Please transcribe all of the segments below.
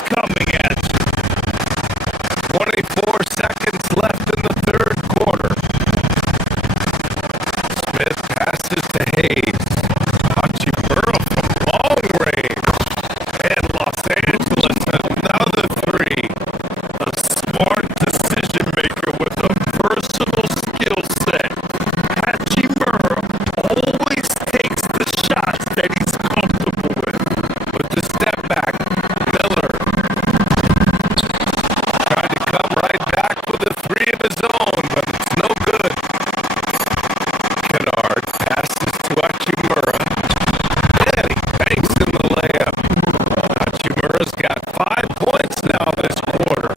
It's coming at you. 24 seconds left in the third quarter. Smith passes to Hayes. Hachimura from long range. And Los Angeles another three. A smart decision maker with a versatile skill set. Hachimura always takes the shots that he's comfortable with. With the step back, Miller tried to come right back with a three of his own, but it's no good. Kennard passes to Hachimura. And he banks in the layup. Hachimura's got 5 points now this quarter.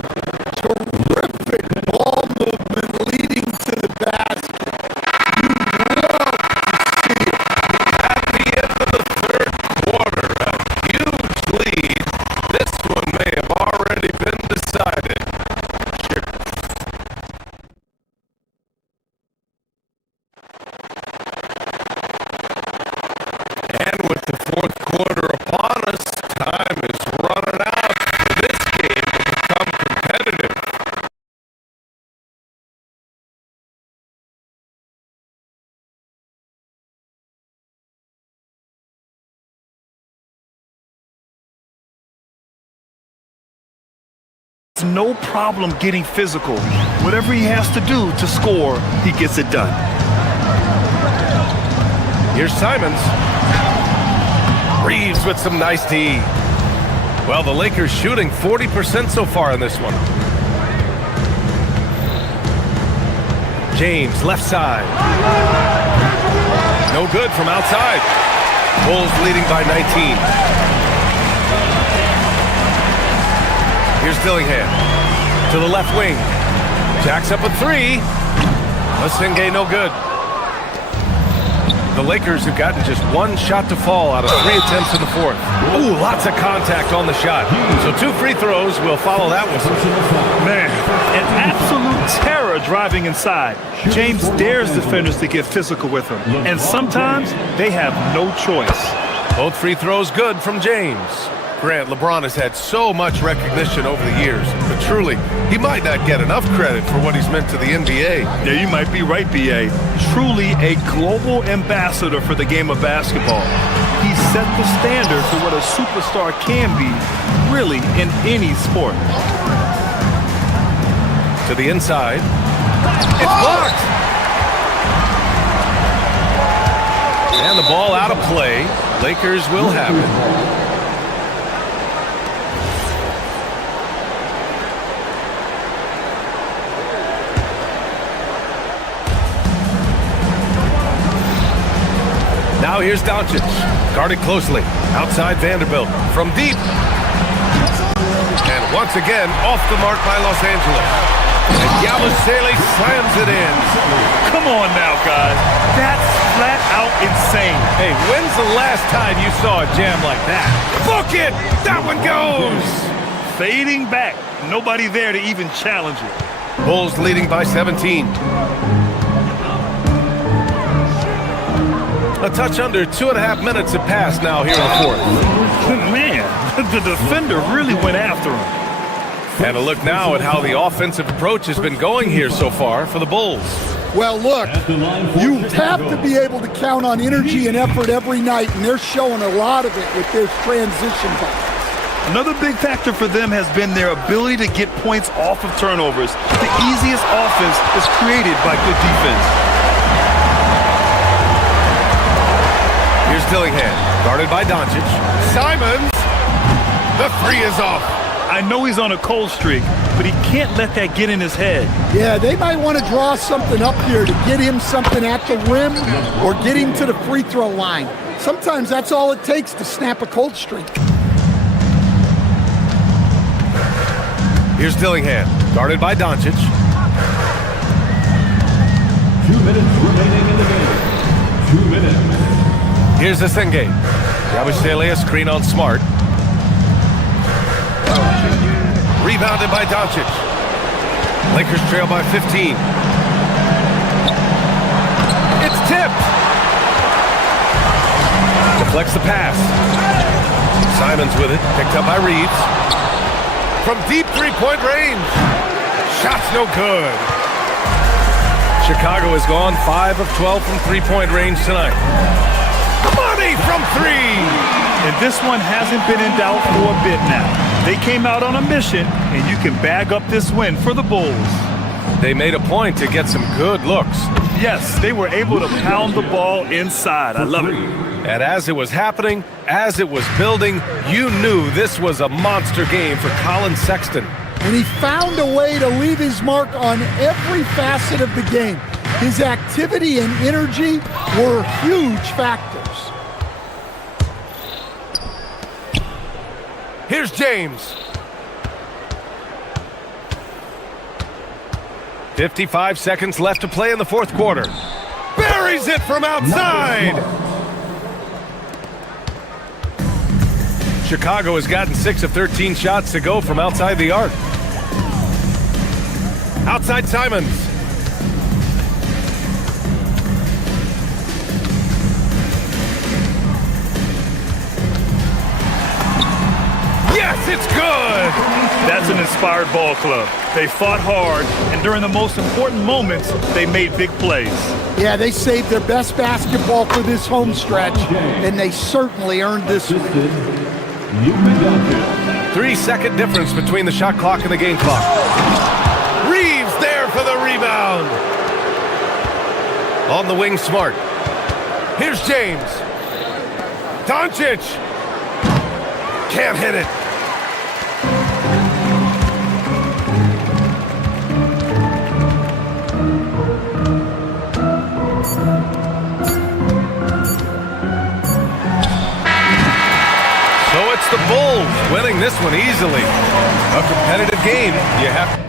Terrific ball movement leading to the basket. You love to see it. At the end of the third quarter, a huge lead. This one may have already been decided. And with the fourth quarter upon us, time is running out for this game to become competitive. It's no problem getting physical. Whatever he has to do to score, he gets it done. Here's Simons. Reeves with some nice D. Well, the Lakers shooting 40% so far in this one. James, left side. No good from outside. Bulls leading by 19. Here's Dillingham to the left wing. Jacks up a three. Masenge no good. The Lakers have gotten just one shot to fall out of 3 attempts in the fourth. Ooh, lots of contact on the shot. So 2 free throws will follow that one. Man, an absolute terror driving inside. James dares defenders to get physical with him. And sometimes they have no choice. Both free throws good from James. Grant, LeBron has had so much recognition over the years, but truly, he might not get enough credit for what he's meant to the NBA. Yeah, you might be right, B.A. Truly a global ambassador for the game of basketball. He set the standard for what a superstar can be, really, in any sport. To the inside. It's blocked! And the ball out of play. Lakers will have it. Now here's Doncic, guarded closely, outside Vanderbilt, from deep. And once again, off the mark by Los Angeles. And Yabusele slams it in. Come on now, guys. That's flat out insane. Hey, when's the last time you saw a jam like that? Book it! That one goes! Fading back. Nobody there to even challenge it. Bulls leading by 17. A touch under 2.5 minutes have passed now here in the fourth. Man, the defender really went after him. And a look now at how the offensive approach has been going here so far for the Bulls. Well, look, you have to be able to count on energy and effort every night, and they're showing a lot of it with their transition buckets. Another big factor for them has been their ability to get points off of turnovers. The easiest offense is created by good defense. Here's Dillingham, guarded by Doncic. Simons, the three is off. I know he's on a cold streak, but he can't let that get in his head. Yeah, they might want to draw something up here to get him something at the rim or get him to the free throw line. Sometimes that's all it takes to snap a cold streak. Here's Dillingham, guarded by Doncic. 2 minutes remaining in the game. 2 minutes. Here's Masenge. Yabusele, a screen on Smart. Rebounded by Doncic. Lakers trail by 15. It's tipped. Deflects the pass. Simons with it, picked up by Reeves. from deep three-point range. Shot's no good. Chicago has gone 5 of 12 from three-point range tonight. Money from three. And this one hasn't been in doubt for a bit now. They came out on a mission, and you can bag up this win for the Bulls. They made a point to get some good looks. Yes, they were able to pound the ball inside. I love it. And as it was happening, as it was building, you knew this was a monster game for Colin Sexton. And he found a way to leave his mark on every facet of the game. His activity and energy were huge factors. Here's James. 55 seconds left to play in the fourth quarter. Buries it from outside. Chicago has gotten 6 of 13 shots to go from outside the arc. Outside Simons. Yes, it's good! That's an inspired ball club. They fought hard, and during the most important moments, they made big plays. Yeah, they saved their best basketball for this home stretch, and they certainly earned this one. 3-second difference between the shot clock and the game clock. Reeves there for the rebound. On the wing, Smart. Here's James. Doncic. Can't hit it. So it's the Bulls winning this one easily. A competitive game. You have.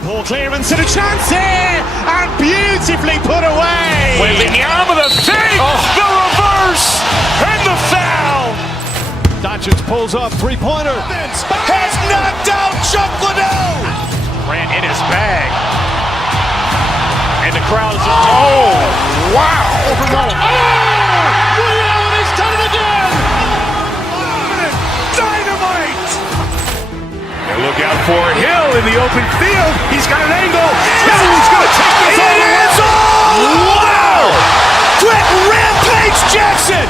Ball clearance and a chance here, and beautifully put away. Wembanyama the fake, the reverse, and the foul. Doncic pulls up, three-pointer. Has knocked out Chuck Liddell. Ran in his bag. And the crowd is... Oh, wow. Overrun. Oh, Liddell has done it again. Dynamite. And look out for Hill in the open field. He's got an angle. He's going to take this all the way. Wow. Quick Rampage Jackson.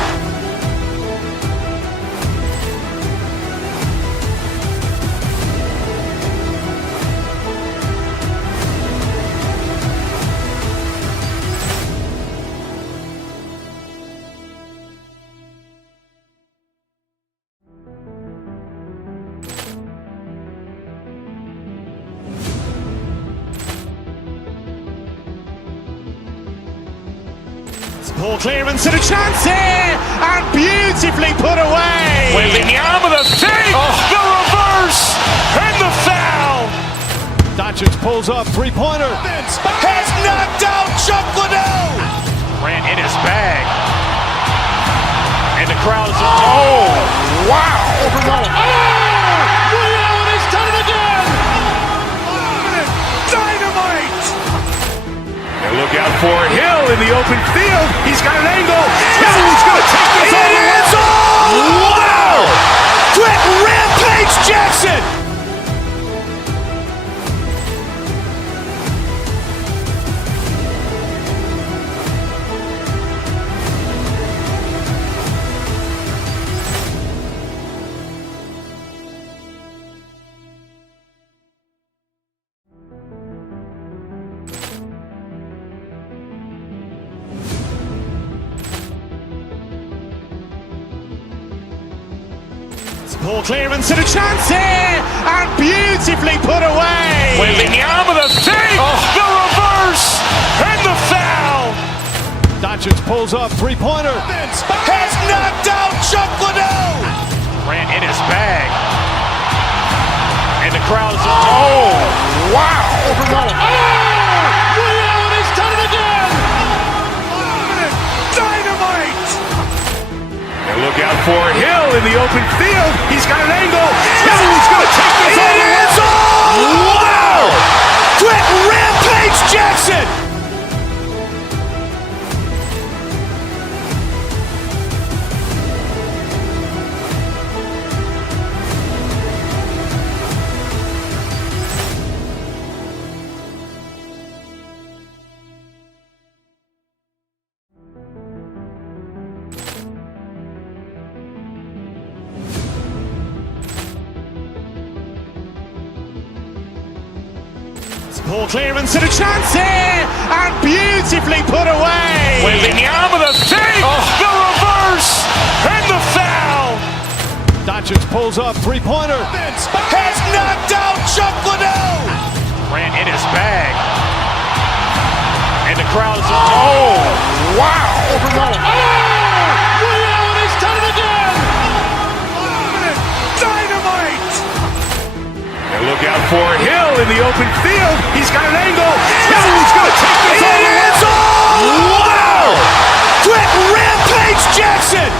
Ball clearance and a chance here, and beautifully put away. Wembanyama the fake, the reverse, and the foul. Doncic pulls up, three-pointer. Has knocked out Chuck Liddell. Ran in his bag. And the crowd is... Oh, wow. Overrun. Oh, Liddell has done it again. Dynamite. And look out for Hill in the open field. He's got an angle. He's going to take this all the way. Wow. Quick Rampage Jackson. Ball clearance and a chance here, and beautifully put away. Wembanyama the fake, the reverse, and the foul. Doncic pulls up, three-pointer. Has knocked out Chuck Liddell. Ran in his bag. And the crowd is... Oh, wow. Overrun. Oh, Liddell has done it again. Dynamite. out for Hill in the open field. He's got an angle. He's going to take this all the way. Wow! Quick Rampage Jackson! Ball clearance and a chance here, and beautifully put away. With the arm of the fake, the reverse, and the foul. Doncic pulls up, three-pointer. Has knocked out Chuck Liddell. Ran in his bag. And the crowd is... Oh, wow. Liddell has done it again. Dynamite. And look out for Hill in the open field. He's got an angle. He's going to take this all the way. Wow! Quick Rampage Jackson.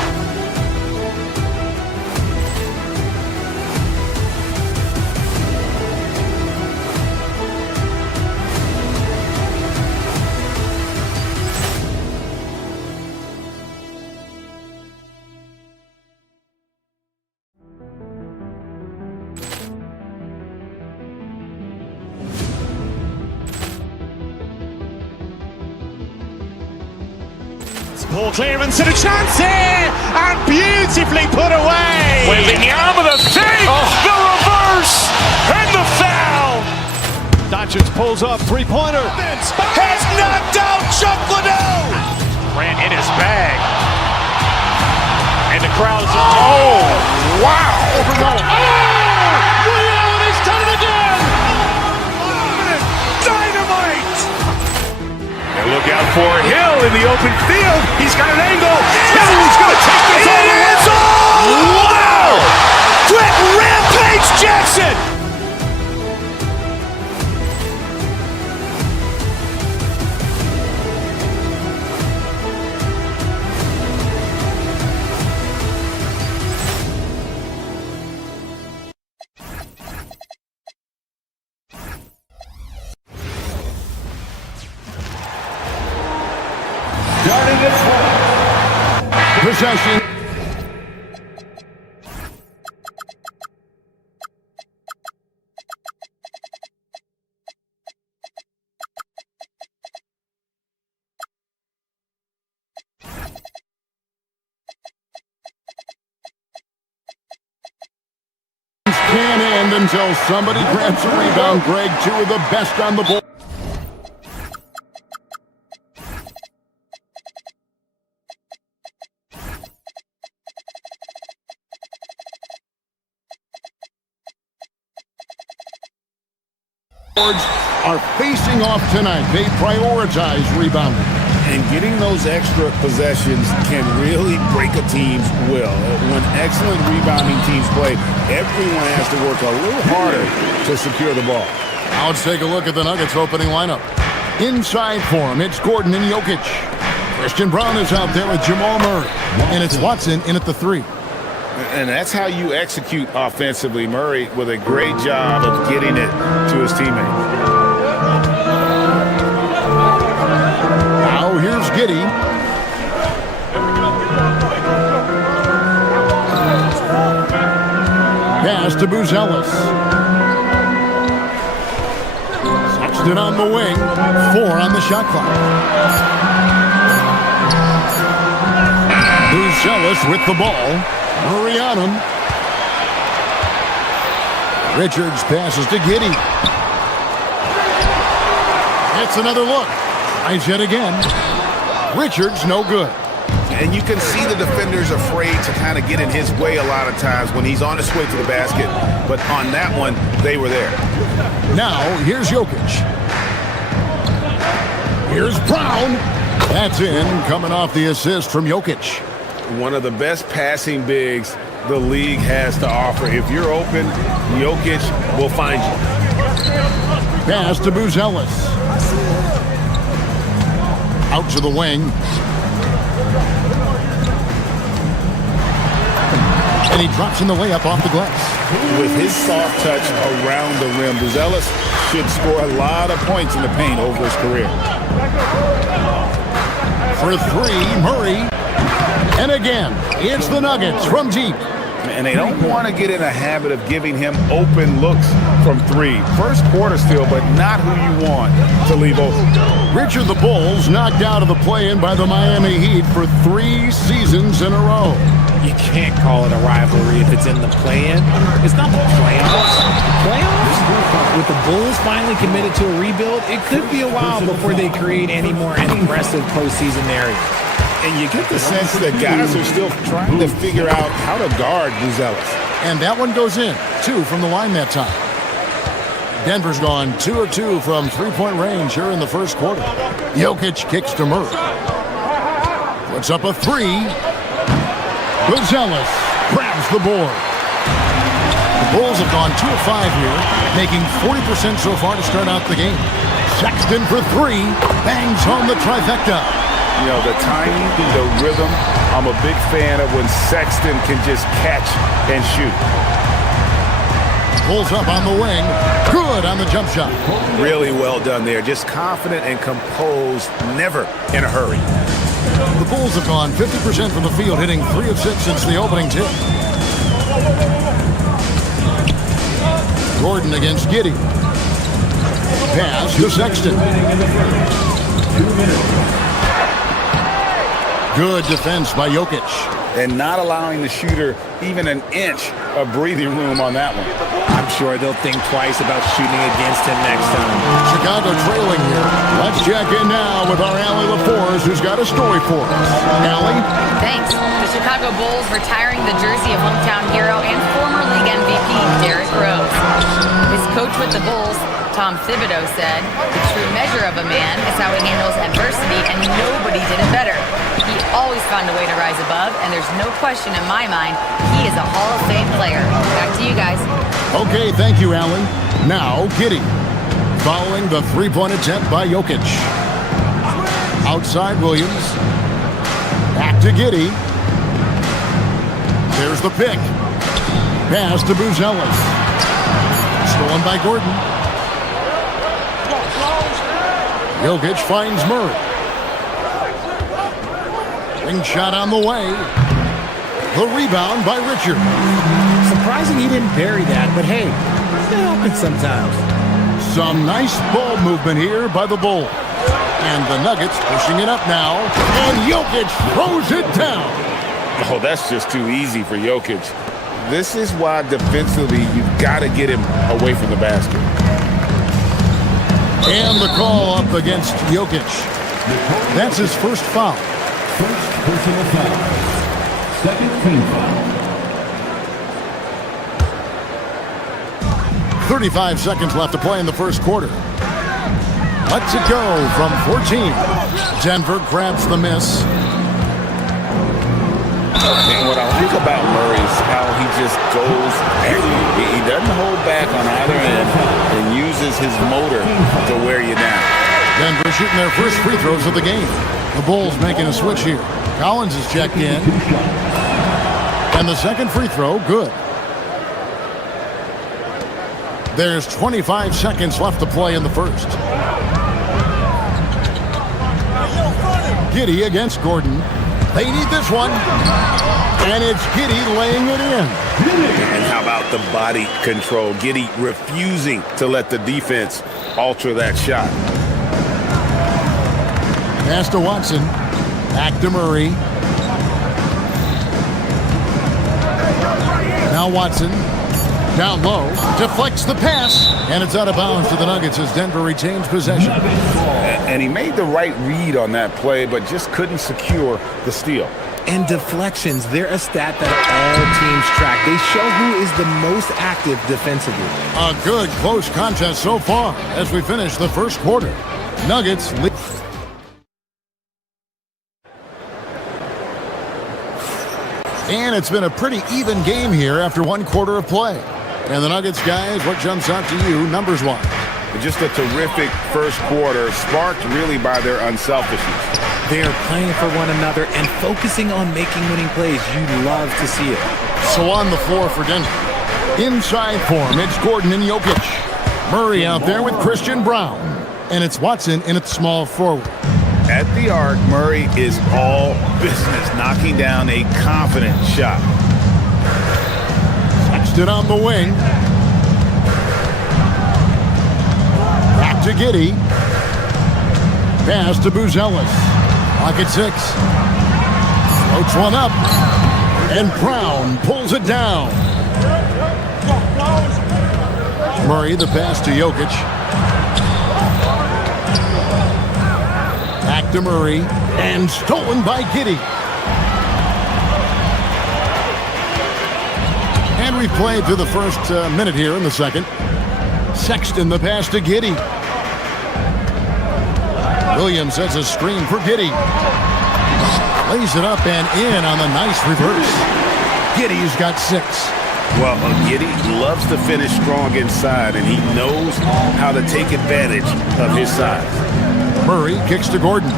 Ball clearance and a chance here, and beautifully put away. With the arm of the fake, the reverse, and the foul. Doncic pulls up, three-pointer. Has knocked out Chuck Liddell. Ran in his bag. And the crowd is... Oh, wow. Liddell has done it again. Dynamite. And look out for Hill in the open field. He's got an angle. He's going to take this all the way. Wow! Quick Rampage Jackson. Starting at point. Possession. Can't end until somebody grabs a rebound. Greg, two of the best on the ball. Are facing off tonight. They prioritize rebounding. And getting those extra possessions can really break a team's will. When excellent rebounding teams play, everyone has to work a little harder to secure the ball. Now let's take a look at the Nuggets opening lineup. Inside for him, it's Gordon and Jokic. Christian Brown is out there with Jamal Murray. And it's Watson in at the three. And that's how you execute offensively. Murray with a great job of getting it to his teammate. Now here's Giddey. Pass to Buzelis. Sexton on the wing. 4 on the shot clock. Buzelis with the ball. Murray on him. Richards passes to Giddey. It's another look. Tries yet again. Richards no good. And you can see the defenders afraid to kind of get in his way a lot of times when he's on his way to the basket. But on that one, they were there. Now, here's Jokic. Here's Brown. That's in, coming off the assist from Jokic. One of the best passing bigs the league has to offer. If you're open, Jokic will find you. Pass to Buzelis. Out to the wing. And he drops in the layup off the glass. With his soft touch around the rim, Buzelis should score a lot of points in the paint over his career. For three, Murray. And again, it's the Nuggets from deep. And they don't want to get in a habit of giving him open looks from three. First quarter still, but not who you want to leave open. Richard, the Bulls knocked out of the play-in by the Miami Heat for 3 seasons in a row. You can't call it a rivalry if it's in the play-in. It's not the playoffs. Playoffs? With the Bulls finally committed to a rebuild, it could be a while before they create any more impressive postseason narrative. And you get the sense that guys are still trying to figure out how to guard Buzelis. And that one goes in. 2 from the line that time. Denver's gone 2 of 2 from three-point range here in the first quarter. Jokic kicks to Murray. Puts up a 3. Buzelis grabs the board. The Bulls have gone 2 of 5 here, making 40% so far to start out the game. Sexton for 3. Bangs home the trifecta. You know, the timing, the rhythm, I'm a big fan of when Sexton can just catch and shoot. Pulls up on the wing. Good on the jump shot. Really well done there. Just confident and composed, never in a hurry. The Bulls have gone 50% from the field, hitting 3 of 6 since the opening tip. Gordon against Giddey. Pass to Sexton. 2 minutes. Good defense by Jokic. And not allowing the shooter even an inch of breathing room on that one. I'm sure they'll think twice about shooting against him next time. Chicago trailing here. Let's check in now with our Allie LaForce, who's got a story for us. Allie? Thanks. The Chicago Bulls retiring the jersey of hometown hero and former league MVP Derrick Rose. His coach with the Bulls, Tom Thibodeau, said, "The true measure of a man is how he handles adversity, and nobody did it better. He always found a way to rise above, and there's no question in my mind he is a Hall of Fame player." Back to you guys. Okay, thank you, Allie. Now, Giddey. Following the three-point attempt by Jokic. Outside Williams. Back to Giddey. There's the pick. Pass to Buzelis. Stolen by Gordon. Jokic finds Murray. Ring shot on the way. The rebound by Richard. Surprising he didn't bury that, but hey, that happens sometimes. Some nice ball movement here by the Bulls. And the Nuggets pushing it up now. And Jokic throws it down. Oh, that's just too easy for Jokic. This is why defensively you've got to get him away from the basket. And the call up against Jokic. That's his first foul. First personal foul. Second team foul. 35 seconds left to play in the first quarter. Lets it go from 14. Denver grabs the miss. And what I like about Murray is how he just goes at you. He doesn't hold back on either end and uses his motor to wear you down. Denver shooting their first free throws of the game. The Bulls making a switch here. Collins is checked in. And the second free throw, good. There's 25 seconds left to play in the first. Giddey against Gordon. They need this one. And it's Giddey laying it in. And how about the body control? Giddey refusing to let the defense alter that shot. Pass to Watson. Back to Murray. Now Watson. Down low. Deflects the pass. And it's out of bounds to the Nuggets as Denver retains possession. And he made the right read on that play, but just couldn't secure the steal. And deflections, they're a stat that all teams track. They show who is the most active defensively. A good close contest so far as we finish the first quarter. Nuggets lead. And it's been a pretty even game here after one quarter of play. And the Nuggets, guys, what jumps out to you numbers-wise? Just a terrific first quarter, sparked really by their unselfishness. They are playing for one another and focusing on making winning plays. You love to see it. So on the floor for Denver. Inside form, it's Gordon and Jokic. Murray out there with Christian Brown. And it's Watson in its small forward. At the arc, Murray is all business, knocking down a confident shot. Sexton on the wing. Back to Giddey. Pass to Buzelis. Clock at 6. Floats one up. And Brown pulls it down. Murray, the pass to Jokic. Back to Murray. And stolen by Giddey. And we've played through the first minute here in the second. Sexton, the pass to Giddey. Williams sets a screen for Giddey. Lays it up and in on the nice reverse. Giddey's got 6. Well, Giddey loves to finish strong inside, and he knows how to take advantage of his size. Murray kicks to Gordon.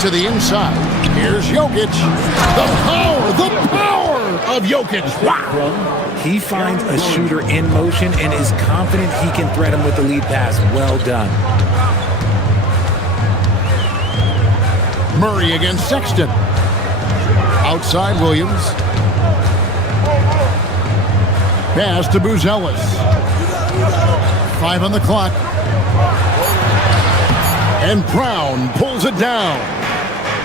To the inside. Here's Jokic. The power of Jokic. Wow. He finds a shooter in motion and is confident he can thread him with the lead pass. Well done. Murray against Sexton. Outside Williams. Pass to Buzelis. 5 on the clock. And Brown pulls it down.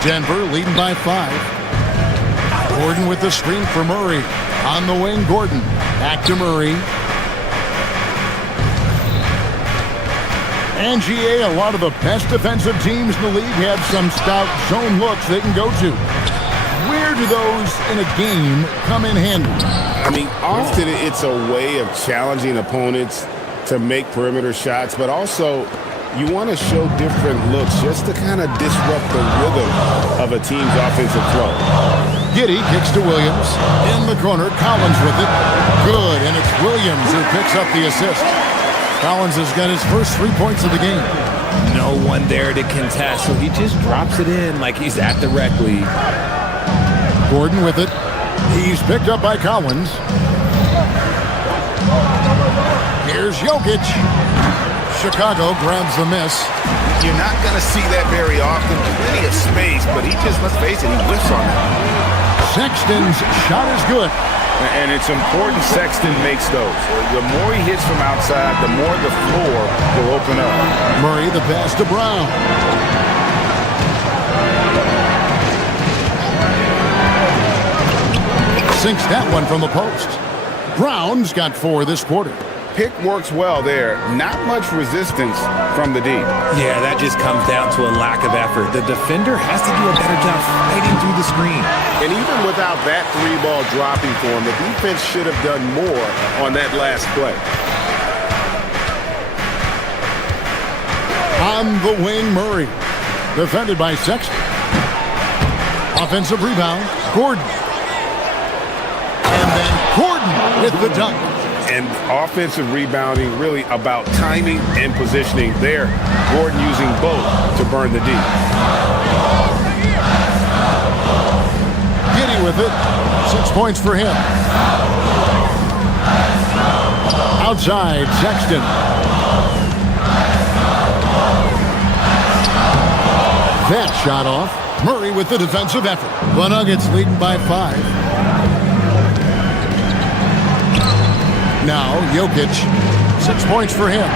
Denver leading by 5. Gordon with the screen for Murray. On the wing, Gordon. Back to Murray. And GA, a lot of the best defensive teams in the league have some stout zone looks they can go to. Where do those in a game come in handy? I mean, often it's a way of challenging opponents to make perimeter shots, but also you want to show different looks just to kind of disrupt the rhythm of a team's offensive flow. Giddey kicks to Williams. In the corner, Collins with it. Good, and it's Williams who picks up the assist. Collins has got his first 3 points of the game. No one there to contest, so he just drops it in like he's at the rec league. Gordon with it. He's picked up by Collins. Here's Jokic. Chicago grabs the miss. You're not going to see that very often. Plenty of space, but he just, let's face it, he whiffs on that. Sexton's shot is good. And it's important Sexton makes those. The more he hits from outside, the more the floor will open up. Murray, the pass to Brown. Sinks that one from the post. Brown's got 4 this quarter. Pick works well there. Not much resistance from the D. Yeah, that just comes down to a lack of effort. The defender has to do a better job fighting through the screen. And even without that 3-ball dropping for him, the defense should have done more on that last play. On the wing, Murray. Defended by Sexton. Offensive rebound, Gordon. And then Gordon with the dunk. And offensive rebounding really about timing and positioning there. Gordon using both to burn the D. Giddey with it. 6 points for him. Outside, Sexton. That shot off. Murray with the defensive effort. The Nuggets leading by 5. Now, Jokic, 6 points for him.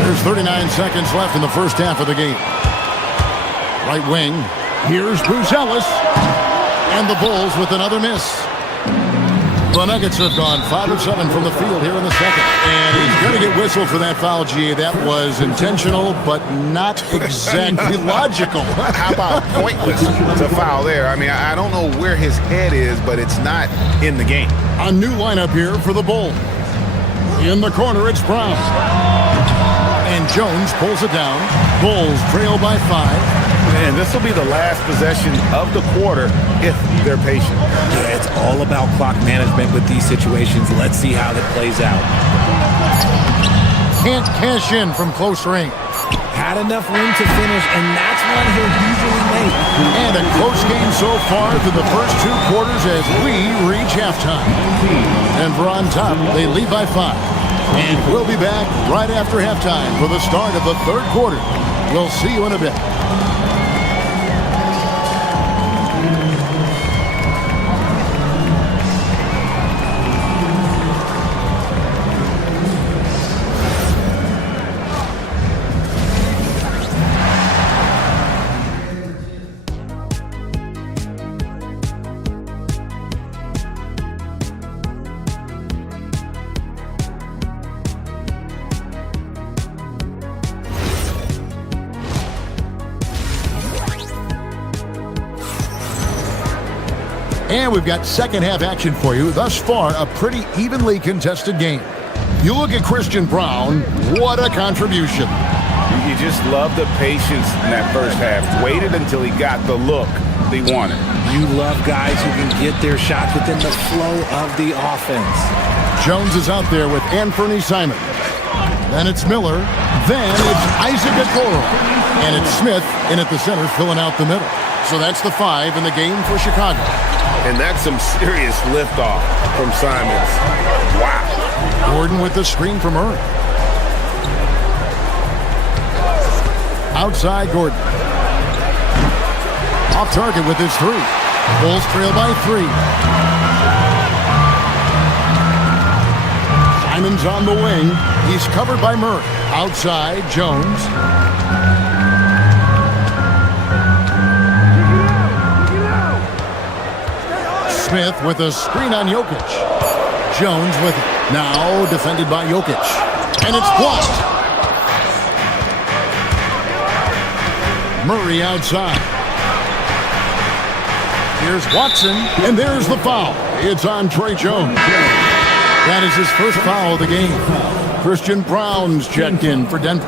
There's 39 seconds left in the first half of the game. Right wing, here's Buzelis. And the Bulls with another miss. The Nuggets have gone 5 of 7 from the field here in the second. And he's going to get whistled for that foul, GA. That was intentional, but not exactly logical. How about pointless to foul there? I mean, I don't know where his head is, but it's not in the game. A new lineup here for the Bulls. In the corner, it's Brown. And Jones pulls it down. Bulls trail by 5. And this will be the last possession of the quarter if they're patient. Yeah, it's all about clock management with these situations. Let's see how that plays out. Can't cash in from close range. had enough room to finish, and that's one he'll usually make. And a close game so far through the first 2 quarters as we reach halftime. Denver on top. They lead by 5. And we'll be back right after halftime for the start of the 3rd quarter. We'll see you in a bit. And we've got second half action for you. Thus far, a pretty evenly contested game. You look at Christian Braun, what a contribution. You just love the patience in that first half. Waited until he got the look he wanted. You love guys who can get their shots within the flow of the offense. Jones is out there with Anthony Simon. Then it's Miller. Then it's Isaac Okoro. And it's Smith in at the center filling out the middle. So that's the 5 in the game for Chicago. And that's some serious liftoff from Simons. Wow. Gordon with the screen from Earl. Outside Gordon. Off target with his 3. Bulls trail by 3. Simons on the wing. He's covered by Murray. Outside Jones. Smith with a screen on Jokic. Jones with it. Now defended by Jokic. And it's blocked. Murray outside. Here's Watson. And there's the foul. It's on Trey Jones. That is his first foul of the game. Christian Braun's checked in for Denver.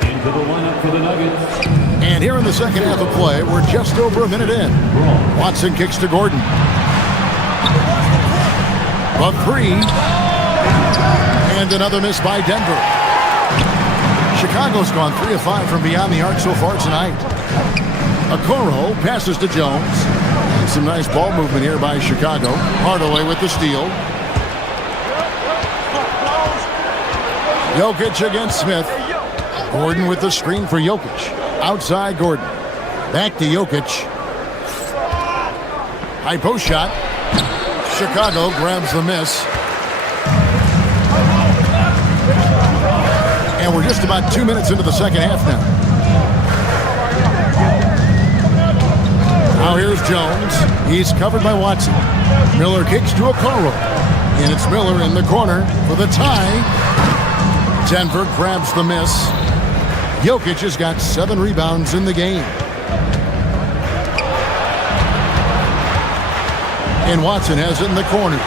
Into the lineup for the Nuggets. And here in the second half of play, we're just over a minute in. Watson kicks to Gordon. A 3. And another miss by Denver. Chicago's gone 3 of 5 from beyond the arc so far tonight. Okoro passes to Jones. And some nice ball movement here by Chicago. Hardaway with the steal. Jokic against Smith. Gordon with the screen for Jokic. Outside Gordon. Back to Jokic. High post shot. Chicago grabs the miss. And we're just about 2 minutes into the second half now. Now here's Jones. He's covered by Watson. Miller kicks to Okoro. And it's Miller in the corner for the tie. Denver grabs the miss. Jokic has got 7 rebounds in the game. And Watson has it in the corner.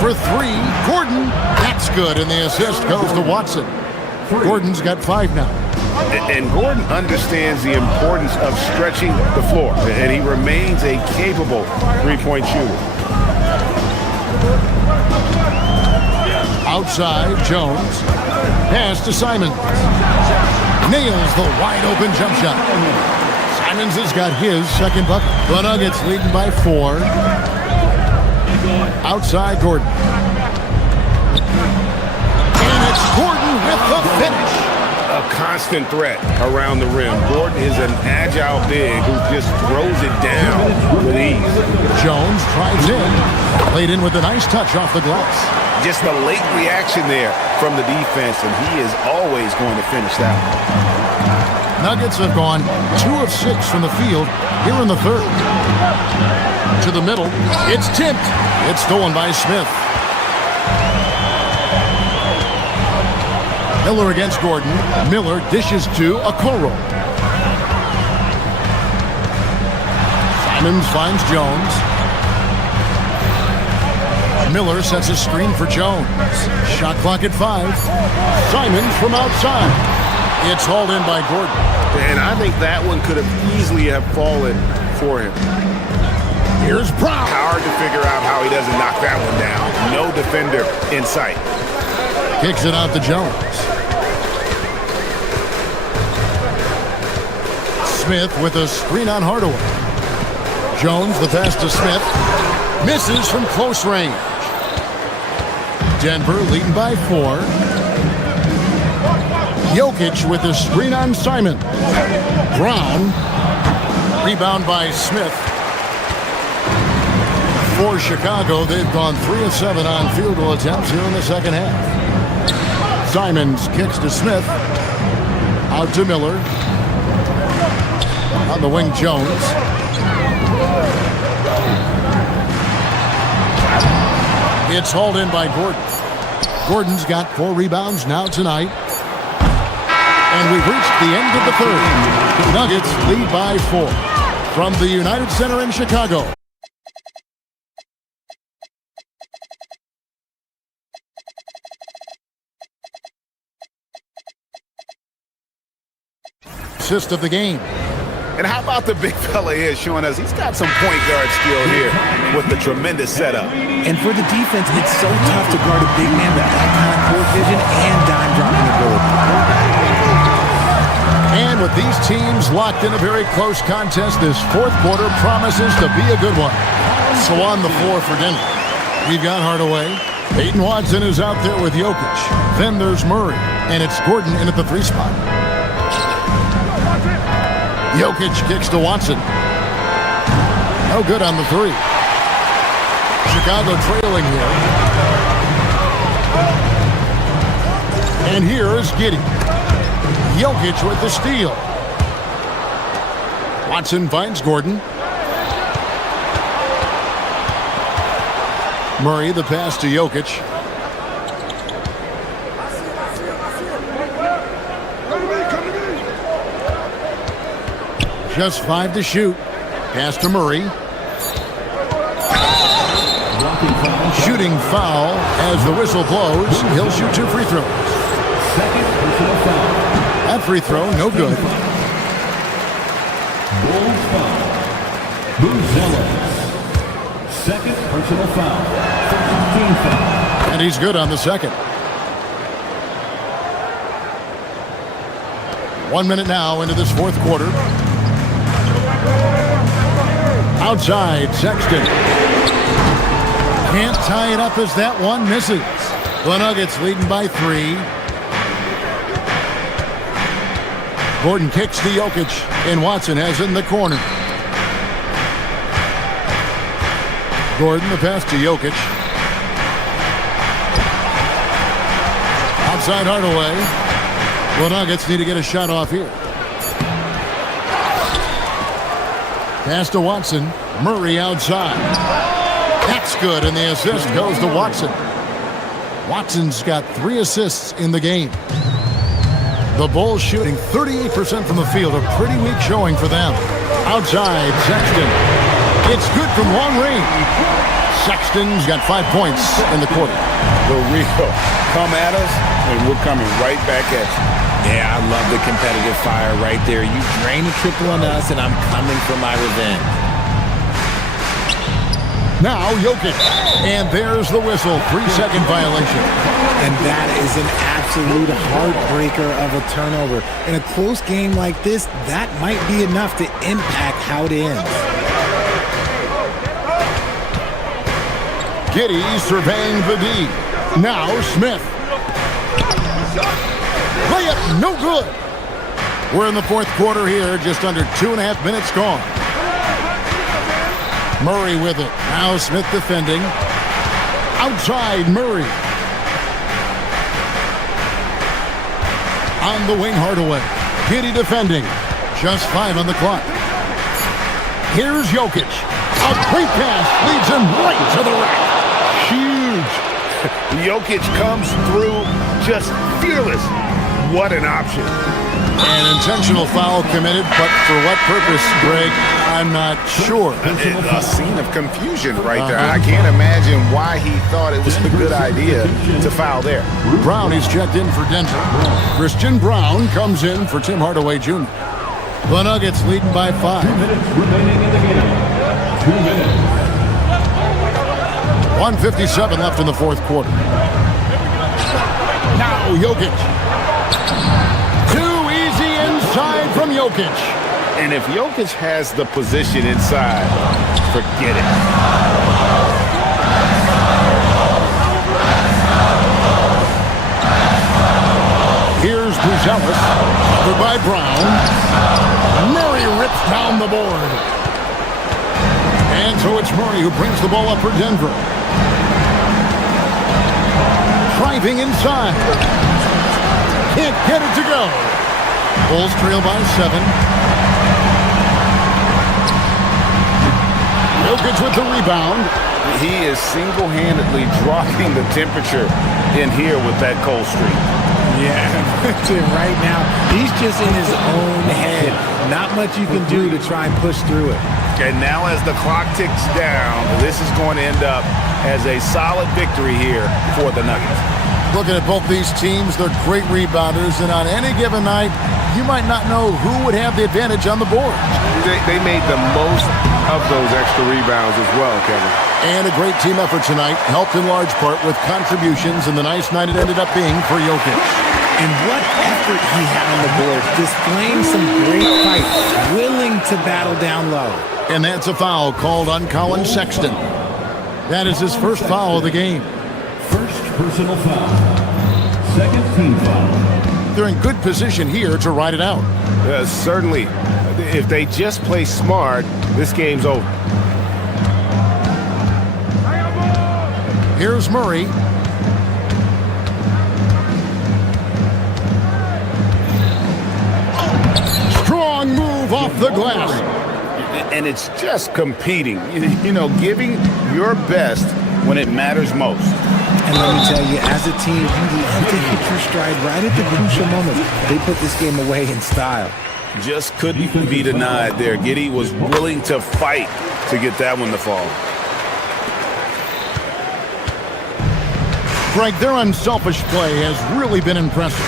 For 3, Gordon. That's good, and the assist goes to Watson. Gordon's got 5 now. And Gordon understands the importance of stretching the floor, and he remains a capable three-point shooter. Outside, Jones. Pass to Simons. Nails the wide-open jump shot. Simons has got his second bucket. The Nuggets leading by 4. Outside, Gordon. And it's Gordon with the finish. A constant threat around the rim. Gordon is an agile big who just throws it down with ease. Jones drives in. Played in with a nice touch off the glass. Just a late reaction there from the defense, and he is always going to finish that one. Nuggets have gone 2 of 6 from the field here in the third. To the middle. It's tipped. It's stolen by Smith. Miller against Gordon. Miller dishes to Okoro. Simons finds Jones. Miller sets a screen for Jones. Shot clock at 5. Simons from outside. It's hauled in by Gordon. And I think that one could have easily have fallen for him. Here's Brown. Hard to figure out how he doesn't knock that one down. No defender in sight. Kicks it out to Jones. Smith with a screen on Hardaway. Jones, the pass to Smith. Misses from close range. Denver leading by 4. Jokic with a screen on Simon. Brown. Rebound by Smith. For Chicago, they've gone 3 of 7 on field goal attempts here in the second half. Simons kicks to Smith. Out to Miller. On the wing, Jones. It's hauled in by Gordon. Gordon's got 4 rebounds now tonight. And we've reached the end of the third. Nuggets lead by 4 from the United Center in Chicago. Assist of the game. And how about the big fella here showing us he's got some point guard skill here with the tremendous setup. And for the defense, it's so tough to guard a big man with that kind of court vision and dime dropping ability. And with these teams locked in a very close contest, this fourth quarter promises to be a good one. So on the floor for Denver, we've got Hardaway. Peyton Watson is out there with Jokic. Then there's Murray, and it's Gordon in at the 3 spot. Jokic kicks to Watson. No good on the 3. Chicago trailing here. And here is Giddey. Jokic with the steal. Watson finds Gordon. Murray the pass to Jokic. Just 5 to shoot. Pass to Murray. Shooting foul as the whistle blows. He'll shoot 2 free throws. That free throw, no good. Bulls foul. Buzelis. Second personal foul. First team foul. And he's good on the second. 1 minute now into this fourth quarter. Outside, Sexton. Can't tie it up as that one misses. The Nuggets leading by 3. Gordon kicks to Jokic, and Watson has it in the corner. Gordon, the pass to Jokic. Outside Hardaway. The Nuggets need to get a shot off here. Pass to Watson. Murray outside. That's good, and the assist goes to Watson. Watson's got 3 assists in the game. The Bulls shooting 38% from the field. A pretty weak showing for them. Outside, Sexton. It's good from long range. Sexton's got 5 points in the quarter. The real come at us, and we're coming right back at you. Yeah, I love the competitive fire right there. You drain a triple on us, and I'm coming for my revenge. Now Jokic. And there's the whistle. 3-second violation. And that is an absolute heartbreaker of a turnover. In a close game like this, that might be enough to impact how it ends. Giddey surveying the D. Now Smith. Layup, no good. We're in the fourth quarter here, just under 2.5 minutes gone. Murray with it. Now Smith defending. Outside Murray. On the wing, Hardaway. Giddey defending. Just 5 on the clock. Here's Jokic. A great pass leads him right to the rack. Huge. Jokic comes through just fearless. What an option. An intentional foul committed, but for what purpose, Greg? I'm not sure. A scene of confusion right there. I can't imagine why he thought it was a good idea to foul there. Brown is checked in for Denver. Christian Brown comes in for Tim Hardaway Jr. The Nuggets leading by 5. 2 minutes remaining in the game. 2 minutes. 1:57 left in the fourth quarter. Now Jokic. Too easy inside from Jokic. And if Jokic has the position inside, forget it. Here's Buzelis, covered by Brown. Murray rips down the board. And so it's Murray who brings the ball up for Denver. Driving inside. Can't get it to go. Bulls trail by 7. Jokic with the rebound. He is single-handedly dropping the temperature in here with that cold streak. Yeah, right now, he's just in his own head. Not much you can do to try and push through it. And now as the clock ticks down, this is going to end up as a solid victory here for the Nuggets. Looking at both these teams, they're great rebounders, and on any given night, you might not know who would have the advantage on the board. They made the most of those extra rebounds as well, Kevin. And a great team effort tonight, helped in large part with contributions, and the nice night it ended up being for Jokic. And what effort he had on the board, displaying some great fight, willing to battle down low. And that's a foul called on Colin Sexton. That is his first foul of the game. First personal foul. Second team foul. They're in good position here to ride it out. Certainly. If they just play smart, this game's over. Here's Murray. Strong move off the glass. And it's just competing, you know, giving your best when it matters most. And let me tell you, as a team, you have to hit your stride right at the crucial moments. They put this game away in style. Just couldn't be denied there. Giddey was willing to fight to get that one to fall. Greg, their unselfish play has really been impressive.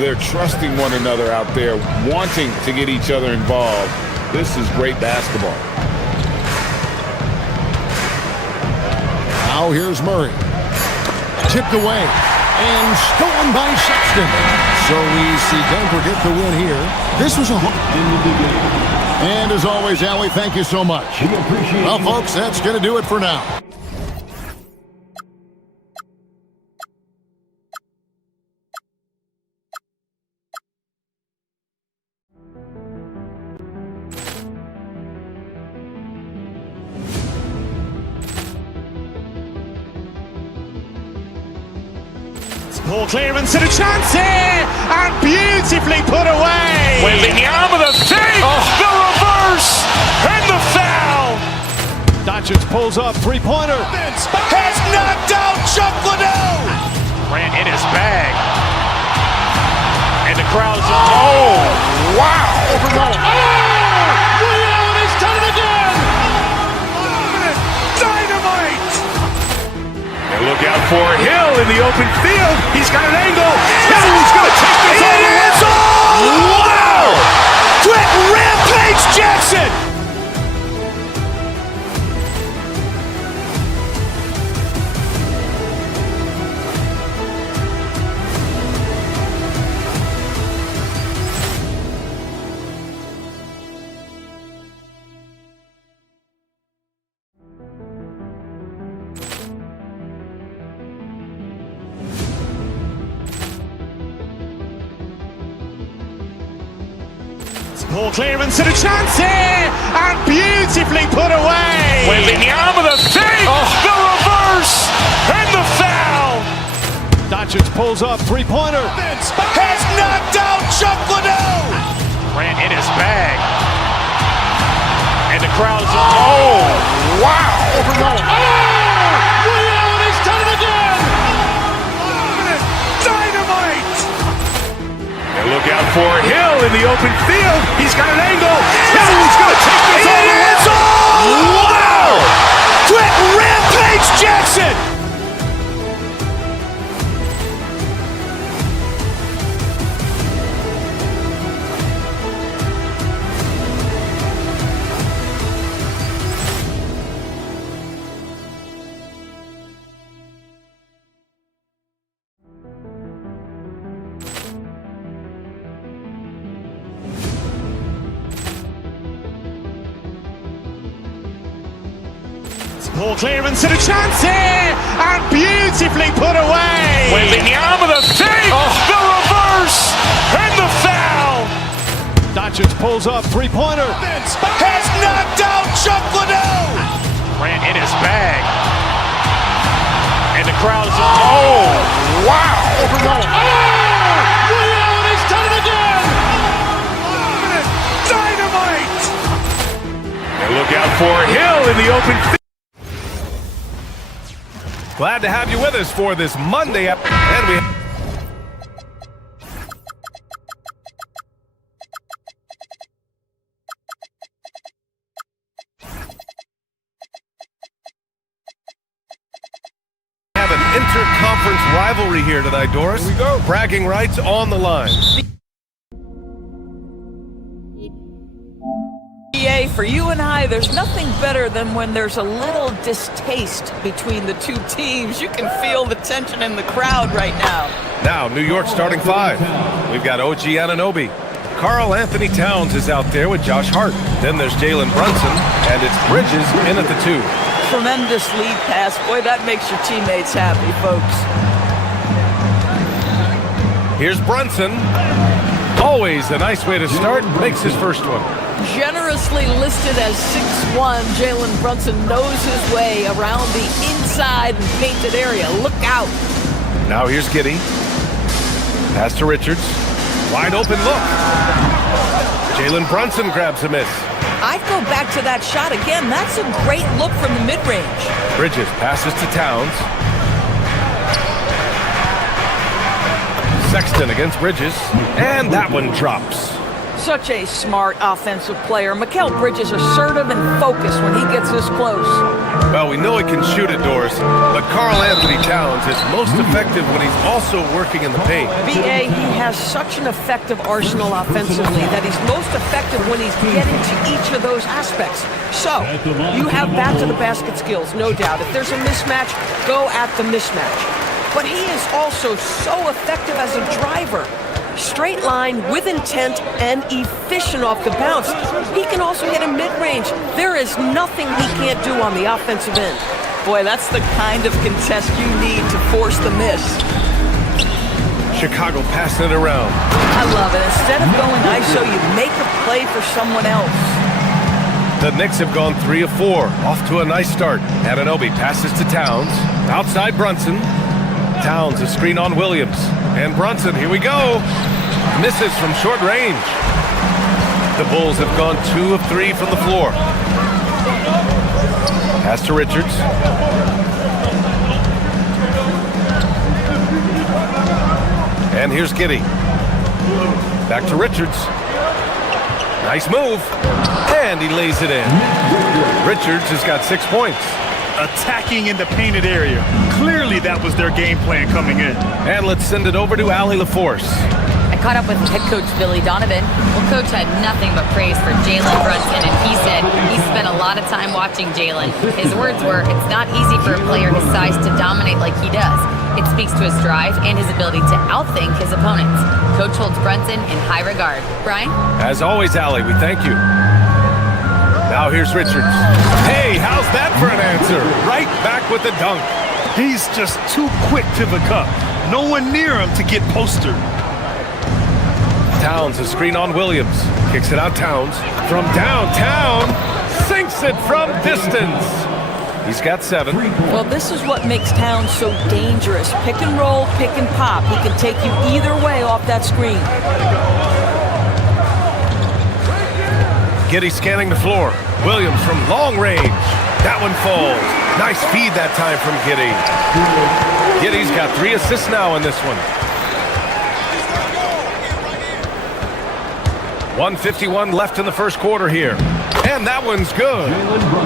They're trusting one another out there, wanting to get each other involved. This is great basketball. Now here's Murray. Tipped away and stolen by Sexton. So we see Denver get the win here. This was a And as always, Allie, thank you so much. Well, folks, that's going to do it for now. Ball clearance and a chance here, and beautifully put away. Wembanyama the fake, the reverse, and the foul. Doncic pulls up, three-pointer. Has knocked out Chuck Liddell. Grant in his bag, and the crowd is. Oh, wow! Leon has done it again. Dynamite. Look out for Hill in the open field. He's got an angle. He's going to take this all the way. Wow! Quick Rampage Jackson. Ball clearance and a chance here, and beautifully put away. Wembanyama the fake, the reverse, and the foul. Doncic pulls up, three-pointer. Has knocked out Chuck Liddell. Grant in his bag, and the crowd is. Oh, wow! Leon has done it again. Dynamite. And look out for Hill in the open field. He's got an angle. He's going to take this all the way. Wow! Quick Rampage Jackson. Poor clearance and a chance here, and beautifully put away. Waving the arm of the fake, the reverse, and the foul. Doncic pulls up, three-pointer. Has knocked out Chuck Liddell. Ran in his bag. And the crowd is... Oh, wow. Leon has done it again. Dynamite. And look out for Hill in the open field. Glad to have you with us for this Monday and we have an interconference rivalry here tonight, Doris. Here we go. Bragging rights on the line. For you and I, there's nothing better than when there's a little distaste between the two teams. You can feel the tension in the crowd right now. Now, New York starting five. We've got OG Anunoby. Karl Anthony Towns is out there with Josh Hart. Then there's Jalen Brunson, and it's Bridges in at the two. Tremendous lead pass. Boy, that makes your teammates happy, folks. Here's Brunson. Always a nice way to start. Makes his first one. Generously listed as 6'1", Jalen Brunson knows his way around the inside and painted area. Look out. Now here's Giddey. Pass to Richards. Wide open look. Jalen Brunson grabs a miss. I'd go back to that shot again. That's a great look from the mid-range. Bridges passes to Towns. Sexton against Bridges. And that one drops. Such a smart offensive player. Mikal Bridges assertive and focused when he gets this close. Well, we know he can shoot it, Doris, but Karl Anthony Towns is most effective when he's also working in the paint. B.A., he has such an effective arsenal offensively that he's most effective when he's getting to each of those aspects. So, you have back-to-the-basket skills, no doubt. If there's a mismatch, go at the mismatch. But he is also so effective as a driver. Straight line, with intent, and efficient off the bounce. He can also hit a mid-range. There is nothing he can't do on the offensive end. Boy, that's the kind of contest you need to force the miss. Chicago passing it around. I love it. Instead of going ISO, you make a play for someone else. The Knicks have gone 3 of 4. Off to a nice start. Anunoby passes to Towns. Outside Brunson. Towns, a screen on Williams. And Brunson, here we go. Misses from short range. The Bulls have gone 2 of 3 from the floor. Pass to Richards. And here's Giddey. Back to Richards. Nice move. And he lays it in. Richards has got 6 points. Attacking in the painted area. Clearly that was their game plan coming in. And let's send it over to Allie LaForce. I caught up with head coach Billy Donovan. Well, coach had nothing but praise for Jalen Brunson, and he said he spent a lot of time watching Jalen. His words were, it's not easy for a player his size to dominate like he does. It speaks to his drive and his ability to outthink his opponents. Coach holds Brunson in high regard. Brian? As always, Allie, we thank you. Now here's Richards. Hey, how's that for an answer? Right back with the dunk. He's just too quick to the cup. No one near him to get postered. Towns, a screen on Williams. Kicks it out Towns. From downtown, sinks it from distance. He's got 7. Well, this is what makes Towns so dangerous. Pick and roll, pick and pop. He can take you either way off that screen. Giddey scanning the floor. Williams from long range. That one falls. Nice feed that time from Giddey. Giddey's got 3 assists now in this one. 1:51 left in the first quarter here. And that one's good.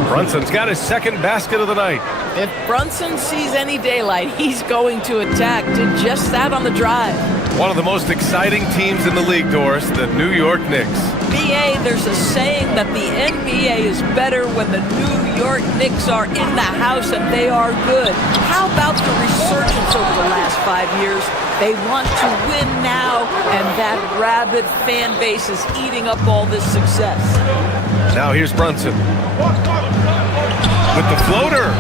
Brunson's got his second basket of the night. If Brunson sees any daylight, he's going to attack. Did just that on the drive. One of the most exciting teams in the league, Doris, the New York Knicks. BA, there's a saying that the NBA is better when the New York Knicks are in the house and they are good. How about the resurgence over the last 5 years? They want to win now, and that rabid fan base is eating up all this success. Now here's Brunson. with the floater.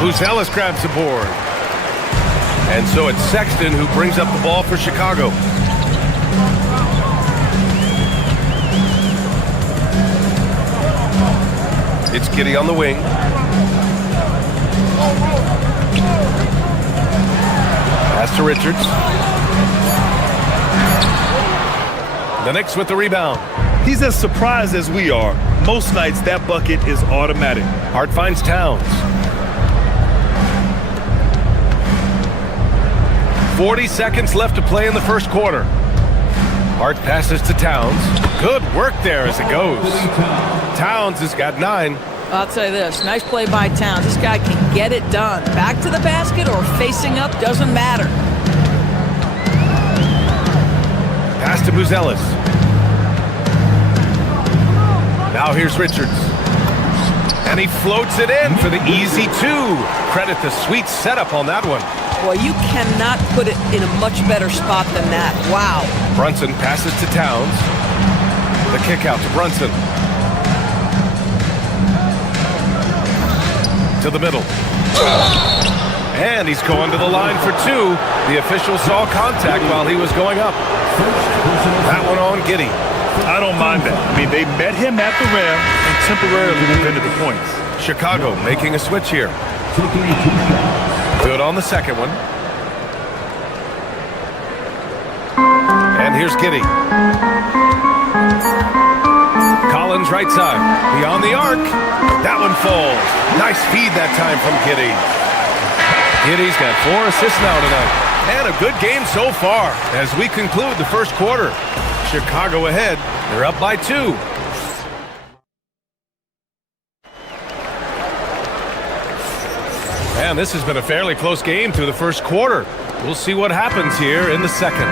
Buzelis grabs the board. And so it's Sexton who brings up the ball for Chicago. It's Giddey on the wing. Pass to Richards. The Knicks with the rebound. He's as surprised as we are. Most nights, that bucket is automatic. Hart finds Towns. 40 seconds left to play in the first quarter. Hart passes to Towns. Good work there as it goes. Towns has got 9. I'll tell you this, nice play by Towns. This guy can get it done. Back to the basket or facing up, doesn't matter. Pass to Buzelis. Now here's Richards. And he floats it in for the easy 2. Credit the sweet setup on that one. Boy, you cannot put it in a much better spot than that. Wow. Brunson passes to Towns. The kick out to Brunson. To the middle. And he's going to the line for 2. The official saw contact while he was going up. That one on Giddey. I don't mind that. I mean, they met him at the rim and temporarily defended the points. Chicago making a switch here. Good on the second one. And here's Giddey. Collins right side. Beyond the arc. That one falls. Nice feed that time from Giddey. Giddey's got 4 assists now tonight. And a good game so far as we conclude the first quarter. Chicago ahead. They're up by 2. And this has been a fairly close game through the first quarter. We'll see what happens here in the second.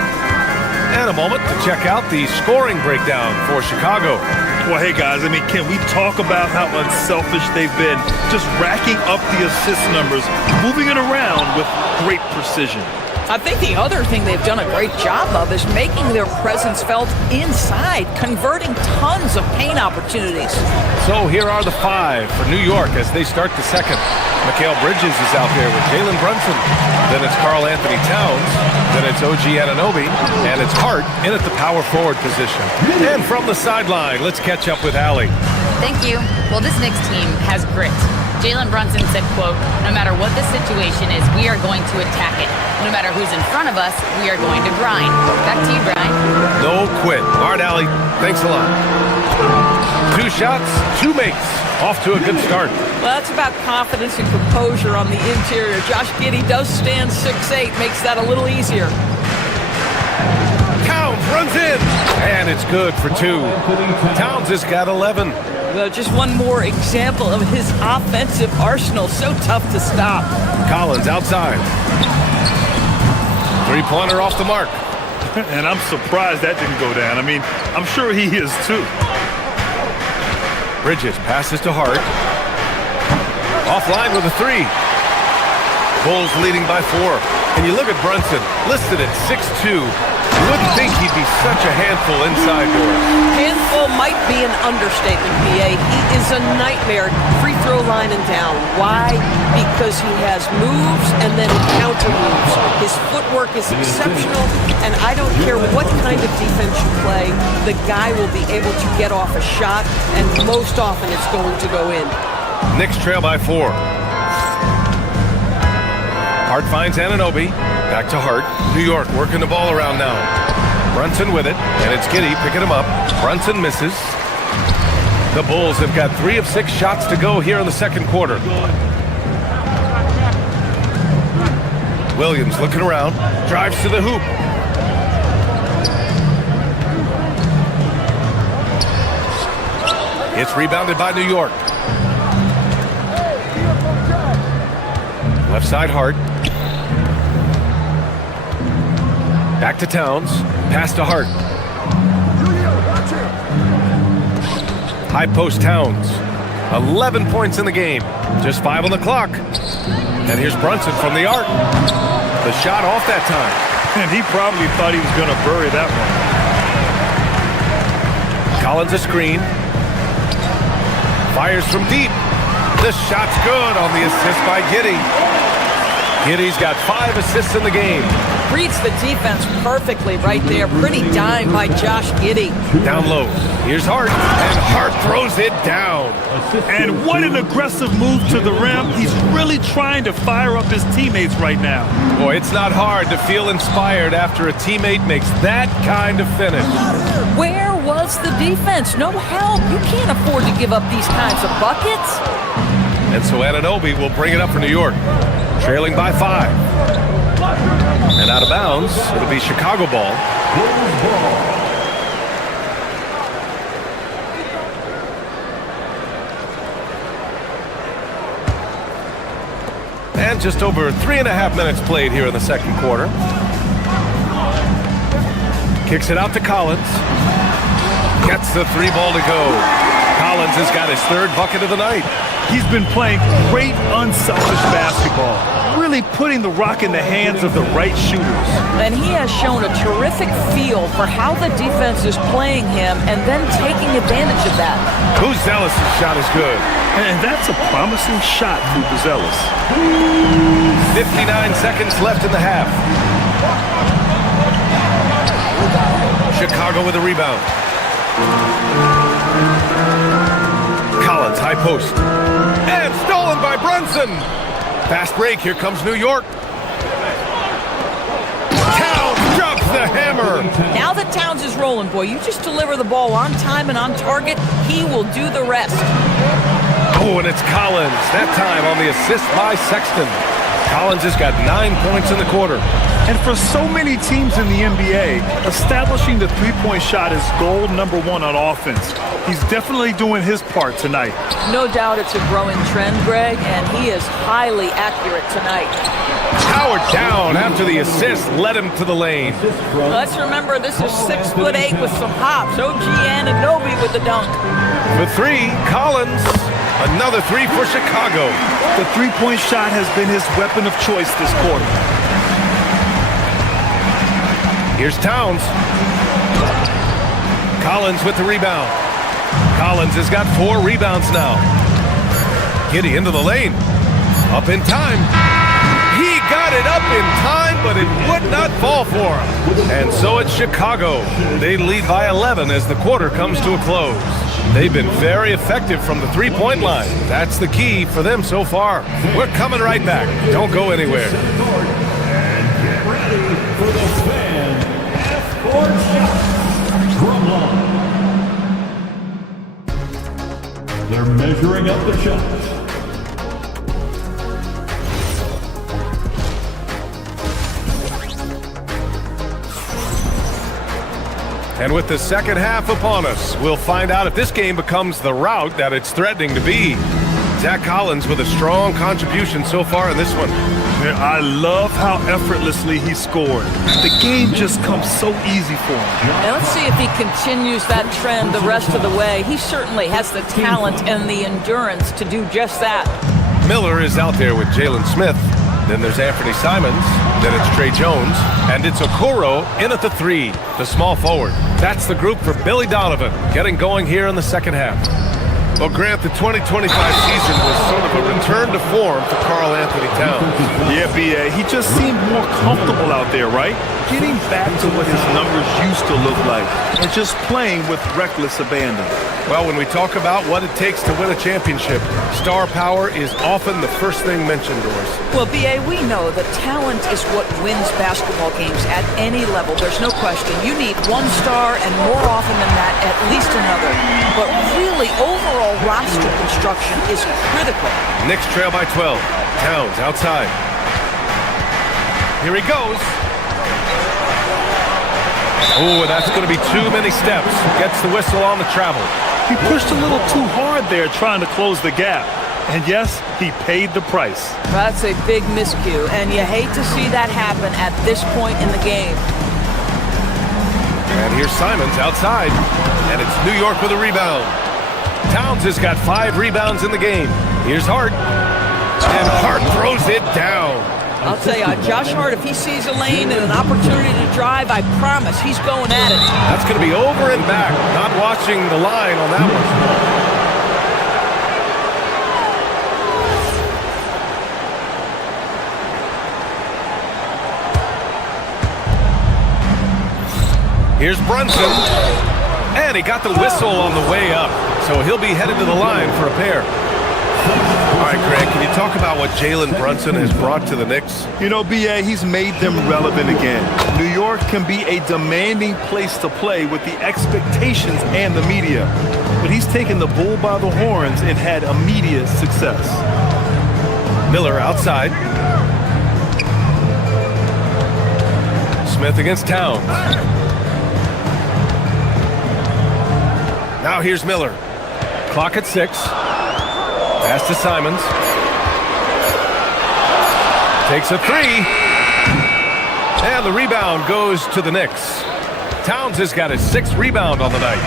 And a moment to check out the scoring breakdown for Chicago. Well, hey, guys, I mean, can we talk about how unselfish they've been? Just racking up the assist numbers, moving it around with great precision. I think the other thing they've done a great job of is making their presence felt inside, converting tons of paint opportunities. So here are the 5 for New York as they start the second. Mikal Bridges is out there with Jalen Brunson. Then it's Karl Anthony Towns. Then it's OG Anunoby. And it's Hart in at the power forward position. And from the sideline, let's catch up with Allie. Thank you. Well, this Knicks team has grit. Jalen Brunson said, quote, "No matter what the situation is, we are going to attack it. No matter who's in front of us, we are going to grind." Back to you, Brian. No quit. All right, Allie. Thanks a lot. 2 shots, 2 makes. Off to a good start. Well, that's about confidence and composure on the interior. Josh Giddey does stand 6'8", makes that a little easier. Towns runs in, and it's good for 2. Towns has got 11. Just one more example of his offensive arsenal. So tough to stop. Collins outside. 3-pointer off the mark. And I'm surprised that didn't go down. I mean, I'm sure he is too. Bridges passes to Hart. Offline with a 3. Bulls leading by 4. And you look at Brunson, listed at 6'2". You wouldn't think he'd be such a handful inside doors. Handful might be an understatement, PA. He is a nightmare free throw line and down. Why? Because he has moves and then counter moves. His footwork is exceptional, and I don't care what kind of defense you play, the guy will be able to get off a shot, and most often it's going to go in. Knicks trail by 4. Hart finds Anunoby. Back to Hart. New York working the ball around now. Brunson with it, and it's Giddey picking him up. Brunson misses. The Bulls have got 3 of 6 shots to go here in the second quarter. Williams looking around, drives to the hoop. It's rebounded by New York. Left side Hart. Back to Towns. Pass to Hart. High post Towns. 11 points in the game. Just 5 on the clock. And here's Brunson from the arc. The shot off that time. And he probably thought he was going to bury that one. Collins a screen. Fires from deep. The shot's good on the assist by Giddey. Giddey's got 5 assists in the game. Reads the defense perfectly right there. Pretty dime by Josh Giddey. Down low. Here's Hart, and Hart throws it down. And what an aggressive move to the rim. He's really trying to fire up his teammates right now. Boy, it's not hard to feel inspired after a teammate makes that kind of finish. Where was the defense? No help. You can't afford to give up these kinds of buckets. And so Anunoby will bring it up for New York, trailing by 5. And out of bounds, it'll be Chicago ball. And just over 3.5 minutes played here in the second quarter. Kicks it out to Collins. Gets the 3 ball to go. Collins has got his 3rd bucket of the night. He's been playing great unselfish basketball, really putting the rock in the hands of the right shooters. And he has shown a terrific feel for how the defense is playing him and then taking advantage of that. Buzelis' shot is good. And that's a promising shot for Buzelis. 59 seconds left in the half. Chicago with a rebound. Collins, high post. And stolen by Brunson. Fast break, here comes New York. Towns drops the hammer. Now that Towns is rolling, boy, you just deliver the ball on time and on target, he will do the rest. Oh, and it's Collins, that time on the assist by Sexton. Collins has got 9 points in the quarter. And for so many teams in the NBA, establishing the three-point shot is goal number 1 on offense. He's definitely doing his part tonight. No doubt it's a growing trend, Greg, and he is highly accurate tonight. Howard down after the assist led him to the lane. Let's remember this is 6'8" with some hops. OG Anunoby with the dunk. For 3, Collins. Another 3 for Chicago. The three-point shot has been his weapon of choice this quarter. Here's Towns. Collins with the rebound. Collins has got 4 rebounds now. Giddey into the lane. Up in time. He got it up in time, but it would not fall for him. And so it's Chicago. They lead by 11 as the quarter comes to a close. They've been very effective from the 3-point line. That's the key for them so far. We're coming right back. Don't go anywhere. And get ready for the fan half-court shot drum line. They're measuring up the shots. And with the second half upon us, we'll find out if this game becomes the rout that it's threatening to be. Zach Collins with a strong contribution so far in this one. Man, I love how effortlessly he scored. The game just comes so easy for him. And let's see if he continues that trend the rest of the way. He certainly has the talent and the endurance to do just that. Miller is out there with Jalen Smith. Then there's Anthony Simons. Then it's Trey Jones. And it's Okoro in at the 3, the small forward. That's the group for Billy Donovan, getting going here in the second half. Well, Grant, the 2025 season was sort of a return to form for Karl Anthony Towns. Yeah, B.A., he just seemed more comfortable out there, right? Getting back to what his numbers used to look like and just playing with reckless abandon. Well, when we talk about what it takes to win a championship, star power is often the first thing mentioned, Doris. Well, B.A., we know that talent is what wins basketball games at any level. There's no question. You need one star and more often than that, at least another. But really, overall roster construction is critical. Knicks trail by 12. Towns outside. Here he goes. Oh, that's going to be too many steps. Gets the whistle on the travel. He pushed a little too hard there trying to close the gap. And yes, he paid the price. That's a big miscue, and you hate to see that happen at this point in the game. And here's Simons outside. And it's New York with a rebound. Towns has got 5 rebounds in the game. Here's Hart. And Hart throws it down. I'll tell you, Josh Hart, if he sees a lane and an opportunity to drive, I promise he's going at it. That's going to be over and back. Not watching the line on that one. Here's Brunson. And he got the whistle on the way up. So he'll be headed to the line for a pair. All right, Greg, can you talk about what Jalen Brunson has brought to the Knicks? You know, B.A., he's made them relevant again. New York can be a demanding place to play with the expectations and the media. But he's taken the bull by the horns and had immediate success. Miller outside. Smith against Towns. Now here's Miller. Clock at 6. Pass to Simons. Takes a 3. And the rebound goes to the Knicks. Towns has got his 6th rebound on the night.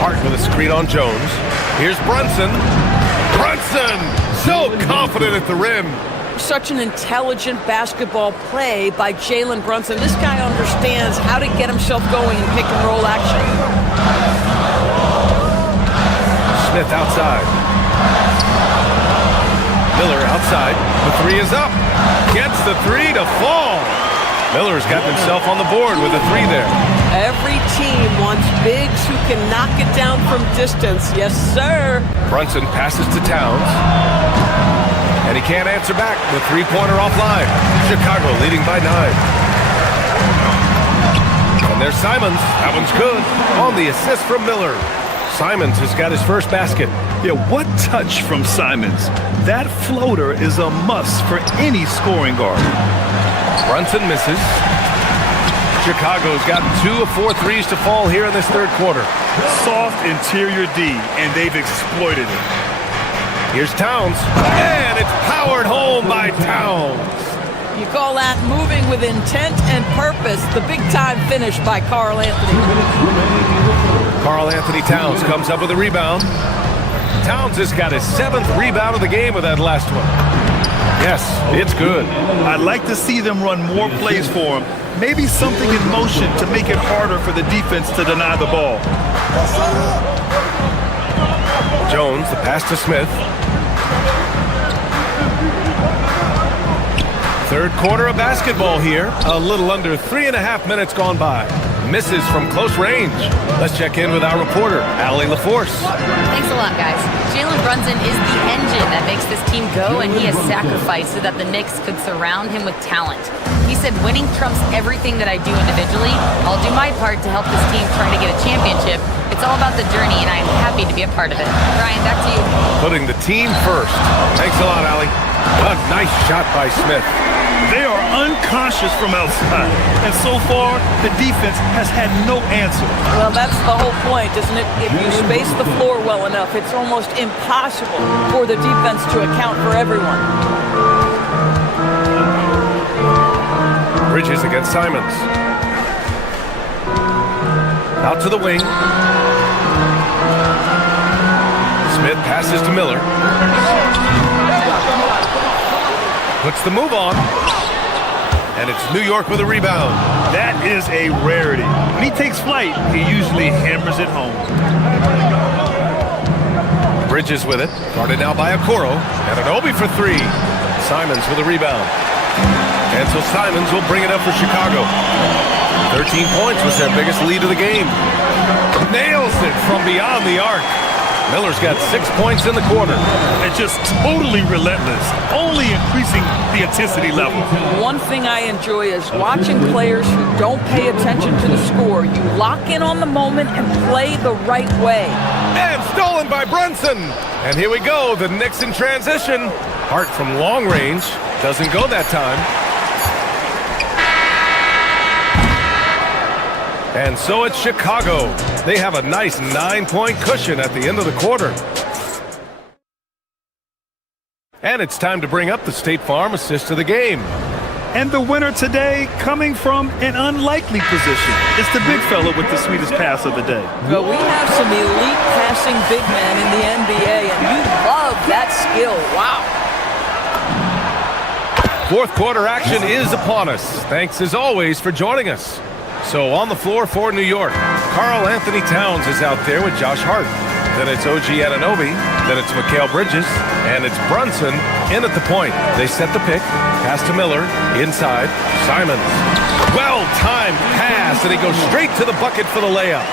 Hart with a screen on Jones. Here's Brunson. Brunson! So confident at the rim. Such an intelligent basketball play by Jalen Brunson. This guy understands how to get himself going in pick and roll action. Smith outside. Miller outside. The 3 is up. Gets the 3 to fall. Miller's got himself on the board with a 3 there. Every team wants bigs who can knock it down from distance. Yes, sir. Brunson passes to Towns. And he can't answer back. The three-pointer offline. Chicago leading by 9. And there's Simons. That one's good. On the assist from Miller. Simons has got his first basket. Yeah, what touch from Simons. That floater is a must for any scoring guard. Brunson misses. Chicago's gotten 2 of 4 threes to fall here in this third quarter. Soft interior D, and they've exploited it. Here's Towns, and it's powered home by Towns. You call that moving with intent and purpose. The big-time finish by Karl Anthony. Karl Anthony Towns comes up with a rebound. Towns has got his 7th rebound of the game with that last one. Yes, it's good. I'd like to see them run more plays for him. Maybe something in motion to make it harder for the defense to deny the ball. Jones, the pass to Smith. Third quarter of basketball here. A little under 3.5 minutes gone by. Misses from close range. Let's check in with our reporter, Allie LaForce. Thanks a lot, guys. Jalen Brunson is the engine that makes this team go, and he has sacrificed so that the Knicks could surround him with talent. He said, winning trumps everything that I do individually. I'll do my part to help this team try to get a championship. It's all about the journey, and I am happy to be a part of it. Ryan, back to you. Putting the team first. Thanks a lot, Allie. A nice shot by Smith. They are unconscious from outside, and so far, the defense has had no answer. Well, that's the whole point, isn't it? If you space the floor well enough, it's almost impossible for the defense to account for everyone. Bridges against Simons. Out to the wing. Smith passes to Miller. Puts the move on. And it's New York with a rebound. That is a rarity. When he takes flight, he usually hammers it home. Bridges with it. Guarded now by Okoro. And an Obi for 3. Simons with a rebound. And so Simons will bring it up for Chicago. 13 points was their biggest lead of the game. Nails it from beyond the arc. Miller's got 6 points in the quarter. And just totally relentless, only increasing the intensity level. One thing I enjoy is watching players who don't pay attention to the score. You lock in on the moment and play the right way. And stolen by Brunson. And here we go, the Knicks in transition. Hart from long range. Doesn't go that time. And so it's Chicago. They have a nice 9-point cushion at the end of the quarter. And it's time to bring up the State Farm assist of the game. And the winner today coming from an unlikely position. It's the big fella with the sweetest pass of the day. Well, we have some elite passing big men in the NBA, and you love that skill. Wow. Fourth quarter action is upon us. Thanks as always for joining us. So on the floor for New York, Karl Anthony Towns is out there with Josh Hart. Then it's OG Anunoby. Then it's Mikal Bridges. And it's Brunson in at the point. They set the pick. Pass to Miller. Inside. Simons. Well-timed pass. And he goes straight to the bucket for the layup.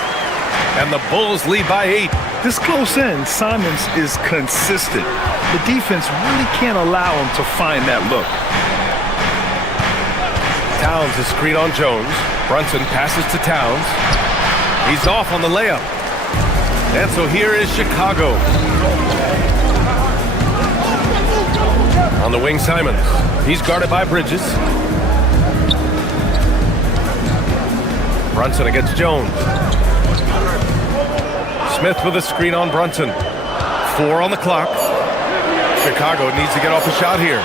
And the Bulls lead by 8. This close in, Simons is consistent. The defense really can't allow him to find that look. Towns is screen on Jones. Brunson passes to Towns. He's off on the layup. And so here is Chicago. On the wing, Simons. He's guarded by Bridges. Brunson against Jones. Smith with a screen on Brunson. 4 on the clock. Chicago needs to get off a shot here.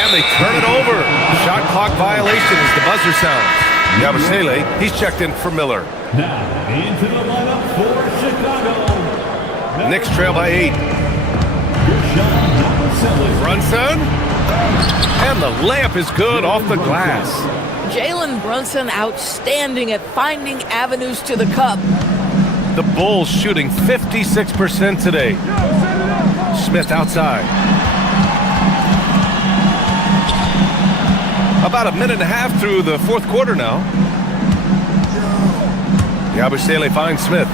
And they turn it over. Shot clock violation as the buzzer sounds. Yabusele, he's checked in for Miller. Now into the lineup for Chicago. Knicks trail by 8. Brunson. And the layup is good off the glass. Jalen Brunson outstanding at finding avenues to the cup. The Bulls shooting 56% today. Smith outside. About a minute and a half through the fourth quarter now. Yabusele finds Smith.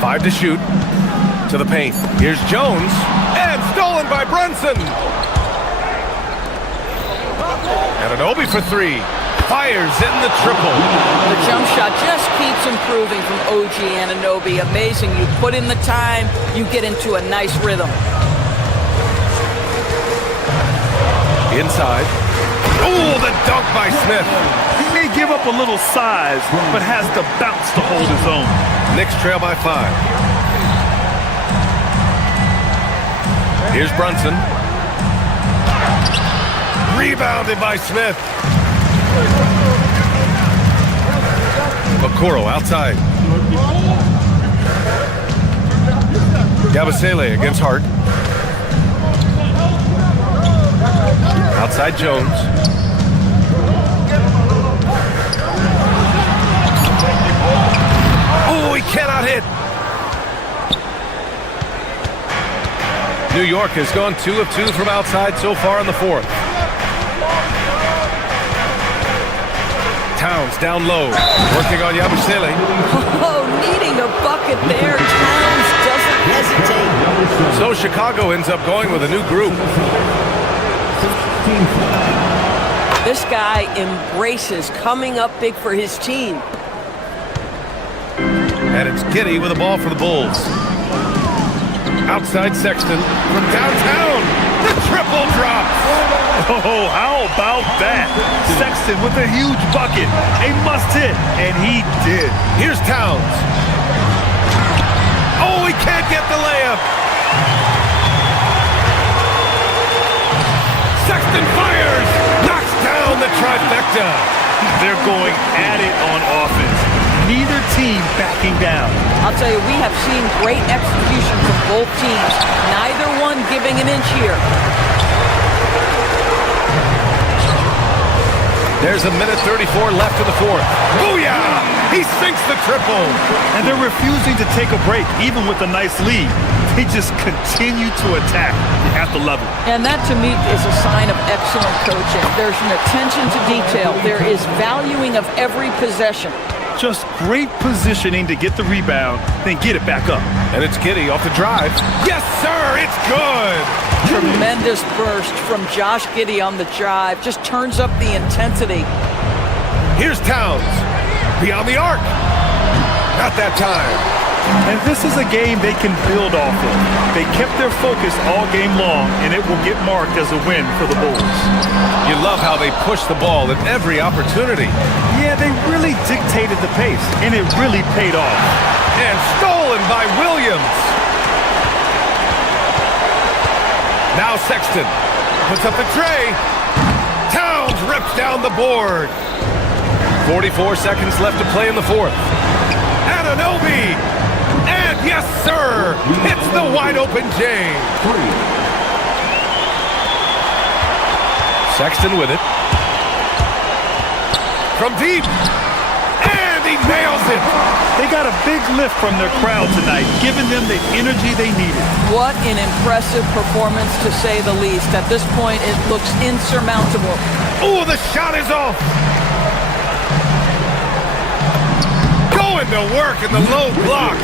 5 to shoot. To the paint. Here's Jones. And stolen by Brunson. Anunoby for 3. Fires in the triple. The jump shot just keeps improving from OG Anunoby. Amazing. You put in the time, you get into a nice rhythm. Inside. Oh, the dunk by Smith. He may give up a little size, but has the bounce to hold his own. Knicks trail by 5. Here's Brunson. Rebounded by Smith. Okoro outside. Yabusele against Hart. Outside Jones. Oh, he cannot hit. New York has gone 2 of 2 from outside so far in the fourth. Towns down low, working on Yabusele. Oh, needing a bucket there. Towns doesn't hesitate. So Chicago ends up going with a new group. This guy embraces coming up big for his team. And it's Giddey with the ball for the Bulls. Outside Sexton from downtown. The triple drops. Oh, how about that? Sexton with a huge bucket. A must hit, and he did. Here's Towns. Oh, he can't get the layup. Sexton fires. Knocks down the trifecta. They're going at it on offense. Neither team backing down. I'll tell you, we have seen great execution from both teams. Neither one giving an inch here. There's a minute 34 left in the fourth. Booyah! He sinks the triple. And they're refusing to take a break, even with a nice lead. They just continue to attack. You have to level. And that, to me, is a sign of excellent coaching. There's an attention to detail. There is valuing of every possession. Just great positioning to get the rebound, then get it back up. And it's Giddey off the drive. Yes, sir, it's good. Tremendous burst from Josh Giddey on the drive. Just turns up the intensity. Here's Towns. Beyond the arc. Not that time. And this is a game they can build off of. They kept their focus all game long, and it will get marked as a win for the Bulls. You love how they push the ball at every opportunity. Yeah, they really dictated the pace, and it really paid off. And stolen by Williams. Now Sexton puts up the tray. Towns rips down the board. 44 seconds left to play in the fourth. Anunoby. And yes, sir, hits the wide open J. Sexton with it. From deep. And he Nails it. They got a big lift from their crowd tonight, giving them the energy they needed. What an impressive performance, to say the least. At this point, it looks insurmountable. Oh, the shot is off. Going to work in the low block.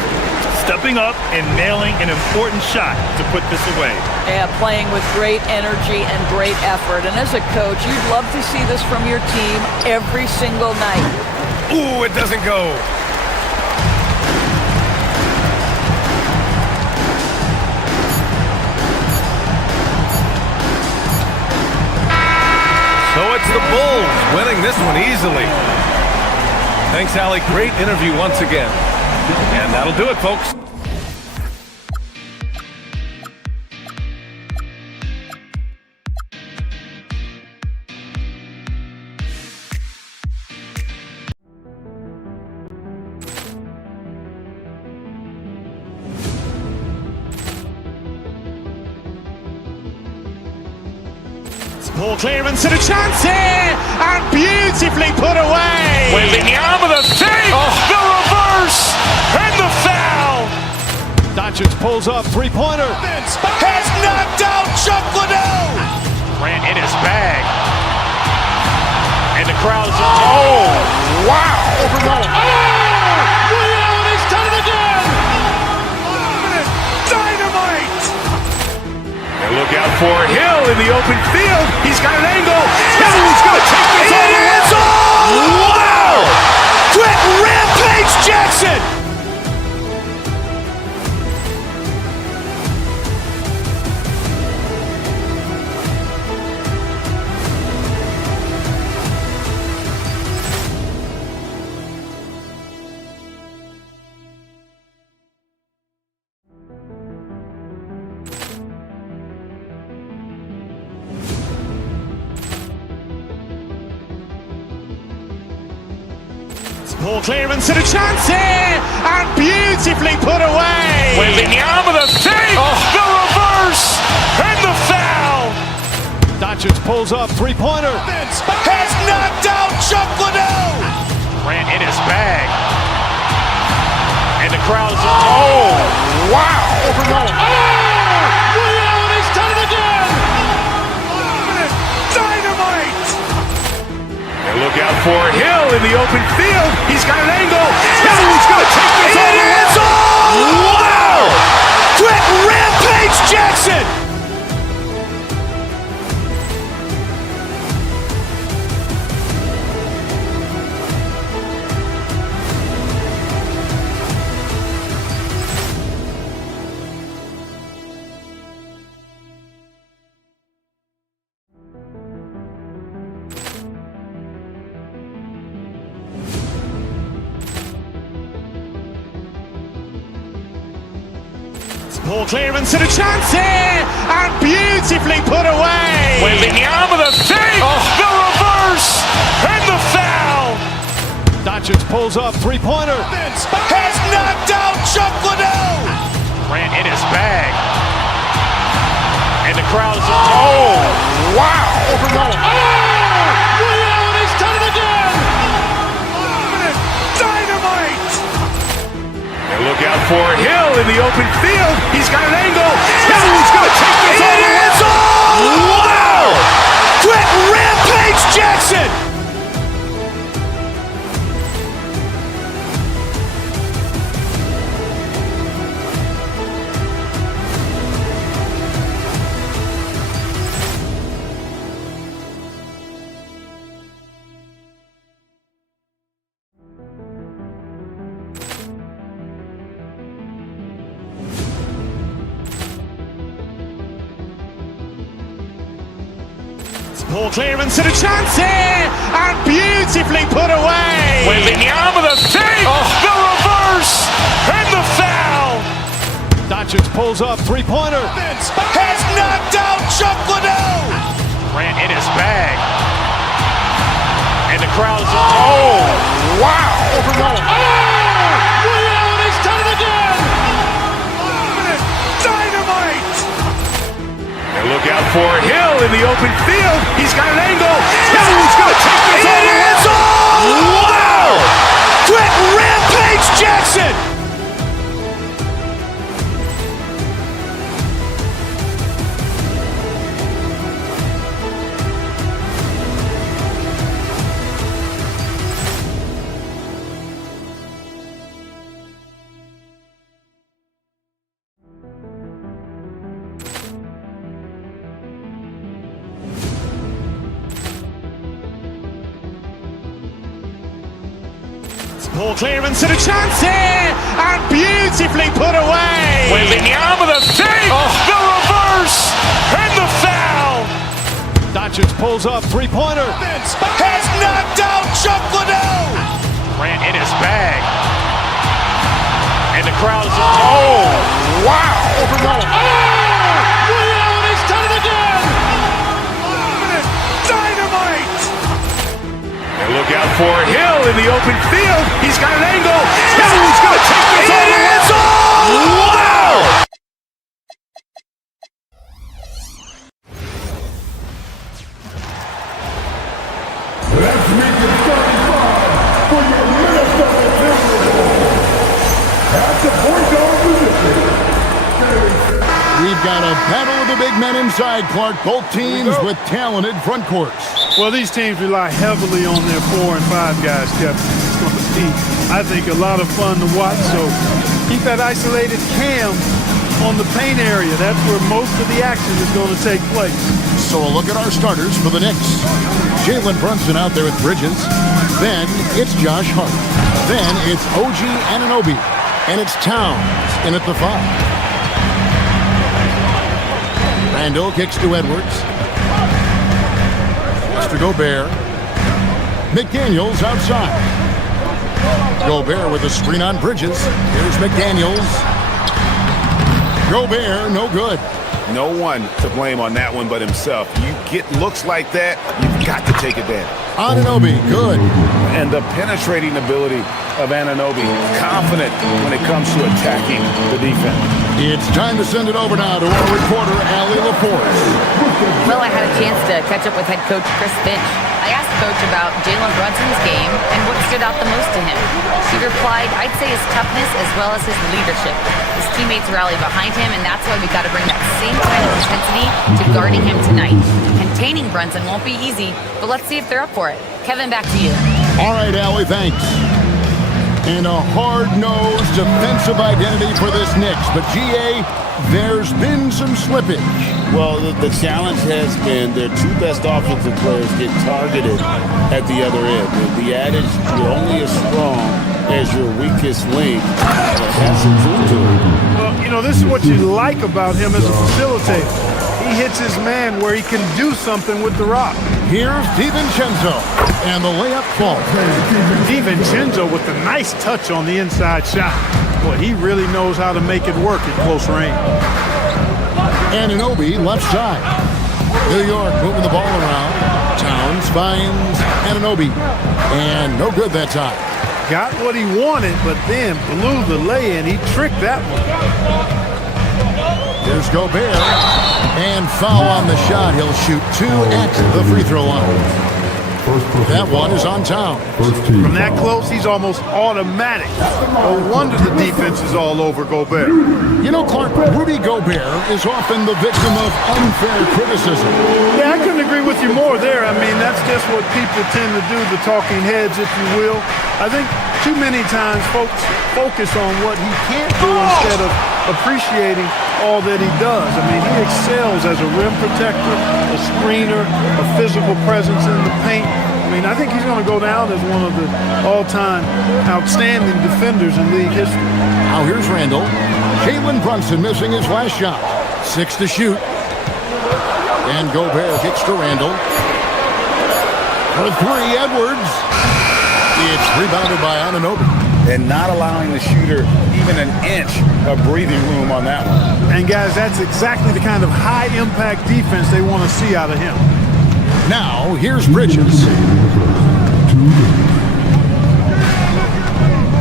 Stepping up and nailing an important shot to put this away. Yeah, playing with great energy and great effort. And as a coach, you'd love to see this from your team every single night. Ooh, it doesn't go. So it's the Bulls winning this one easily. Thanks, Allie. Great interview once again. And that'll do it, folks. Ball clearance and a chance here, and beautifully put away. With the arm of the thing, the reverse, and the foul. Doncic pulls up, three-pointer. Has knocked out Chuck Liddell. Ran in his bag. And the crowd is, oh, wow. Leon has done it again. Dynamite. And look out for Hill in the open field. He's got an angle. He's going to take this all the way. Wow! Quick Rampage Jackson. Ball clearance and a chance here, and beautifully put away. With the arm of the thing, the reverse, and the foul. Doncic pulls up, three-pointer. Has knocked out Chuck Liddell. Ran in his bag. And the crowd is, oh, wow. Leon has done it again. Dynamite. And look out for Hill in the open field. He's got an angle. He's going to take this all the way. Wow! Quick Rampage Jackson. Ball clearance and a chance here, and beautifully put away. With the arm of the thing, the reverse, and the foul. Doncic pulls up, three-pointer. Has knocked out Chuck Liddell. Ran in his bag. And the crowd is, oh, wow. Leon has done it again. Dynamite. And look out for Hill in the open field. He's got an angle. He's going to take this all the way. Wow! Quick Rampage Jackson. Ball clearance and a chance here, and beautifully put away. With the arm of the thing, the reverse, and the foul. Doncic pulls up, three-pointer. Has knocked out Chuck Liddell. Ran in his bag. And the crowd is, oh, wow. Leon has done it again. Dynamite. And look out for Hill in the open field. He's got an angle. He's going to take this all the way. Wow! Quit Rampage Jackson! Ball clearance and a chance here, and beautifully put away. With the arm of the fake, the reverse, and the foul. Doncic pulls up, three-pointer. Has knocked out Chuck Liddell. Ran in his bag, and the crowd is. Oh, wow! Leon has done it again. Dynamite! Look out for Hill in the open field. He's got an angle. He's going to take this all the way. It's all wow! Let's make it 35 for your Minnesota Timberwolves. At the point guard position. We've got a battle of the big men inside, Clark. Both teams with talented front courts. Well, these teams rely heavily on their 4 and 5 guys, Kevin. It's going to be, I think, a lot of fun to watch. So keep that isolated cam on the paint area. That's where most of the action is going to take place. So a look at our starters for the Knicks. Jalen Brunson out there with Bridges. Then it's Josh Hart. Then it's OG Anunoby. And it's Towns in at the 5. Randall kicks to Edwards. To Gobert. McDaniels outside. Gobert with a screen on Bridges. Here's McDaniels. Gobert, no good. No one to blame on that one but himself. You get looks like that, you've got to take advantage. Anunoby, good. And the penetrating ability of Anunoby, confident when it comes to attacking the defense. It's time to send it over now to our reporter, Allie LaForce. Well, I had a chance to catch up with head coach Chris Finch. I asked Coach about Jalen Brunson's game and what stood out the most to him. He replied, I'd say his toughness as well as his leadership. His teammates rally behind him, and that's why we've got to bring that same kind of intensity to guarding him tonight. Containing Brunson won't be easy, but let's see if they're up for it. Kevin, back to you. All right, Allie, thanks. And a hard-nosed defensive identity for this Knicks. But, GA, there's been some slippage. Well, the challenge has been their 2 best offensive players get targeted at the other end. The adage, you're only as strong as your weakest link, has some truth to it. Well, you know, this is what you like about him as a facilitator. He hits his man where he can do something with the rock. Here's DiVincenzo, and the layup falls. DiVincenzo with a nice touch on the inside shot. Boy, he really knows how to make it work at close range. Anunoby left side. New York moving the ball around. Towns finds Anunoby, and no good that time. Got what he wanted, but then blew the lay-in. He tricked that one. Here's Gobert, and foul on the shot. He'll shoot 2 at the free throw line. That one is on Towns. From that close, he's almost automatic. No wonder the defense is all over Gobert. You know, Clark, Rudy Gobert is often the victim of unfair criticism. Yeah, I couldn't agree with you more there. I mean, that's just what people tend to do, the talking heads, if you will. I think too many times folks focus on what he can't do instead of appreciating all that he does. I mean, he excels as a rim protector, a screener, a physical presence in the paint. I mean, I think he's going to go down as one of the all-time outstanding defenders in league history. Now here's Randall. Jalen Brunson missing his last shot. 6 to shoot. And Gobert kicks to Randall. For 3, Edwards. It's rebounded by Anunoby. And not allowing the shooter even an inch of breathing room on that one. And guys, that's exactly the kind of high-impact defense they want to see out of him. Now, here's Bridges.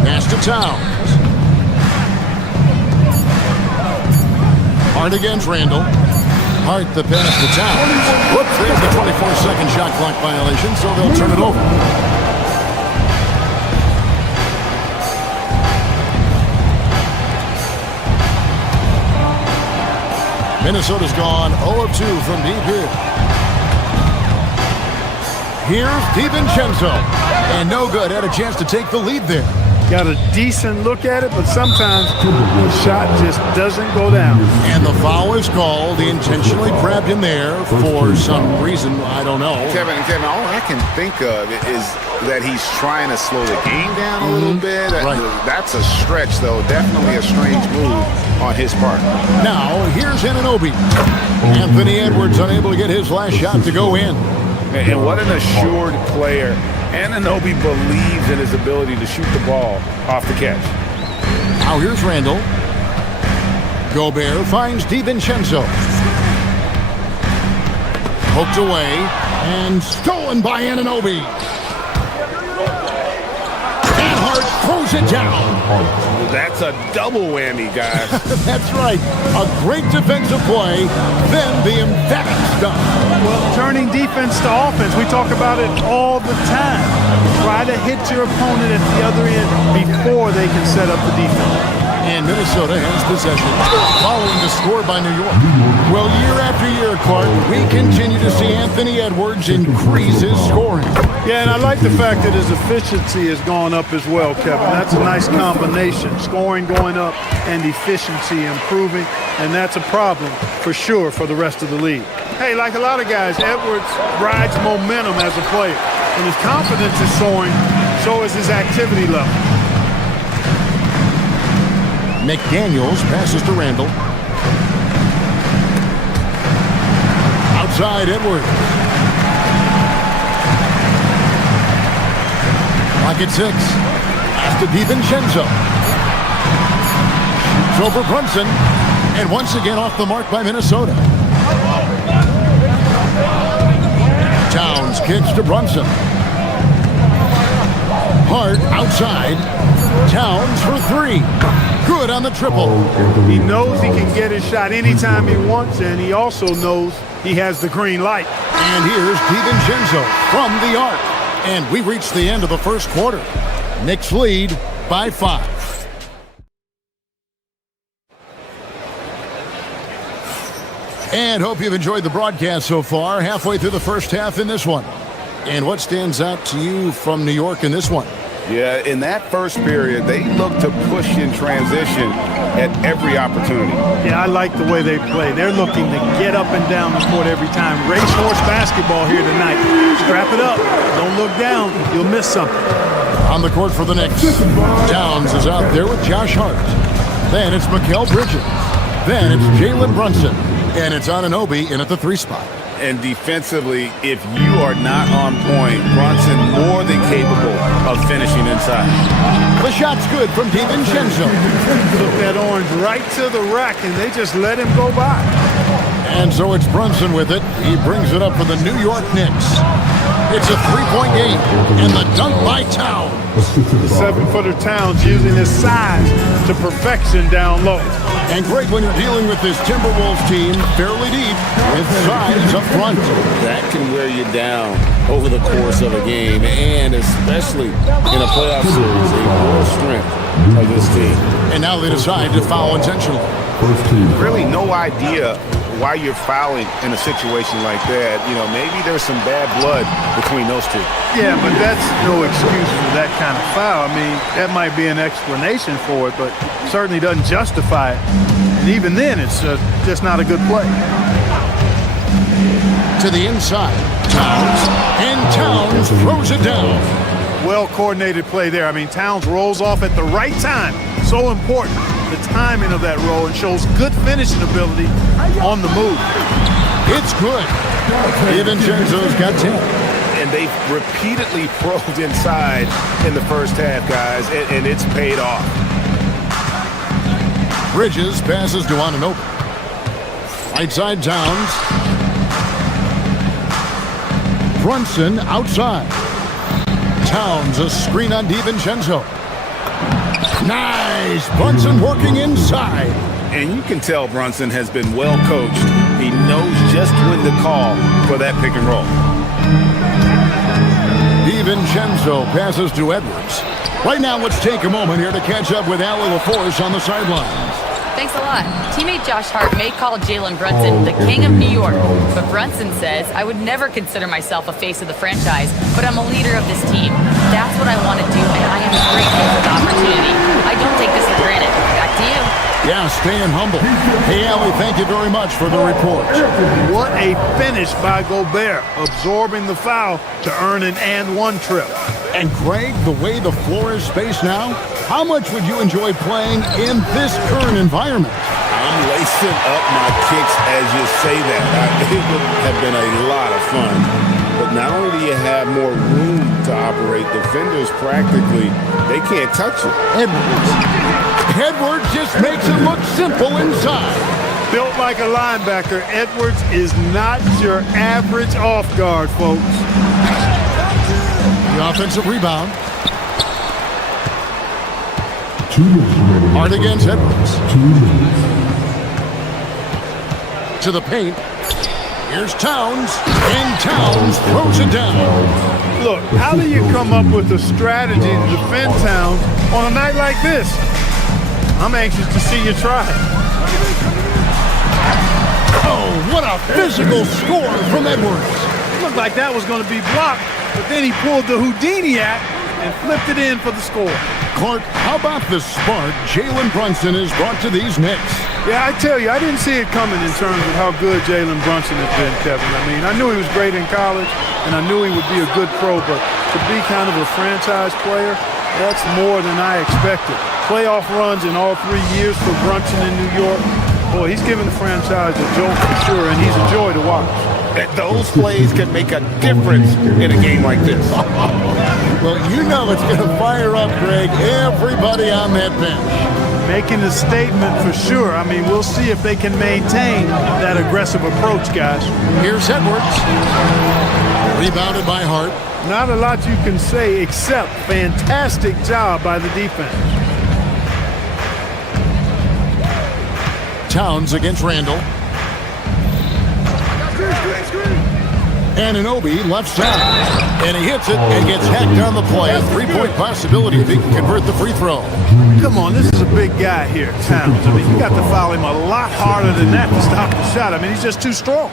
Pass to Towns. Hart against Randall. Hart the pass to Towns. Whoops, there's the 24-second shot clock violation, so they'll turn it over. Minnesota's gone 0 of 2 from deep here. Here's DiVincenzo. And no good. Had a chance to take the lead there. Got a decent look at it, but sometimes the shot just doesn't go down. And the foul is called. He intentionally grabbed him there for some reason. I don't know. Kevin, all I can think of is that he's trying to slow the game down a little bit. Right. That's a stretch, though. Definitely a strange move on his part. Now, here's Anunoby. Anthony Edwards unable to get his last shot to go in. And what an assured player. Anunoby believes in his ability to shoot the ball off the catch. Now here's Randall. Gobert finds DiVincenzo. Poked away and stolen by Anunoby. And Hart throws it down. That's a double whammy, guys. That's right. A great defensive play, then the emphatic stuff. Well, turning defense to offense, we talk about it all the time. Try to hit your opponent at the other end before they can set up the defense. And Minnesota has possession, following the score by New York. Well, year after year, Clark, we continue to see Anthony Edwards increase his scoring. Yeah, and I like the fact that his efficiency has gone up as well, Kevin. That's a nice combination. Scoring going up and efficiency improving, and that's a problem for sure for the rest of the league. Hey, like a lot of guys, Edwards rides momentum as a player. When his confidence is soaring, so is his activity level. McDaniels passes to Randall. Outside Edwards. Clock at 6. Pass to DiVincenzo. Shoots over Brunson. And once again off the mark by Minnesota. Towns kicks to Brunson. Hart outside. Towns for 3. Good on the triple. He knows he can get his shot anytime he wants, and he also knows he has the green light. And here's DiVincenzo from the arc. And we reached the end of the first quarter. Knicks lead by 5. And hope you've enjoyed the broadcast so far. Halfway through the first half in this one. And what stands out to you from New York in this one? Yeah, in that first period, they looked to push in transition at every opportunity. Yeah, I like the way they play. They're looking to get up and down the court every time. Racehorse basketball here tonight. Strap it up. Don't look down. You'll miss something. On the court for the Knicks, Towns is out there with Josh Hart. Then it's Mikal Bridges. Then it's Jalen Brunson. And it's Anunoby in at the 3 spot. And defensively, if you are not on point, Brunson more than capable of finishing inside. The shot's good from DiVincenzo. Took that orange right to the rack, and they just let him go by. And so it's Brunson with it. He brings it up for the New York Knicks. It's a 3-point game, and the dunk by Towns. The 7-footer Towns using his size to perfection down low. And great when you're dealing with this Timberwolves team, fairly deep, with size up front. That can wear you down over the course of a game, and especially in a playoff series, a real strength of this team. And now they decide to foul intentionally. Really no idea why you're fouling in a situation like that. You know, maybe there's some bad blood between those two. Yeah, but that's no excuse for that kind of foul. I mean, that might be an explanation for it, but certainly doesn't justify it. And even then, it's just not a good play. To the inside, Towns, and Towns throws it down. Well-coordinated play there. I mean, Towns rolls off at the right time. So important, the timing of that roll, and shows good finishing ability on the move. It's good. DiVincenzo's got 10. And they've repeatedly probed inside in the first half, guys, and it's paid off. Bridges passes to Anunoby. Right side Towns. Brunson outside. Towns a screen on DiVincenzo. Nice! Brunson working inside. And you can tell Brunson has been well coached. He knows just when to call for that pick and roll. DiVincenzo passes to Edwards. Right now, let's take a moment here to catch up with Allie LaForce on the sidelines. Thanks a lot. Teammate Josh Hart may call Jalen Brunson the king of New York, but Brunson says, I would never consider myself a face of the franchise, but I'm a leader of this team. That's what I want to do, and I am grateful for the opportunity. I don't take this for granted. Back to you. Yeah, staying humble. Hey, Allie, thank you very much for the report. What a finish by Gobert, absorbing the foul to earn an and-one trip. And Greg, the way the floor is spaced now, how much would you enjoy playing in this current environment? I'm lacing up my kicks as you say that. It would have been a lot of fun. But not only do you have more room to operate, defenders practically, they can't touch it. Edwards just makes it look simple inside. Built like a linebacker, Edwards is not your average off guard, folks. The offensive rebound. Hard against Edwards. To the paint. Here's Towns, and Towns throws it down. Look, how do you come up with a strategy to defend Towns on a night like this? I'm anxious to see you try. Oh, what a physical score from Edwards. Looked like that was going to be blocked, but then he pulled the Houdini act and flipped it in for the score. Clark, how about the spark Jalen Brunson has brought to these Knicks? Yeah, I tell you, I didn't see it coming in terms of how good Jalen Brunson has been, Kevin. I mean, I knew he was great in college, and I knew he would be a good pro, but to be kind of a franchise player, that's more than I expected. Playoff runs in all 3 years for Brunson in New York. Boy, he's given the franchise a jolt for sure, and he's a joy to watch. Those plays can make a difference in a game like this. Well, you know it's going to fire up, Greg, everybody on that bench. Making a statement for sure. I mean, we'll see if they can maintain that aggressive approach, guys. Here's Edwards. Rebounded by Hart. Not a lot you can say except fantastic job by the defense. Towns against Randall. Anunoby left side. And he hits it and gets hacked on the play. A three-point possibility if he can convert the free throw. Come on, this is a big guy here, Towns. I mean, you got to foul him a lot harder than that to stop the shot. I mean, he's just too strong.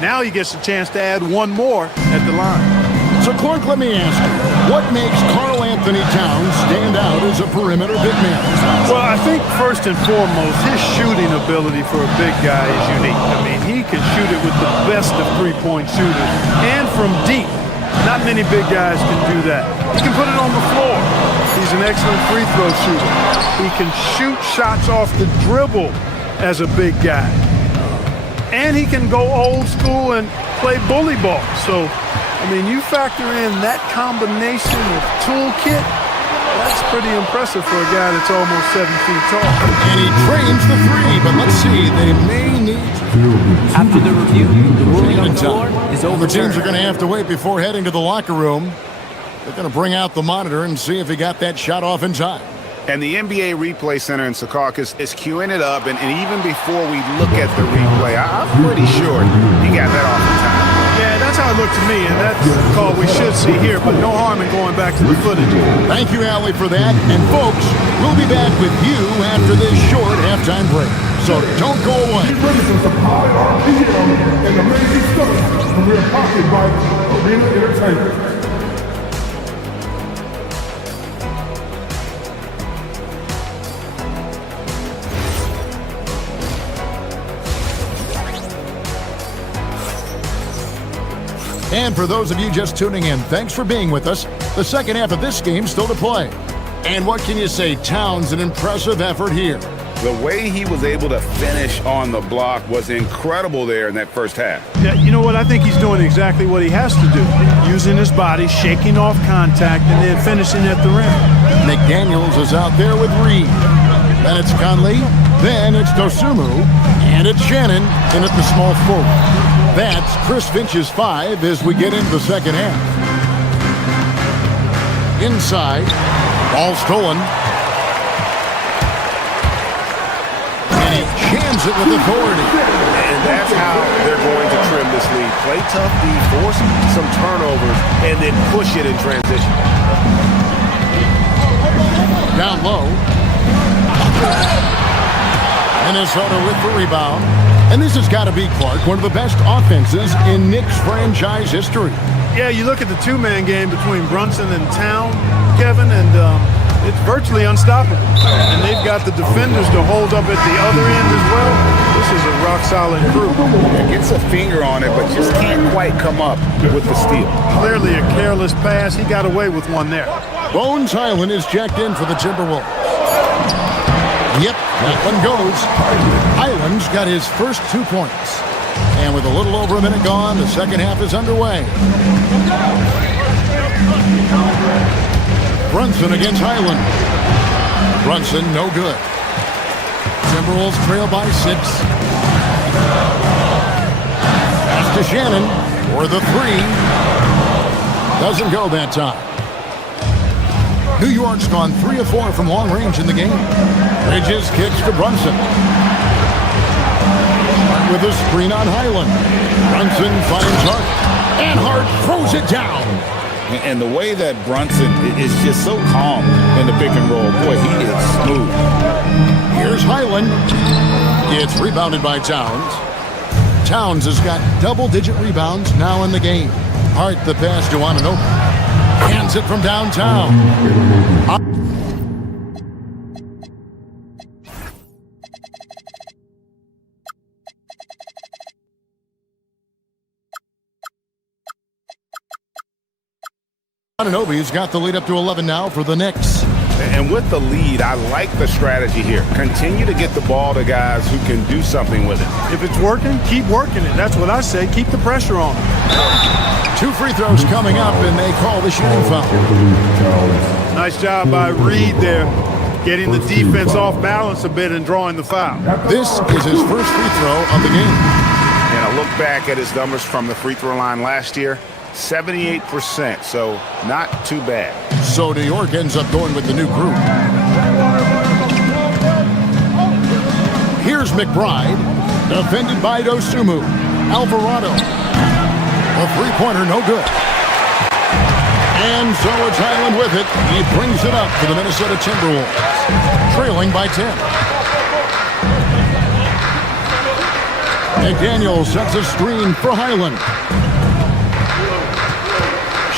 Now he gets a chance to add one more at the line. So, Clark, let me ask you, what makes Karl Anthony Towns stand out as a perimeter big man? Well, I think first and foremost, his shooting ability for a big guy is unique. I mean, he can shoot it with the best of three-point shooters and from deep. Not many big guys can do that. He can put it on the floor. He's an excellent free throw shooter. He can shoot shots off the dribble as a big guy. And he can go old school and play bully ball. So, I mean, you factor in that combination of toolkit, that's pretty impressive for a guy that's almost 7 feet tall. And he trains the three, but let's see, they may need to. After the review, the ruling on the floor is overturned. The teams are going to have to wait before heading to the locker room. They're going to bring out the monitor and see if he got that shot off in time. And the NBA Replay Center in Secaucus is queuing it up, and even before we look at the replay, I'm pretty sure he got that off in time. Yeah, that's how it looked to me, and that's the call we should see here, but no harm in going back to the footage. Thank you, Allie, for that. And, folks, we'll be back with you after this short halftime break. So don't go away. Get ready for some high RPM and amazing stuff from your pocket by Arena Entertainment. And for those of you just tuning in, thanks for being with us. The second half of this game still to play. And what can you say? Towns, an impressive effort here. The way he was able to finish on the block was incredible there in that first half. Yeah, you know what? I think he's doing exactly what he has to do. Using his body, shaking off contact, and then finishing at the rim. McDaniels is out there with Reed. Then it's Conley. Then it's Dosunmu. And it's Shannon in at the small forward. That's Chris Finch's 5 as we get into the second half. Inside, ball stolen. And he jams it with authority. And that's how they're going to trim this lead. Play tough D, force some turnovers, and then push it in transition. Down low. Minnesota with the rebound. And this has got to be, Clark, one of the best offenses in Knicks franchise history. Yeah, you look at the two-man game between Brunson and Town, Kevin, and it's virtually unstoppable. And they've got the defenders to hold up at the other end as well. This is a rock-solid crew. Gets a finger on it, but just can't quite come up with the steal. Clearly a careless pass. He got away with one there. Bones Highland is checked in for the Timberwolves. Yep, that one goes. Highland's got his first 2 points. And with a little over a minute gone, the second half is underway. Brunson against Highland. Brunson, no good. Timberwolves trail by 6. Pass to Shannon for the 3. Doesn't go that time. New York's gone 3 of 4 from long range in the game. Bridges kicks to Brunson. With a screen on Highland. Brunson finds Hart. And Hart throws it down. And the way that Brunson is just so calm in the pick and roll. Boy, he is smooth. Here's Highland. It's rebounded by Towns. Towns has got double-digit rebounds now in the game. Hart the pass to Anunoby. Hands it from downtown. Anunoby's got the lead up to 11 now for the Knicks. And with the lead, I like the strategy here. Continue to get the ball to guys who can do something with it. If it's working, keep working it. That's what I say. Keep the pressure on them. 2 free throws coming up, and they call the shooting foul. Nice job by Reed there, getting the defense off balance a bit and drawing the foul. This is his first free throw of the game. And I look back at his numbers from the free throw line last year. 78%, so not too bad. So New York ends up going with the new group. Here's McBride, defended by Dosunmu. Alvarado. A three-pointer, no good. And so it's Highland with it. He brings it up for the Minnesota Timberwolves, trailing by 10. McDaniel sets a screen for Highland.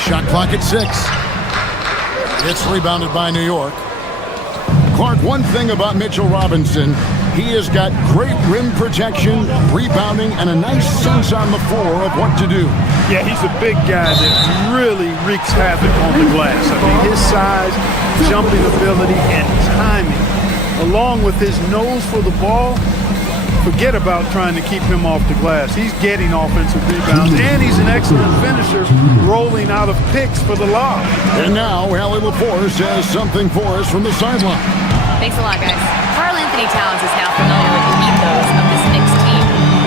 Shot clock at 6. It's rebounded by New York. Clark, one thing about Mitchell Robinson, he has got great rim protection, rebounding, and a nice sense on the floor of what to do. Yeah, he's a big guy that really wreaks havoc on the glass. I mean, his size, jumping ability, and timing, along with his nose for the ball, forget about trying to keep him off the glass. He's getting offensive rebounds, and he's an excellent finisher, rolling out of picks for the lob. And now, Allie LaForce has something for us from the sideline. Thanks a lot, guys. Karl Anthony Towns is now familiar with the ethos of this Knicks team.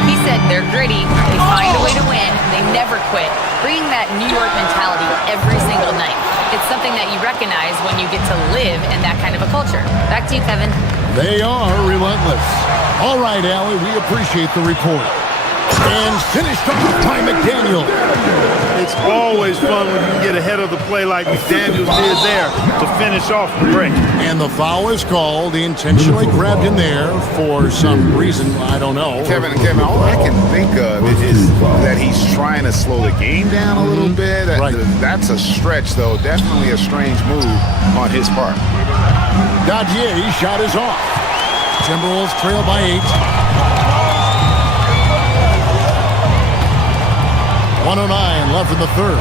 He said they're gritty, they find a way to win, they never quit, bringing that New York mentality every single night. It's something that you recognize when you get to live in that kind of a culture. Back to you, Kevin. They are relentless. All right, Allie, we appreciate the report. And finished off by McDaniel. It's always fun when you can get ahead of the play like McDaniels did there to finish off the break. And the foul is called. He intentionally grabbed him there for some reason. I don't know. Kevin, all I can think of is that he's trying to slow the game down a little bit. Right. That's a stretch, though. Definitely a strange move on his part. Dadier's shot is off. Timberwolves trail by 8. 1:09 left in the third.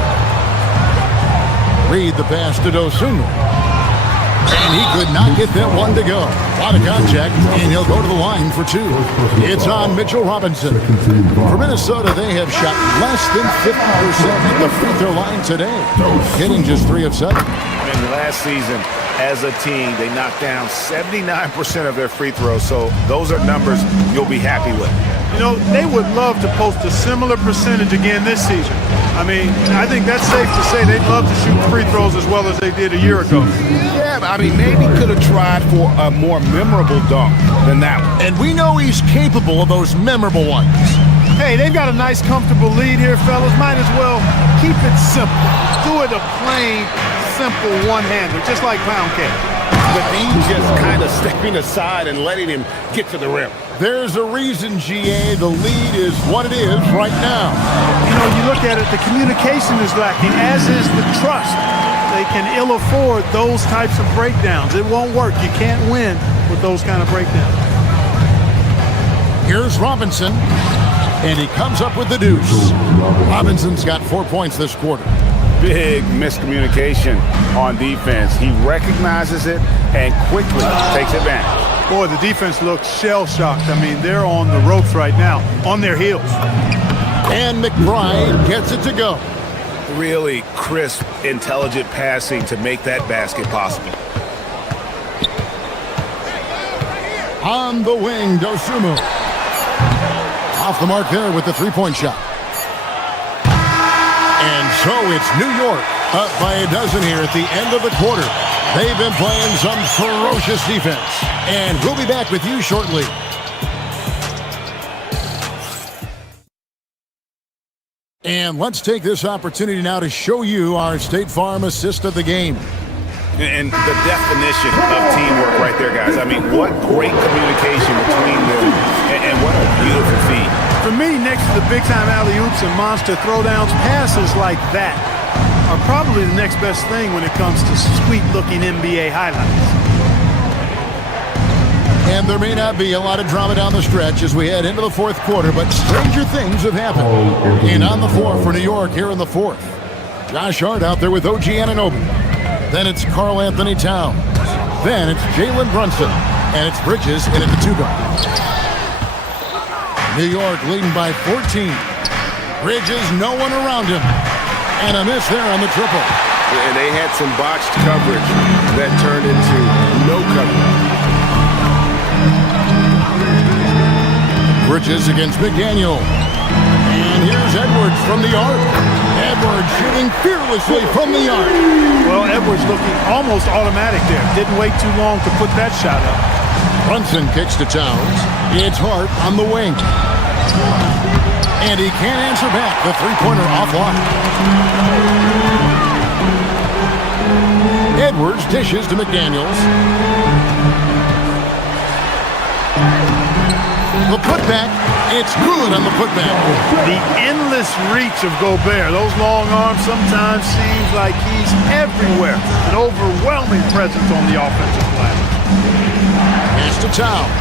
Reed the pass to Dosunmu. And he could not get that one to go. A lot of contact, and he'll go to the line for 2. It's on Mitchell Robinson. For Minnesota, they have shot less than 50% at the free throw line today, hitting just 3 of 7. And last season, as a team, they knocked down 79% of their free throws, so those are numbers you'll be happy with. You know, they would love to post a similar percentage again this season. I mean, I think that's safe to say they'd love to shoot free throws as well as they did a year ago. Yeah, I mean, maybe could have tried for a more memorable dunk than that one. And we know he's capable of those memorable ones. Hey, they've got a nice, comfortable lead here, fellas. Might as well keep it simple. Do it a plain, simple one-hander, just like pound cake. but he's just kind of stepping aside and letting him get to the rim. There's a reason, GA, the lead is what it is right now. You know, you look at it, the communication is lacking, as is the trust. They can ill afford those types of breakdowns. It won't work. You can't win with those kind of breakdowns. Here's Robinson, and he comes up with the deuce. Robinson's got 4 points this quarter. Big miscommunication on defense. He recognizes it and quickly takes advantage. Boy, the defense looks shell-shocked. I mean, they're on the ropes right now, on their heels. And McBride gets it to go. Really crisp, intelligent passing to make that basket possible. On the wing, Dosunmu. Off the mark there with the three-point shot. And so it's New York up by a dozen here at the end of the quarter. They've been playing some ferocious defense. And we'll be back with you shortly. And let's take this opportunity now to show you our State Farm assist of the game. And the definition of teamwork right there, guys. I mean, what great communication between them, and what a beautiful feat. For me, next to the big-time alley-oops and monster throwdowns, passes like that are probably the next best thing when it comes to sweet-looking NBA highlights. And there may not be a lot of drama down the stretch as we head into the fourth quarter, but stranger things have happened. And on the floor for New York here in the fourth. Josh Hart out there with OG Anunoby. Then it's Karl Anthony Towns. Then it's Jalen Brunson. And it's Bridges in at the two-guard. New York leading by 14. Bridges, no one around him. And a miss there on the triple. And they had some botched coverage that turned into no coverage. Bridges against McDaniel. And here's Edwards from the arc. Edwards shooting fearlessly from the arc. Well, Edwards looking almost automatic there. Didn't wait too long to put that shot up. Brunson kicks to Towns. It's Hart on the wing. And he can't answer back. The three-pointer offline. Edwards dishes to McDaniels. The putback, it's good on the putback. The endless reach of Gobert. Those long arms sometimes seems like he's everywhere. An overwhelming presence on the offensive glass. Pass to Towns.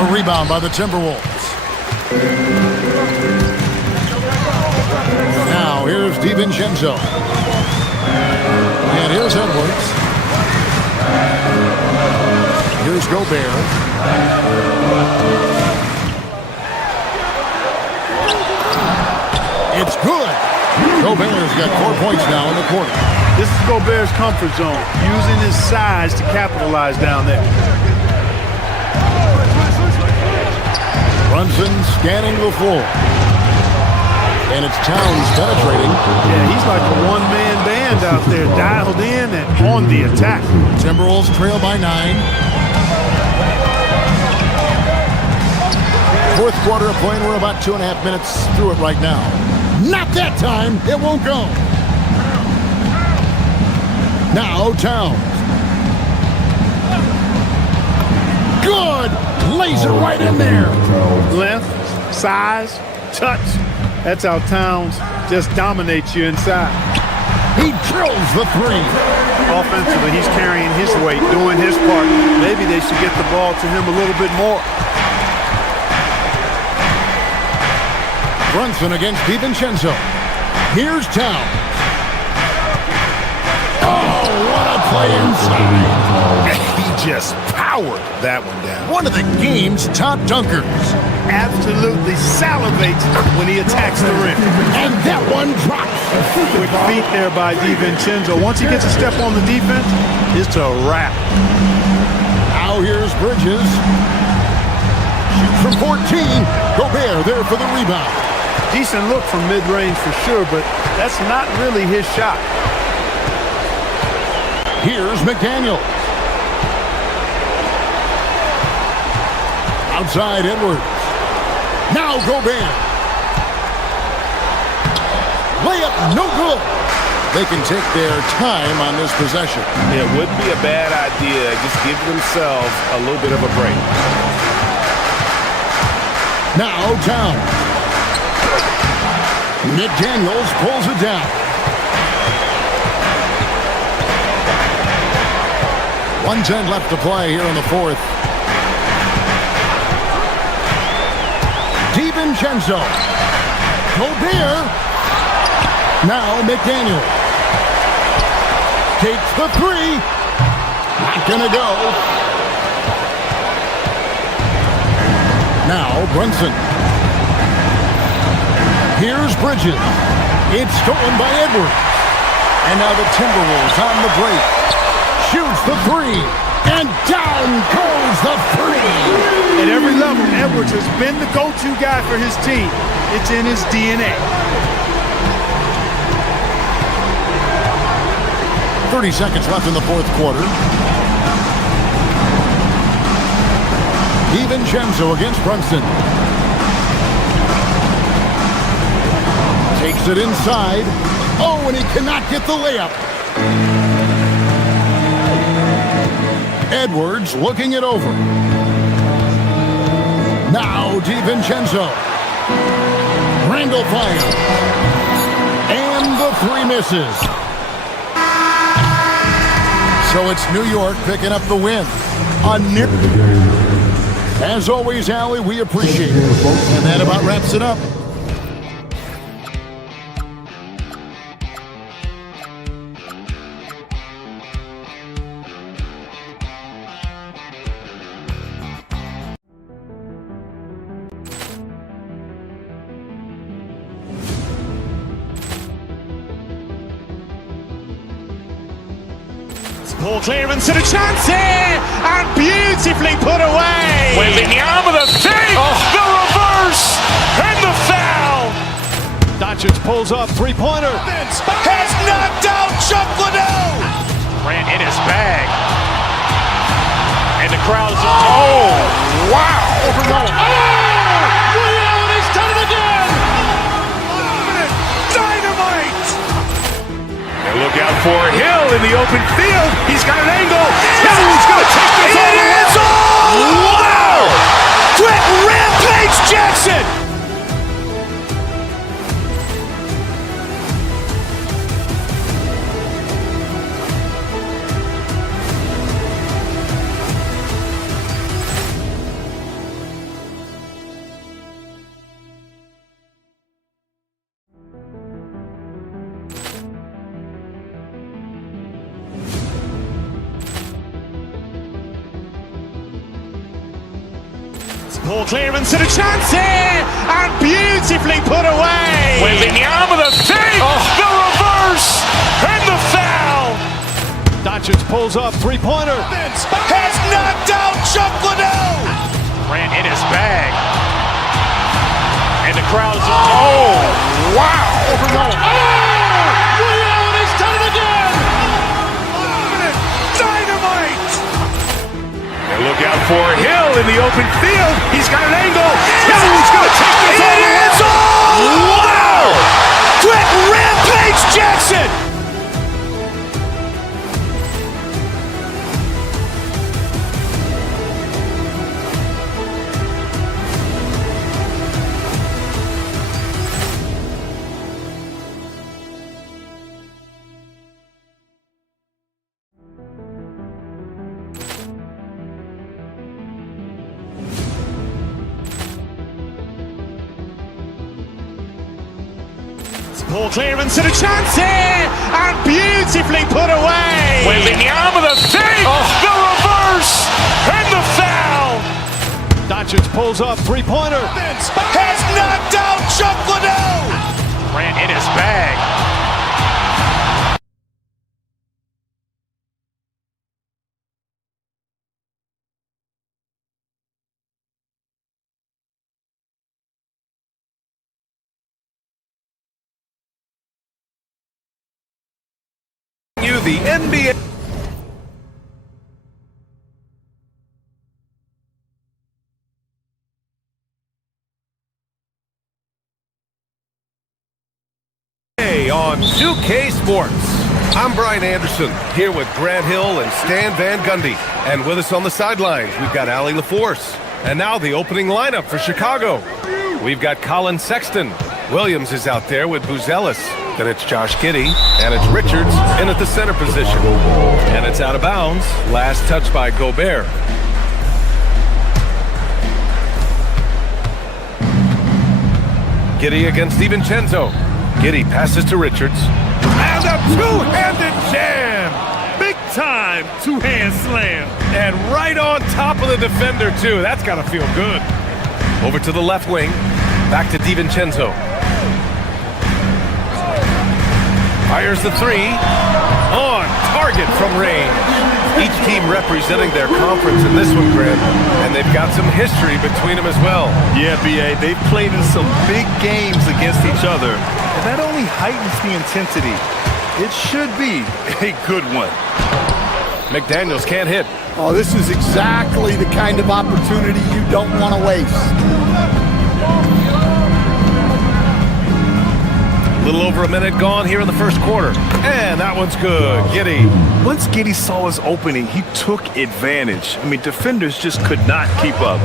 A rebound by the Timberwolves. Now here's DiVincenzo. And here's Edwards. Here's Gobert. It's good. Gobert's got 4 points now in the quarter. This is Gobert's comfort zone, using his size to capitalize down there. Brunson scanning the floor. And it's Towns penetrating. Yeah, he's like a one-man band out there, dialed in and on the attack. Timberwolves trail by 9. Fourth quarter of play, and we're about 2.5 minutes through it right now. Not that time. It won't go. Now Towns. Good. Lays it right in there. Length, size, touch. That's how Towns just dominates you inside. He drills the three. Offensively, he's carrying his weight, doing his part. Maybe they should get the ball to him a little bit more. Brunson against DiVincenzo. Here's Towns. Oh, what a play inside. He just powered that one down. One of the game's top dunkers. Absolutely salivates when he attacks the rim. And that one drops. Quick feet there by DiVincenzo. Once he gets a step on the defense, it's a wrap. Now here's Bridges. Shoots from 14. Gobert there for the rebound. Decent look from mid-range for sure, but that's not really his shot. Here's McDaniel. Outside Edwards. Now Gobert. Layup no good. they can take their time on this possession. It wouldn't be a bad idea. Just give themselves a little bit of a break. Now down. Nick Daniels pulls it down. 1:10 left to play here in the fourth. DiVincenzo. Gobert. Now McDaniel. Takes the three. Not gonna go. Now Brunson. Here's Bridges. It's stolen by Edwards. And now the Timberwolves on the break. Shoots the three. And down goes the three. At every level, Edwards has been the go-to guy for his team. It's in his DNA. 30 seconds left in the fourth quarter. DiVincenzo against Brunson. Takes it inside. Oh, and he cannot get the layup. Edwards looking it over. Now DiVincenzo. Randall fire. And the three misses. So it's New York picking up the win. As always, Allie, we appreciate it. And that about wraps it up. Ball clearance and a chance here, and beautifully put away. Waving the arm of the thing, the reverse, and the foul. Doncic pulls up, three-pointer. Has knocked out Chuck Liddell. Ran in his bag. And the crowd is, oh, wow. Leon has done it again. Dynamite. And look out for Hill in the open field. He's got an angle. He's going to take this all the way. Wow! Quick Rampage Jackson. Ball clearance and a chance here, and beautifully put away. Waving the arm of the thing, the reverse, and the foul. Doncic pulls up, three-pointer. Has knocked out Chuck Liddell. Ran in his bag. And the crowd is, oh, wow. Leon has done it again. Dynamite. And look out for Hill in the open field. He's got an angle. He's going to take this all the way. Wow! Quick Rampage Jackson. Ball clearance and a chance here, and beautifully put away. Waving the arm of the thing, the reverse, and the foul. Doncic pulls up, three-pointer. Has knocked out Chuck Liddell. Ran in his bag. The NBA on on 2K Sports. I'm Brian Anderson, here with Grant Hill and Stan Van Gundy. And with us on the sidelines, we've got Allie LaForce. And now the opening lineup for Chicago. We've got Colin Sexton. Williams is out there with Buzelis. Then it's Josh Giddey, and it's Richards in at the center position. And it's out of bounds. Last touch by Gobert. Giddey against DiVincenzo. Giddey passes to Richards. And a two-handed jam! Big time two-hand slam. And right on top of the defender, too. That's got to feel good. Over to the left wing. Back to DiVincenzo. Fires the three. On target from range. Each team representing their conference in this one, Grant. And they've got some history between them as well. Yeah, B.A., they've played in some big games against each other. And that only heightens the intensity. It should be a good one. McDaniels can't hit. Oh, this is exactly the kind of opportunity you don't want to waste. A little over a minute gone here in the first quarter. And that one's good. Giddey. Once Giddey saw his opening, he took advantage. I mean, defenders just could not keep up.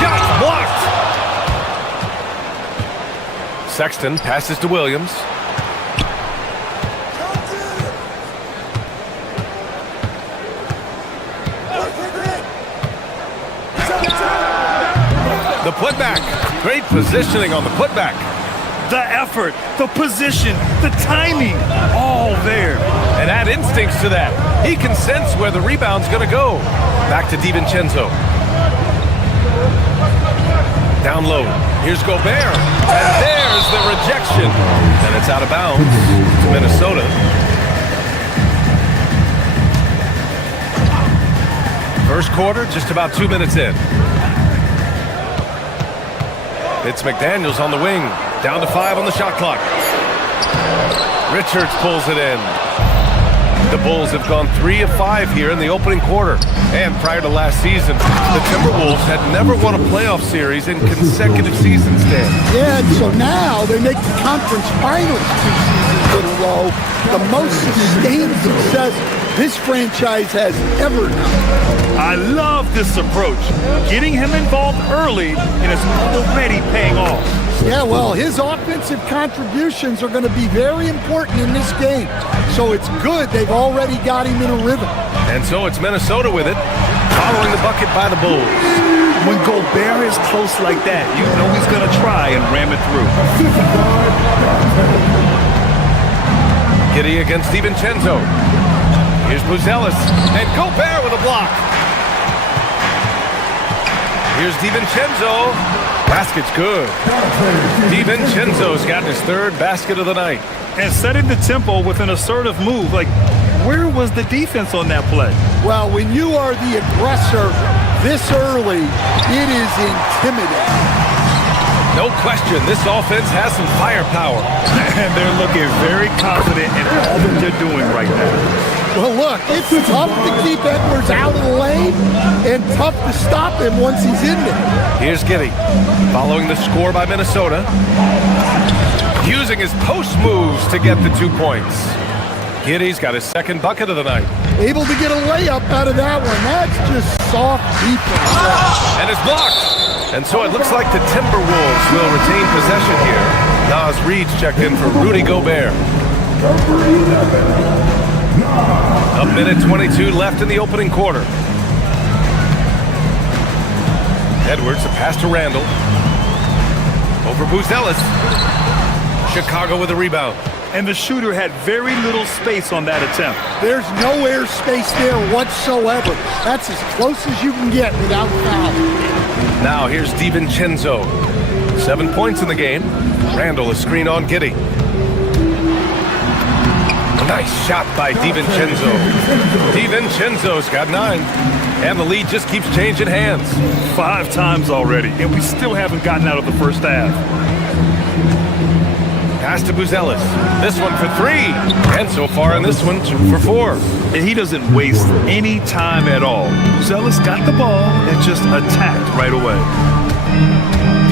Shot blocked. Sexton passes to Williams. The putback. Great positioning on the putback. The effort, the position, the timing, all there. And add instincts to that. He can sense where the rebound's going to go. Back to DiVincenzo. Down low. Here's Gobert. And there's the rejection. And it's out of bounds to Minnesota. First quarter, just about 2 minutes in. It's McDaniels on the wing. Down to 5 on the shot clock. Richards pulls it in. The Bulls have gone 3 of 5 here in the opening quarter. And prior to last season, the Timberwolves had never won a playoff series in consecutive seasons, Dan. Yeah, and so now they make the conference finals 2 seasons in a row. The most sustained success this franchise has ever known. I love this approach. Getting him involved early and it's already paying off. Yeah, well, his offensive contributions are going to be very important in this game. So it's good they've already got him in a rhythm. And so it's Minnesota with it, following the bucket by the Bulls. When Gobert is close like that, you know he's going to try and ram it through. Giddey against DiVincenzo. Here's Buzelis, and Gobert with a block. Here's DiVincenzo. Basket's good. DiVincenzo's gotten his 3rd basket of the night. And setting the tempo with an assertive move. Like, where was the defense on that play? Well, when you are the aggressor this early, it is intimidating. No question, this offense has some firepower. And they're looking very confident in all that they're doing right now. Well, look, it's tough to keep Edwards out of the lane and tough to stop him once he's in there. Here's Giddey, following the score by Minnesota. Using his post moves to get the 2 points. Giddey's got his 2nd bucket of the night. Able to get a layup out of that one. That's just soft defense. And it's blocked. And so it looks like the Timberwolves will retain possession here. Nas Reed's checked in for Rudy Gobert. A minute 22 left in the opening quarter. Edwards, a pass to Randall. Over Buzelis. Chicago with a rebound. And the shooter had very little space on that attempt. There's no air space there whatsoever. That's as close as you can get without foul. Now here's DiVincenzo. 7 points in the game. Randall is screen on Giddey. Nice shot by DiVincenzo. DiVincenzo's got 9. And the lead just keeps changing hands. 5 times already, and we still haven't gotten out of the first half. Pass to Buzelis. This one for 3. And so far in this one, 2 for 4. And he doesn't waste any time at all. Buzelis got the ball and just attacked right away.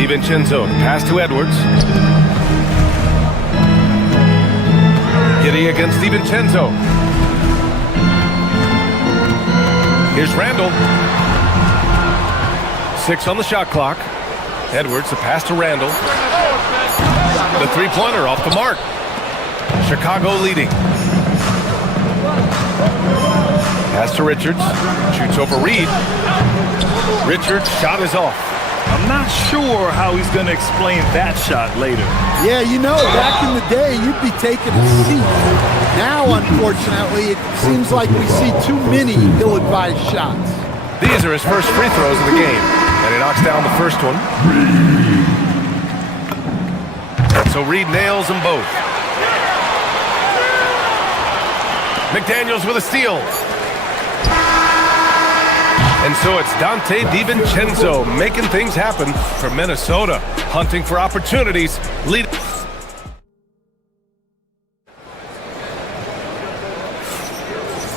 DiVincenzo, pass to Edwards. Giddy against DiVincenzo. Here's Randall. 6 on the shot clock. Edwards, the pass to Randall. The three-pointer off the mark. Chicago leading. Pass to Richards. Shoots over Reed. Richards' shot is off. I'm not sure how he's going to explain that shot later. Yeah, you know, back in the day, you'd be taking a seat. Now, unfortunately, it seems like we see too many ill-advised shots. These are his first free throws of the game, and he knocks down the first one. And so Reed nails them both. McDaniels with a steal. And so it's Dante DiVincenzo making things happen for Minnesota, hunting for opportunities.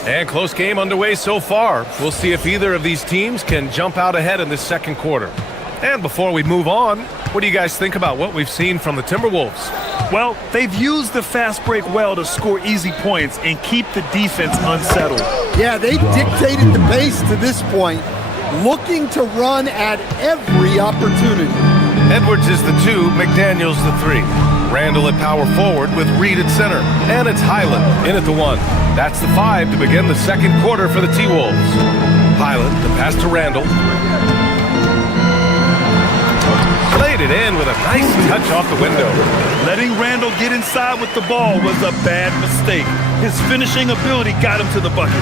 And close game underway so far. We'll see if either of these teams can jump out ahead in this second quarter. And before we move on, what do you guys think about what we've seen from the Timberwolves? Well, they've used the fast break well to score easy points and keep the defense unsettled. Yeah, they've dictated the pace to this point, looking to run at every opportunity. Edwards is the 2, McDaniels the 3. Randall at power forward with Reed at center. And it's Highland in at the 1. That's the 5 to begin the second quarter for the T-Wolves. Highland, the pass to Randall. Played it in with a nice touch off the window. Letting Randall get inside with the ball was a bad mistake. His finishing ability got him to the bucket.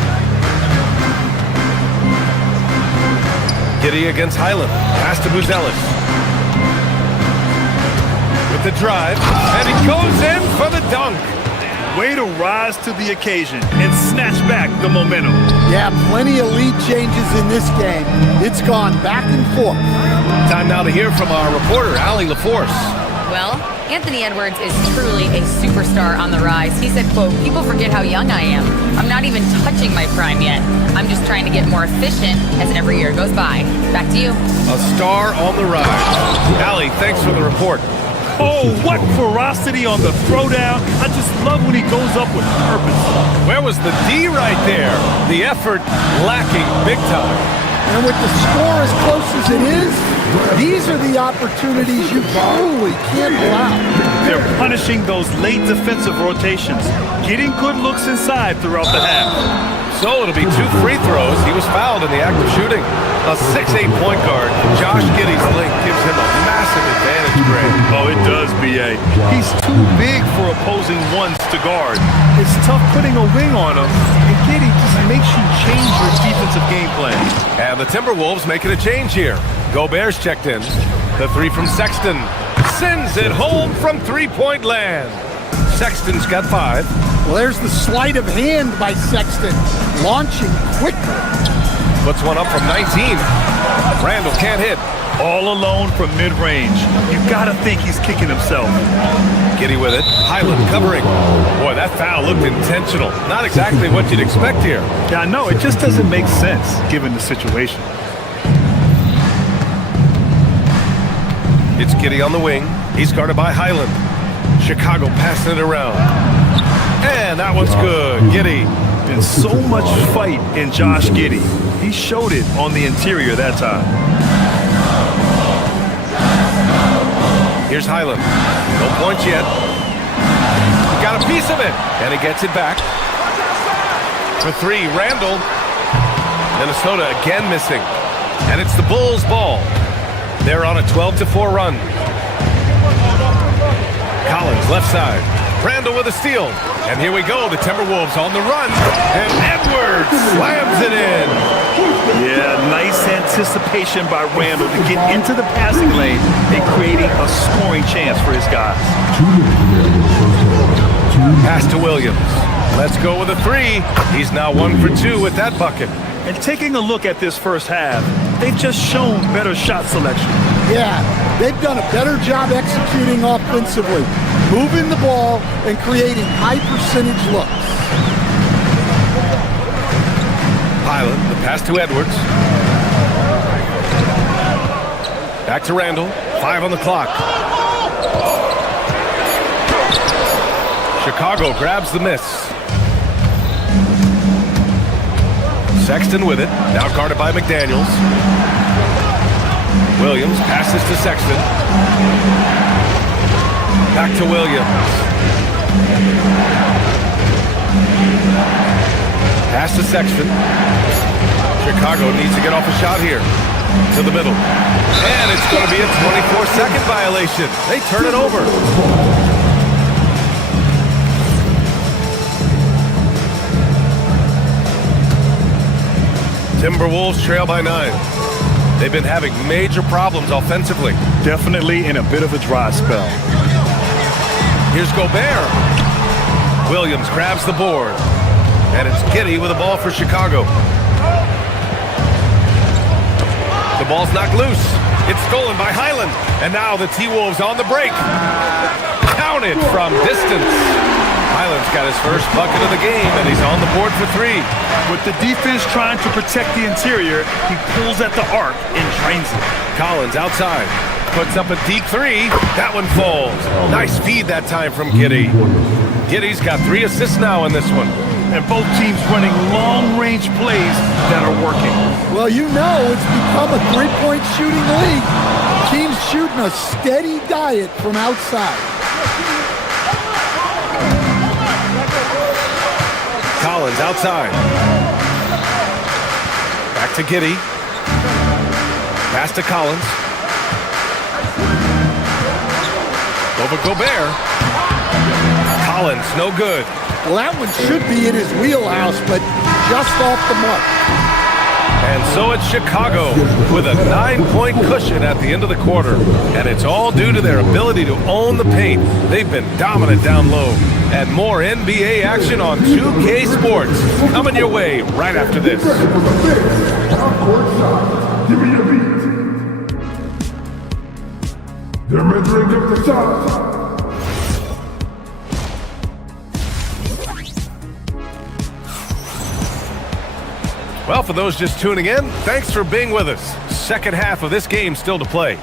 Giddy against Highland. Pass to Buzelis. With the drive, and he goes in for the dunk. Way to rise to the occasion and snatch back the momentum. Yeah, plenty of lead changes in this game. It's gone back and forth. Time now to hear from our reporter, Allie LaForce. Well, Anthony Edwards is truly a superstar on the rise. He said, quote, "People forget how young I am. I'm not even touching my prime yet. I'm just trying to get more efficient as every year goes by." Back to you. A star on the rise. Allie, thanks for the report. Oh, what ferocity on the throwdown. I just love when he goes up with purpose. Where was the D right there? The effort lacking big time. And with the score as close as it is, these are the opportunities you truly can't allow. They're punishing those late defensive rotations, getting good looks inside throughout the half. So it'll be 2 free throws. He was fouled in the act of shooting. A 6'8" point guard, Josh Giddey's length gives him a massive advantage, Greg. Oh, it does, B.A. He's too big for opposing ones to guard. It's tough putting a wing on him, and Giddey just makes you change your defensive game plan. And the Timberwolves making a change here. Gobert's checked in. The 3 from Sexton. Sends it home from three-point land. Sexton's got 5. Well, there's the sleight of hand by Sexton, launching quickly. Puts one up from 19. Randall can't hit. All alone from mid-range. You gotta think he's kicking himself. Giddey with it. Highland covering. Boy, that foul looked intentional. Not exactly what you'd expect here. Yeah, I know. It just doesn't make sense given the situation. It's Giddey on the wing. He's guarded by Highland. Chicago passing it around. And that one's good. Giddey. And so much fight in Josh Giddey. He showed it on the interior that time. Here's Highland. No points yet. He got a piece of it. And he gets it back. For 3, Randall. Minnesota again missing. And it's the Bulls' ball. They're on a 12-4 run. Collins, left side. Randall with a steal. And here we go, the Timberwolves on the run. And Edwards slams it in. Yeah, nice anticipation by Randall to get into the passing lane and creating a scoring chance for his guys. Pass to Williams. Let's go with a 3. He's now 1 for 2 with that bucket. And taking a look at this first half, they've just shown better shot selection. Yeah, they've done a better job executing offensively, moving the ball and creating high percentage looks. Highland, the pass to Edwards. Back to Randall. 5 on the clock. Chicago grabs the miss. Sexton with it. Now guarded by McDaniels. Williams passes to Sexton. Back to Williams. Pass to Sexton. Chicago needs to get off a shot here. To the middle. And it's going to be a 24-second violation. They turn it over. Timberwolves trail by 9. They've been having major problems offensively. Definitely in a bit of a dry spell. Here's Gobert. Williams grabs the board. And it's Giddey with the ball for Chicago. The ball's knocked loose. It's stolen by Highland. And now the T-Wolves on the break. Counted from distance. Highland's got his first bucket of the game, and he's on the board for 3. With the defense trying to protect the interior, he pulls at the arc and drains it. Collins outside. Puts up a deep 3. That one falls. Nice feed that time from Giddey. Giddey's got 3 assists now in this one. And both teams running long-range plays that are working. Well, you know it's become a three-point shooting league. Teams shooting a steady diet from outside. Collins outside. Back to Giddey. Pass to Collins. Over Gobert. Collins, no good. Well, that one should be in his wheelhouse, but just off the mark. And so it's Chicago with a 9-point cushion at the end of the quarter. And it's all due to their ability to own the paint. They've been dominant down low. And more NBA action on 2K Sports coming your way right after this. Give me a beat. They're measuring up the shot. Well, for those just tuning in, thanks for being with us. Second half of this game still to play.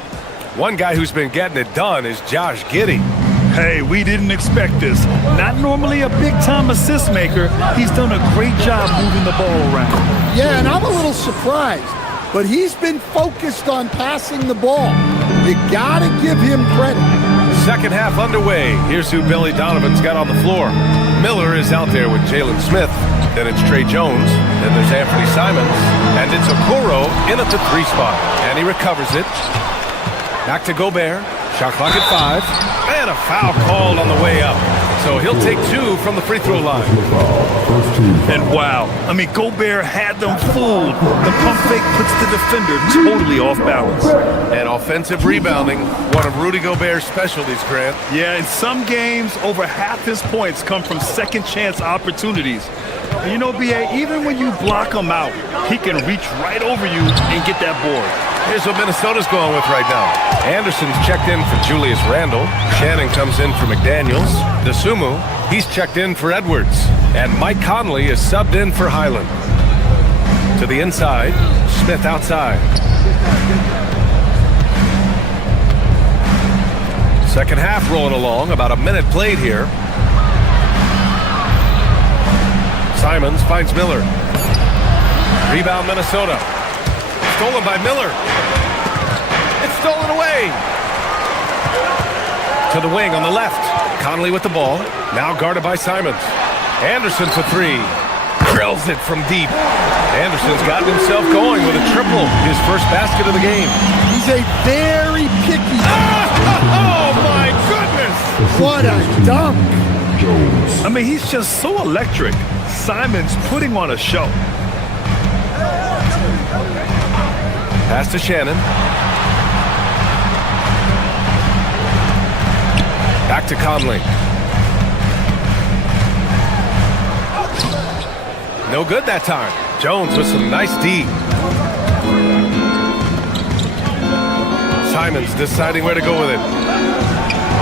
One guy who's been getting it done is Josh Giddey. Hey, we didn't expect this. Not normally a big-time assist maker. He's done a great job moving the ball around. Yeah, and I'm a little surprised, but he's been focused on passing the ball. You gotta give him credit. Second half underway. Here's who Billy Donovan's got on the floor. Miller is out there with Jalen Smith. Then it's Trey Jones. Then there's Anthony Simons. And it's Okoro in at the 3 spot. And he recovers it. Back to Gobert. Shot clock at 5. And a foul called on the way up. So he'll take 2 from the free throw line. And wow, I mean, Gobert had them fooled. The pump fake puts the defender totally off balance. And offensive rebounding, one of Rudy Gobert's specialties, Grant. Yeah, in some games, over half his points come from second chance opportunities. And you know, B.A., even when you block him out, he can reach right over you and get that board. Here's what Minnesota's going with right now. Anderson's checked in for Julius Randle. Shannon comes in for McDaniels. DeSumo, he's checked in for Edwards. And Mike Conley is subbed in for Highland. To the inside, Smith outside. Second half rolling along, about a minute played here. Simons finds Miller. Rebound Minnesota. Stolen by Miller. It's stolen away. To the wing on the left. Conley with the ball. Now guarded by Simons. Anderson for 3. Drills it from deep. Anderson's gotten himself going with a triple. His first basket of the game. He's a very picky. Oh my goodness! What a dunk. I mean, he's just so electric. Simons putting on a show. Pass to Shannon. Back to Conley. No good that time. Jones with some nice D. Simons deciding where to go with it.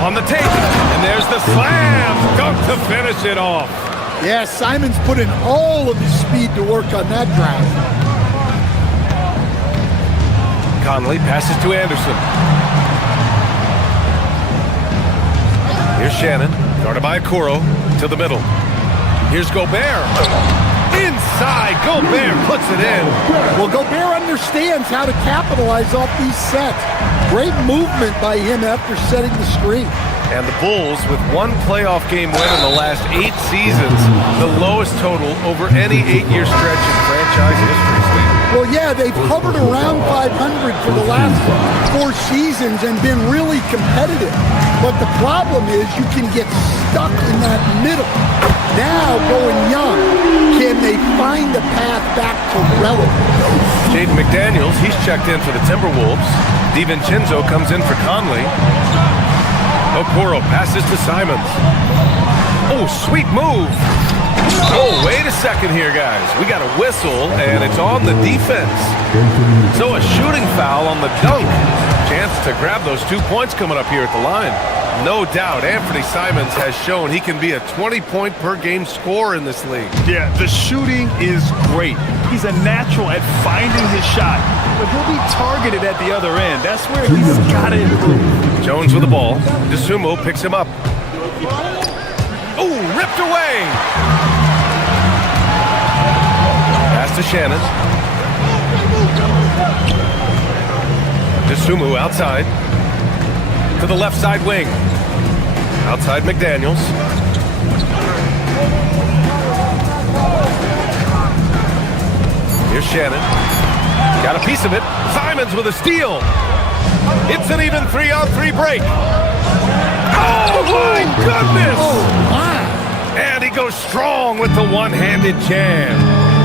On the tape. And there's the slam. Dunk to finish it off. Yeah, Simons put in all of his speed to work on that drive. Conley passes to Anderson. Here's Shannon, guarded by Okoro, to the middle. Here's Gobert. Inside, Gobert puts it in. Well, Gobert understands how to capitalize off these sets. Great movement by him after setting the screen. And the Bulls, with one playoff game win in the last 8 seasons, the lowest total over any 8-year stretch in franchise history, Steve. Well, yeah, they've hovered around 500 for the last 4 seasons and been really competitive. But the problem is you can get stuck in that middle. Now, going young, can they find a path back to relevance? Jaden McDaniels, he's checked in for the Timberwolves. DiVincenzo comes in for Conley. Okoro passes to Simons. Oh, sweet move. Oh, wait a second here, guys. We got a whistle, and it's on the defense. So a shooting foul on the dunk. Chance to grab those 2 points coming up here at the line. No doubt, Anthony Simons has shown he can be a 20-point-per-game scorer in this league. Yeah, the shooting is great. He's a natural at finding his shot, but he'll be targeted at the other end. That's where he's got to improve. Jones with the ball. DeSumo picks him up. Oh, ripped away. Pass to Shannon. DeSumo outside. To the left side wing. Outside McDaniels. Here's Shannon. Got a piece of it. Simons with a steal. It's an even 3-on-3 break. Oh, my goodness! Oh, my. And he goes strong with the one-handed jam.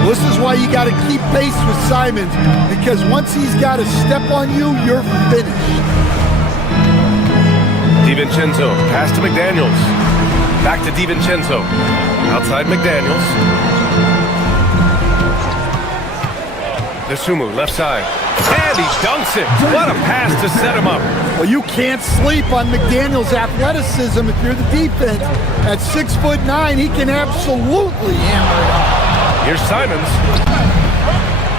This is why you got to keep pace with Simons, because once he's got a step on you, you're finished. DiVincenzo, pass to McDaniels. Back to DiVincenzo. Outside McDaniels. DeSumo, left side. And he dunks it. What a pass to set him up. Well, you can't sleep on McDaniels' athleticism if you're the defense. At 6'9", he can absolutely hammer it up. Here's Simons.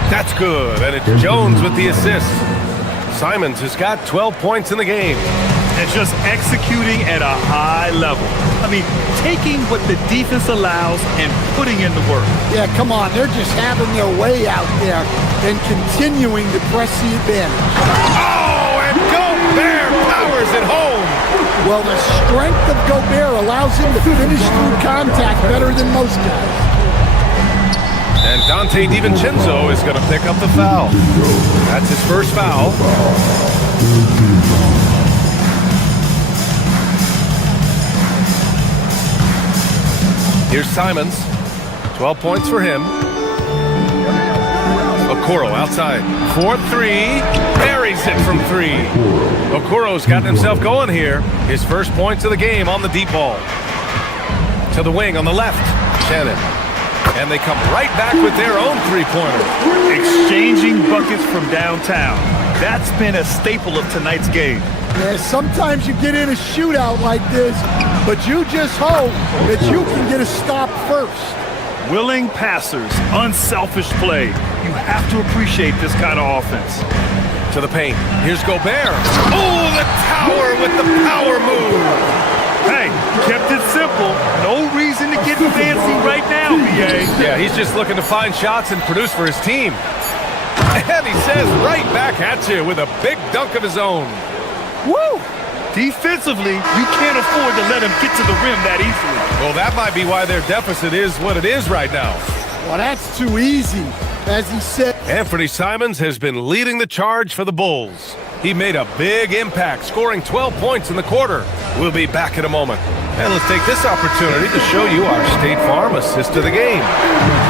That's good. And it's Jones with the assist. Simons has got 12 points in the game. And just executing at a high level. I mean, taking what the defense allows and putting in the work. Yeah, come on. They're just having their way out there and continuing to press the advantage. Oh, and Gobert powers it home. Well, the strength of Gobert allows him to finish through contact better than most guys. And Dante DiVincenzo is going to pick up the foul. That's his first foul. Here's Simons. 12 points for him. Okoro outside. 4-3. Buries it from 3. Okoro's gotten himself going here. His first points of the game on the deep ball. To the wing on the left. Shannon. And they come right back with their own three-pointer. Exchanging buckets from downtown. That's been a staple of tonight's game. Yeah, sometimes you get in a shootout like this, but you just hope that you can get a stop first. Willing passers, unselfish play. You have to appreciate this kind of offense. To the paint. Here's Gobert. Oh, the tower with the power move. Hey, kept it simple. No reason to get fancy right now, BA. Yeah, he's just looking to find shots and produce for his team. And he says right back at you with a big dunk of his own. Woo! Defensively, you can't afford to let him get to the rim that easily. Well, that might be why their deficit is what it is right now. Well, that's too easy, as he said. Anthony Simons has been leading the charge for the Bulls. He made a big impact, scoring 12 points in the quarter. We'll be back in a moment. And let's take this opportunity to show you our State Farm assist of the game.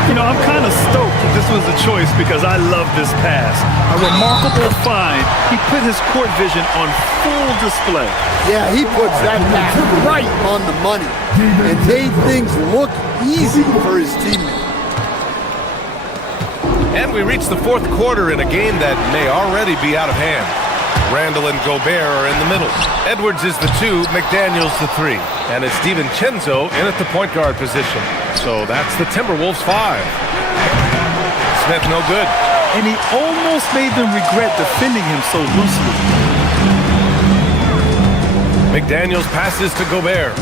You know, I'm kind of stoked that this was a choice because I love this pass. A remarkable find. He put his court vision on full display. Yeah, he puts that pass right on the money and made things look easy for his teammates. And we reach the fourth quarter in a game that may already be out of hand. Randall and Gobert are in the middle. Edwards is the 2, McDaniels the 3. And it's DiVincenzo in at the point guard position. So that's the Timberwolves 5. Smith no good. And he almost made them regret defending him so loosely. McDaniels passes to Gobert.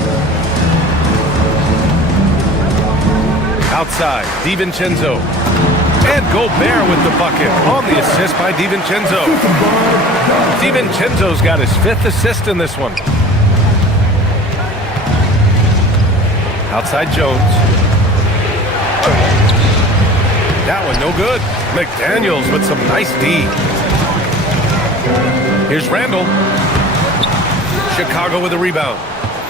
Outside, DiVincenzo. And Gobert with the bucket on the assist by DiVincenzo. DiVincenzo's got his 5th assist in this one. Outside Jones. That one no good. McDaniels with some nice D. Here's Randall. Chicago with a rebound.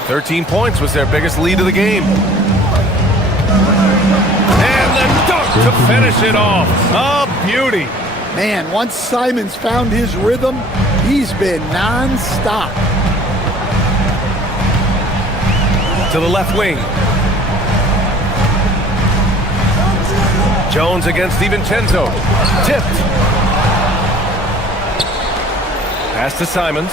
13 points was their biggest lead of the game. And the dunk to finish it off. A beauty. Man, once Simons found his rhythm, he's been non-stop. To the left wing. Jones against DiVincenzo. Tipped. Pass to Simons.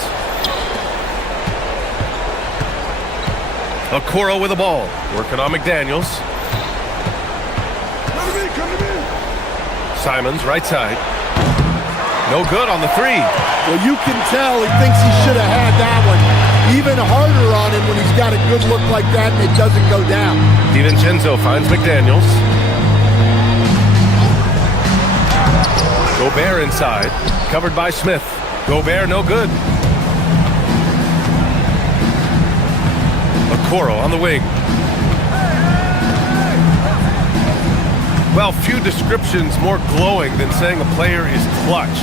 Okoro with the ball. Working on McDaniels. Simons, right side. No good on the 3. Well, you can tell he thinks he should have had that one. Even harder on him when he's got a good look like that and it doesn't go down. DiVincenzo finds McDaniels. Gobert inside. Covered by Smith. Gobert no good. Okoro on the wing. Well, few descriptions more glowing than saying a player is clutch.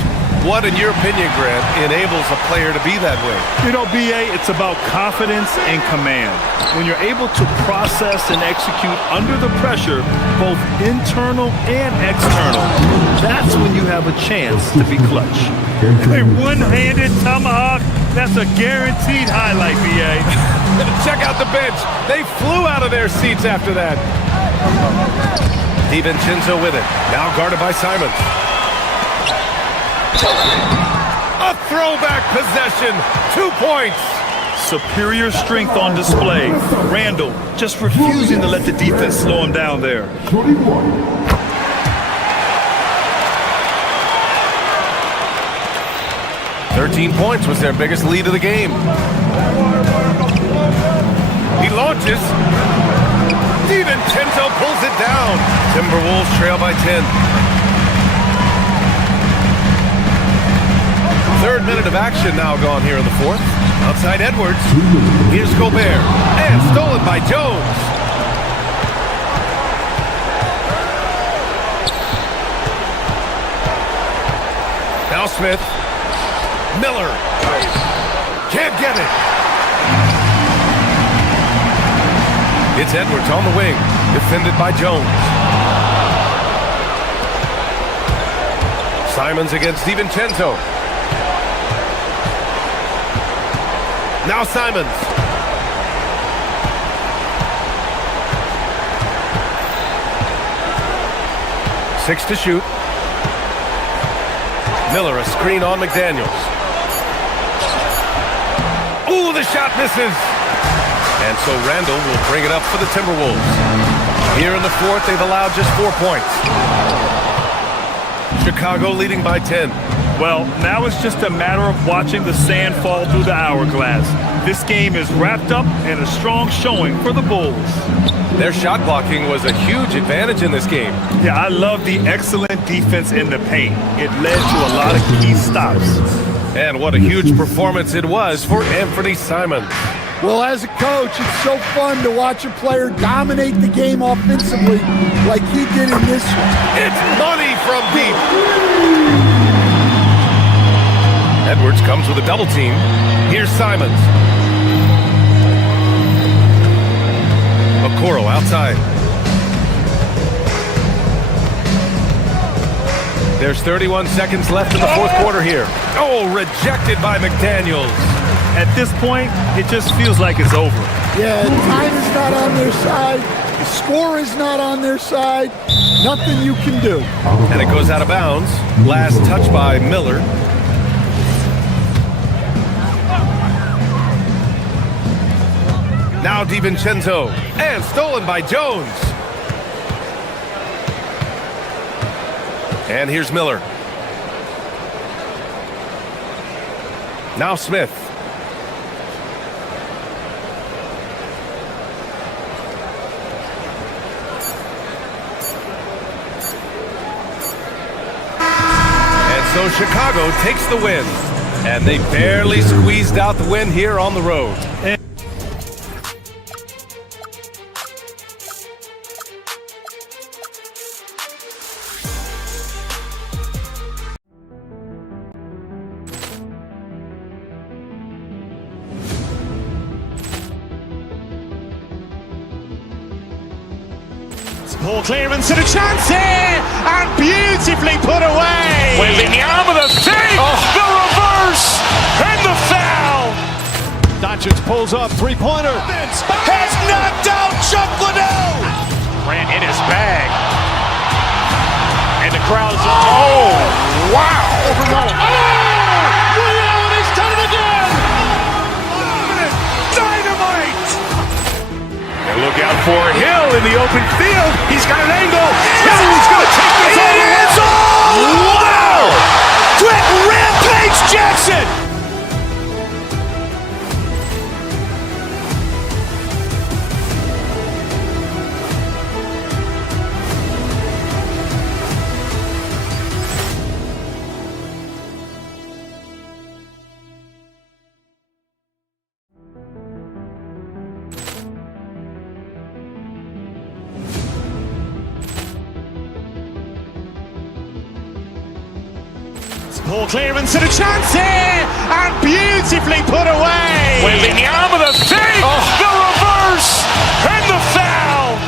What, in your opinion, Grant, enables a player to be that way? You know, BA, it's about confidence and command. When you're able to process and execute under the pressure, both internal and external, that's when you have a chance to be clutch. A one-handed tomahawk, that's a guaranteed highlight, BA. Check out the bench. They flew out of their seats after that. DiVincenzo with it. Now guarded by Simons. A throwback possession. 2 points. Superior strength on display. Randall just refusing to let the defense slow him down there. 13 points was their biggest lead of the game. He launches. DiVincenzo pulls it down. Timberwolves trail by 10. 3rd minute of action now gone here in the 4th. Outside Edwards. Here's Gobert. And stolen by Jones. Now Smith. Miller. Can't get it. It's Edwards on the wing. Defended by Jones. Simons against DiVincenzo. Now Simons. Six to shoot. Miller, a screen on McDaniels. Ooh, the shot misses. And so Randall will bring it up for the Timberwolves. Here in the 4th, they've allowed just 4 points. Chicago leading by 10. Well, now it's just a matter of watching the sand fall through the hourglass. This game is wrapped up in a strong showing for the Bulls. Their shot blocking was a huge advantage in this game. Yeah, I love the excellent defense in the paint. It led to a lot of key stops. And what a huge performance it was for Anthony Simons. Well, as a coach, it's so fun to watch a player dominate the game offensively like he did in this one. It's money from deep. Edwards comes with a double team. Here's Simons. Okoro outside. There's 31 seconds left in the 4th quarter here. Oh, rejected by McDaniels. At this point, it just feels like it's over. Yeah, time is not on their side. The score is not on their side. Nothing you can do. And it goes out of bounds. Last touch by Miller. Now DiVincenzo. And stolen by Jones. And here's Miller. Now Smith. So Chicago takes the win, and they barely squeezed out the win here on the road. Ball clearance and a chance here, and beautifully put away. Wembanyama the fake, the reverse, and the foul. Doncic pulls up, three-pointer. Has knocked out Chuck Liddell. Ran in his bag, and the crowd is wow! Reality's done it again. Dynamite. And look out for Hill in the open field. He's got an angle. He's going to take this all the way. Wow! Quick Rampage Jackson. Ball clearance and a chance here, and beautifully put away. Wembanyama the fake, the reverse, and the foul.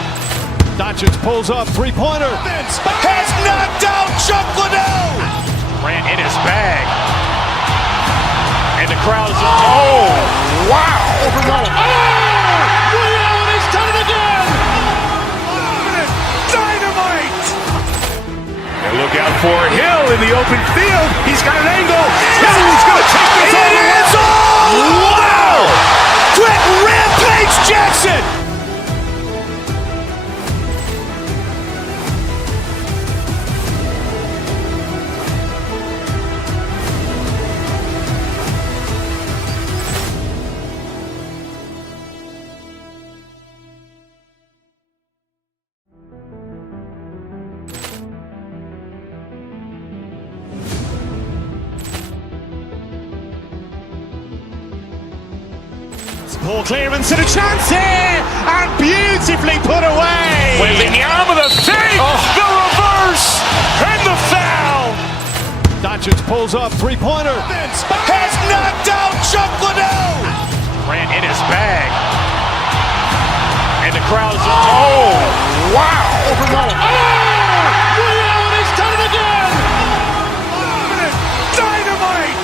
Doncic pulls up, three-pointer. Has knocked out Chuck Liddell. Ran in his bag, and the crowd is wow! Reality's done it again. Dynamite. And look out for Hill in the open field. He's got an angle. He's going to take this all the way. Wow! Quick Rampage Jackson. Ball clearance and a chance here, and beautifully put away. Wembanyama the fake, the reverse, and the foul. Doncic pulls up, three-pointer. Has knocked out Chuck Liddell. Ran in his bag, and the crowd is wow! Reality's done it again. Dynamite.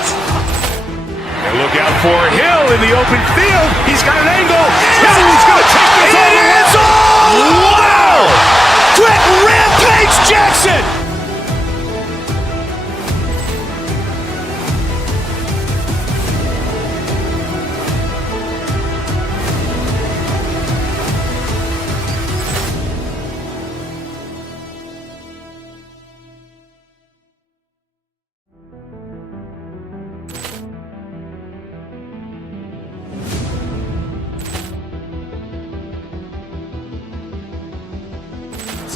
And look out for Hill in the open field. He's got an angle. He's going to take this all the way. Wow! Quick Rampage Jackson.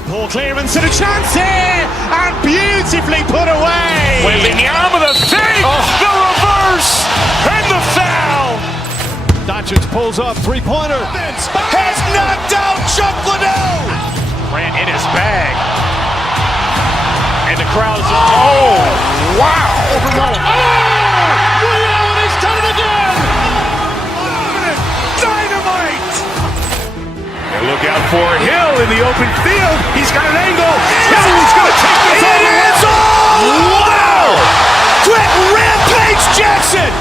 Ball clearance and a chance here, and beautifully put away. Wembanyama the fake, the reverse, and the foul. Doncic pulls up, three-pointer. Has knocked out Chuck Liddell. Ran in his bag, and the crowd is wow! Reality's done it again. Dynamite. And look out for Hill in the open field. He's got an angle. He's going to take this all the way. Wow! Quick Rampage Jackson.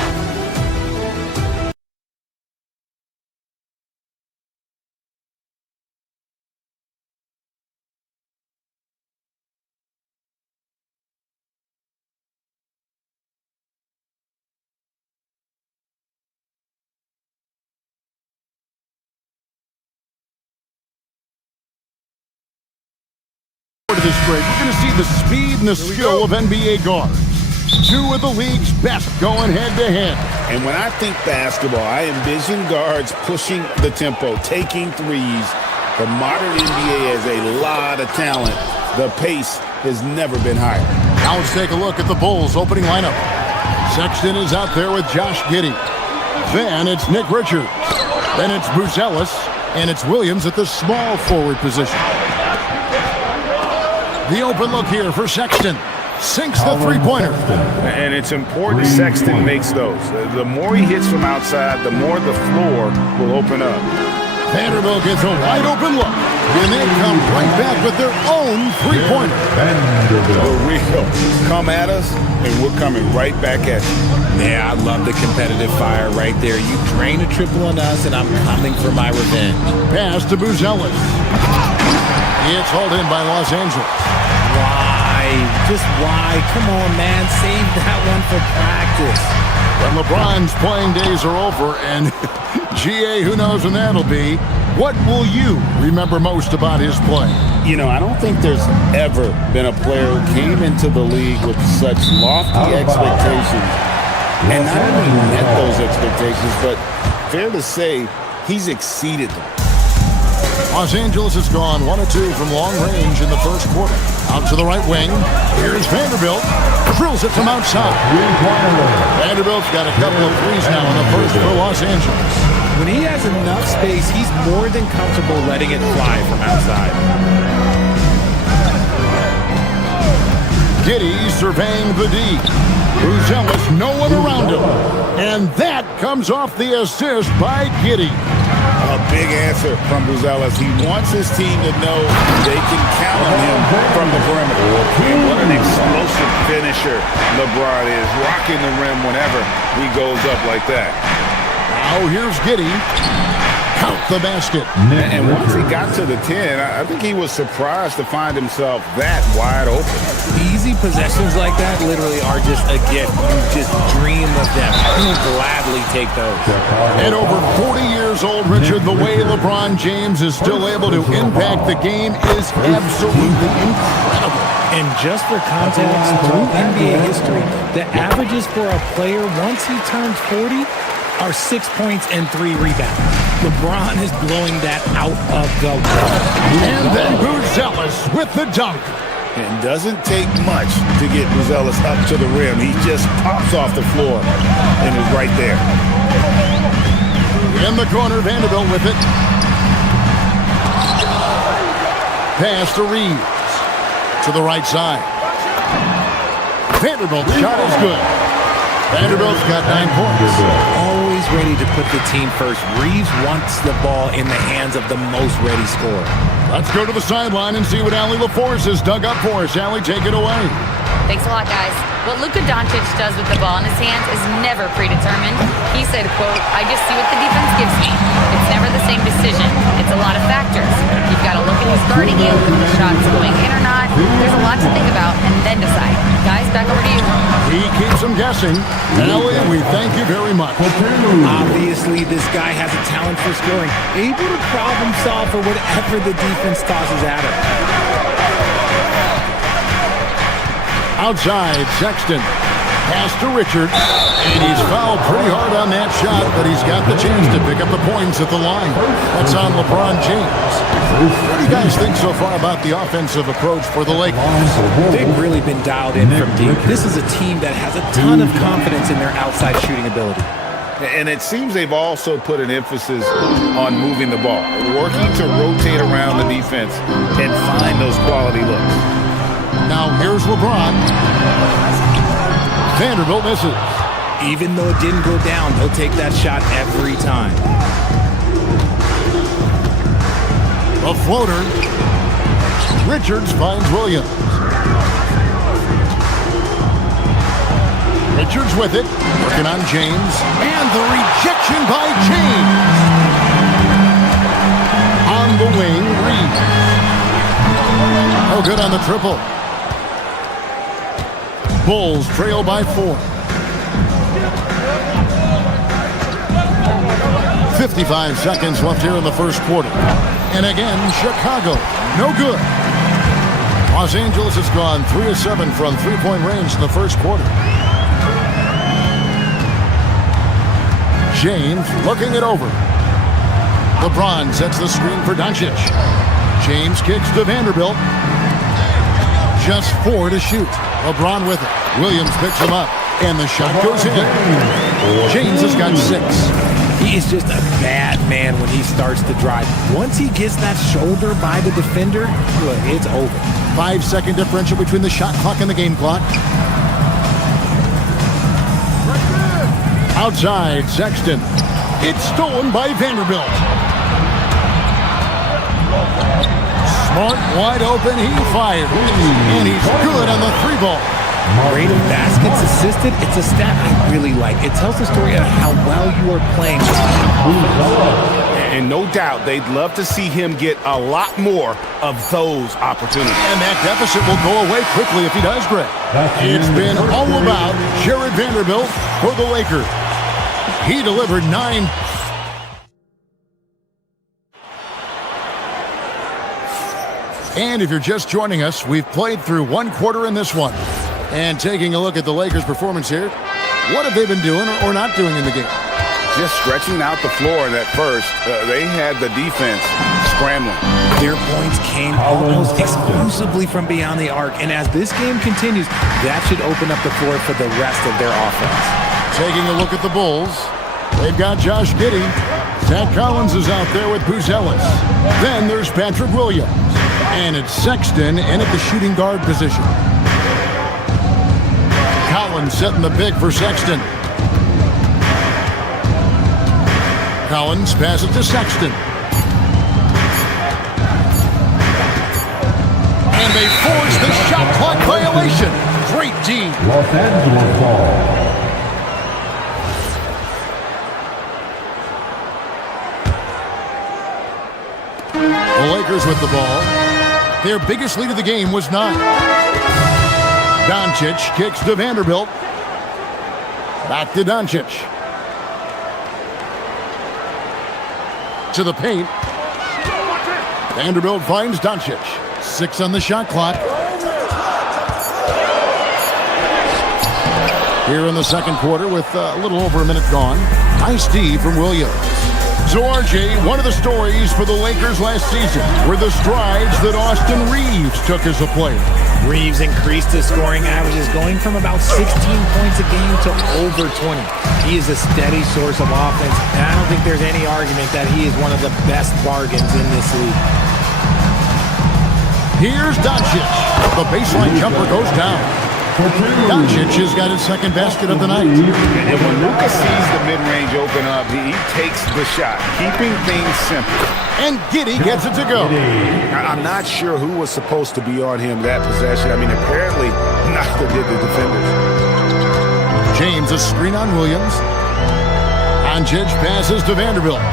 To this break, we're going to see the speed and the skill of NBA guards. Two of the league's best going head-to-head. And when I think basketball, I envision guards pushing the tempo, taking threes. The modern NBA has a lot of talent. The pace has never been higher. Now let's take a look at the Bulls' opening lineup. Sexton is out there with Josh Giddey. Then it's Nick Richards. Then it's Buzelis. And it's Williams at the small forward position. The open look here for Sexton. Sinks the three-pointer. And it's important Sexton makes those. The more he hits from outside, the more the floor will open up. Vanderbilt gets a wide open look. And they come right back with their own three-pointer. The real come at us, and we're coming right back at you. Yeah, I love the competitive fire right there. You drain a triple on us, and I'm coming for my revenge. Pass to Buzelis. It's hauled in by Los Angeles. Why? Just why? Come on, man. Save that one for practice. When LeBron's playing days are over, and GA, who knows when that'll be, what will you remember most about his play? You know, I don't think there's ever been a player who came into the league with such lofty expectations and not only met those expectations, but fair to say, he's exceeded them. Los Angeles has gone 1 of 2 from long range in the first quarter. Out to the right wing. Here's Vanderbilt. Drills it from outside. Vanderbilt's got a couple of threes now in the first for Los Angeles. When he has enough space, he's more than comfortable letting it fly from outside. Giddey surveying the D. Buzelis, no one around him. And that comes off the assist by Giddey. A big answer from Buzelis. He wants his team to know they can count on him from the perimeter. And what an explosive finisher LeBron is, rocking the rim whenever he goes up like that. Now here's Giddey. Count the basket. And once he got to the 10, I think he was surprised to find himself that wide open. Easy possessions like that literally are just a gift. You just dream of them. I will gladly take those. And over 40 years old, Richard, the way LeBron James is still able to impact the game is absolutely incredible. And just for context, through NBA history, the averages for a player once he turns 40 are 6 points and 3 rebounds. LeBron is blowing that out of the water. And then Buzelis with the dunk. It doesn't take much to get Buzelis up to the rim. He just pops off the floor and is right there. In the corner, Vanderbilt with it. Pass to Reeves. To the right side. Vanderbilt's shot is good. Vanderbilt's got 9 points. Always ready to put the team first. Reeves wants the ball in the hands of the most ready scorer. Let's go to the sideline and see what Allie LaForce has dug up for us. Allie, take it away. Thanks a lot, guys. What Luka Doncic does with the ball in his hands is never predetermined. He said, quote, "I just see what the defense gives me. It's never the same decision. It's a lot of factors. You've got to look at who's guarding you, if the shot's going in or not. There's a lot to think about and then decide." Guys, back over to you. He keeps them guessing. Allie, we thank you very much. Obviously, this guy has a talent for scoring. Able to problem solve for whatever the defense tosses at him. Outside, Sexton. Pass to Richards. And he's fouled pretty hard on that shot, but he's got the chance to pick up the points at the line. That's on LeBron James. What do you guys think so far about the offensive approach for the Lakers? They've really been dialed in from deep. This is a team that has a ton of confidence in their outside shooting ability. And it seems they've also put an emphasis on moving the ball, working to rotate around the defense and find those quality looks. Now here's LeBron. Vanderbilt misses. Even though it didn't go down, he'll take that shot every time. A floater. Richards finds Williams. Richards with it. Working on James. And the rejection by James. On the wing, Reed. Oh, good on the triple. Bulls trail by 4. 55 seconds left here in the first quarter. And again, Chicago, no good. Los Angeles has gone 3 of 7 from three-point range in the first quarter. James looking it over. LeBron sets the screen for Doncic. James kicks to Vanderbilt. Just 4 to shoot. LeBron with it. Williams picks him up, and the shot goes in. James has got 6. He is just a bad man when he starts to drive. Once he gets that shoulder by the defender, look, it's over. 5-second differential between the shot clock and the game clock. Outside, Sexton. It's stolen by Vanderbilt. Smart, wide open, he fires. And he's good on the 3-ball. Rate of baskets assisted, it's a stat I really like. It tells the story of how well you are playing. And no doubt they'd love to see him get a lot more of those opportunities. And that deficit will go away quickly if he does, Greg. It's been all about Jared Vanderbilt for the Lakers. He delivered 9. And if you're just joining us, we've played through 1 quarter in this one. And taking a look at the Lakers' performance here, what have they been doing or not doing in the game? Just stretching out the floor in that first. They had the defense scrambling. Their points came almost exclusively from beyond the arc. And as this game continues, that should open up the floor for the rest of their offense. Taking a look at the Bulls, they've got Josh Giddey. Zach Collins is out there with Buzelis. Then there's Patrick Williams. And it's Sexton in at the shooting guard position. Collins setting the big for Sexton. Collins passes to Sexton. And they force the shot clock violation. Great D. Los Angeles ball. The Lakers with the ball. Their biggest lead of the game was 9. Doncic kicks to Vanderbilt. Back to Doncic. To the paint. Vanderbilt finds Doncic. 6 on the shot clock. Here in the second quarter with a little over a minute gone. Nice D from Williams. So, RJ, one of the stories for the Lakers last season were the strides that Austin Reeves took as a player. Reeves increased his scoring averages, going from about 16 points a game to over 20. He is a steady source of offense, and I don't think there's any argument that he is one of the best bargains in this league. Here's Doncic. The baseline jumper goes down. Doncic has got his second basket of the night. And when Luka sees the mid-range open up, he takes the shot, keeping things simple. And Giddey gets it to go. I'm not sure who was supposed to be on him that possession. I mean, apparently neither did the defenders. James a screen on Williams. Doncic passes to Vanderbilt.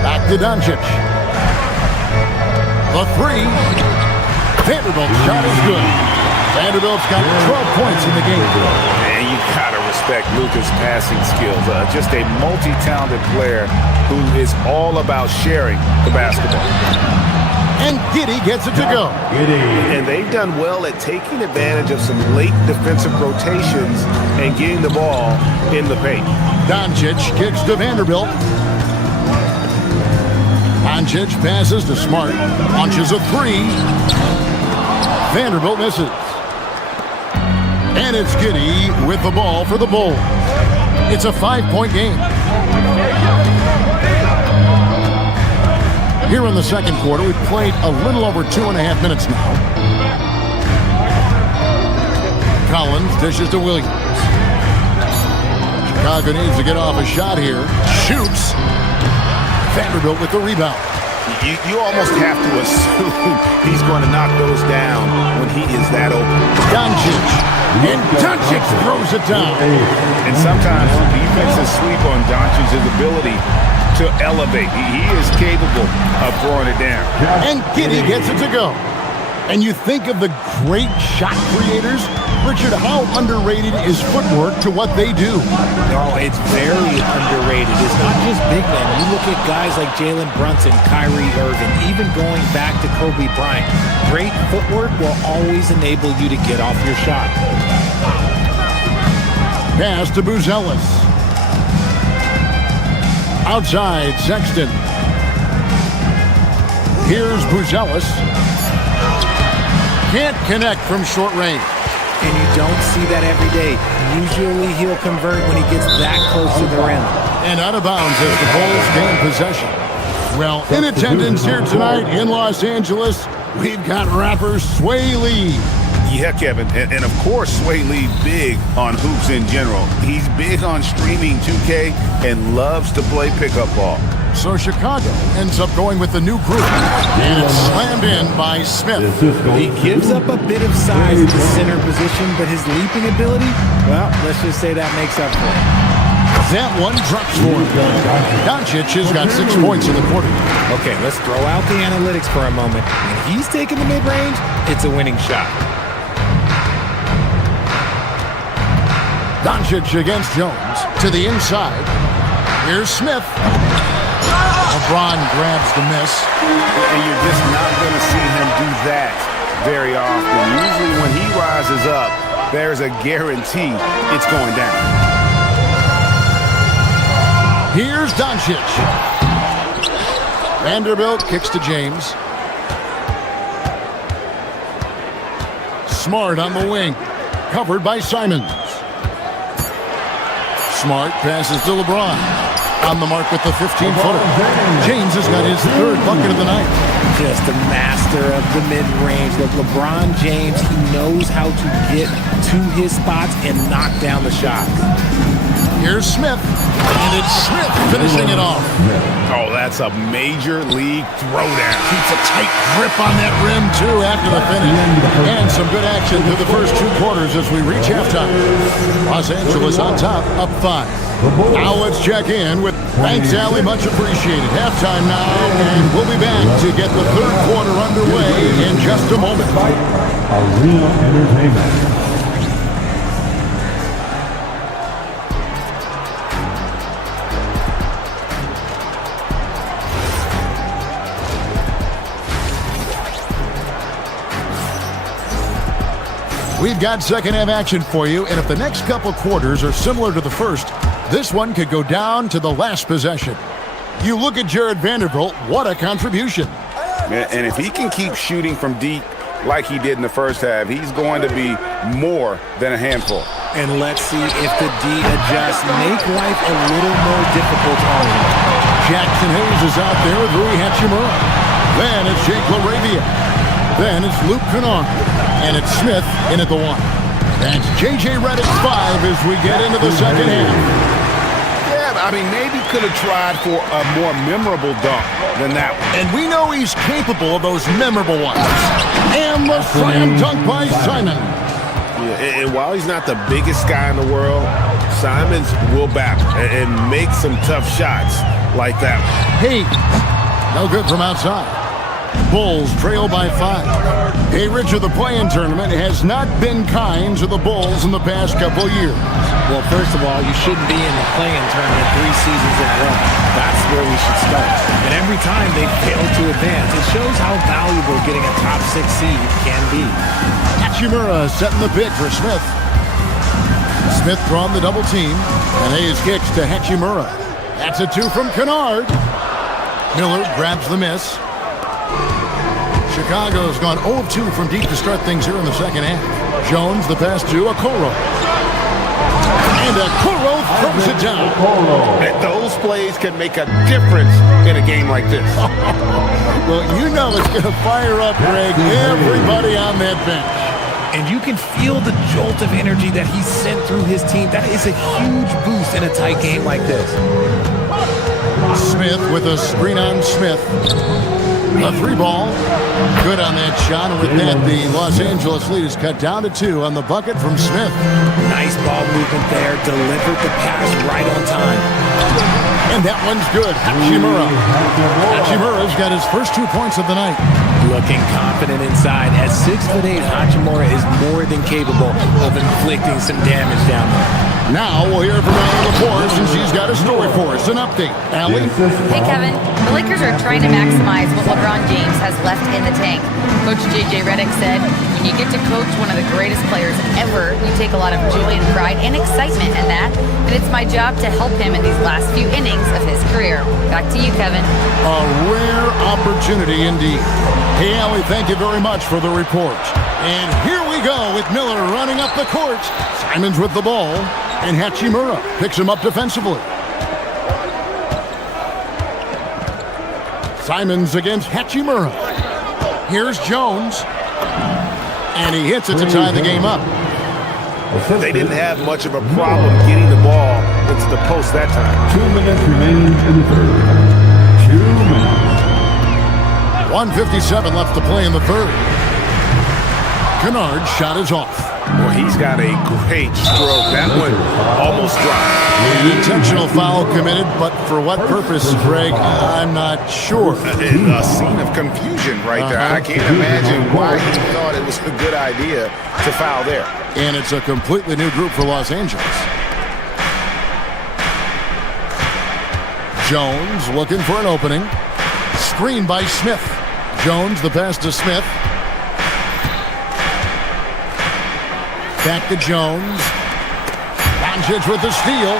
Back to Doncic. The 3. Vanderbilt's shot is good. Vanderbilt's got 12 points in the game. And you gotta respect Luka's passing skills. Just a multi-talented player who is all about sharing the basketball. And Giddey gets it to go. And they've done well at taking advantage of some late defensive rotations and getting the ball in the paint. Doncic kicks to Vanderbilt. Doncic passes to Smart. Launches a 3. Vanderbilt misses. And it's Giddey with the ball for the Bulls. It's a 5-point game. Here in the second quarter, we've played a little over 2.5 minutes now. Collins dishes to Williams. Chicago needs to get off a shot here. Shoots. Vanderbilt with the rebound. You almost have to assume he's going to knock those down when he is that open. Doncic. And Doncic throws it down. And sometimes defenses sleep on Doncic's ability to elevate. He is capable of throwing it down. And Giddey gets it to go. And you think of the great shot creators, Richard, how underrated is footwork to what they do? No, it's very underrated. It's not just big men. You look at guys like Jalen Brunson, Kyrie Irving, even going back to Kobe Bryant. Great footwork will always enable you to get off your shot. Pass to Buzelis. Outside, Sexton. Here's Buzelis. can't connect from short range. And you don't see that every day. Usually he'll convert when he gets that close to the rim. And out of bounds as the Bulls gain possession. Well, in attendance here tonight in Los Angeles, we've got rapper Sway Lee. Yeah, Kevin, and of course Sway Lee big on hoops in general. He's big on streaming 2K and loves to play pickup ball. So Chicago ends up going with the new group, and it's slammed in by Smith. He gives up a bit of size at the center position, but his leaping ability, well, let's just say that makes up for it. That one drops for him. Doncic has got 6 points in the quarter. Okay, let's throw out the analytics for a moment. When he's taking the mid-range, it's a winning shot. Doncic against Jones to the inside. Here's Smith. LeBron grabs the miss. And you're just not going to see him do that very often. Usually when he rises up, there's a guarantee it's going down. Here's Doncic. Vanderbilt kicks to James. Smart on the wing. Covered by Simons. Smart passes to LeBron. On the mark with the 15-footer. James has got his 3rd bucket of the night. Just a master of the mid-range. Look, LeBron James, he knows how to get to his spots and knock down the shots. Here's Smith, and it's Smith finishing it off. Oh, that's a major league throwdown. Keeps a tight grip on that rim, too, after the finish. And some good action through the first 2 quarters as we reach halftime. Los Angeles on top, up 5. Now let's check in with thanks, Allie, much appreciated. Halftime now, and we'll be back to get the 3rd quarter underway in just a moment. Arena Entertainment. We've got second half action for you, and if the next couple quarters are similar to the first, this one could go down to the last possession. You look at Jared Vanderbilt, what a contribution. And if he can keep shooting from deep like he did in the first half, he's going to be more than a handful. And let's see if the D adjusts, make life a little more difficult on him. Jackson Hayes is out there with Rui Hachimura. Then it's Jake LaRavia. Then it's Luke Kennard. And it's Smith in at the 1. That's J.J. Redick's 5 as we get into the second half. Yeah, I mean, maybe could have tried for a more memorable dunk than that one. And we know he's capable of those memorable ones. And the slam dunk by Simon. Yeah, and while he's not the biggest guy in the world, Simons will battle and make some tough shots like that one. Hey, no good from outside. Bulls trail by 5. Hey, Richard, the play-in tournament has not been kind to the Bulls in the past couple years. Well, first of all, you shouldn't be in the play-in tournament 3 seasons in a row. That's where we should start. And every time they fail to advance, it shows how valuable getting a top 6 seed can be. Hachimura setting the pick for Smith. Smith drawn the double team, and Hayes kicks to Hachimura. That's a 2 from Kennard. Miller grabs the miss. Chicago's gone 0 of 2 from deep to start things here in the second half. Jones, the pass to Okoro. And Okoro throws it down. And those plays can make a difference in a game like this. Well, you know it's going to fire up, Greg, everybody on that bench. And you can feel the jolt of energy that he sent through his team. That is a huge boost in a tight game like this. Smith with a screen on Smith. A 3 ball. Good on that shot. And with that, the Los Angeles lead is cut down to 2 on the bucket from Smith. Nice ball movement there. Delivered the pass right on time. And that one's good. Hachimura. Hachimura's got his first 2 points of the night. Looking confident inside. At 6'8", Hachimura is more than capable of inflicting some damage down there. Now we'll hear from Allie Lepore since she's got a story for us. An update. Allie? Hey, Kevin. The Lakers are trying to maximize what LeBron James has left in the tank. Coach J.J. Redick said, when you get to coach one of the greatest players ever, you take a lot of joy and pride and excitement in that. And it's my job to help him in these last few innings of his career. Back to you, Kevin. A rare opportunity indeed. Hey, Allie, thank you very much for the report. And here we go with Miller running up the court. Simons with the ball. And Hachimura picks him up defensively. Simons against Hachimura. Here's Jones. And he hits it to tie the game up. They didn't have much of a problem getting the ball into the post that time. 2 minutes remaining in the third. 2 minutes. 1:57 left to play in the third. Kennard's shot is off. Well, he's got a great stroke. That one almost dropped. An intentional foul committed, but for what purpose, Greg? I'm not sure. A scene of confusion right there. I can't imagine why he thought it was a good idea to foul there. And it's a completely new group for Los Angeles. Jones looking for an opening. Screen by Smith. Jones, the pass to Smith. Back to Jones. Doncic with the steal.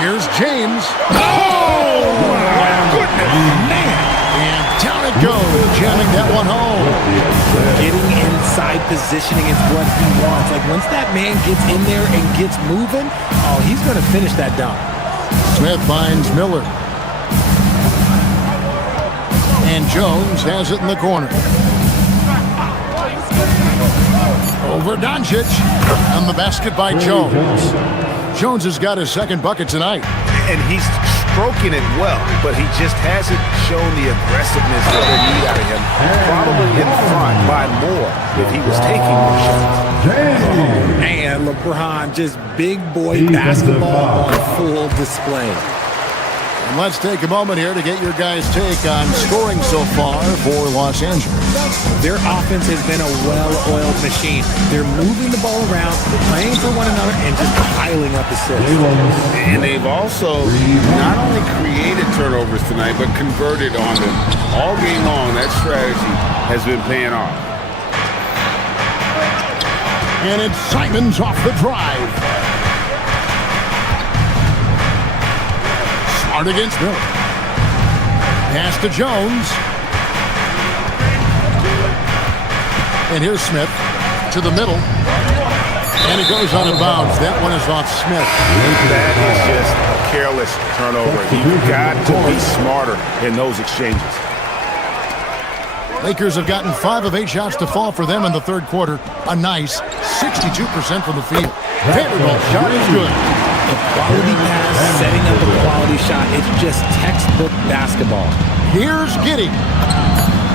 Here's James. Oh, my goodness, man. And down it goes, jamming that one home. Getting inside positioning is what he wants. Like, once that man gets in there and gets moving, oh, he's going to finish that dunk. Smith finds Miller. And Jones has it in the corner. Over Doncic. And the basket by Jones. Jones has got his second bucket tonight. And he's stroking it well, but he just hasn't shown the aggressiveness that they need out of him. Probably in front by more if he was taking more shots. Man, LeBron, just big boy basketball on full display. And let's take a moment here to get your guys' take on scoring so far for Los Angeles. Their offense has been a well-oiled machine. They're moving the ball around, playing for one another, and just piling up assists. And they've also not only created turnovers tonight, but converted on them. All game long, that strategy has been paying off. And it's Simons off the drive. Smart against Miller. Pass to Jones. And here's Smith to the middle. And it goes out of bounds. That one is off Smith. That is just a careless turnover. You've got to be smarter in those exchanges. Lakers have gotten 5 of 8 shots to fall for them in the third quarter. A nice 62% from the field. Vanderbilt's shot is good. A quality pass, setting up a quality shot. It's just textbook basketball. Here's Giddey.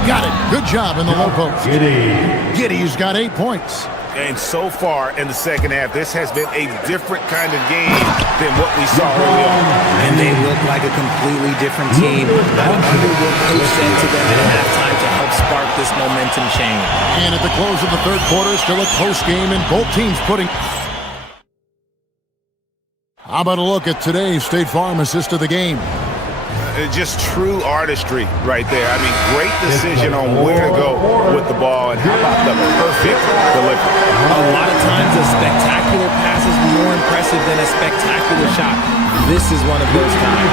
Got it. Good job in the low post. Giddey's got 8 points. And so far in the second half, this has been a different kind of game than what we saw early on. And they look like a completely different team. I wonder what coach said to them at halftime to help spark this momentum change. And at the close of the third quarter, still a close game, and both teams putting... How about a look at today's State Farm assist of the game? Just true artistry right there. I mean, great decision on where to go with the ball, and how about the perfect delivery. A lot of times a spectacular pass is more impressive than a spectacular shot. This is one of those times.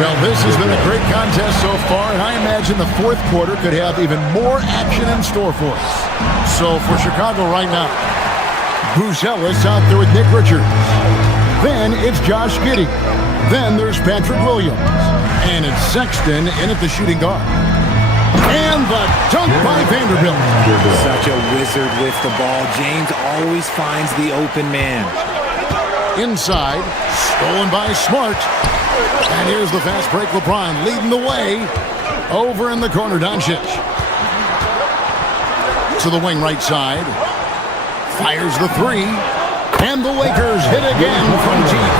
Well, this has been a great contest so far, and I imagine the fourth quarter could have even more action in store for us. So for Chicago right now, Bruce Ellis out there with Nick Richards. Then it's Josh Giddey. Then there's Patrick Williams. And it's Sexton in at the shooting guard. And the dunk by Vanderbilt. Such a wizard with the ball. James always finds the open man. Inside, stolen by Smart. And here's the fast break. LeBron leading the way. Over in the corner, Doncic. To the wing right side. Fires the three. And the Lakers hit again from deep.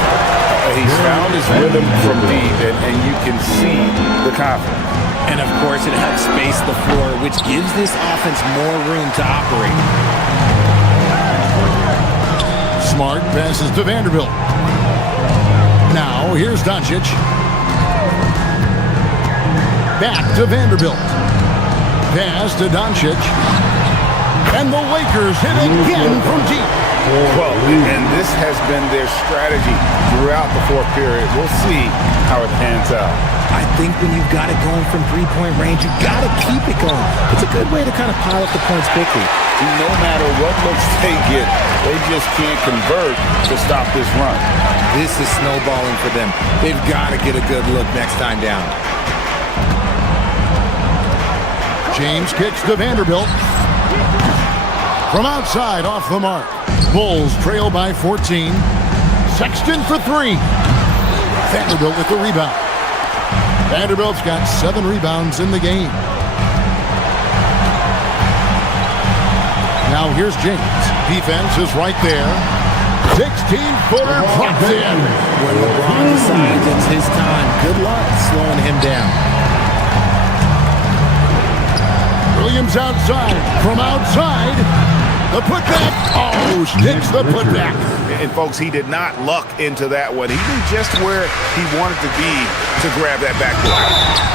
He's found his rhythm from deep, and you can see the confidence. And, of course, it helps space the floor, which gives this offense more room to operate. Smart passes to Vanderbilt. Now here's Doncic. Back to Vanderbilt. Pass to Doncic. And the Lakers hit again from deep. Well, and this has been their strategy throughout the fourth period. We'll see how it pans out. I think when you've got it going from three-point range, you've got to keep it going. It's a good way to kind of pile up the points quickly. No matter what looks they get, they just can't convert to stop this run. This is snowballing for them. They've got to get a good look next time down. James kicks to Vanderbilt. From outside, off the mark. Bulls trail by 14. Sexton for three. Vanderbilt with the rebound. Vanderbilt's got 7 rebounds in the game. Now here's James. Defense is right there. 16-footer drops in. When LeBron decides it's his time, good luck slowing him down. Williams outside. From outside, the putback. Oh, sticks the putback. And folks, he did not luck into that one. He knew just where he wanted to be to grab that backboard.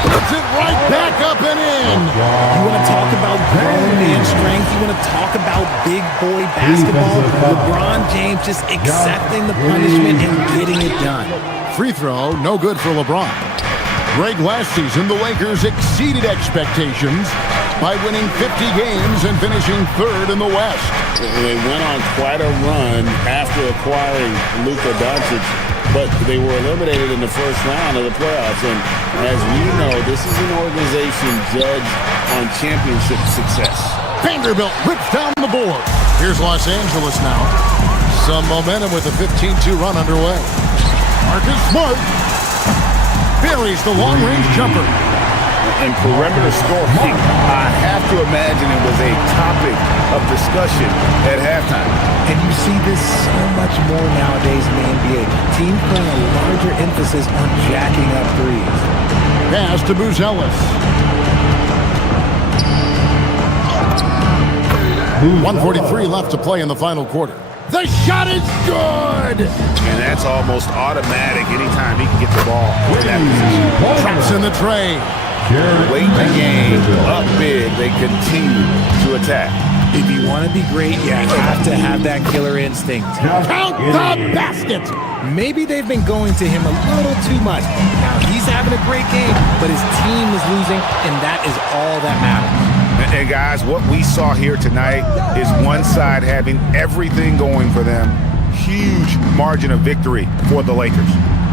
Puts it right back up and in. You want to talk about grown man strength? You want to talk about big boy basketball? LeBron James just accepting the punishment and getting it done. Free throw, no good for LeBron. Greg, last season, the Lakers exceeded expectations by winning 50 games and finishing 3rd in the West. They went on quite a run after acquiring Luka Doncic, but they were eliminated in the first round of the playoffs. And as we know, this is an organization judged on championship success. Vanderbilt rips down the board. Here's Los Angeles now. Some momentum with a 15-2 run underway. Marcus Smart buries the long-range jumper. And perimeter scoring, I have to imagine it was a topic of discussion at halftime. And you see this so much more nowadays in the NBA. Teams putting a larger emphasis on jacking up threes. Pass to Buzelis. 1:43 left to play in the final quarter. The shot is good! And that's almost automatic anytime he can get the ball in that position. Traps in the tray. Late in the game, up big, they continue to attack. If you want to be great, you have to have that killer instinct. Count the basket! Maybe they've been going to him a little too much. Now, he's having a great game, but his team is losing, and that is all that matters. And guys, what we saw here tonight is one side having everything going for them. Huge margin of victory for the Lakers.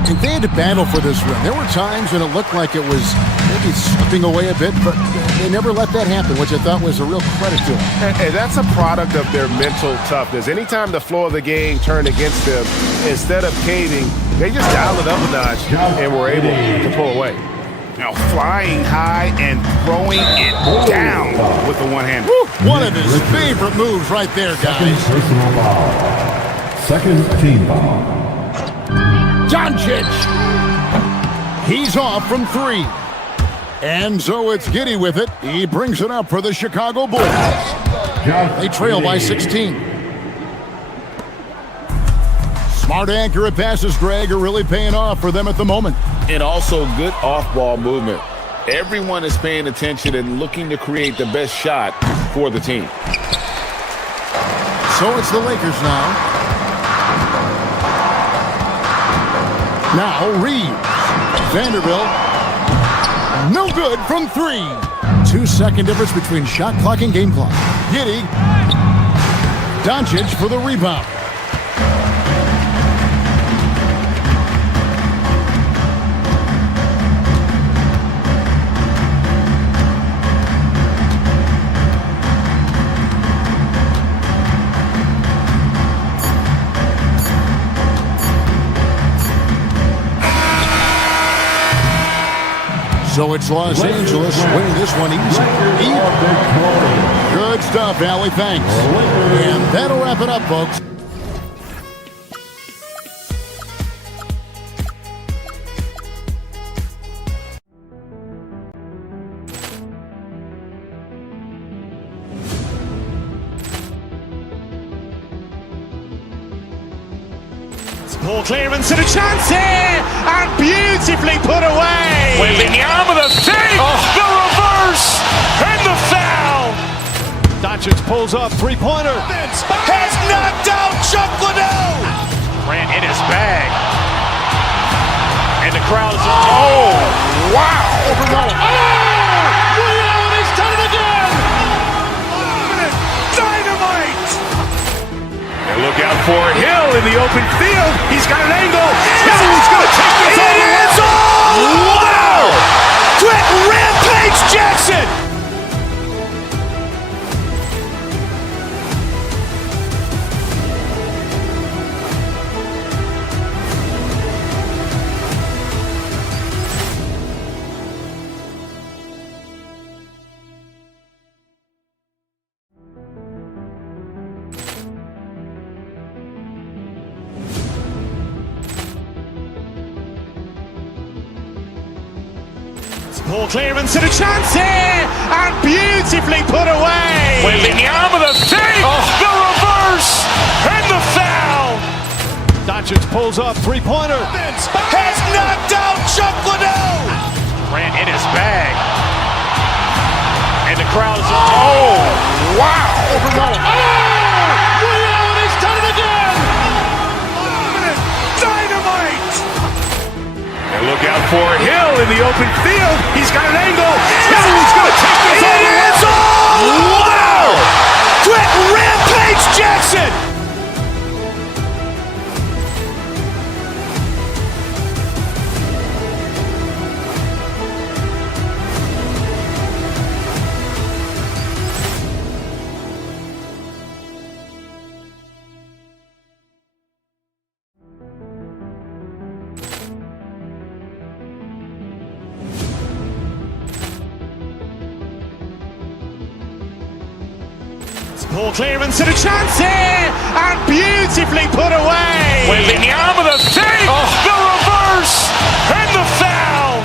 And they had to battle for this win. There were times when it looked like it was maybe slipping away a bit, but they never let that happen, which I thought was a real credit to them. And that's a product of their mental toughness. Anytime the flow of the game turned against them, instead of caving, they just dialed it up a notch and were able to pull away. Now flying high and throwing it down with the one hand. One of his favorite moves right there, guys. Second team foul. Doncic. He's off from 3. And so it's Giddey with it. He brings it up for the Chicago Bulls. They trail by 16. Smart, accurate passes, Greg, are really paying off for them at the moment. And also good off-ball movement. Everyone is paying attention and looking to create the best shot for the team. So it's the Lakers now. Now Reeves. Vanderbilt. No good from 3. 2-second difference between shot clock and game clock. Giddey. Doncic for the rebound. So it's Los Angeles winning this one easy. Good stuff, Allie. Thanks. And that'll wrap it up, folks. Ball clearance and a chance here, and beautifully put away. Wembanyama the save, the reverse, and the foul. Doncic pulls up, three-pointer. Has knocked out Chuck Liddell. Ran in his bag. And the crowd is, wow. Liddell, he's done it again. Dynamite. And look out for Hill in the open field. He's got an angle. Hill's going to take this all the way. Wow. Quick Rampage Jackson. Ball clearance and a chance here, and beautifully put away. Wembanyama the save, the reverse, and the foul. Doncic pulls up, three-pointer. Has knocked out Chuck Liddell. Ran in his bag. And the crowd is, wow. Liddell, he's done it again. Dynamite. And look out for Hill in the open field. He's got an angle. Hill's going to take this all the way. Wow! Quick Rampage Jackson. Ball clearance and a chance here, and beautifully put away. Wembanyama the save, the reverse, and the foul.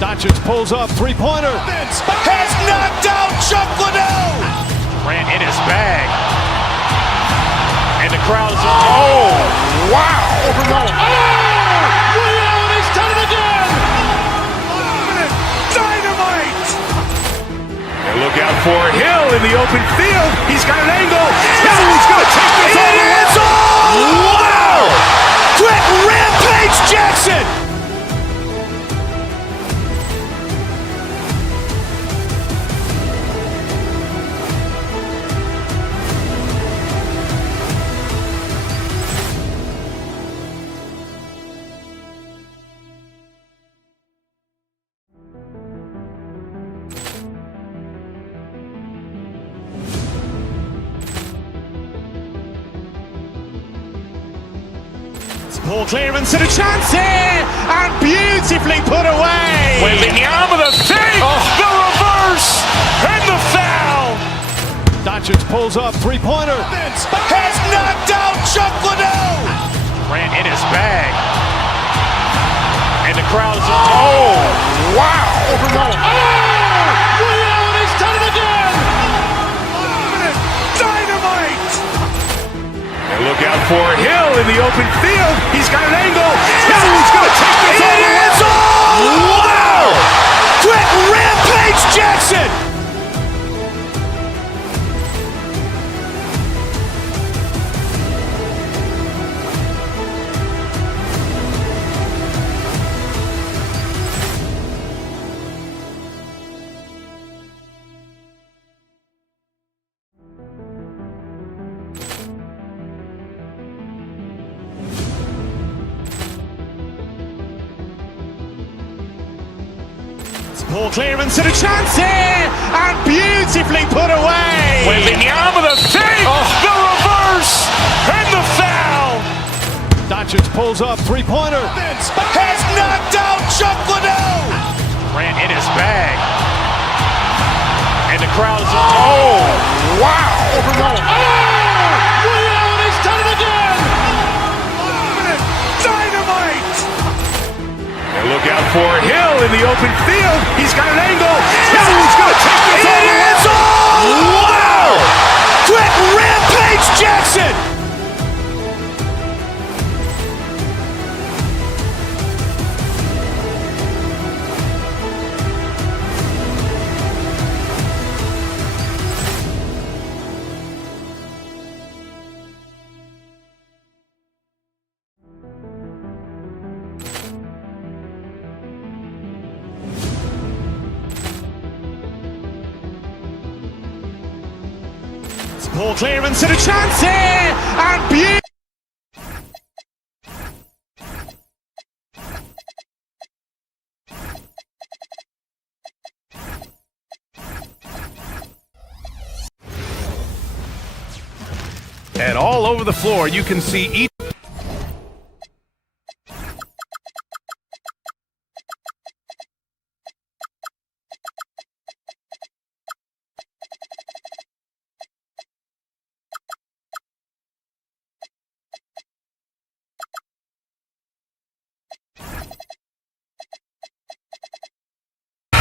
Doncic pulls up, three-pointer. Has knocked out Chuck Liddell. Ran in his bag. And the crowd is, wow. Liddell, he's done it again. Dynamite. And look out for Hill in the open field. He's got an angle. Hill's going to take this all the way. Wow! Quick Rampage Jackson. Ball clearance and a chance here, and beautifully put away. Wembanyama the save, the reverse, and the foul. Doncic pulls up, three-pointer. Has knocked out Chuck Liddell. Ran in his bag. And the crowd is, wow. Liddell, he's done it again. Dynamite. And look out for Hill in the open field. He's got an angle. Hill's going to take this all the way. Wow! Quick Rampage Jackson. Ball clearance and a chance here, and beautifully put away. Wembanyama the save, the reverse, and the foul. Doncic pulls up, three-pointer. Has knocked out Chuck Liddell. Ran in his bag. And the crowd is, wow. Liddell, he's done it again. Dynamite. And look out for Hill in the open field. He's got an angle. Hill's going to take this all the way. Wow! Quick Rampage Jackson. Ball clearance and a chance here, and beauty. And all over the floor, you can see each.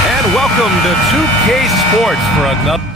And welcome to 2K Sports for another.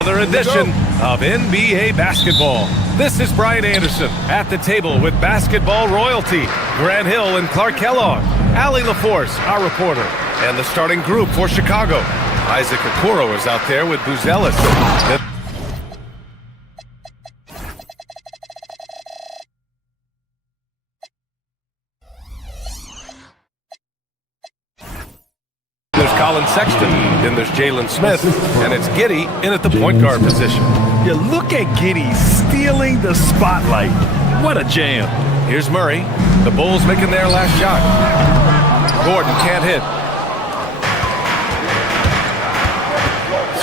Another edition of NBA basketball. This is Brian Anderson at the table with basketball royalty, Grant Hill and Clark Kellogg, Allie LaForce, our reporter, and the starting group for Chicago. Isaac Okoro is out there with Buzelis. Colin Sexton, then there's Jalen Smith, and it's Giddey in at the point guard position. Yeah, look at Giddey stealing the spotlight. What a jam. Here's Murray. The Bulls making their last shot. Gordon can't hit.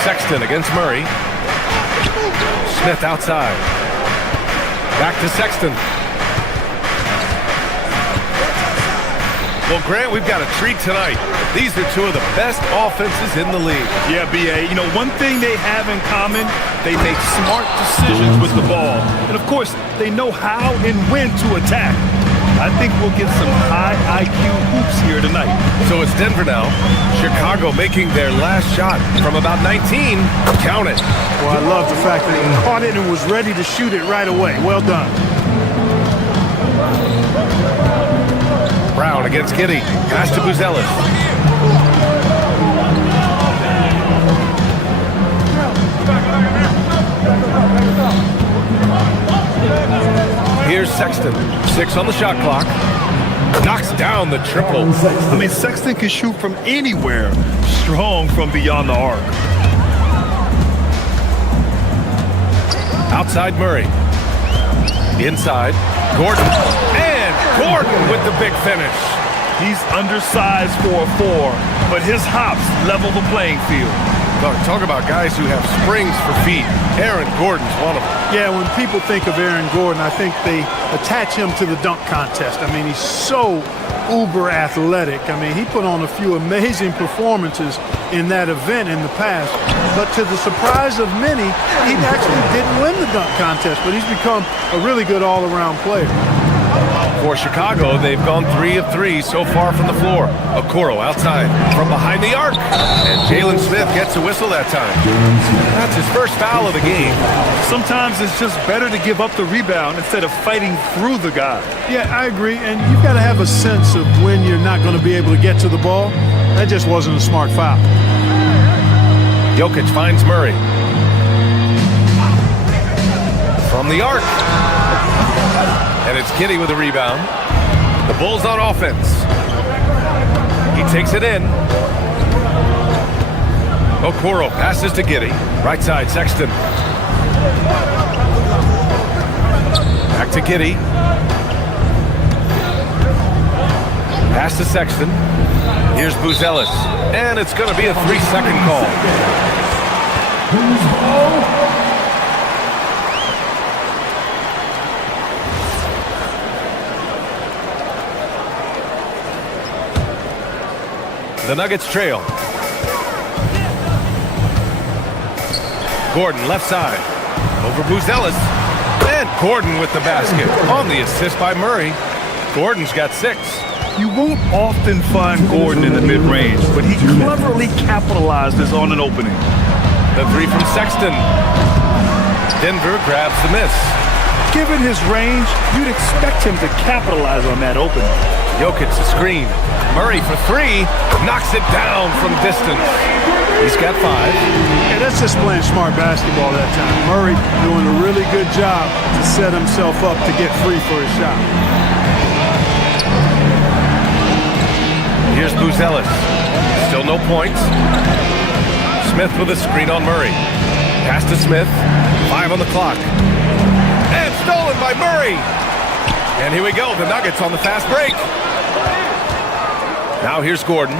Sexton against Murray. Smith outside. Back to Sexton. Well, Grant, we've got a treat tonight. These are two of the best offenses in the league. Yeah, B.A., you know, one thing they have in common, they make smart decisions with the ball. And, of course, they know how and when to attack. I think we'll get some high IQ hoops here tonight. So it's Denver now. Chicago making their last shot from about 19. Count it. Well, I love the fact that he caught it and was ready to shoot it right away. Well done. Brown against Giddey. Pass to Buzelis. Here's Sexton. 6 on the shot clock. Knocks down the triple. I mean, Sexton can shoot from anywhere. Strong from beyond the arc. Outside Murray. Inside. Gordon. Gordon with the big finish. He's undersized for a 4, but his hops level the playing field. Talk about guys who have springs for feet. Aaron Gordon's one of them. Yeah, when people think of Aaron Gordon, I think they attach him to the dunk contest. I mean, he's so uber athletic. I mean, he put on a few amazing performances in that event in the past. But to the surprise of many, he actually didn't win the dunk contest, but he's become a really good all-around player. For Chicago, they've gone 3 of 3 so far from the floor. Okoro outside from behind the arc. And Jalen Smith gets a whistle that time. That's his first foul of the game. Sometimes it's just better to give up the rebound instead of fighting through the guy. Yeah, I agree. And you've got to have a sense of when you're not going to be able to get to the ball. That just wasn't a smart foul. Jokic finds Murray. From the arc. And it's Giddey with a rebound. The Bulls on offense. He takes it in. Okoro passes to Giddey. Right side, Sexton. Back to Giddey. Pass to Sexton. Here's Buzelis. And it's going to be a 3-second call. The Nuggets trail. Gordon left side. Over Buzelis. And Gordon with the basket. On the assist by Murray. Gordon's got 6. You won't often find Gordon in the mid-range, but he cleverly capitalizes on an opening. The 3 from Sexton. Denver grabs the miss. Given his range, you'd expect him to capitalize on that opening. Jokic the screen. Murray for three. Knocks it down from distance. He's got 5. Yeah, that's just playing smart basketball that time. Murray doing a really good job to set himself up to get free for his shot. Here's Buzelis. Still no points. Smith with a screen on Murray. Pass to Smith. 5 on the clock. And stolen by Murray. And here we go. The Nuggets on the fast break. Now here's Gordon.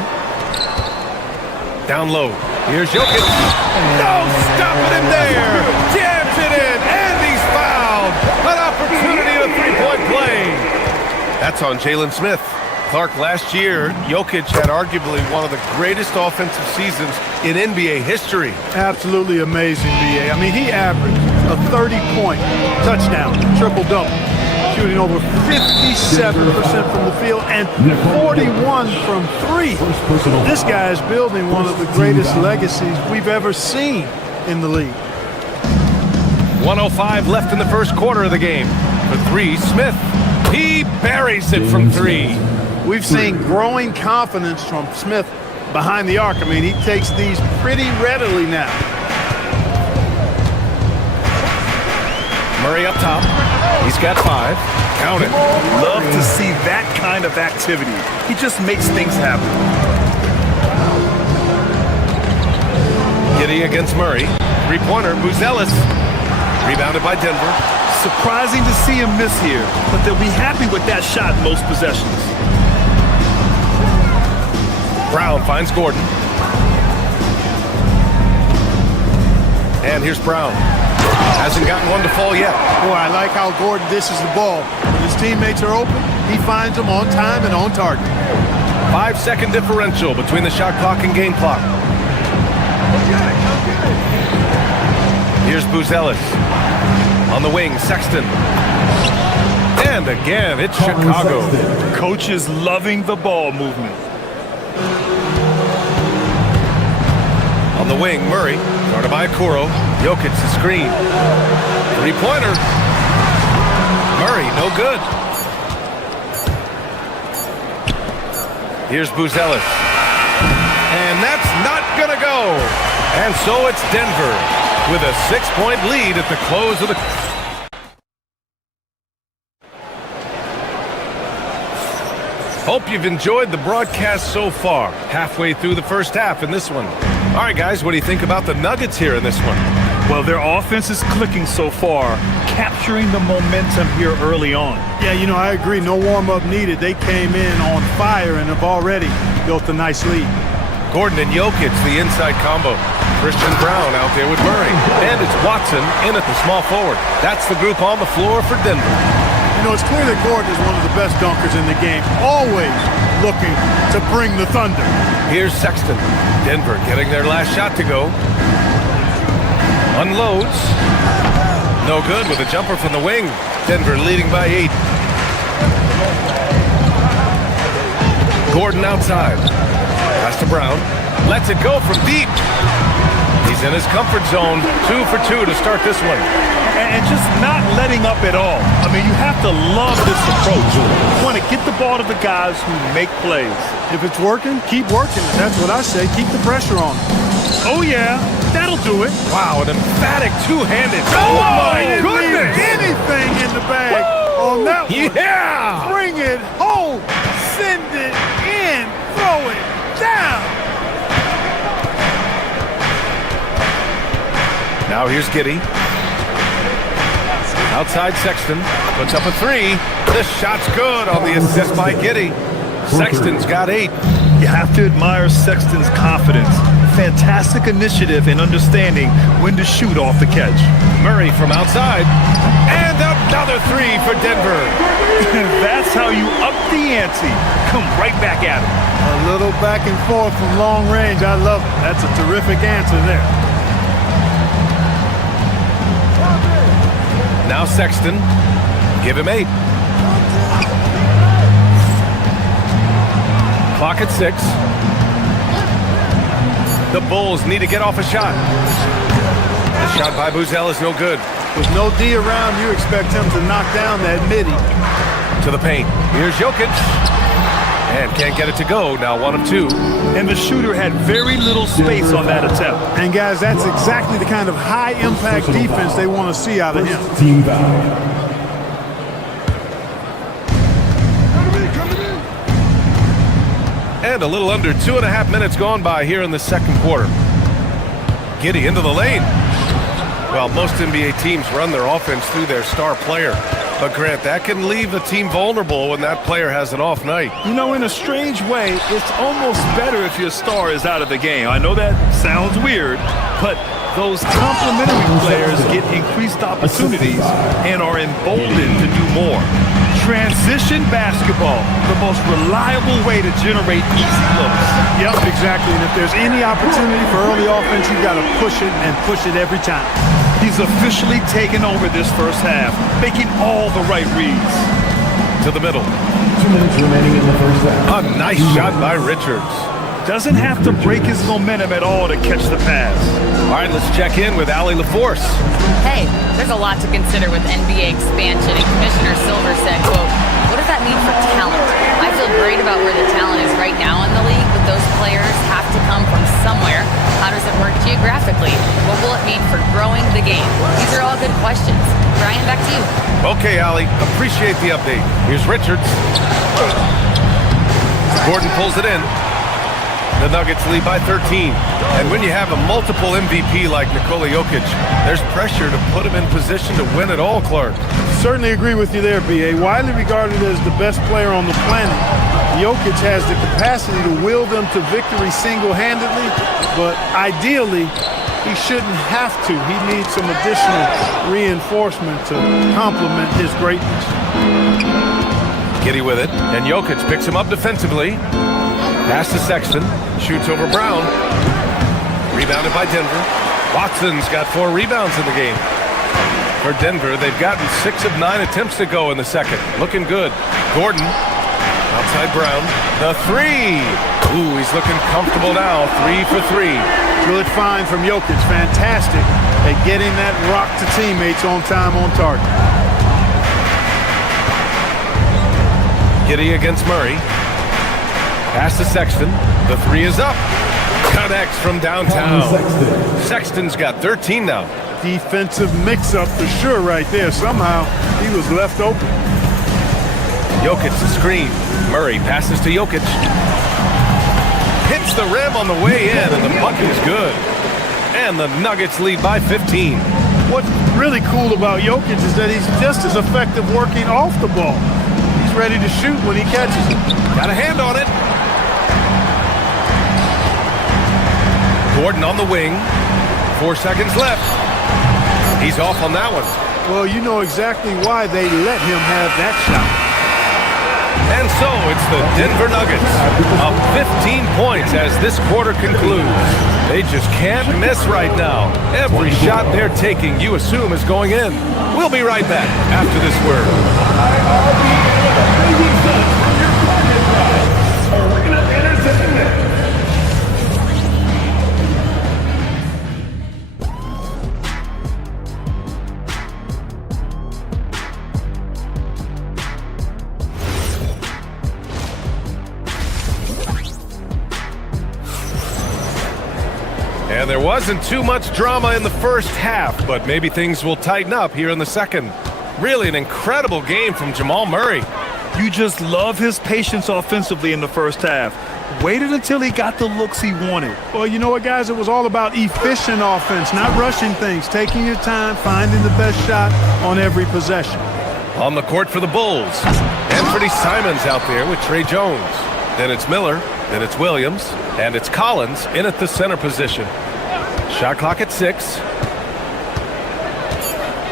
Down low. Here's Jokic. No, stopping him there. Jams it in. And he's fouled. An opportunity to 3-point play. That's on Jalen Smith. Clark, last year, Jokic had arguably one of the greatest offensive seasons in NBA history. Absolutely amazing, B.A. I mean, he averaged a 30-point touchdown, triple-double, shooting over 57% from the field and 41 from 3. This guy is building one of the greatest legacies we've ever seen in the league. 1:05 left in the first quarter of the game. For 3, Smith. He buries it from 3. We've seen growing confidence from Smith behind the arc. I mean, he takes these pretty readily now. Murray up top. He's got 5. Count it. Love to see that kind of activity. He just makes things happen. Giddey against Murray. 3-pointer, Buzelis. Rebounded by Denver. Surprising to see him miss here, but they'll be happy with that shot most possessions. Brown finds Gordon. And here's Brown. Hasn't gotten one to fall yet. Boy, I like how Gordon dishes the ball. When his teammates are open, he finds them on time and on target. 5-second differential between the shot clock and game clock. Here's Buzelis. On the wing, Sexton. And again, it's Chicago. Coach is loving the ball movement. On the wing, Murray. Guarded by Kuro. Jokic the screen. 3-pointer. Murray, no good. Here's Buzelis. And that's not gonna go. And so it's Denver with a 6-point lead at the close of the... Hope you've enjoyed the broadcast so far. Halfway through the first half in this one. All right, guys, what do you think about the Nuggets here in this one? Well, their offense is clicking so far, capturing the momentum here early on. Yeah, you know, I agree. No warm-up needed. They came in on fire and have already built a nice lead. Gordon and Jokic, the inside combo. Christian Brown out there with Murray. And it's Watson in at the small forward. That's the group on the floor for Denver. You know, it's clear that Gordon is one of the best dunkers in the game, always looking to bring the thunder. Here's Sexton. Denver getting their last shot to go. Unloads. No good with a jumper from the wing. Denver leading by 8. Gordon outside. Pass to Brown. Lets it go from deep. He's in his comfort zone. 2 for 2 to start this one. And just not letting up at all. I mean, you have to love this approach. You want to get the ball to the guys who make plays. If it's working, keep working. That's what I say. Keep the pressure on. Oh, yeah. That'll do it. Wow, an emphatic two-handed. Oh, my goodness. Anything in the bag on that one. Yeah. Bring it home. Send it in. Throw it down. Now here's Giddey. Outside Sexton. Puts up a 3. This shot's good on the assist by Giddey. Sexton's got 8. You have to admire Sexton's confidence. Fantastic initiative in understanding when to shoot off the catch. Murray from outside. And another 3 for Denver. That's how you up the ante. Come right back at him. A little back and forth from long range. I love it. That's a terrific answer there. Now Sexton. Give him 8. Clock at 6. The Bulls need to get off a shot. The shot by Buzelis is no good. With no D around, you expect him to knock down that midi. To the paint. Here's Jokic. And can't get it to go. Now 1 of 2. And the shooter had very little space on that attempt. And guys, that's exactly the kind of high-impact defense they want to see out of him. Team foul. And a little under 2.5 minutes gone by here in the second quarter. Giddey into the lane. Well, most NBA teams run their offense through their star player. But, Grant, that can leave a team vulnerable when that player has an off night. You know, in a strange way, it's almost better if your star is out of the game. I know that sounds weird, but those complementary players get increased opportunities and are emboldened to do more. Transition basketball, the most reliable way to generate easy looks. Yep, exactly. And if there's any opportunity for early offense, you've got to push it and push it every time. He's officially taken over this first half, making all the right reads. To the middle. 2 minutes remaining in the first half. A nice shot by Richards. Doesn't have to break his momentum at all to catch the pass. All right, let's check in with Allie LaForce. Hey, there's a lot to consider with NBA expansion, and Commissioner Silver said, quote, what does that mean for talent? I feel great about where the talent is right now in the league, but those players have to come from somewhere. How does it work geographically? What will it mean for growing the game? These are all good questions. Brian, back to you. Okay, Allie, appreciate the update. Here's Richards. Gordon pulls it in. The Nuggets lead by 13. And when you have a multiple MVP like Nikola Jokic, there's pressure to put him in position to win it all, Clark. Certainly agree with you there, B.A. Widely regarded as the best player on the planet, Jokic has the capacity to will them to victory single-handedly, but ideally, he shouldn't have to. He needs some additional reinforcement to complement his greatness. Giddey with it, and Jokic picks him up defensively. Pass to Sexton, shoots over Brown. Rebounded by Denver. Watson's got 4 rebounds in the game. For Denver, they've gotten 6 of 9 attempts to go in the second. Looking good. Gordon, outside Brown. The 3. Ooh, he's looking comfortable now. 3 for 3. Good find from Jokic. Fantastic at getting that rock to teammates on time, on target. Giddey against Murray. Pass to Sexton. The 3 is up. Connects from downtown. Sexton's got 13 now. Defensive mix-up for sure right there. Somehow he was left open. Jokic the screen. Murray passes to Jokic. Hits the rim on the way in, and the bucket is good. And the Nuggets lead by 15. What's really cool about Jokic is that he's just as effective working off the ball. He's ready to shoot when he catches it. Got a hand on it. Gordon on the wing. 4 seconds left. He's off on that one. Well, you know exactly why they let him have that shot. And so it's the Denver Nuggets up 15 points as this quarter concludes. They just can't miss right now. Every shot they're taking, you assume, is going in. We'll be right back after this word. And there wasn't too much drama in the first half, but maybe things will tighten up here in the second. Really an incredible game from Jamal Murray. You just love his patience offensively in the first half. Waited until he got the looks he wanted. Well, you know what, guys? It was all about efficient offense, not rushing things, taking your time, finding the best shot on every possession. On the court for the Bulls, Anthony Simons out there with Trey Jones. Then it's Miller, then it's Williams, and it's Collins in at the center position. Shot clock at 6.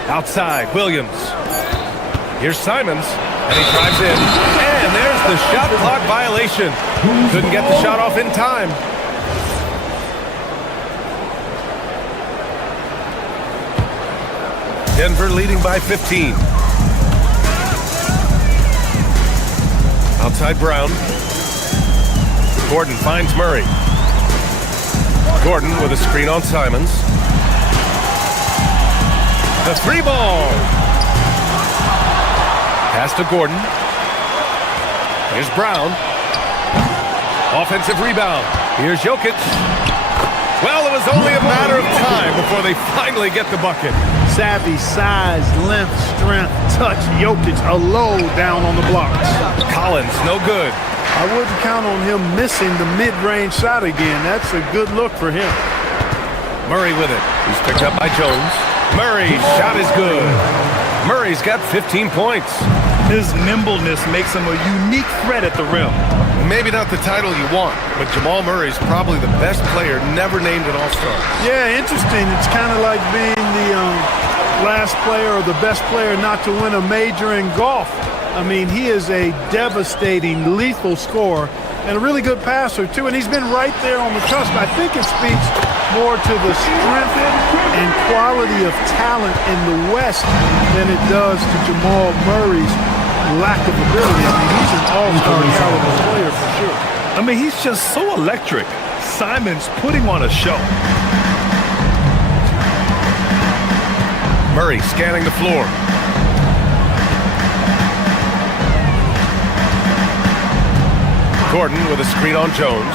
Outside, Williams. Here's Simons, and he drives in. And there's the shot clock violation. Couldn't get the shot off in time. Denver leading by 15. Outside Brown. Gordon finds Murray. Gordon with a screen on Simons. The 3 ball. Pass to Gordon. Here's Brown. Offensive rebound. Here's Jokic. Well, it was only a matter of time before they finally get the bucket. Savvy, size, length, strength, touch. Jokic, a low down on the blocks. Collins, no good. I wouldn't count on him missing the mid-range shot again. That's a good look for him. Murray with it. He's picked up by Jones. Murray's shot is good. Murray's got 15 points. His nimbleness makes him a unique threat at the rim. Maybe not the title you want, but Jamal Murray's probably the best player never named an All-Star. Yeah, interesting. It's kind of like being the last player or the best player not to win a major in golf. I mean, he is a devastating, lethal scorer and a really good passer, too. And he's been right there on the cusp. I think it speaks more to the strength and quality of talent in the West than it does to Jamal Murray's lack of ability. I mean, he's an all-star caliber player for sure. I mean, he's just so electric. Simon's putting on a show. Murray scanning the floor. Gordon with a screen on Jones.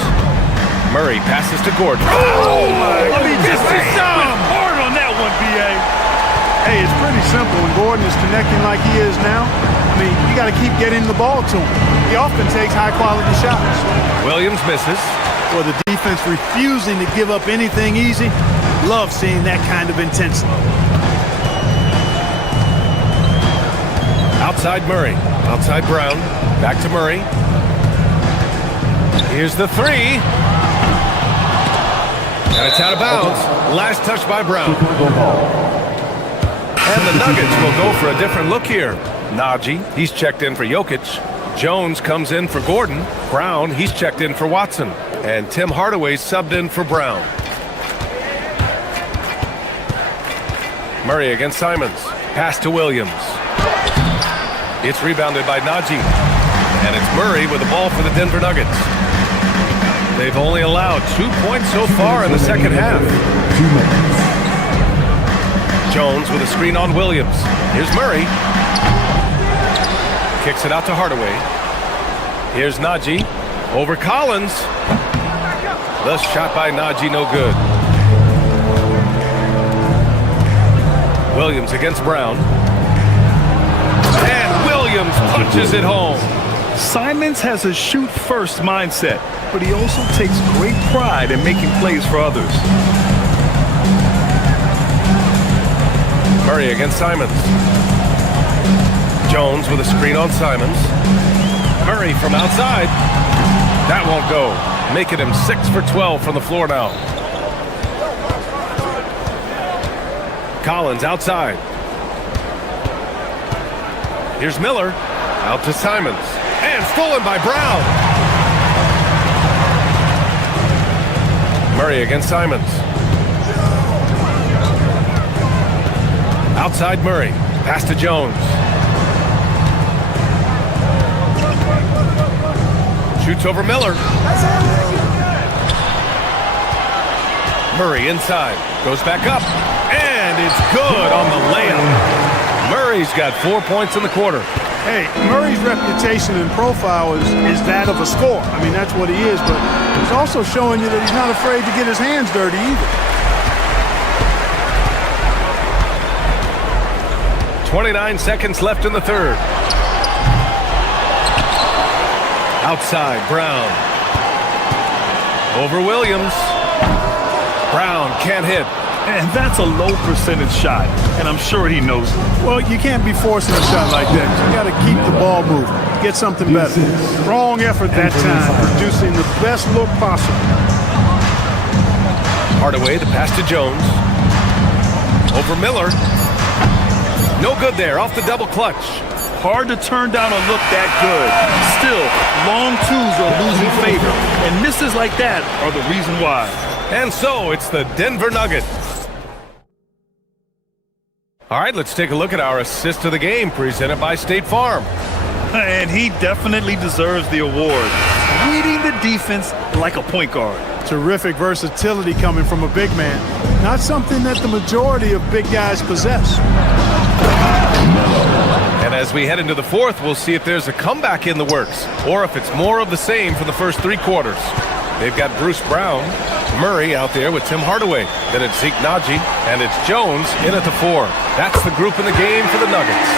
Murray passes to Gordon. Oh my! I mean, this is hard on that one, B.A. Hey, it's pretty simple. When Gordon is connecting like he is now, I mean, you got to keep getting the ball to him. He often takes high-quality shots. Williams misses. For the defense refusing to give up anything easy, love seeing that kind of intensity. Outside Murray. Outside Brown. Back to Murray. Here's the three. And it's out of bounds. Last touch by Brown. And the Nuggets will go for a different look here. Najee, he's checked in for Jokic. Jones comes in for Gordon. Brown, he's checked in for Watson. And Tim Hardaway subbed in for Brown. Murray against Simons. Pass to Williams. It's rebounded by Najee. And it's Murray with the ball for the Denver Nuggets. They've only allowed 2 points so far in the second half. Jones with a screen on Williams. Here's Murray. Kicks it out to Hardaway. Here's Najee. Over Collins. The shot by Najee, no good. Williams against Brown. And Williams punches it home. Simons has a shoot-first mindset, but he also takes great pride in making plays for others. Murray against Simons. Jones with a screen on Simons. Murray from outside. That won't go. Making him 6 for 12 from the floor now. Collins outside. Here's Miller. Out to Simons. And stolen by Brown. Murray against Simons. Outside Murray. Pass to Jones. Shoots over Miller. Murray inside. Goes back up. And it's good on the layup. Murray's got 4 points in the quarter. Hey, Murray's reputation and profile is that of a scorer. I mean, that's what he is, but he's also showing you that he's not afraid to get his hands dirty either. 29 seconds left in the third. Outside, Brown. Over Williams. Brown can't hit. And that's a low percentage shot, and I'm sure he knows it. Well, you can't be forcing a shot like that. You got to keep the ball moving. Get something better. Wrong effort that time, producing the best look possible. Hardaway, the pass to Jones. Over Miller. No good there, off the double clutch. Hard to turn down a look that good. Still, long twos are losing favor, and misses like that are the reason why. And so, it's the Denver Nuggets. All right, let's take a look at our assist of the game presented by State Farm. And he definitely deserves the award. Reading the defense like a point guard. Terrific versatility coming from a big man. Not something that the majority of big guys possess. And As we head into the fourth, we'll see if there's a comeback in the works or if it's more of the same for the first 3 quarters. They've got Bruce Brown, Murray out there with Tim Hardaway. Then it's Zeke Naji, and it's Jones in at the 4. That's the group in the game for the Nuggets.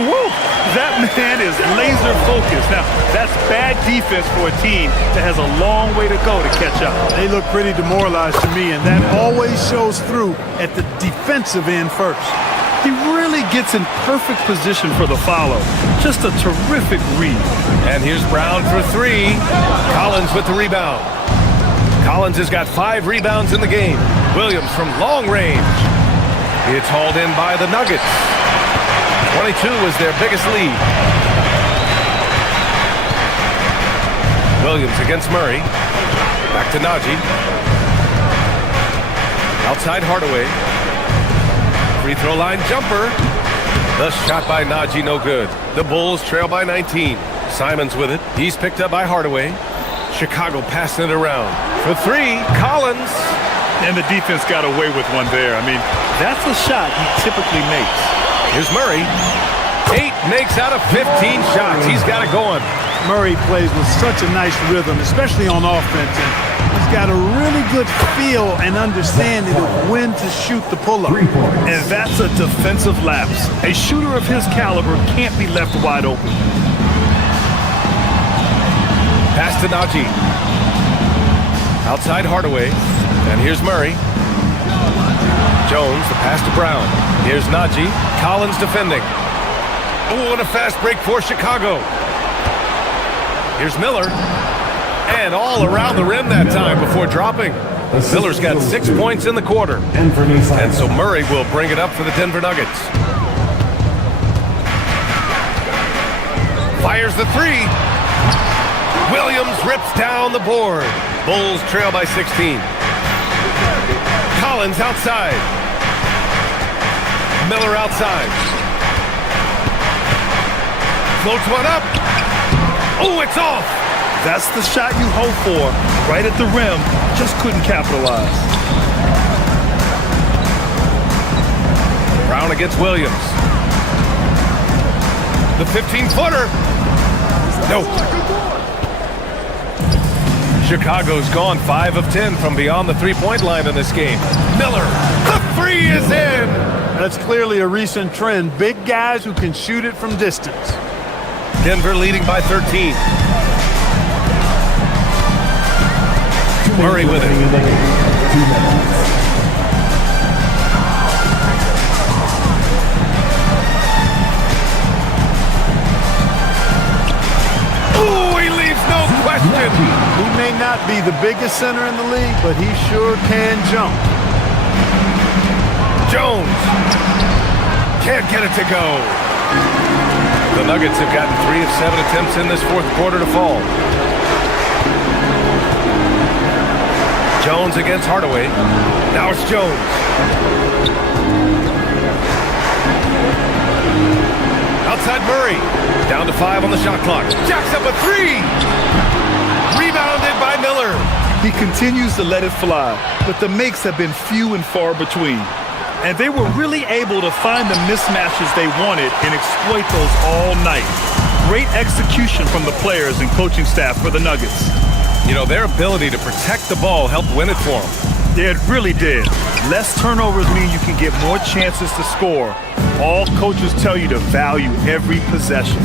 Woo! That man is laser focused. Now, that's bad defense for a team that has a long way to go to catch up. They look pretty demoralized to me, and that always shows through at the defensive end first. He really gets in perfect position for the follow. Just a terrific read. And here's Brown for 3. Collins with the rebound. Collins has got 5 rebounds in the game. Williams from long range. It's hauled in by the Nuggets. 22 was their biggest lead. Williams against Murray. Back to Naji. Outside Hardaway. Free throw line jumper. The shot by Naji, no good. The Bulls trail by 19. Simons with it. He's picked up by Hardaway. Chicago passing it around. For 3, Collins. And the defense got away with one there. I mean, that's a shot he typically makes. Here's Murray. 8 makes out of 15 shots. He's got it going. Murray plays with such a nice rhythm, especially on offense. And he's got a really good feel and understanding of when to shoot the pull-up. And that's a defensive lapse. A shooter of his caliber can't be left wide open. Pass to Naji. Outside Hardaway. And here's Murray. Jones, the pass to Brown. Here's Naji. Collins defending. Oh, and a fast break for Chicago. Here's Miller. And all around the rim that time before dropping. Miller's got 6 points in the quarter. And so Murray will bring it up for the Denver Nuggets. Fires the 3. Williams rips down the board. Bulls trail by 16. Collins outside. Miller outside. Floats one up. Oh, it's off. That's the shot you hope for. Right at the rim. Just couldn't capitalize. Brown against Williams. The 15-footer. Nope. Chicago's gone 5 of 10 from beyond the 3-point line in this game. Miller, the 3 is in. That's clearly a recent trend. Big guys who can shoot it from distance. Denver leading by 13. Murray with it. Ooh, he leaves no question. He may not be the biggest center in the league, but he sure can jump. Jones can't get it to go. The Nuggets have gotten 3 of 7 attempts in this fourth quarter to fall. Jones against Hardaway. Now it's Jones. Outside Murray. Down to 5 on the shot clock. Jacks up a 3. Rebounded by Miller. He continues to let it fly, but the makes have been few and far between. And they were really able to find the mismatches they wanted and exploit those all night. Great execution from the players and coaching staff for the Nuggets. You know, their ability to protect the ball helped win it for them. Yeah, it really did. Less turnovers mean you can get more chances to score. All coaches tell you to value every possession.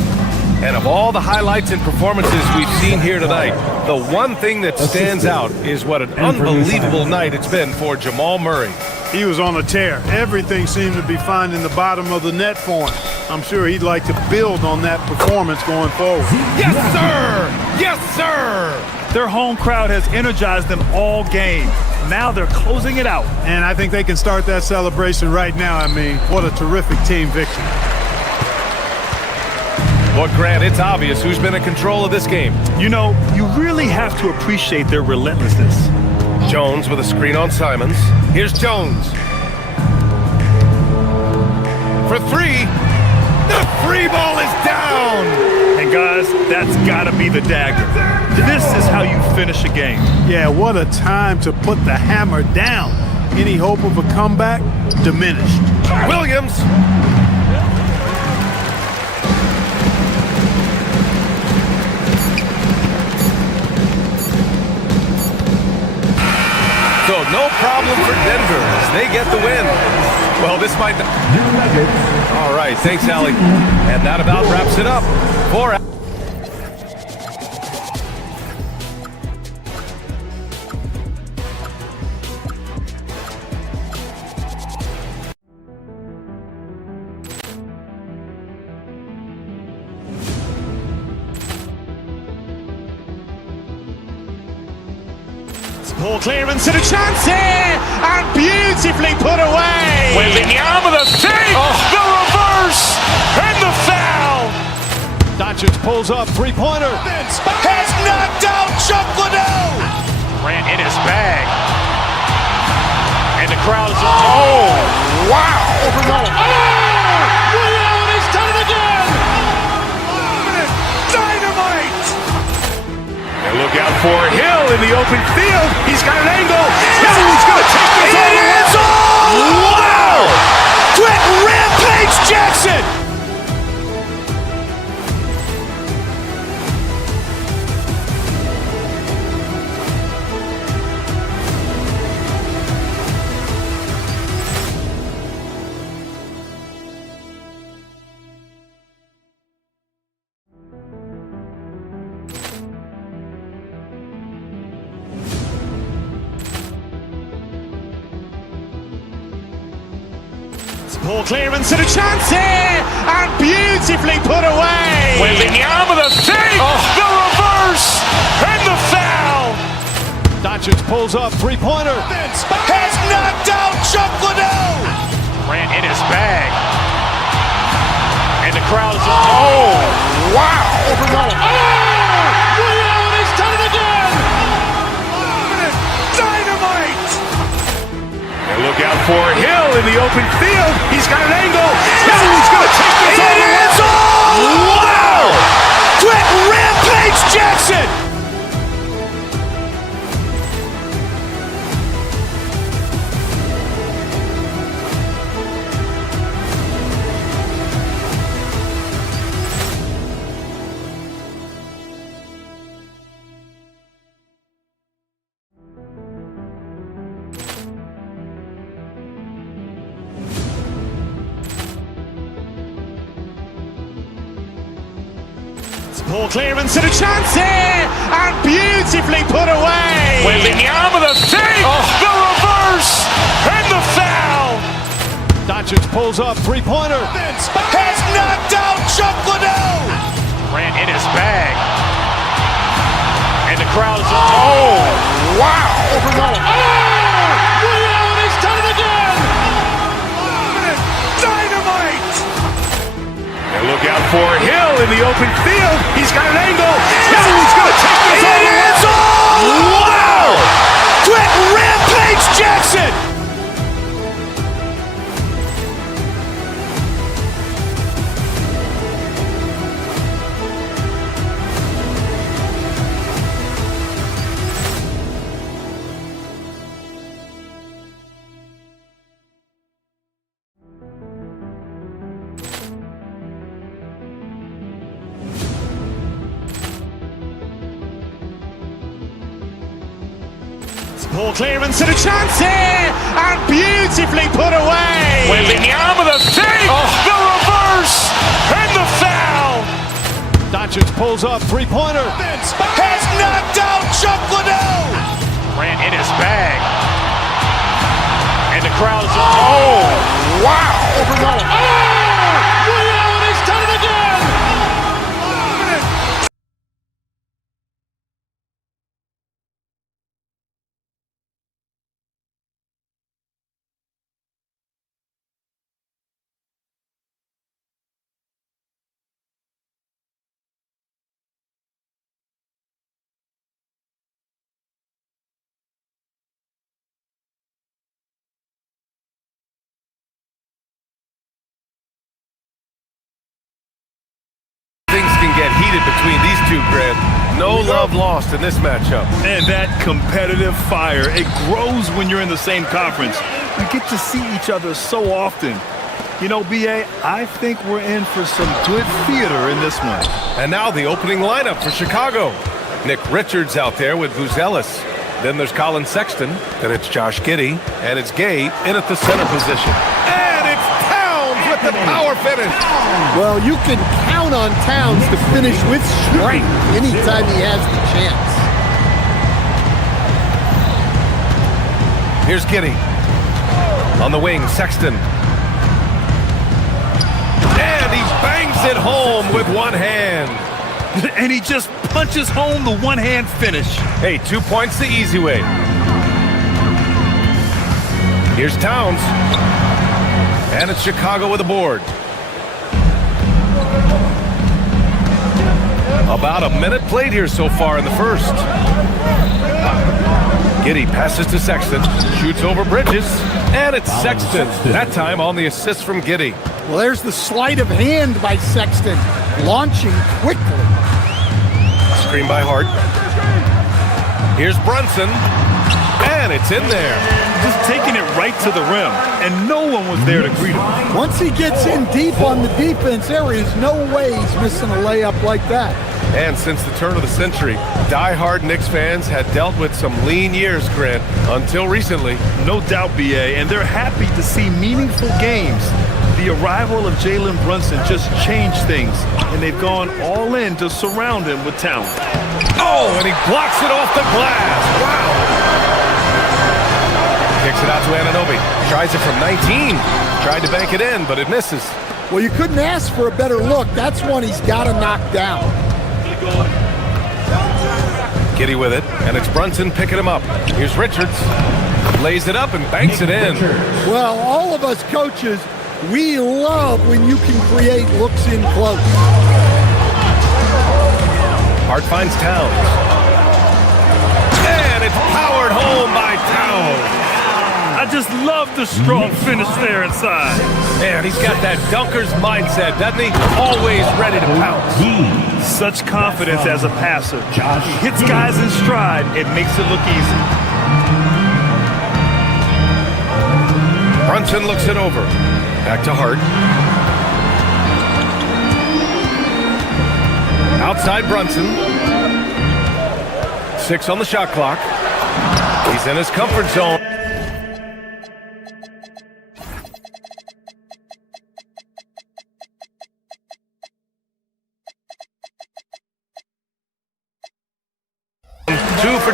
And of all the highlights and performances we've seen here tonight, the one thing that stands out is what an unbelievable night it's been for Jamal Murray. He was on a tear. Everything seemed to be finding the bottom of the net for him. I'm sure he'd like to build on that performance going forward. Yes, sir! Yes, sir! Their home crowd has energized them all game. Now they're closing it out. And I think they can start that celebration right now. I mean, what a terrific team victory. But Grant, it's obvious who's been in control of this game. You know, you really have to appreciate their relentlessness. Jones with a screen on Simons. Here's Jones. For 3. The 3 ball is down. And guys, that's gotta be the dagger. This is how you finish a game. Yeah, what a time to put the hammer down. Any hope of a comeback? Diminished. Williams. So no problem for Denver as they get the win. Well, this might... All right, thanks, Allie. And that about wraps it up for... Ball clearance and a chance here, and beautifully put away. Wembanyama the fake, the reverse, and the foul. Doncic pulls up, three-pointer. Has knocked out Chuck Liddell. Ran in his bag. And the crowd is... Oh, wow. He's done it again. Dynamite. And look out for Hill in the open field. He's got an angle. He's going to take this all the way. Wow! Quick Rampage Jackson. Ball clearance and a chance here, and beautifully put away. Wembanyama the fake, the reverse, and the foul. Doncic pulls up, three-pointer. Has knocked out Chuck Liddell. Ran in his bag. And the crowd is... Oh, wow. He's done it again. Dynamite. And look out for Hill in the open field. He's got an angle. He's going to take this all the way. Wow! Quick Rampage Jackson. Ball clearance and a chance here, and beautifully put away. Wembanyama the fake, the reverse, and the foul. Doncic pulls up, three-pointer. Has knocked out Chuck Liddell. Ran in his bag. And the crowd is... Oh, wow. He's done it again. Dynamite. And look out for Hill in the open field. He's got an angle. He's going to take this all the way. Wow! Quick Rampage Jackson. Ball clearance and a chance here, and beautifully put away. Wembanyama the fake, the reverse, and the foul. Doncic pulls up, three-pointer. Has knocked out Chuck Liddell. Ran in his bag. And the crowd is... Oh, wow. He's done it again. Things can get heated between these two, Grant. No love lost in this matchup. And that competitive fire, it grows when you're in the same conference. You get to see each other so often. You know, B.A., I think we're in for some good theater in this one. And now the opening lineup for Chicago. Nick Richards out there with Buzelis. Then there's Colin Sexton. Then it's Josh Giddey. And it's Gay in at the center position. And it's Towns with the power finish. Well, you can count on Towns to finish with strength anytime he has the chance. Here's Giddey. On the wing, Sexton. And he bangs it home with one hand. And he just punches home the one-hand finish. Hey, 2 points the easy way. Here's Towns. And it's Chicago with a board. About a minute played here so far in the first. Giddey passes to Sexton, shoots over Bridges, and it's Sexton. That time on the assist from Giddey. Well, there's the sleight of hand by Sexton, launching quickly. Screen by Hart. Here's Brunson, and it's in there. Just taking it right to the rim, and no one was there to greet him. Once he gets in deep on the defense, there is no way he's missing a layup like that. And since the turn of the century, die-hard Knicks fans had dealt with some lean years, Grant, until recently. No doubt, BA, and they're happy to see meaningful games. The arrival of Jalen Brunson just changed things, and they've gone all in to surround him with talent. Oh, and he blocks it off the glass. Wow. Kicks it out to Anunoby. Tries it from 19. Tried to bank it in, but it misses. Well, you couldn't ask for a better look. That's one he's got to knock down. Giddey with it, and it's Brunson picking him up. Here's Richards. Lays it up and banks it in. Well, all of us coaches, we love when you can create looks in close. Hart finds Towns. And it's powered home by Towns. I just love the strong finish there inside. Man, he's got that dunker's mindset, doesn't he? Always ready to pounce. Such confidence as a passer. He hits guys in stride. It makes it look easy. Brunson looks it over. Back to Hart. Outside Brunson. 6 on the shot clock. He's in his comfort zone.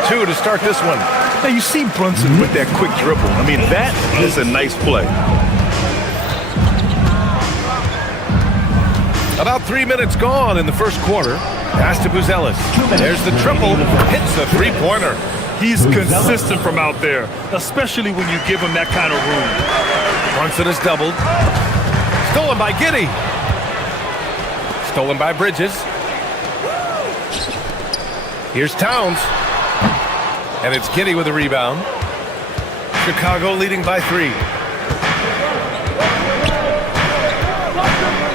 Two to start this one. Now you see Brunson with that quick dribble. I mean, that is a nice play. About 3 minutes gone in the first quarter. Pass to Buzelis. There's the triple. Hits the three-pointer. He's consistent from out there, especially when you give him that kind of room. Brunson is doubled. Stolen by Giddey. Stolen by Bridges. Here's Towns. And it's Giddey with a rebound. Chicago leading by 3.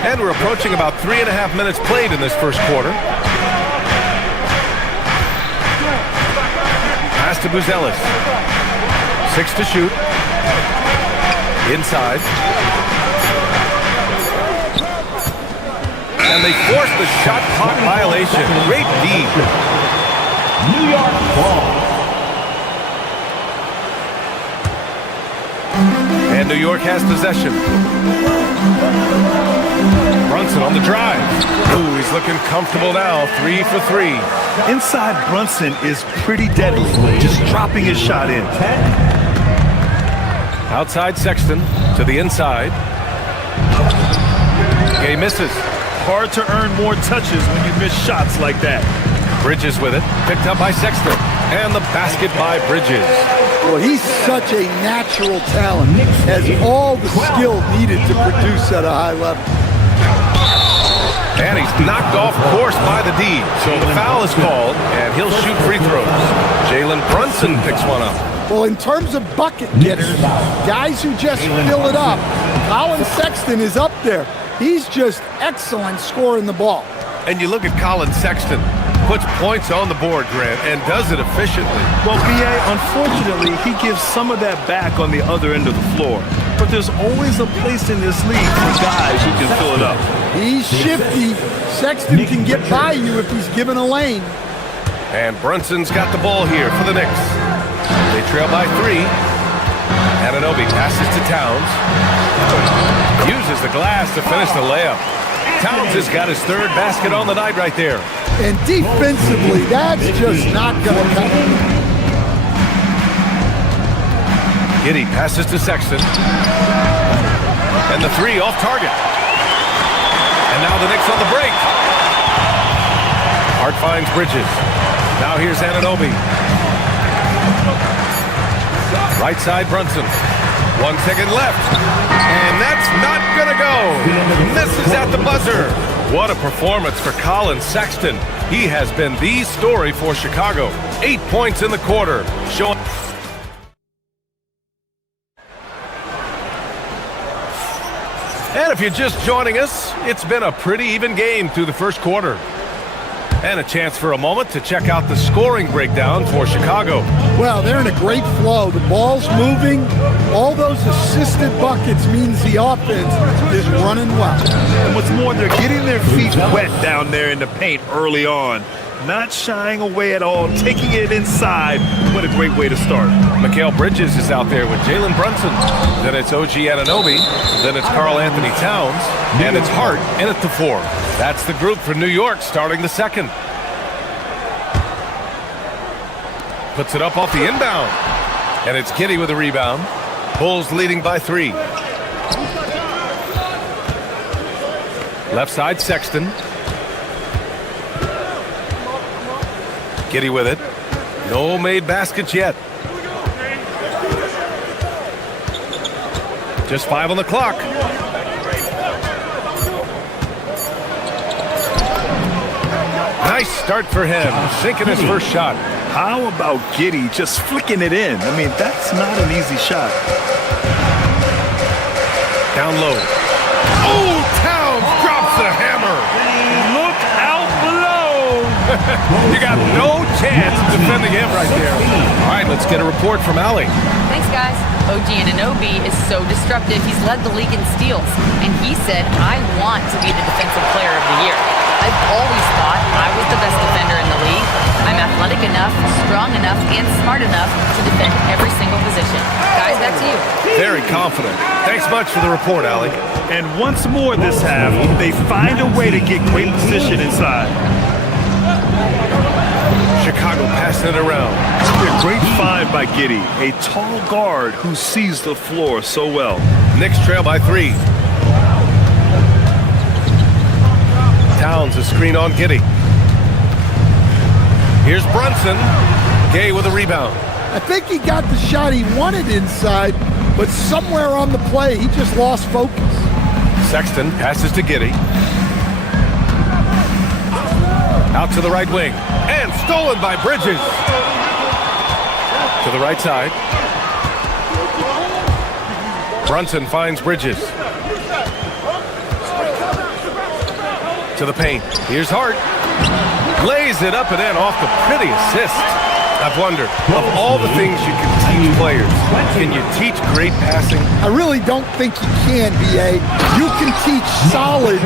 And we're approaching about 3.5 minutes played in this first quarter. Pass to Buzelis. 6 to shoot. Inside. And they force the shot clock violation. Great D. New York ball. And New York has possession. Brunson on the drive. Ooh, he's looking comfortable now. 3 for 3. Inside Brunson is pretty deadly. Just dropping his shot in. Outside Sexton to the inside. Gay misses. Hard to earn more touches when you miss shots like that. Bridges with it. Picked up by Sexton. And the basket by Bridges. Well, he's such a natural talent. Has all the skill needed to produce at a high level. And he's knocked off course by the D. So the foul is called, and he'll shoot free throws. Jalen Brunson picks one up. Well, in terms of bucket getters, guys who just fill it up, Colin Sexton is up there. He's just excellent scoring the ball. And you look at Colin Sexton. Puts points on the board, Grant, and does it efficiently. Well, B.A., unfortunately, he gives some of that back on the other end of the floor. But there's always a place in this league for guys who can fill it up. He's shifty. Sexton can get by you if he's given a lane. And Brunson's got the ball here for the Knicks. They trail by 3. Anunoby passes to Towns. Uses the glass to finish the layup. Towns has got his 3rd basket on the night right there. And defensively, that's just not going to cut it. Giddey passes to Sexton. And the 3 off target. And now the Knicks on the break. Hart finds Bridges. Now here's Anunoby. Right side, Brunson. 1 second left. And that's not going to go. Misses at the buzzer. What a performance for Colin Sexton. He has been the story for Chicago. 8 points in the quarter. Showing. And if you're just joining us, it's been a pretty even game through the first quarter. And a chance for a moment to check out the scoring breakdown for Chicago. Well, they're in a great flow. The ball's moving. All those assisted buckets means the offense is running well. And what's more, they're getting their feet wet down there in the paint early on. Not shying away at all, taking it inside. What a great way to start. Mikal Bridges is out there with Jalen Brunson. Then it's OG Anunoby. Then it's Karl Anthony Towns. And it's Hart in at the 4. That's the group for New York starting the second. Puts it up off the inbound. And it's Giddey with a rebound. Bulls leading by 3. Left side, Sexton. Giddey with it. No made baskets yet. Just 5 on the clock. Nice start for him, sinking his first shot. How about Giddey just flicking it in? I mean, that's not an easy shot. Down low. Oh, Towns drops the hammer. Look out below. You got no chance of defending him right there. All right, let's get a report from Allie. Thanks, guys. OG Anunoby is so disruptive. He's led the league in steals. And he said, I want to be the defensive player of the year. I've always thought I was the best defender in the league. I'm athletic enough, strong enough, and smart enough to defend every single position. Guys, back to you. Very confident. Thanks much for the report, Allie. And once more this half, they find a way to get great position inside. Chicago passing it around. A great find by Giddey, a tall guard who sees the floor so well. Knicks trail by 3. Towns a screen on Giddey. Here's Brunson. Gay with a rebound. I think he got the shot he wanted inside, but somewhere on the play, he just lost focus. Sexton passes to Giddey. Out to the right wing. And stolen by Bridges. To the right side. Brunson finds Bridges. To the paint. Here's Hart. Lays it up and in off the pretty assist. I've wondered, of all the things you can teach players, can you teach great passing? I really don't think you can, B.A. You can teach solid,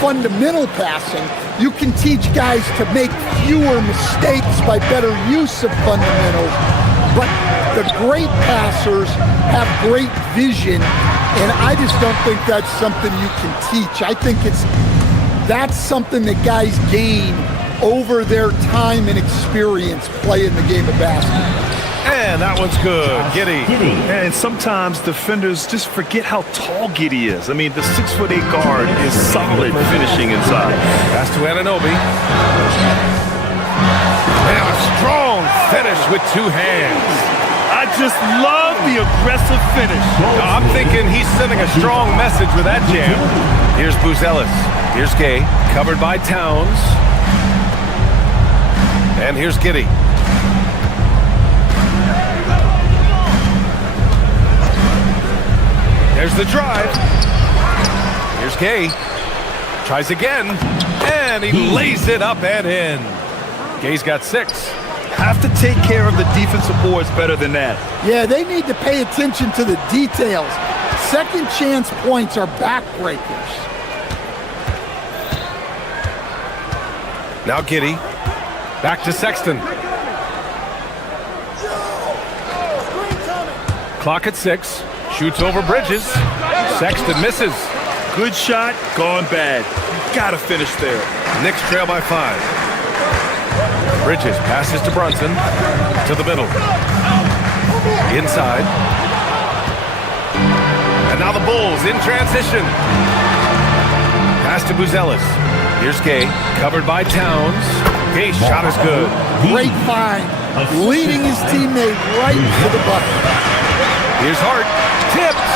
fundamental passing. You can teach guys to make fewer mistakes by better use of fundamentals. But the great passers have great vision, and I just don't think that's something you can teach. I think that's something that guys gain over their time and experience playing the game of basketball. And that one's good. Giddey. And sometimes defenders just forget how tall Giddey is. I mean, the 6'8" guard is solid finishing inside. Pass to Anunoby. And a strong finish with 2 hands. I just love the aggressive finish. I'm thinking he's sending a strong message with that jam. Here's Buzelis. Here's Gay. Covered by Towns. And here's Giddey. There's the drive. Here's Gay. Tries again. And he lays it up and in. Gay's got 6. Have to take care of the defensive boards better than that. Yeah, they need to pay attention to the details. Second chance points are backbreakers. Now Giddey. Back to Sexton. clock at 6. Shoots over Bridges. Sexton misses. Good shot, gone bad. Gotta finish there. Knicks trail by 5. Bridges passes to Brunson. To the middle. Inside. And now the Bulls in transition. Pass to Buzelis. Here's Gay, covered by Towns. Gay's shot is good. Great find, leading his teammate right to the bucket. Here's Hart, tipped.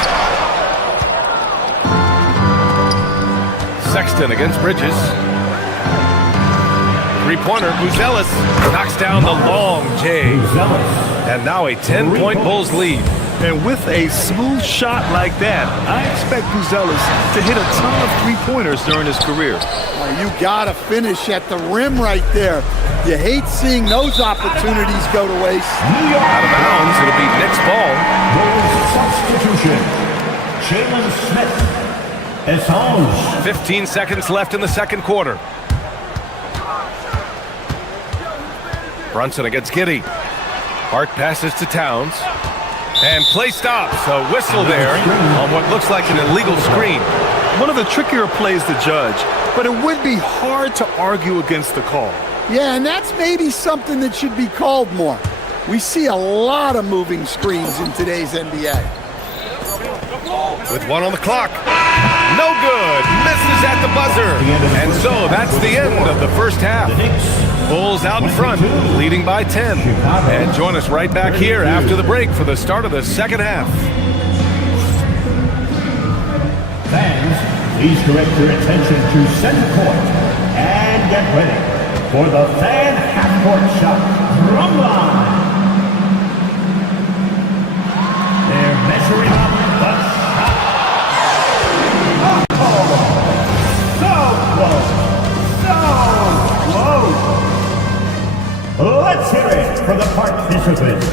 Sexton against Bridges. Three-pointer, Buzelis knocks down the long J. And now a 10-point Bulls lead. And with a smooth shot like that, I expect Buzelis to hit a ton of three-pointers during his career. You gotta finish at the rim right there. You hate seeing those opportunities go to waste. Out of bounds, it'll be Knicks ball. Substitution. Jalen Smith is home. 15 seconds left in the second quarter. Brunson against Giddey. Hart passes to Towns. And play stops. A whistle there on what looks like an illegal screen. One of the trickier plays to judge, but it would be hard to argue against the call. Yeah, and that's maybe something that should be called more. We see a lot of moving screens in today's NBA. With 1 on the clock. No good. Misses at the buzzer. And so that's the end of the first half. Bulls out in front, leading by 10. And join us right back here after the break for the start of the second half. Fans, please direct your attention to center court and get ready for the fan half-court shot drum line. They're measuring up the shot. Oh, so close, so close. Let's hear it for the participants.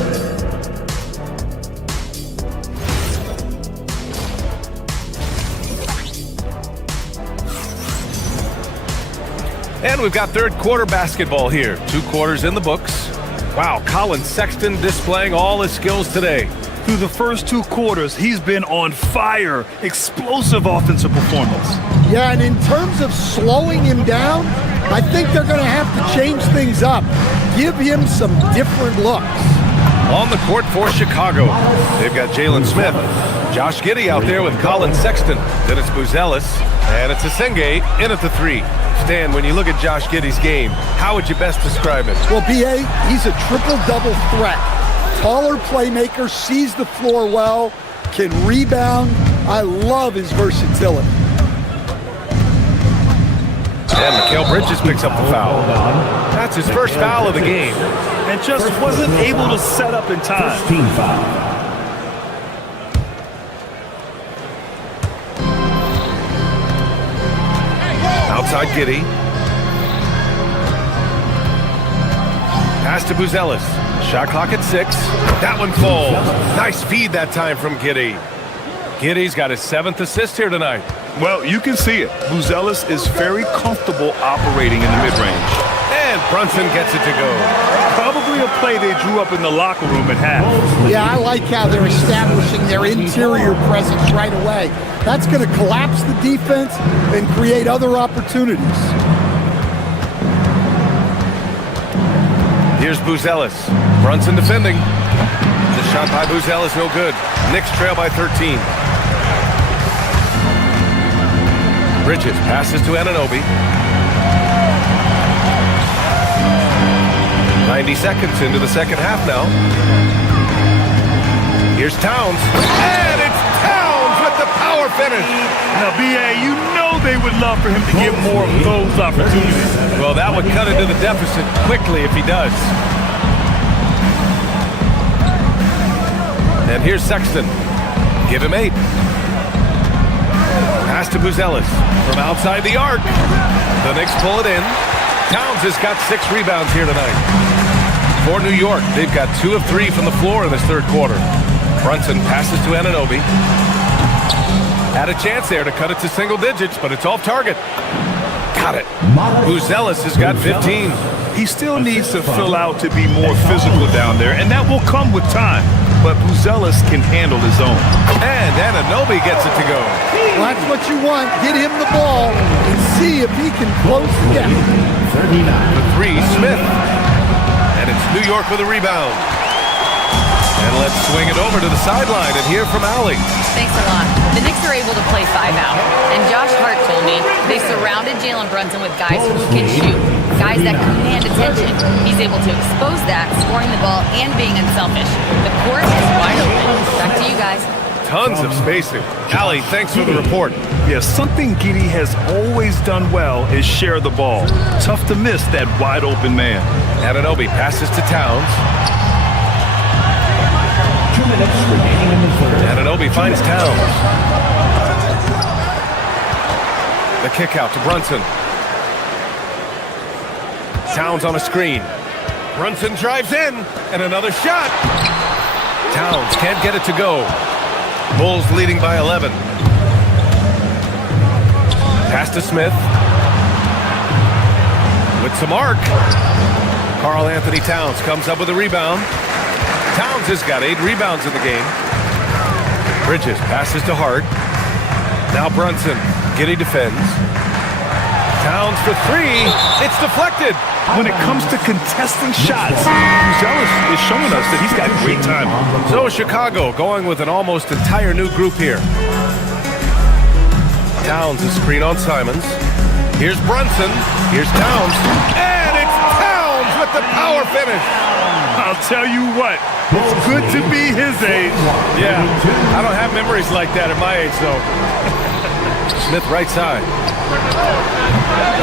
And we've got third quarter basketball here. 2 quarters in the books. Wow, Colin Sexton displaying all his skills today. Through the first 2 quarters, he's been on fire. Explosive offensive performance. Yeah, and in terms of slowing him down, I think they're going to have to change things up. Give him some different looks. On the court for Chicago, they've got Jalen Smith. Josh Giddey out there with Colin Sexton. Then it's Buzelis, and it's Asenge in at the 3. Stan, when you look at Josh Giddey's game, how would you best describe it? Well, B.A., he's a triple-double threat. Taller playmaker, sees the floor well, can rebound. I love his versatility. And Mikal Bridges picks up the foul. That's his first foul of the game. And just wasn't able to set up in time. Team foul. Outside Giddey. Pass to Buzelis. Shot clock at 6. That one falls. Nice feed that time from Giddey. Giddey's got his 7th assist here tonight. Well, you can see it. Buzelis is very comfortable operating in the mid-range. And Brunson gets it to go. Probably a play they drew up in the locker room at half. Yeah, I like how they're establishing their interior presence right away. That's going to collapse the defense and create other opportunities. Here's Buzelis. Brunson defending. The shot by Buzelis, no good. Knicks trail by 13. Bridges passes to Anunoby. 90 seconds into the second half now. Here's Towns. And it's Towns with the power finish. Now, B.A., you know they would love for him to get more of those opportunities. Well, that would cut into the deficit quickly if he does. And here's Sexton. Give him 8. Pass to Buzelis from outside the arc. The Knicks pull it in. Towns has got 6 rebounds here tonight. For New York, they've got 2 of 3 from the floor in this third quarter. Brunson passes to Anunoby. Had a chance there to cut it to single digits, but it's off target. Got it. Buzelis has got 15. He still needs to fill out to be more physical down there, and that will come with time. but Buzelis can handle his own. And Anunoby gets it to go. Well, that's what you want. Get him the ball and see if he can close the gap. 39. The three, Smith. And it's New York with a rebound. And let's swing it over to the sideline and hear from Allie. Thanks a lot. The Knicks are able to play 5 out. And Josh Hart told me they surrounded Jalen Brunson with guys who can shoot, guys that command attention. He's able to expose that, scoring the ball and being unselfish. The court is wide open. Back to you guys. Tons of spacing. Allie, thanks for the report. Yeah, something Giddey has always done well is share the ball. Tough to miss that wide open man. Anunoby passes to Towns. 2 minutes remaining in the third. Anunoby finds Towns. The kick out to Brunson. Towns on a screen. Brunson drives in, and another shot. Towns can't get it to go. Bulls leading by 11. Pass to Smith. With some arc. Karl Anthony Towns comes up with a rebound. Towns has got 8 rebounds in the game. Bridges passes to Hart. Now Brunson. Giddey defends. Towns for 3. It's deflected. When it comes to contesting shots, Buzelis is showing us that he's got great time. So Chicago going with an almost entire new group here. Towns is screen on Simons. Here's Brunson. Here's Towns. And it's Towns with the power finish. I'll tell you what, it's good to be his age. Yeah, I don't have memories like that at my age, though. Smith right side.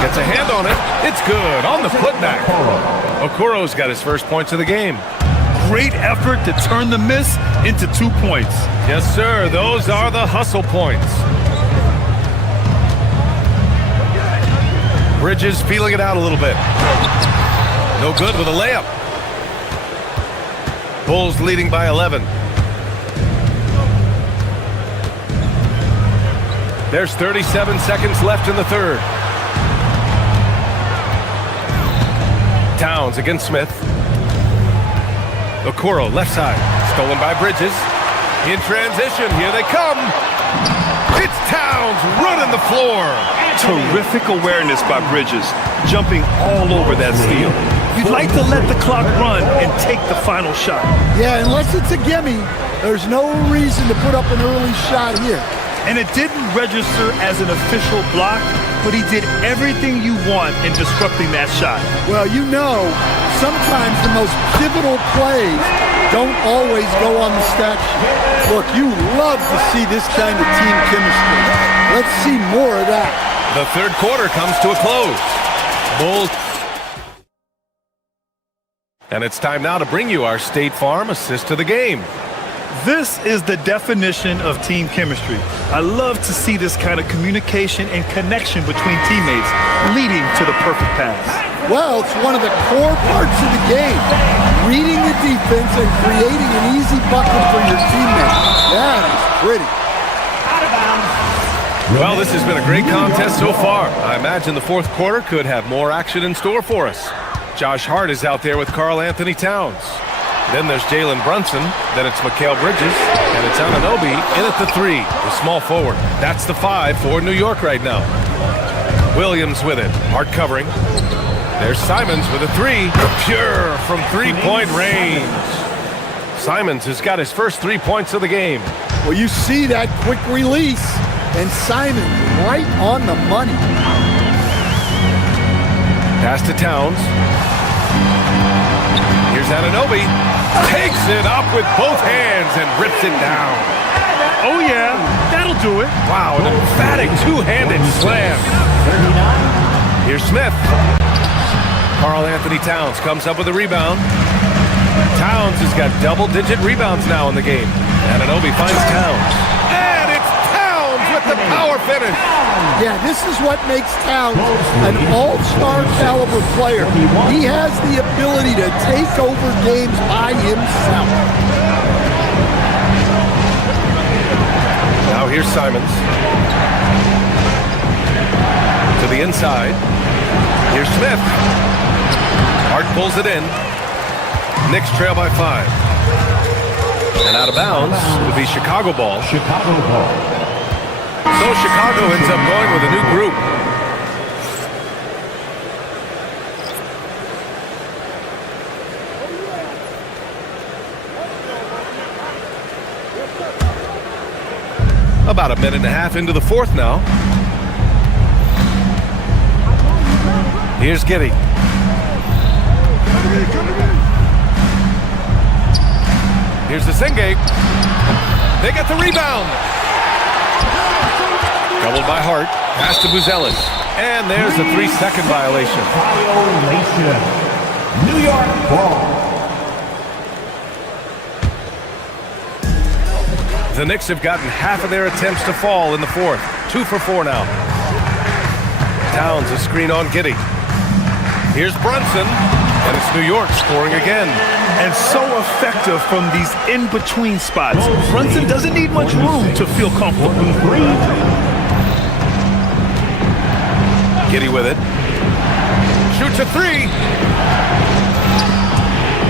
Gets a hand on it. It's good on the putback. Okoro's got his first points of the game. Great effort to turn the miss into 2 points. Yes, sir. Those are the hustle points. Bridges feeling it out a little bit. No good with a layup. Bulls leading by 11. There's 37 seconds left in the third. Towns against Smith. Okoro left side. Stolen by Bridges. In transition, here they come. It's Towns running the floor. Terrific awareness by Bridges, jumping all over that steal. You'd like to let the clock run and take the final shot. Yeah, unless it's a gimme, there's no reason to put up an early shot here. And it didn't register as an official block, but he did everything you want in disrupting that shot. Well, you know, sometimes the most pivotal plays don't always go on the stat sheet. Look, you love to see this kind of team chemistry. Let's see more of that. The third quarter comes to a close. Bulls. And it's time now to bring you our State Farm assist to the game. This is the definition of team chemistry. I love to see this kind of communication and connection between teammates leading to the perfect pass. Well, it's one of the core parts of the game. Reading the defense and creating an easy bucket for your teammates. That is pretty. Well, this has been a great contest so far. I imagine the fourth quarter could have more action in store for us. Josh Hart is out there with Karl Anthony Towns. Then there's Jalen Brunson. Then it's Mikal Bridges. And it's Anunoby in at the 3, the small forward. That's the 5 for New York right now. Williams with it. Hart covering. There's Simons with a 3. Pure from 3-point range. Simons has got his first 3 points of the game. Well, you see that quick release. And Simon right on the money. Pass to Towns. Here's Anunoby. Takes it up with both hands and rips it down. Oh, yeah, that'll do it. Wow, an emphatic two-handed slam. Here's Smith. Karl Anthony Towns comes up with a rebound. Towns has got double-digit rebounds now in the game. Anunoby finds Towns. And it's Towns with the power finish. Yeah, this is what makes Towns an all-star caliber player. He has the ability to take over games by himself. Now here's Simons. To the inside. Here's Smith. Hart pulls it in. Knicks trail by 5. And out of bounds. It'll be Chicago ball. Chicago ball. So Chicago ends up going with a new group. About a minute and a half into the fourth now. Here's Giddey. Here's the Senge. They get the rebound. Doubled by Hart. Pass to Buzelis. And there's a 3-second violation. Violation. New York ball. The Knicks have gotten half of their attempts to fall in the fourth. 2 for 4 now. Towns a screen on Giddey. Here's Brunson, and it's New York scoring again. And so effective from these in-between spots. Brunson doesn't need much room to feel comfortable. Giddey with it. Shoots a 3.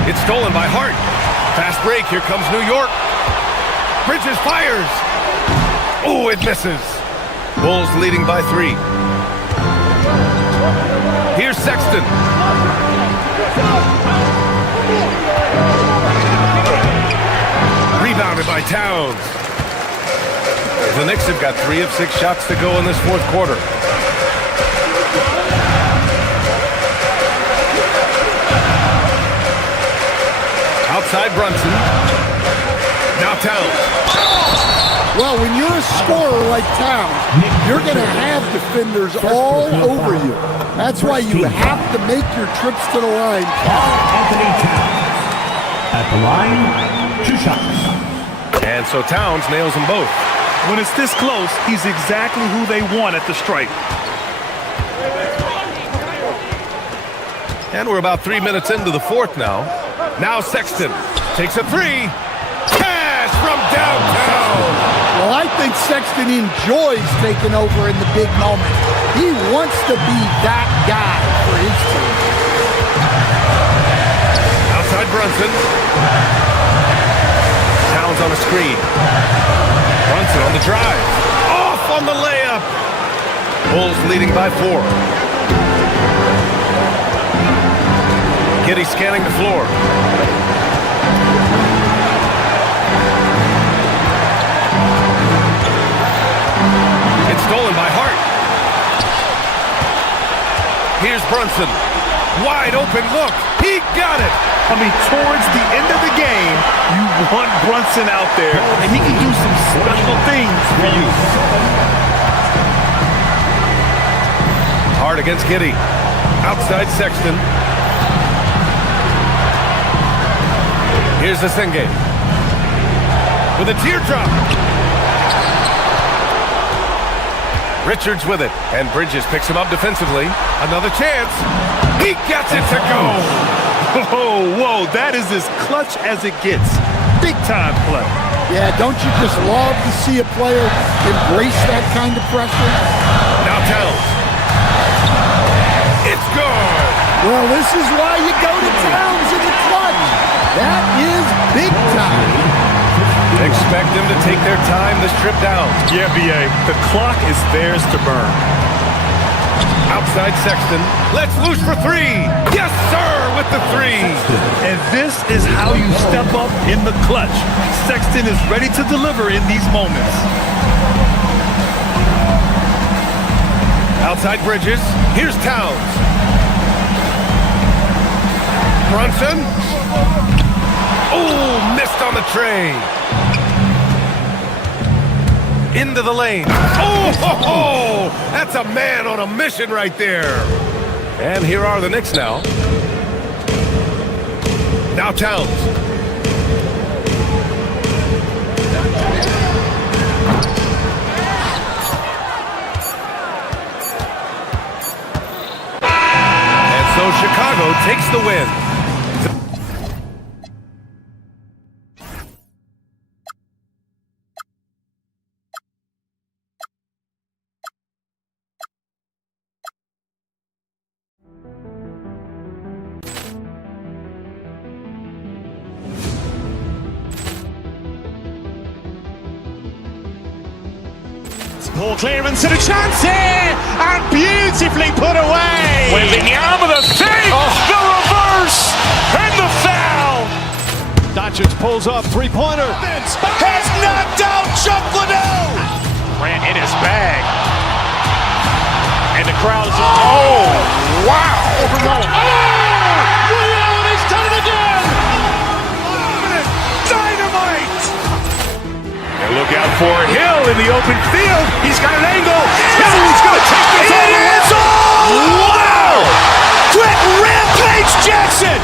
It's stolen by Hart. Fast break, here comes New York. Bridges fires. Oh, it misses. Bulls leading by 3. Here's Sexton. Rebounded by Towns. The Knicks have got 3 of 6 shots to go in this fourth quarter. Outside Brunson. Now Towns. Well, when you're a scorer like Towns, you're going to have defenders all over you. That's why you have to make your trips to the line. Anthony Towns. At the line, 2 shots. And so Towns nails them both. When it's this close, he's exactly who they want at the stripe. And we're about 3 minutes into the fourth now. Now Sexton takes a 3. Cash from downtown. Well, I think Sexton enjoys taking over in the big moment. He wants to be that guy for his team. Outside Brunson. Towns on a screen. Brunson on the drive. Off on the layup. Bulls leading by 4. Giddey scanning the floor. It's stolen by Hart. Here's Brunson. Wide open look. He got it. I mean, towards the end of the game, you want Brunson out there, and he can do some special things for you. Hart against Giddey. Outside Sexton. Here's the Senge. With a teardrop. Richards with it. And Bridges picks him up defensively. Another chance. He gets it to go. Whoa, that is as clutch as it gets. Big time play. Yeah, don't you just love to see a player embrace that kind of pressure? Now Towns. It's good. Well, this is why you go to Towns in the clutch. That is big time. Expect them to take their time this trip down. Yeah, B.A. The clock is theirs to burn. Outside Sexton. Let's loose for 3. Yes, sir, with the 3. And this is how you step up in the clutch. Sexton is ready to deliver in these moments. Outside Bridges. Here's Towns. Brunson. Oh, missed on the tray. Into the lane. Oh, that's a man on a mission right there. And here are the Knicks now. Now Towns. And so Chicago takes the win. Ball clearance and a chance here, and beautifully put away. Wielding the arm of the feet, the reverse, and the foul. Doncic pulls up, three-pointer. Has knocked out Chuck Liddell. Ran in his bag. And the crowd is, wow. Liddell, he's done it again. Dynamite. And look out for Hill in the open field. He's got an angle. He's going to take this all the way. Wow! Quick Rampage Jackson.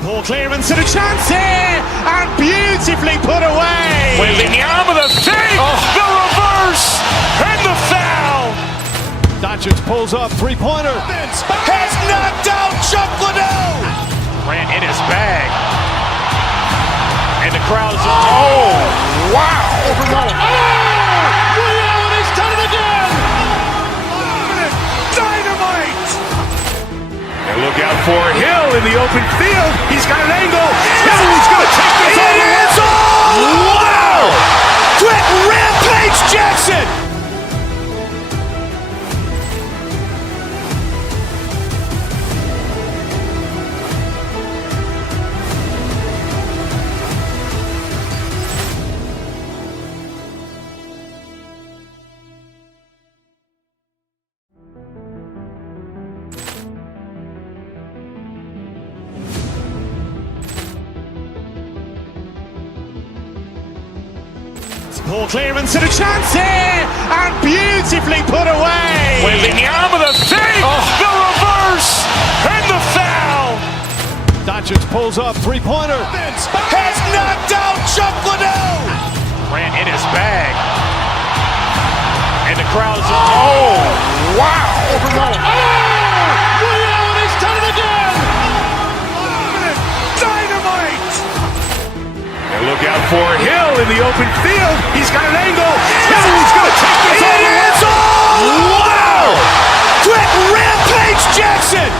Ball clearance and a chance here, and beautifully put away. Wielding the arm of the feet, the reverse, and the foul. Doncic pulls up, three-pointer. Has knocked out Chuck Liddell. Ran in his bag. And the crowd is, wow. Liddell, he's done it again. Dynamite. And look out for Hill in the open field. He's got an angle. He's going to take this all the way. Wow! Quick Rampage Jackson. Ball clearance and a chance here, and beautifully put away. Wielding the arm of the feet, the reverse, and the foul. Doncic pulls up, three-pointer. Has knocked out Chuck Liddell. Ran in his bag. And the crowd is, wow. Liddell, he's done it again. Dynamite. And look out for Hill in the open field. He's got an angle. He's going to take this all the way. Wow! Quick Rampage Jackson.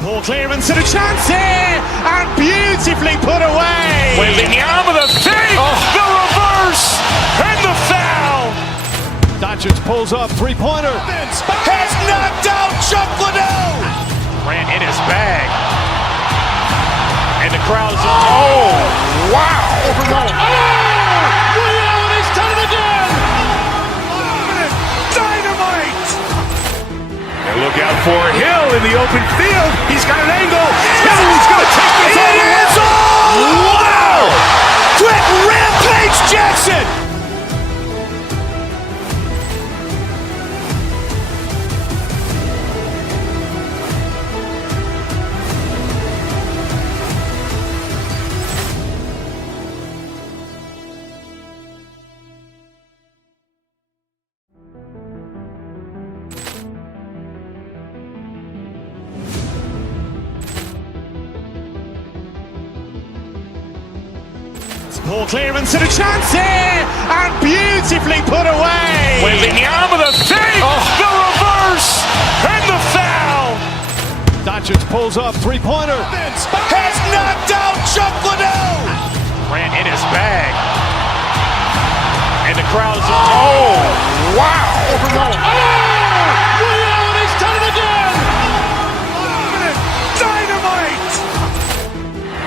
Ball clearance and a chance here, and beautifully put away. Wielding the arm of the feet, the reverse, and the foul. Doncic pulls up, three-pointer. Has knocked out Chuck Liddell. Ran in his bag. And the crowd is, wow. Liddell, he's done it again. Dynamite. And look out for Hill in the open field. He's got an angle. He's going to take this all the way. Wow! Quick Rampage Jackson. Ball clearance and a chance here, and beautifully put away. Wielding the arm of the feet, the reverse, and the foul. Doncic pulls up, three-pointer. Has knocked out Chuck Liddell. Ran in his bag. And the crowd is, wow. Liddell, he's done it again. Dynamite.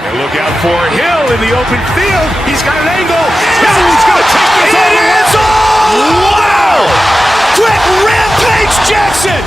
And look out for Hill in the open field. He's got an angle. He's going to take this all the way. Wow! Quick Rampage Jackson.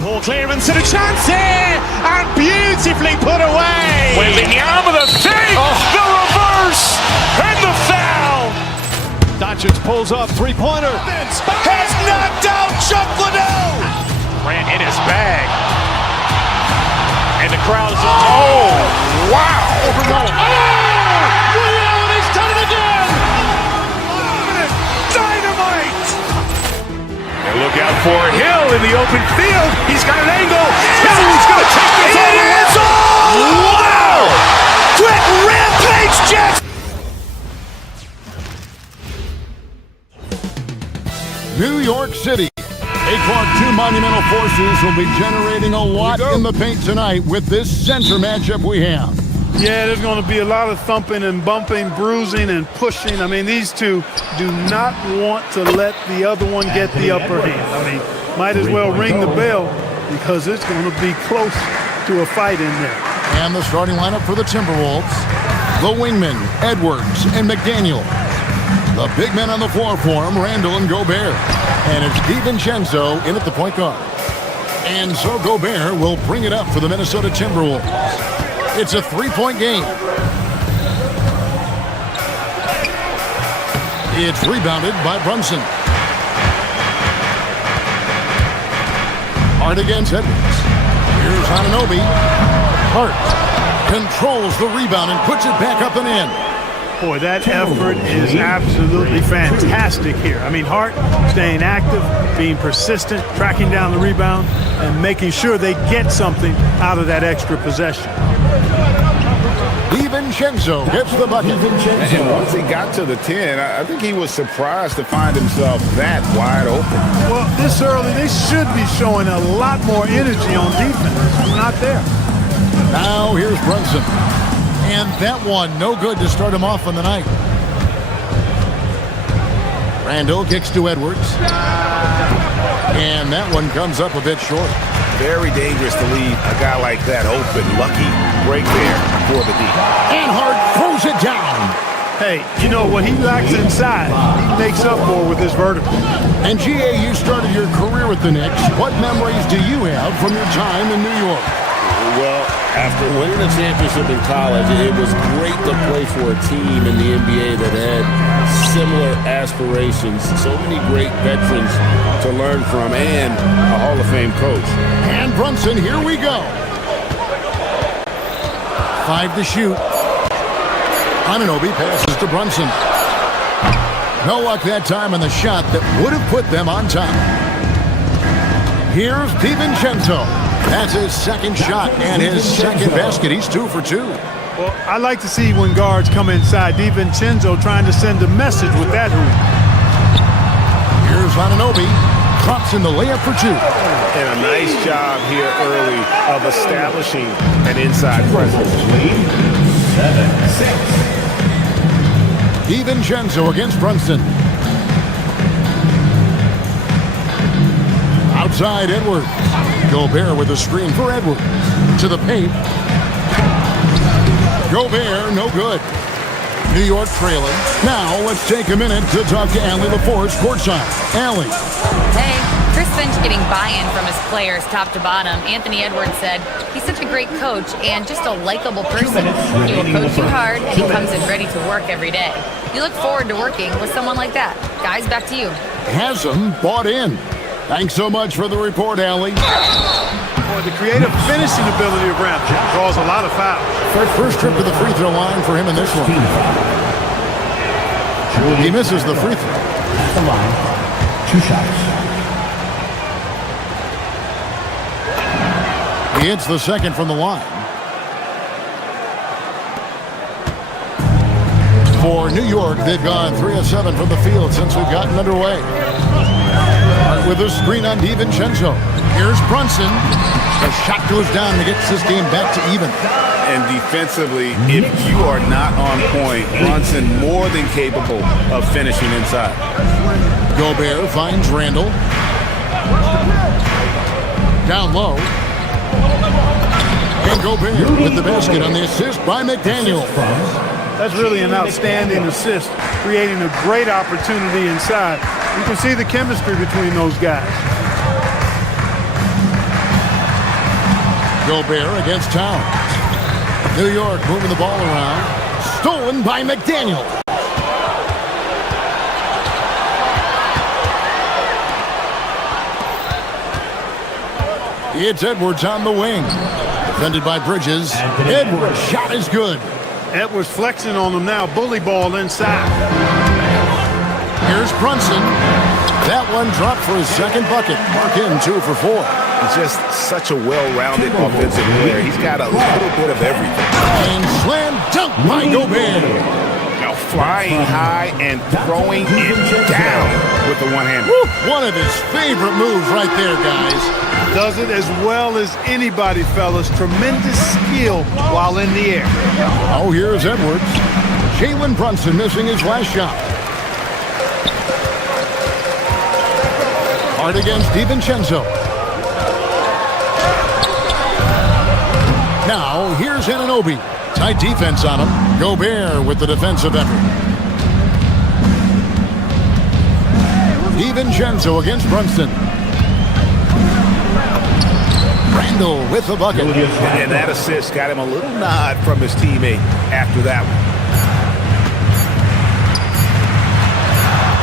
Poor clearance and a chance here, and beautifully put away. Wembanyama with a dig, the reverse, and the foul. Doncic pulls up, three-pointer. Has knocked out Chuck Liddell. Ran in his bag, and the crowd is. Oh, wow! He's done it again. Dynamite! And look out for Hill in the open field. He's got an angle. He's going to take this all the way. Wow! Quick rampage, Jackson! New York City. 8 o'clock, two monumental forces will be generating a lot in the paint tonight with this center matchup we have. Yeah, there's going to be a lot of thumping and bumping, bruising and pushing. I mean, these two do not want to let the other one get the upper hand. I mean, might as well ring the bell because it's going to be close to a fight in there. And the starting lineup for the Timberwolves. The wingmen, Edwards and McDaniel. The big men on the floor for him, Randall and Gobert. And it's DiVincenzo in at the point guard. And so Gobert will bring it up for the Minnesota Timberwolves. It's a three-point game. It's rebounded by Brunson. Hart against Edwards. Here's Anunoby. Hart controls the rebound and puts it back up and in. Boy, that effort is absolutely fantastic here. I mean, Hart staying active, being persistent, tracking down the rebound, and making sure they get something out of that extra possession. DiVincenzo gets the bucket. And once he got to the 10, I think he was surprised to find himself that wide open. Well, this early, they should be showing a lot more energy on defense. It's not there. Now here's Brunson. And that one, no good to start him off on the night. Randall kicks to Edwards. And that one comes up a bit short. Very dangerous to leave a guy like that open. Lucky break there for the D. And Hart throws it down. Hey, you know what he lacks inside, he makes up for with his vertical. And GA, you started your career with the Knicks. What memories do you have from your time in New York? Well, after winning a championship in college, it was great to play for a team in the NBA that had similar aspirations. So many great veterans to learn from and a Hall of Fame coach. And Brunson, here we go. 5 to shoot. Anunoby passes to Brunson. No luck that time on the shot that would have put them on top. Here's DiVincenzo. That's his second shot and his second basket. He's 2 for 2. Well, I like to see when guards come inside. DiVincenzo trying to send a message with that hoop. Here's Anunoby. Drops in the layup for 2. And a nice job here early of establishing an inside presence. 7-6. DiVincenzo against Brunson. Outside Edwards. Gobert with a screen for Edwards. To the paint. Gobert, no good. New York trailing. Now let's take a minute to talk to Allie LaForce courtside. Allie. Hey, Chris Finch getting buy-in from his players top to bottom. Anthony Edwards said he's such a great coach and just a likable person. He will coach you hard and he comes in ready to work every day. You look forward to working with someone like that. Guys, back to you. Hasn't bought in. Thanks so much for the report, Allie. Boy, the creative finishing ability of Ramchick draws a lot of fouls. First trip to the free throw line for him in this one. He misses the free throw. At the line, 2 shots. He hits the second from the line. For New York, they've gone 3 of 7 from the field since we've gotten underway. With a screen on DiVincenzo. Here's Brunson. The shot goes down and gets this game back to even. And defensively, if you are not on point, Brunson more than capable of finishing inside. Gobert finds Randall. Down low. And Gobert with the basket on the assist by McDaniel. That's really an outstanding assist, creating a great opportunity inside. You can see the chemistry between those guys. Gobert against Towns. New York moving the ball around. Stolen by McDaniel. It's Edwards on the wing. Defended by Bridges. Edwards' shot is good. Edwards flexing on them now. Bully ball inside. Here's Brunson. That one dropped for his second bucket. Mark him 2 for 4. He's just such a well-rounded offensive player. He's got a little bit of everything. And slam dunk by Gobert. Now flying high and throwing it down with the one-hander. One of his favorite moves right there, guys. Does it as well as anybody, fellas. Tremendous skill while in the air. Oh, here's Edwards. Jalen Brunson missing his last shot. Hard against DiVincenzo. Now, here's Anunoby. Tight defense on him. Gobert with the defensive effort. DiVincenzo against Brunson. Randall with the bucket. And that assist got him a little nod from his teammate after that one.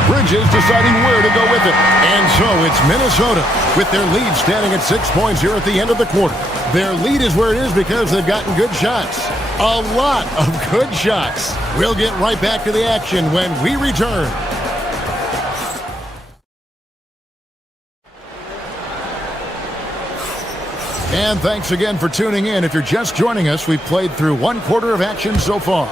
Bridges deciding where to go with it. And so it's Minnesota with their lead standing at 6 points here at the end of the quarter. Their lead is where it is because they've gotten good shots. A lot of good shots. We'll get right back to the action when we return. And thanks again for tuning in. If you're just joining us, we've played through 1 quarter of action so far.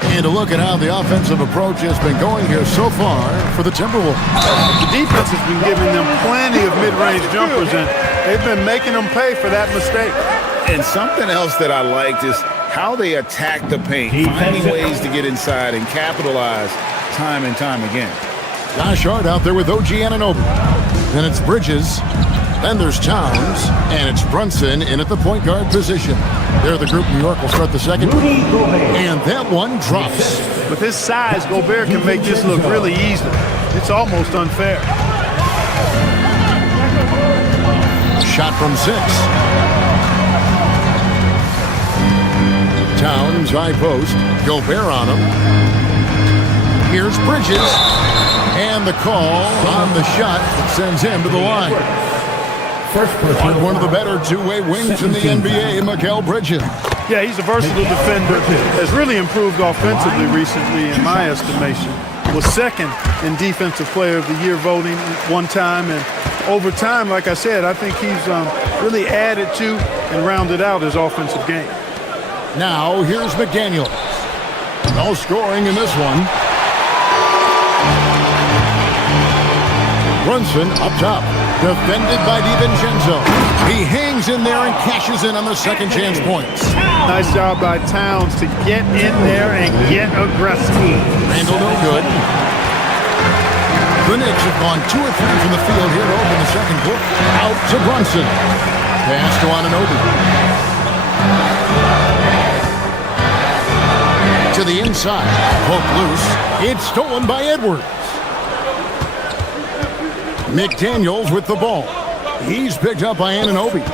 And to look at how the offensive approach has been going here so far for the Timberwolves. The defense has been giving them plenty of mid-range jumpers, and they've been making them pay for that mistake. And something else that I liked is how they attack the paint, finding ways to get inside and capitalize time and time again. Josh Hart out there with OG Anunoby. Then it's Bridges. Then there's Towns, and it's Brunson in at the point guard position. There the group New York will start the second. And that one drops. With his size, Gobert can make this look really easy. It's almost unfair. Shot from 6. Towns, high post. Gobert on him. Here's Bridges. And the call on the shot that sends him to the line. One of the better two-way wings in the NBA, Mikal Bridges. Yeah, he's a versatile defender. Has really improved offensively recently, in my estimation. Was second in Defensive Player of the Year voting one time. And over time, like I said, I think he's really added to and rounded out his offensive game. Now, here's McDaniel. No scoring in this one. Brunson up top. Defended by DiVincenzo. He hangs in there and cashes in on the second chance points. Nice job by Towns to get in there and get aggressive. Randall no good. The Knicks have gone 2 or 3 from the field here to open the second quarter. Out to Brunson. Pass to Anunoby. To the inside. Hook loose. It's stolen by Edwards. McDaniels with the ball. He's picked up by Anunoby.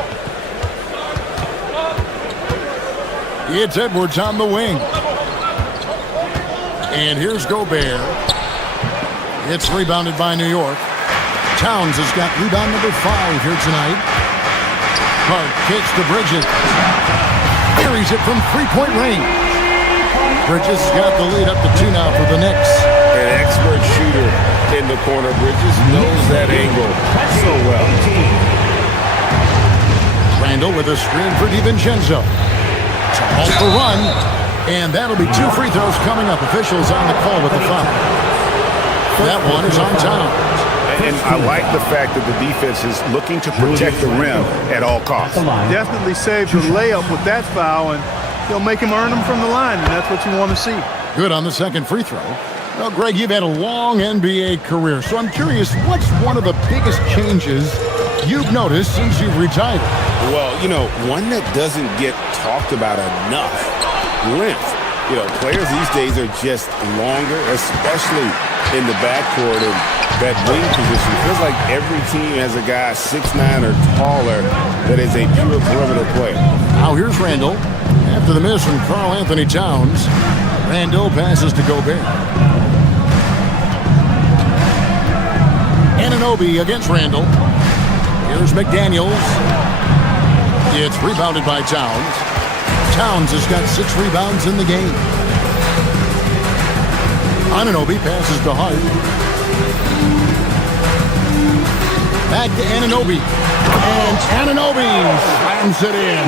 It's Edwards on the wing. And here's Gobert. It's rebounded by New York. Towns has got rebound number 5 here tonight. Hart kicks to Bridges. Buries it from 3-point range. Bridges got the lead up to 2 now for the Knicks. An expert shooter in the corner. Bridges knows that angle so well. Randall with a screen for DiVincenzo. To halt the run. And that'll be 2 free throws coming up. Officials on the call with the foul. That one is on Towns. And I like the fact that the defense is looking to protect the rim at all costs. Definitely saved the layup with that foul, and he'll make him earn them from the line, and that's what you want to see. Good on the second free throw. Well, Greg, you've had a long NBA career, so I'm curious, what's one of the biggest changes you've noticed since you've retired? Well, one that doesn't get talked about enough, length. Players these days are just longer, especially in the backcourt, and that wing position. It feels like every team has a guy 6'9" or taller that is a pure perimeter player. Now here's Randall. After the miss from Karl Anthony Towns, Randall passes to Gobert. Anunoby against Randall. Here's McDaniels. It's rebounded by Towns. Towns has got 6 rebounds in the game. Anunoby passes to Hart. Back to Anunoby. And Anunoby slams it in.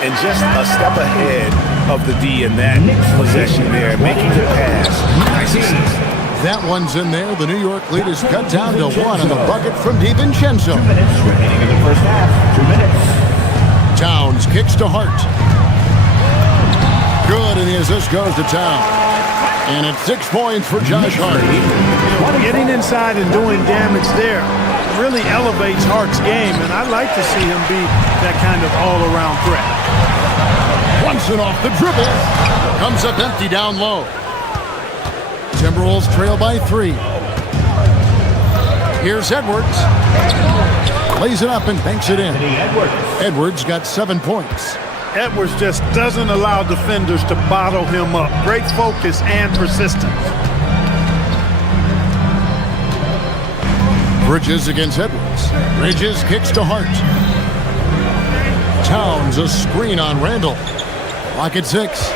And just a step ahead of the D in that possession there, making the pass. Nice assist. That one's in there. The New York lead is cut down to 1 on the bucket from DiVincenzo. 2 minutes remaining in the first half. 2 minutes. Towns kicks to Hart. Good, and the assist goes to Towns. And it's 6 points for Josh Hart. Getting inside and doing damage there really elevates Hart's game, and I'd like to see him be that kind of all-around threat. Brunson off the dribble. Comes up empty down low. Timberwolves trail by 3. Here's Edwards. Lays it up and banks it in. Edwards got 7 points. Edwards just doesn't allow defenders to bottle him up. Great focus and persistence. Bridges against Edwards. Bridges kicks to Hart. Towns a screen on Randall. Lock at 6.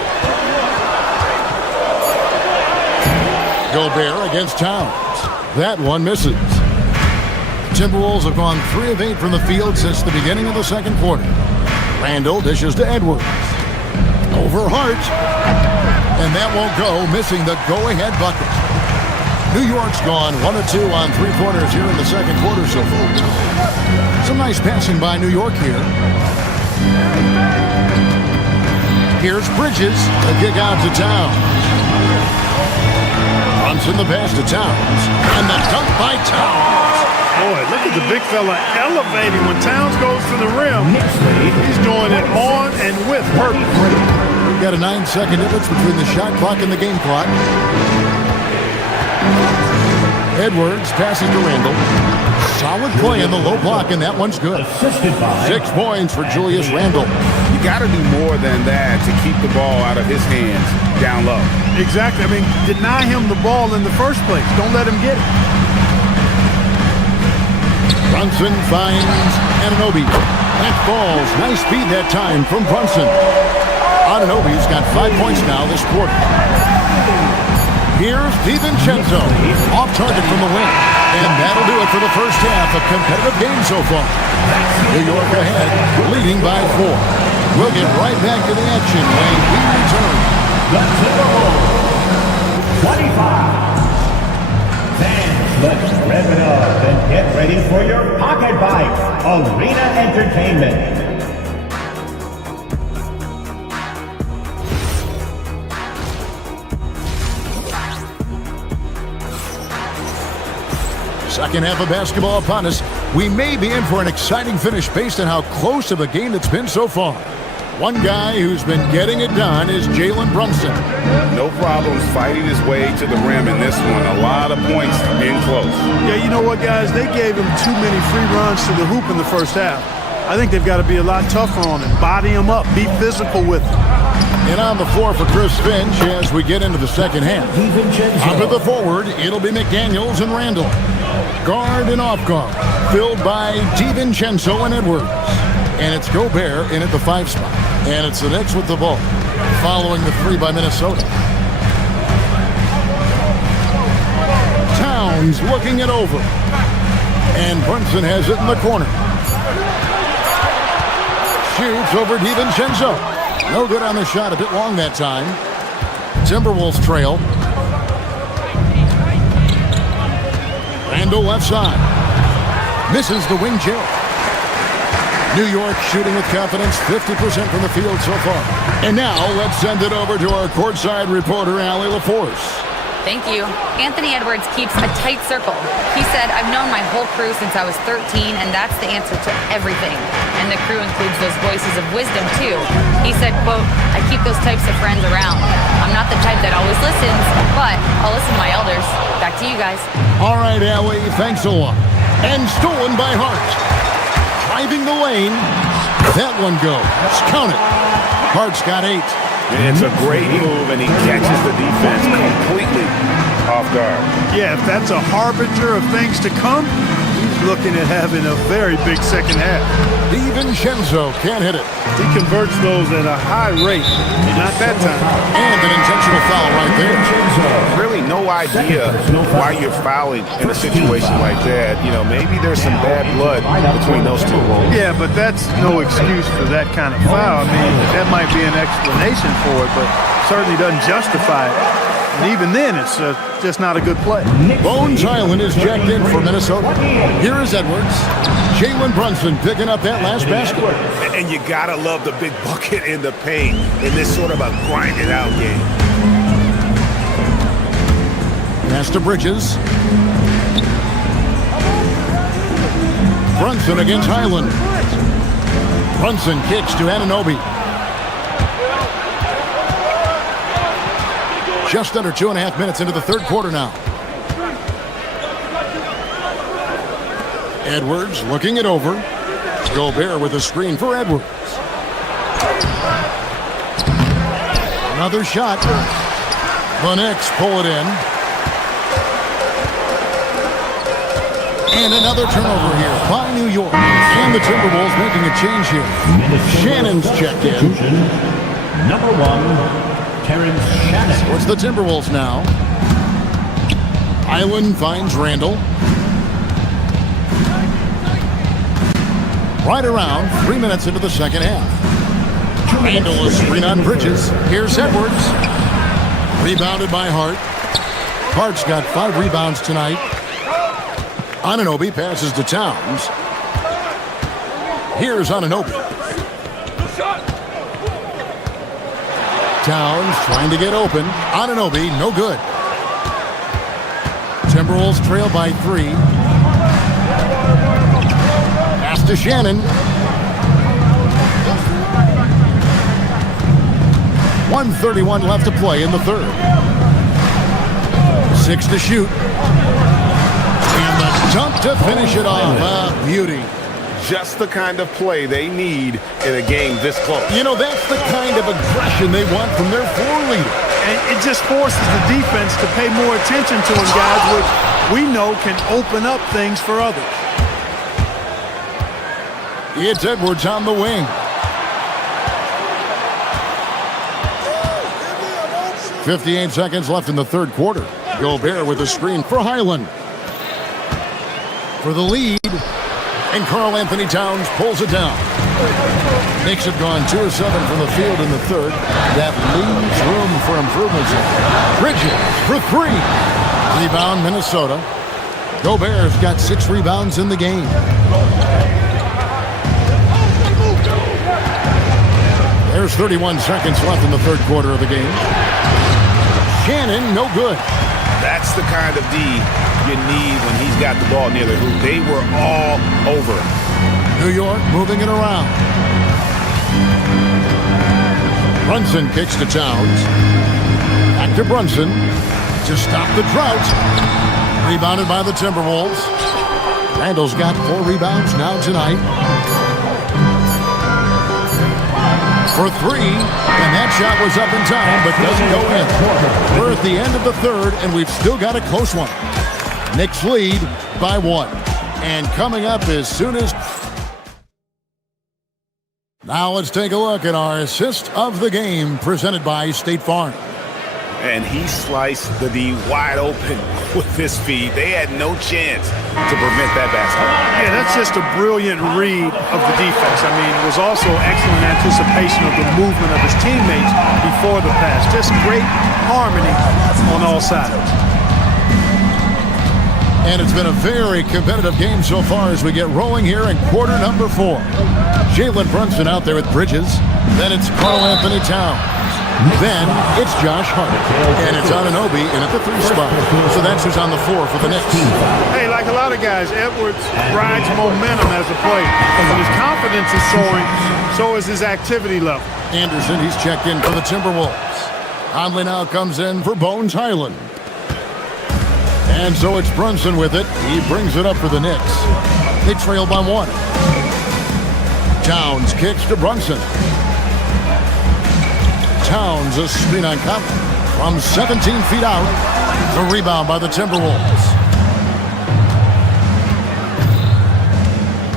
Gobert against Towns. That one misses. Timberwolves have gone 3 of 8 from the field since the beginning of the second quarter. Randall dishes to Edwards. Over Hart. And that won't go, missing the go-ahead bucket. New York's gone 1 of 2 on 3-pointers here in the second quarter so far. Some nice passing by New York here. Here's Bridges. A kick out to Towns. Brunson the pass to Towns. And the dunk by Towns. Boy, look at the big fella elevating when Towns goes to the rim. He's doing it on and with purpose. We've got a 9-second difference between the shot clock and the game clock. Edwards passing to Randall. Solid play in the low block, and that one's good. 6 points for Julius Randall. You got to do more than that to keep the ball out of his hands down low. Exactly. I mean, deny him the ball in the first place. Don't let him get it. Brunson finds Anunoby. That falls. Nice speed that time from Brunson. Anunoby's got 5 points now this quarter. Here's DiVincenzo. Off target from the wing. And that'll do it for the first half. A competitive game so far. New York ahead, leading by 4. We'll get right back to the action when we return. The Timberwolves 25. Let's rev it up and get ready for your Pocket Bites Arena Entertainment. Second half of basketball upon us. We may be in for an exciting finish based on how close of a game it's been so far. One guy who's been getting it done is Jalen Brunson. No problems fighting his way to the rim in this one. A lot of points in close. Yeah, you know what, guys? They gave him too many free runs to the hoop in the first half. I think they've got to be a lot tougher on him. Body him up. Be physical with him. And on the floor for Chris Finch as we get into the second half. Up at the forward, it'll be McDaniels and Randall. Guard and off guard, filled by DiVincenzo and Edwards. And it's Gobert in at the 5 spot. And it's the Knicks with the ball, following the 3 by Minnesota. Towns looking it over. And Brunson has it in the corner. Shoots over DiVincenzo. No good on the shot, a bit long that time. Timberwolves trail. Randall left side. Misses the wing jab. New York shooting with confidence, 50% from the field so far. And now let's send it over to our courtside reporter, Allie LaForce. Thank you. Anthony Edwards keeps a tight circle. He said, I've known my whole crew since I was 13, and that's the answer to everything. And And the crew includes those voices of wisdom, too. He said, quote, I keep those types of friends around. I'm not the type that always listens, but I'll listen to my elders. Back to you guys. All right, Allie, thanks a lot. And stolen by Hart. Driving the lane. That one goes. Count it. Hart's got 8. It's a great move, and he catches the defense completely off guard. Yeah, if that's a harbinger of things to come, he's looking at having a very big second half. DiVincenzo can't hit it. He converts those at a high rate. Not that time. And an intentional foul right there. Really no idea why you're fouling in a situation like that. You know, maybe there's some bad blood between those two. Yeah, but that's no excuse for that kind of foul. I mean, that might be an explanation for it, but certainly doesn't justify it. And even then, it's just not a good play. Bones Island is jacked in for Minnesota. Here is Edwards. Jalen Brunson picking up that last basket. And you gotta love the big bucket in the paint in this sort of a grinded out game. Pass to Bridges. Brunson against Highland. Brunson kicks to Anunoby. Just under 2.5 minutes into the third quarter now. Edwards looking it over. Gobert with a screen for Edwards. Another shot. The Knicks pull it in. And another turnover here by New York. And the Timberwolves making a change here. Shannon's checked in. Number 1, Terrence Shannon. What's the Timberwolves now? Island finds Randall. Right around 3 minutes into the second half. Randall is screen on Bridges. Here's Edwards. Rebounded by Hart. Hart's got 5 rebounds tonight. Anunoby passes to Towns. Here's Anunoby. Towns trying to get open. Anunoby, no good. Timberwolves trail by 3. Pass to Shannon. 1:31 left to play in the third. 6 to shoot. And the dunk to finish it off. A beauty. Just the kind of play they need in a game this close. You know, that's the kind of aggression they want from their floor leader. And it just forces the defense to pay more attention to him, guys, which we know can open up things for others. It's Edwards on the wing. 58 seconds left in the third quarter. Gobert with a screen for Highland. For the lead. And Karl Anthony Towns pulls it down. Knicks have gone 2 of 7 from the field in the third. That leaves room for improvements. Bridges for 3. Rebound, Minnesota. Gobert's got 6 rebounds in the game. There's 31 seconds left in the third quarter of the game. Shannon, no good. That's the kind of D you need when he's got the ball near the hoop. They were all over. New York moving it around. Brunson kicks to Towns. Back to Brunson to stop the drought. Rebounded by the Timberwolves. Randall's got 4 rebounds now tonight. For 3, and that shot was up in time, but doesn't go in. We're at the end of the third, and we've still got a close one. Knicks lead by 1. And coming up as soon as... Now let's take a look at our assist of the game presented by State Farm. And he sliced the D wide open with his feet. They had no chance to prevent that basket. Yeah, that's just a brilliant read of the defense. I mean, it was also excellent anticipation of the movement of his teammates before the pass. Just great harmony on all sides. And it's been a very competitive game so far as we get rolling here in quarter number 4. Jalen Brunson out there with Bridges. Then it's Karl Anthony Towns. Then it's Josh Hart. And it's Anunoby in at the 3 spot. So that's who's on the floor for the Knicks. Hey, like a lot of guys, Edwards rides momentum as a player. When his confidence is soaring, so is his activity level. Anderson, he's checked in for the Timberwolves. Conley now comes in for Bones Highland. And so it's Brunson with it. He brings it up for the Knicks. They trail by 1. Towns kicks to Brunson. Towns a screen on Conley from 17 feet out. The rebound by the Timberwolves.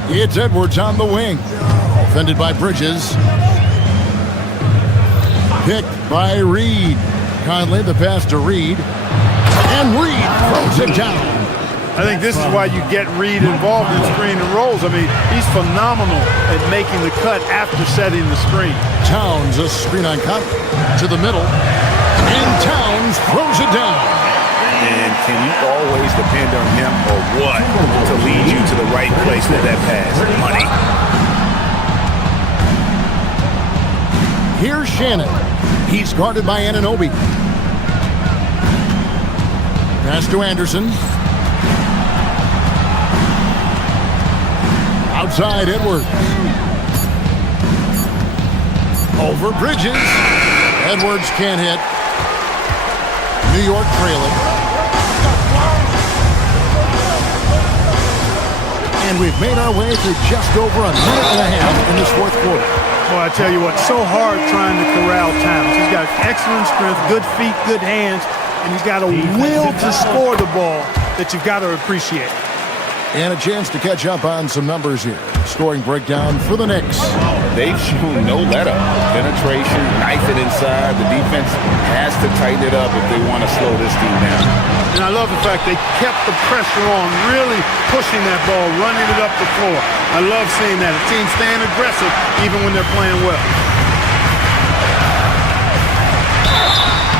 It's Edwards on the wing. Defended by Bridges. Picked by Reed. Conley, the pass to Reed. And Reed throws it down. I think this is why you get Reed involved in screen and rolls. I mean, he's phenomenal at making the cut after setting the screen. Towns a screen on Conley to the middle. And Towns throws it down. And can you always depend on him or what to lead you to the right place with that pass? Money. Here's Shannon. He's guarded by Anunoby. Pass to Anderson. Outside Edwards. Over Bridges. Edwards can't hit. New York trailing. And we've made our way through just over a minute and a half in this fourth quarter. Well, I tell you what, so hard trying to corral Towns. He's got excellent strength, good feet, good hands, and he's got a will to score the ball that you've got to appreciate. And a chance to catch up on some numbers here. Scoring breakdown for the Knicks. They've shown no let-up. Penetration, knife it inside. The defense has to tighten it up if they want to slow this team down. And I love the fact they kept the pressure on, really pushing that ball, running it up the floor. I love seeing that. A team staying aggressive even when they're playing well.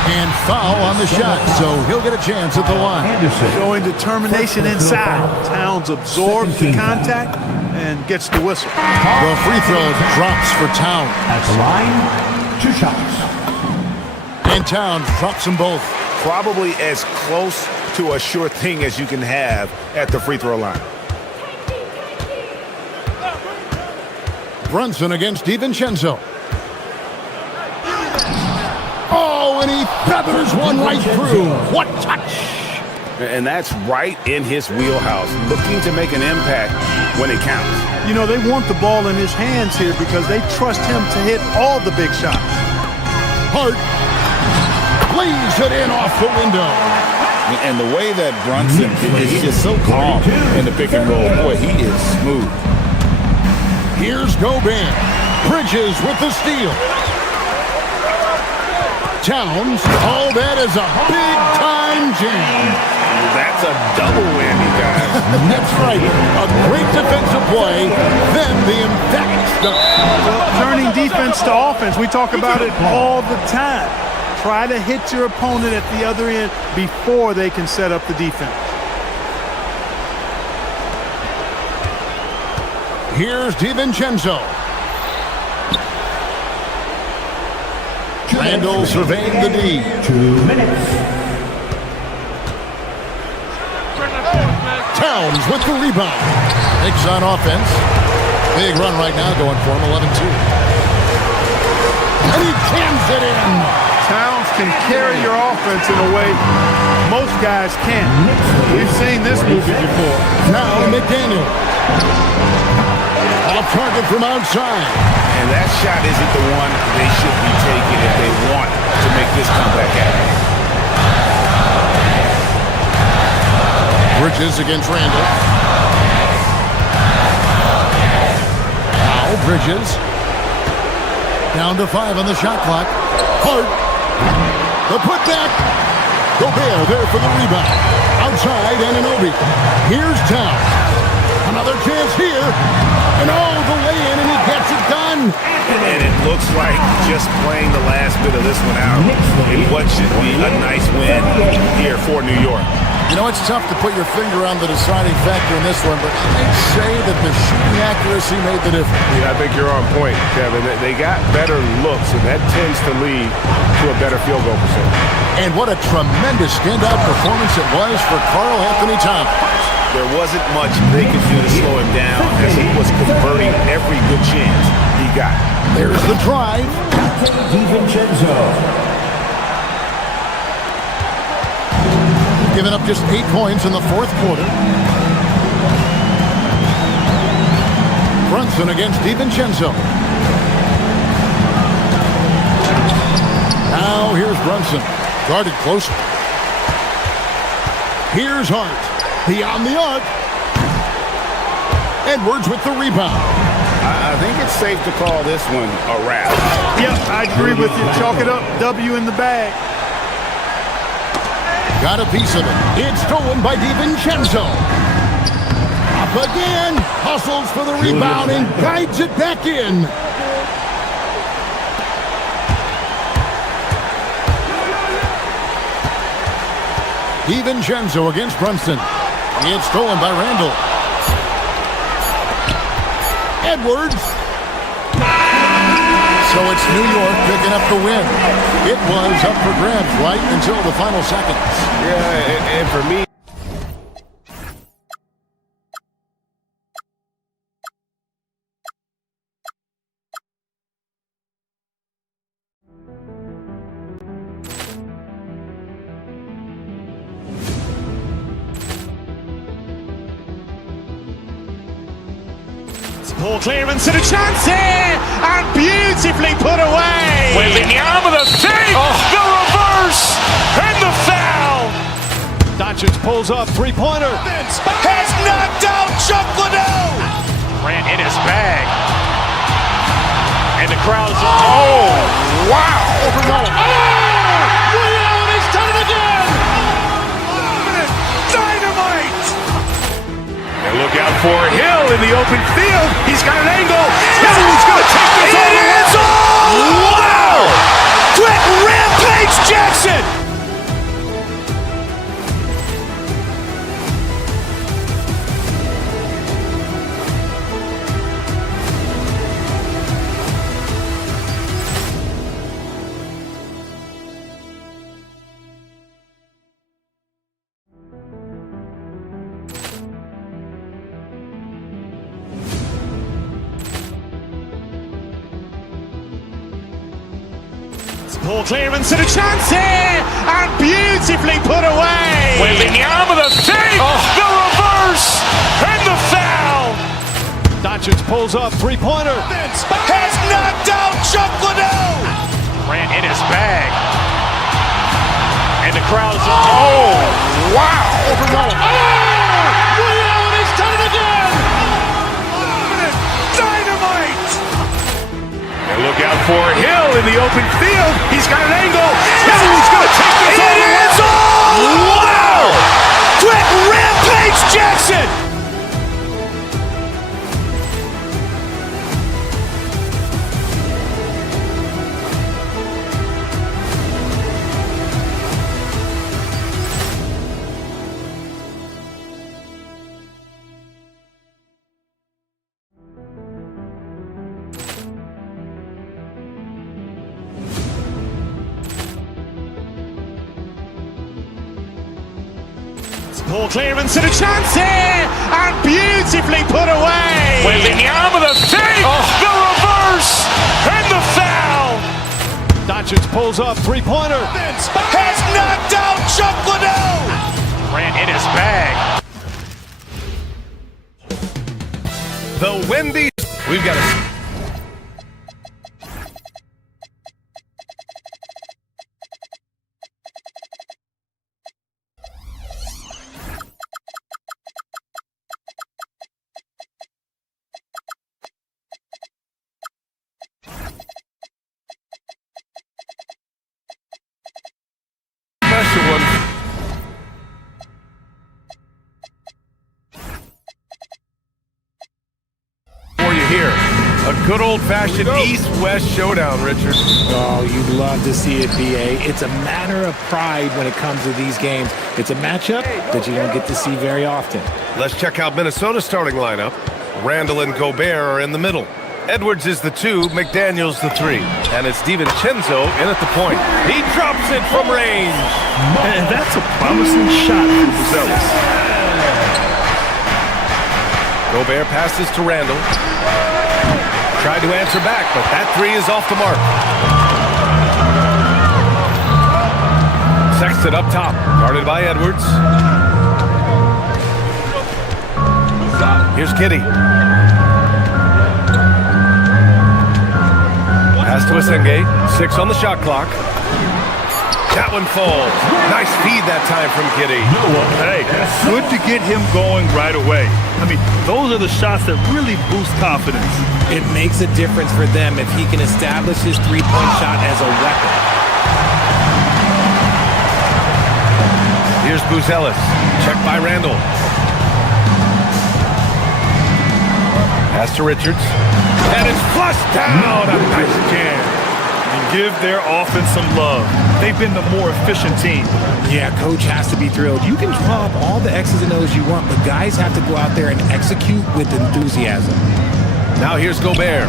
And foul on the shot, so he'll get a chance at the line. Showing determination inside. Towns absorbs the contact and gets the whistle. The free throw drops for Towns. At the line, 2 shots. And Towns drops them both. Probably as close to a sure thing as you can have at the free throw line. Brunson against DiVincenzo. Oh, and he feathers one right through. What touch! And that's right in his wheelhouse, looking to make an impact when it counts. You know, they want the ball in his hands here because they trust him to hit all the big shots. Hart leaves it in off the window. And the way that Brunson, he's just so calm in the pick and roll. Boy, he is smooth. Here's Gobert. Bridges with the steal. Towns, oh, that is a big-time jam. That's a double whammy, guys. That's right. A great defensive play, then the emphatic stuff. Well, turning defense to offense, we talk about it all the time. Try to hit your opponent at the other end before they can set up the defense. Here's DiVincenzo. Randall surveying the D. 2 minutes. Towns with the rebound. Knicks on offense. Big run right now going for him, 11-2. And he jams it in. Towns can carry your offense in a way most guys can't. We've seen this movie before. Now McDaniel. Off target from outside. And that shot isn't the one they should be taking if they want to make this comeback happen. Bridges against Randall. Now Bridges. Down to 5 on the shot clock. Hart. The putback. Gobert there for the rebound. Outside Anunoby. Here's Towns. Another chance here. And the lay-in, and he gets it done. And it looks like just playing the last bit of this one out in what should be a nice win here for New York. You know, it's tough to put your finger on the deciding factor in this one, but I'd say that the shooting accuracy made the difference. Yeah, I think you're on point, Kevin. They got better looks, and that tends to lead to a better field goal percentage. And what a tremendous standout performance it was for Karl Anthony Towns. There wasn't much they could do to slow him down as he was converting every good chance he got. There's the drive. DiVincenzo. Giving up just 8 points in the fourth quarter. Brunson against DiVincenzo. Now here's Brunson. Guarded closer. Here's Hart. Beyond the arc. Edwards with the rebound. I think it's safe to call this one a wrap. Yep, I agree with you. Chalk it up. W in the bag. Got a piece of it. It's stolen by DiVincenzo. Up again. Hustles for the rebound and guides it back in. DiVincenzo against Brunson. It's stolen by Randall. Edwards. So it's New York picking up the win. It was up for grabs right until the final seconds. Yeah, and for me, Poor clearance and a chance here, and beautifully put away. Wembanyama the fake, the reverse, and the foul. Doncic pulls up, three-pointer. Has knocked out Chuck Liddell. Ran in his bag, and the crowd is. Oh, wow! He's done it again. Dynamite. And look out for Hill in the open field. He's got an angle. He's going to take this all the way. Wow! Quick Rampage Jackson. Poor clearance and a chance here, and beautifully put away. Wembanyama the fake, the reverse, and the foul. Doncic pulls up, three-pointer. Has knocked out Chuck Liddell. Ran in his bag, and the crowd is. Oh, wow! He's done it again. Dynamite. And look out for Hill in the open field. He's got an angle. He's going to take this all the way. Wow! Quick Rampage Jackson. Poor clearance and a chance here, and beautifully put away. Wembanyama the fake, the reverse, and the foul. Doncic pulls up, three-pointer. Has knocked out Chuck Liddell. Ran in his bag. The Wendy. We've got a. Good old-fashioned East-West showdown, Richard. Oh, you'd love to see it, B.A. It's a matter of pride when it comes to these games. It's a matchup that you don't get to see very often. Let's check out Minnesota's starting lineup. Randall and Gobert are in the middle. Edwards is the 2, McDaniels the 3. And it's DiVincenzo in at the point. He drops it from range. And that's a promising shot for Buzelis. Gobert passes to Randall. Tried to answer back, but that 3 is off the mark. Sexton up top, guarded by Edwards. Here's Giddey. Pass to Asenge, 6 on the shot clock. That one falls. Nice feed that time from Giddey. Hey, good to get him going right away. I mean, those are the shots that really boost confidence. It makes a difference for them if he can establish his three-point shot as a weapon. Here's Buzelis. Checked by Randall. Pass to Richards. And it's flushed down. A nice jam. And give their offense some love. They've been the more efficient team. Yeah, coach has to be thrilled. You can draw up all the X's and O's you want, but guys have to go out there and execute with enthusiasm. Now here's Gobert.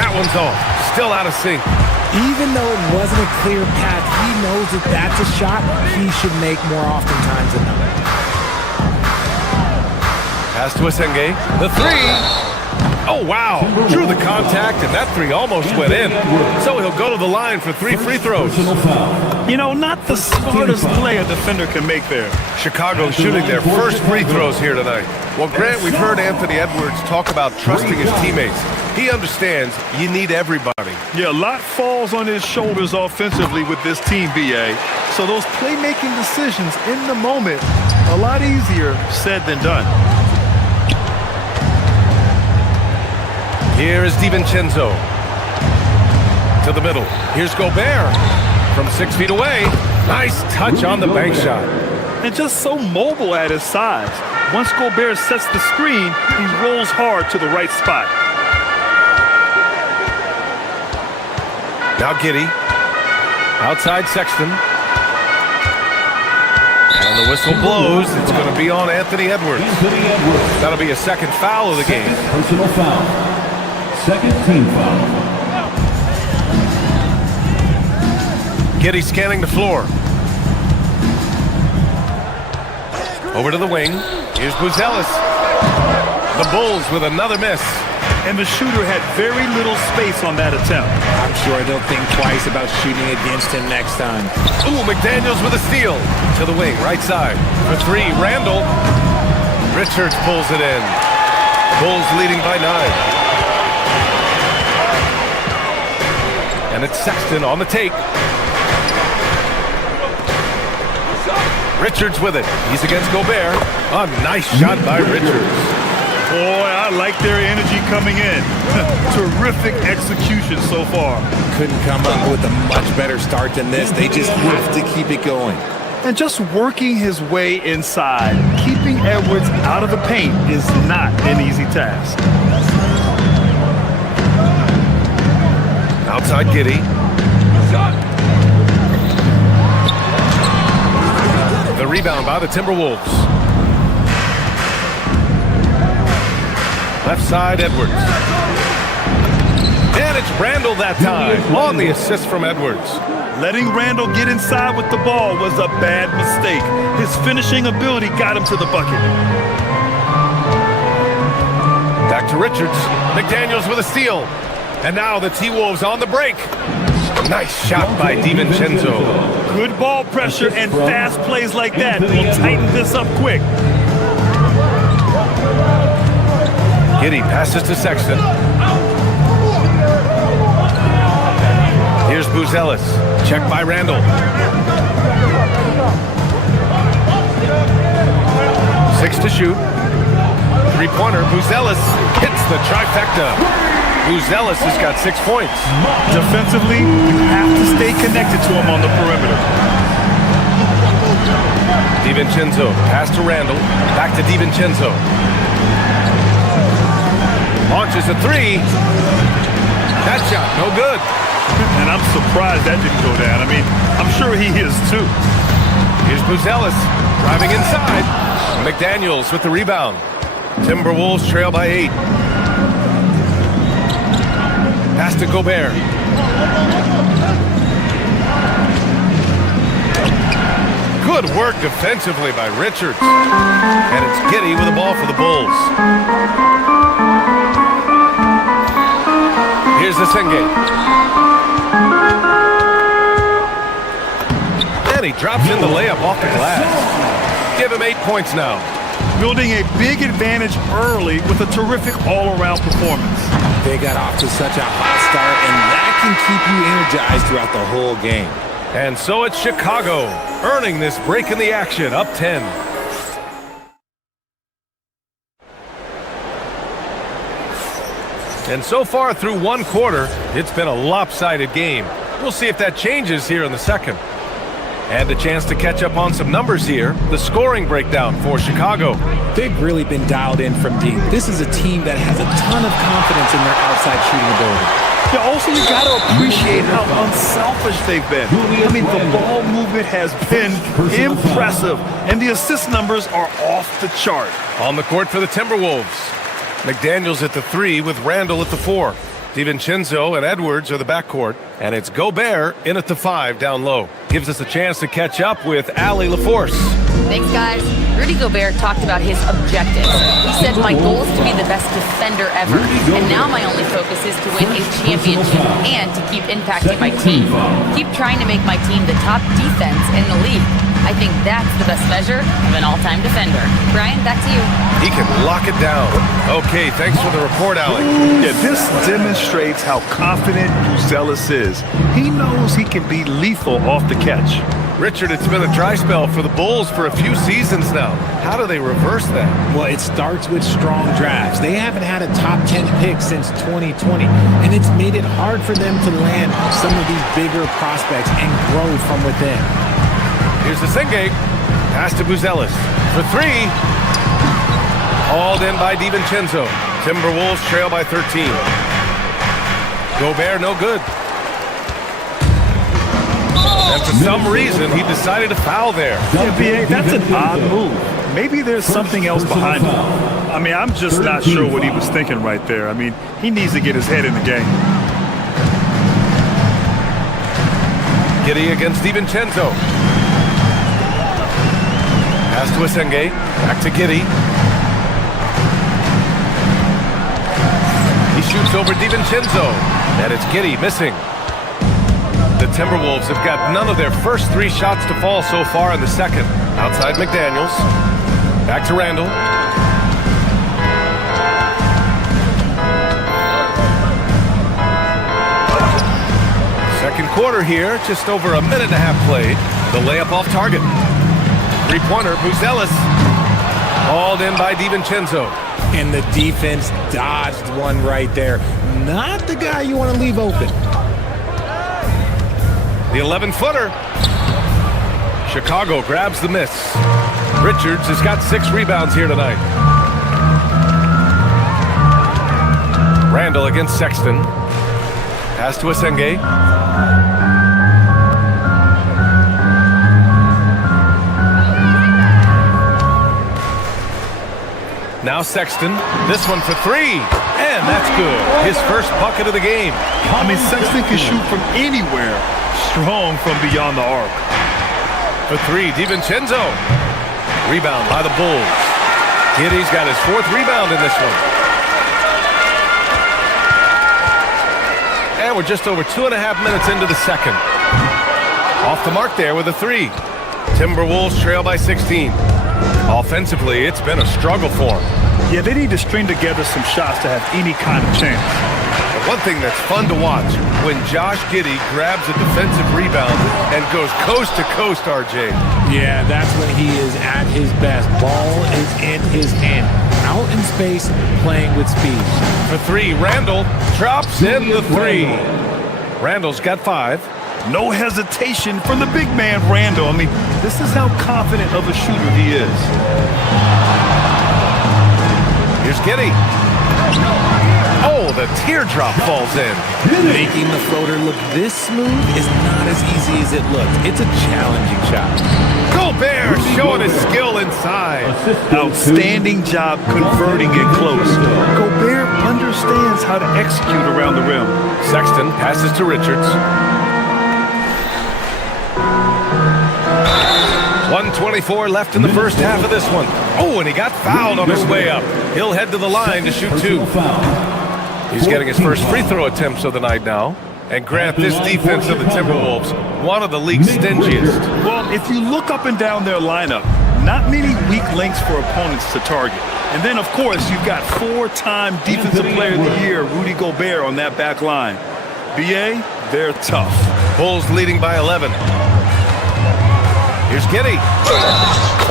That one's off. Still out of sync. Even though it wasn't a clear path, he knows that that's a shot he should make more oftentimes than not. Pass to Asenge. The 3. Oh, wow. Drew the contact, and that 3 almost went in. So he'll go to the line for 3 free throws. You know, not the smartest play a defender can make there. Chicago shooting their first free throws here tonight. Well, Grant, we've heard Anthony Edwards talk about trusting his teammates. He understands you need everybody. Yeah, a lot falls on his shoulders offensively with this team, BA. So those playmaking decisions in the moment, a lot easier said than done. Here is DiVincenzo. To the middle. Here's Gobert. From 6 feet away. Nice touch on the bank shot. And just so mobile at his size. Once Gobert sets the screen, he rolls hard to the right spot. Now Giddey. Outside Sexton. And the whistle blows. It's going to be on Anthony Edwards. That'll be a second foul of the game. Personal foul. Second team foul. Giddey scanning the floor. Over to the wing. Here's Buzelis. The Bulls with another miss. And the shooter had very little space on that attempt. I'm sure they'll think twice about shooting against him next time. Ooh, McDaniels with a steal. To the wing, right side. For 3, Randall. Richards pulls it in. Bulls leading by 9. And it's Sexton on the take. Richards with it. He's against Gobert. A nice shot by Richards. Boy, I like their energy coming in. Terrific execution so far. Couldn't come up with a much better start than this. They just have to keep it going. And just working his way inside, keeping Edwards out of the paint is not an easy task. Outside Giddey. The rebound by the Timberwolves. Left side, Edwards. And it's Randall that time on the assist from Edwards. Letting Randall get inside with the ball was a bad mistake. His finishing ability got him to the bucket. Back to Richards. McDaniels with a steal. And now the T-Wolves on the break. Nice shot by DiVincenzo. Good ball pressure and fast plays like that will tighten this up quick. Giddey passes to Sexton. Here's Buzelis. Checked by Randall. 6 to shoot. 3-pointer. Buzelis hits the trifecta. Buzelis has got 6 points. Defensively, you have to stay connected to him on the perimeter. DiVincenzo, pass to Randall, back to DiVincenzo. Launches a three. That shot, no good. And I'm surprised that didn't go down. I mean, I'm sure he is too. Here's Buzelis driving inside. McDaniels with the rebound. Timberwolves trail by 8. Pass to Gobert. Good work defensively by Richards. And it's Giddey with the ball for the Bulls. Here's the Senge. And he drops in the layup off the glass. Give him 8 points now. Building a big advantage early with a terrific all-around performance. They got off to such a hot start, and that can keep you energized throughout the whole game. And so it's Chicago, earning this break in the action, up 10. And so far through one quarter, it's been a lopsided game. We'll see if that changes here in the second. And a chance to catch up on some numbers here. The scoring breakdown for Chicago. They've really been dialed in from deep. This is a team that has a ton of confidence in their outside shooting ability. Yeah, also, you got to appreciate how unselfish they've been. I mean, the ball movement has been impressive, and the assist numbers are off the chart. On the court for the Timberwolves. McDaniels at the 3 with Randall at the 4. DiVincenzo and Edwards are the backcourt, and it's Gobert in at the 5 down low. Gives us a chance to catch up with Allie LaForce. Thanks, guys. Rudy Gobert talked about his objectives. He said, my goal is to be the best defender ever, and now my only focus is to win a championship and to keep impacting my team. Keep trying to make my team the top defense in the league. I think that's the best measure of an all-time defender. Brian, back to you. He can lock it down. Okay, thanks for the report, Allie. Yeah, this demonstrates how confident Buzelis is. He knows he can be lethal off the catch. Richard, it's been a dry spell for the Bulls for a few seasons now. How do they reverse that? Well, it starts with strong drafts. They haven't had a top 10 pick since 2020, and it's made it hard for them to land some of these bigger prospects and grow from within. Here's the Senge. Pass to Buzelis for 3. Hauled in by DiVincenzo. Timberwolves trail by 13. Gobert no good. And for some reason, he decided to foul there. Yeah, B.A., that's an odd move. Maybe there's something else behind it. I mean, I'm just not sure what he was thinking right there. I mean, he needs to get his head in the game. Giddey against DiVincenzo. Pass to Asenge. Back to Giddey. He shoots over DiVincenzo. And it's Giddey missing. The Timberwolves have got none of their first 3 shots to fall so far in the second. Outside McDaniels. Back to Randall. Second quarter here, just over a minute and a half played. The layup off target. 3-pointer, Buzelis. Hauled in by DiVincenzo. And the defense dodged one right there. Not the guy you want to leave open. The 11-footer. Chicago grabs the miss. Richards has got 6 rebounds here tonight. Randall against Sexton. Pass to Asenge. Now Sexton. This one for 3. And that's good. His first bucket of the game. I mean, Sexton can shoot from anywhere. Strong from beyond the arc. For 3, DiVincenzo. Rebound by the Bulls. Giddey's got his 4th rebound in this one. And we're just over 2.5 minutes into the second. Off the mark there with a 3. Timberwolves trail by 16. Offensively, it's been a struggle for them. Yeah, they need to string together some shots to have any kind of chance. But one thing that's fun to watch, when Josh Giddey grabs a defensive rebound and goes coast to coast, RJ. Yeah, that's when he is at his best. Ball is in his hand. Out in space, playing with speed. For 3, Randall drops in the 3. Randall's got 5. No hesitation from the big man, Randall. I mean, this is how confident of a shooter he is. Here's Giddey. the teardrop falls in. Making the floater look this smooth is not as easy as it looks. It's a challenging shot. Gobert showing his skill inside. Outstanding job converting it close. Gobert understands how to execute around the rim. Sexton passes to Richards. 1:24 left in the first half of this one. Oh, and he got fouled on his way up. He'll head to the line to shoot 2. He's getting his first free throw attempts of the night now. And Grant, this defense of the Timberwolves, one of the league's stingiest. Well, if you look up and down their lineup, not many weak links for opponents to target. And then, of course, you've got 4-time Defensive Player of the Year, Rudy Gobert, on that back line. BA, they're tough. Bulls leading by 11. Here's Giddey.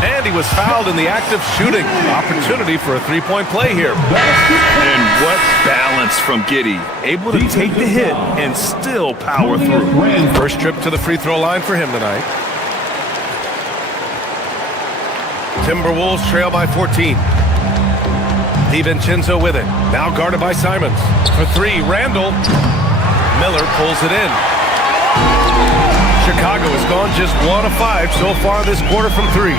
And he was fouled in the act of shooting. Opportunity for a three-point play here. And what balance from Giddey. Able to take the hit and still power through. First trip to the free throw line for him tonight. Timberwolves trail by 14. DiVincenzo with it. Now guarded by Simons. For 3, Randall. Miller pulls it in. Chicago has gone just 1 of 5 so far this quarter from 3.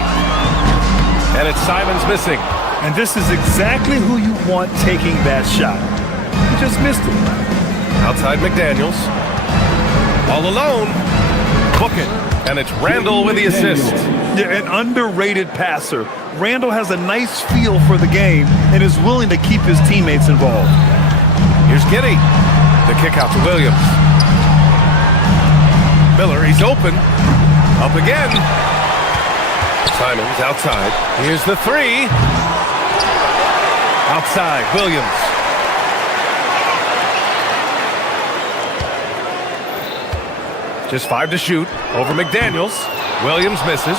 And it's Simons missing. And this is exactly who you want taking that shot. He just missed it. Outside McDaniels. All alone. Book it. And it's Randall with the assist. Yeah, an underrated passer. Randall has a nice feel for the game and is willing to keep his teammates involved. Here's Giddey. The kick out to Williams. Miller, he's open. Up again. Simons outside. Here's the 3. Outside, Williams. Just 5 to shoot. Over McDaniels. Williams misses.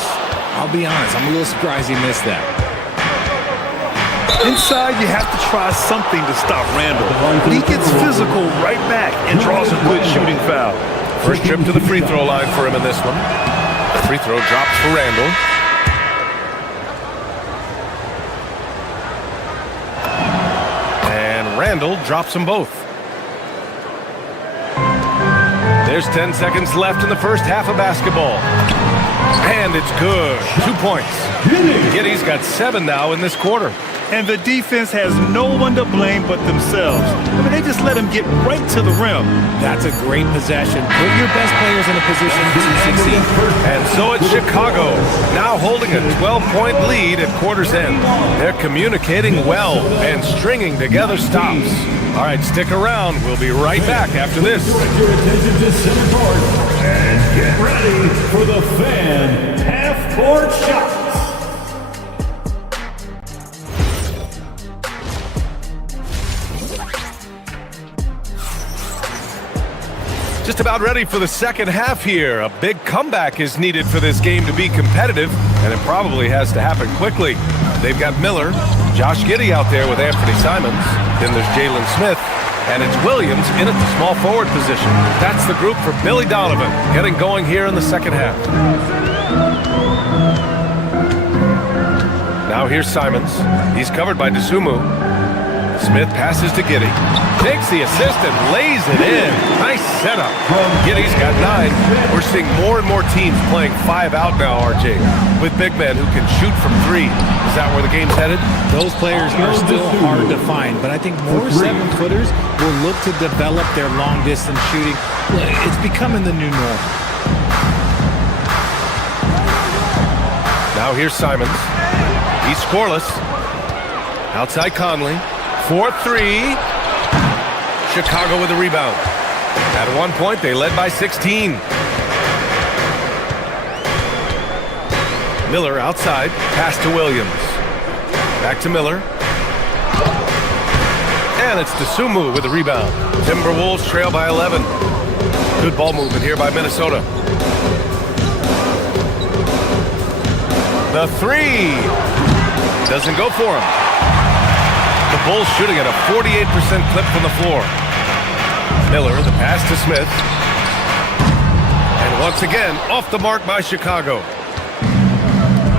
I'll be honest, I'm a little surprised he missed that. Inside, you have to try something to stop Randall. But he gets physical right back and draws a good shooting foul. First trip to the free throw line for him in this one. Free throw drops for Randall. And Randall drops them both. There's 10 seconds left in the first half of basketball. And it's good. 2 points. Giddey's got 7 now in this quarter. And the defense has no one to blame but themselves. I mean, they just let him get right to the rim. That's a great possession. Put your best players in a position to succeed. And so it's Chicago, now holding a 12-point lead at quarter's end. They're communicating well and stringing together stops. All right, stick around. We'll be right back after this. Direct your attention to center court and get ready for the Fan Half-Court Shots. Just about ready for the second half here. A big comeback is needed for this game to be competitive, and it probably has to happen quickly. They've got Miller, Josh Giddey out there with Anthony Simons. Then there's Jalen Smith, and it's Williams in at the small forward position. That's the group for Billy Donovan, getting going here in the second half. Now here's Simons. He's covered by Dosunmu. Smith passes to Giddey. Takes the assist and lays it in. Nice setup. Giddey's got 9. We're seeing more and more teams playing 5 out now, RJ, with big men who can shoot from 3. Is that where the game's headed? Those players are still hard to find, but I think more 7-footers will look to develop their long-distance shooting. It's becoming the new norm. Now here's Simons. He's scoreless. Outside Conley. 4-3. Chicago with a rebound. At one point, they led by 16. Miller outside. Pass to Williams. Back to Miller. And it's Dosunmu with the rebound. Timberwolves trail by 11. Good ball movement here by Minnesota. The 3. Doesn't go for him. The Bulls shooting at a 48% clip from the floor. Miller, the pass to Smith. And once again, off the mark by Chicago.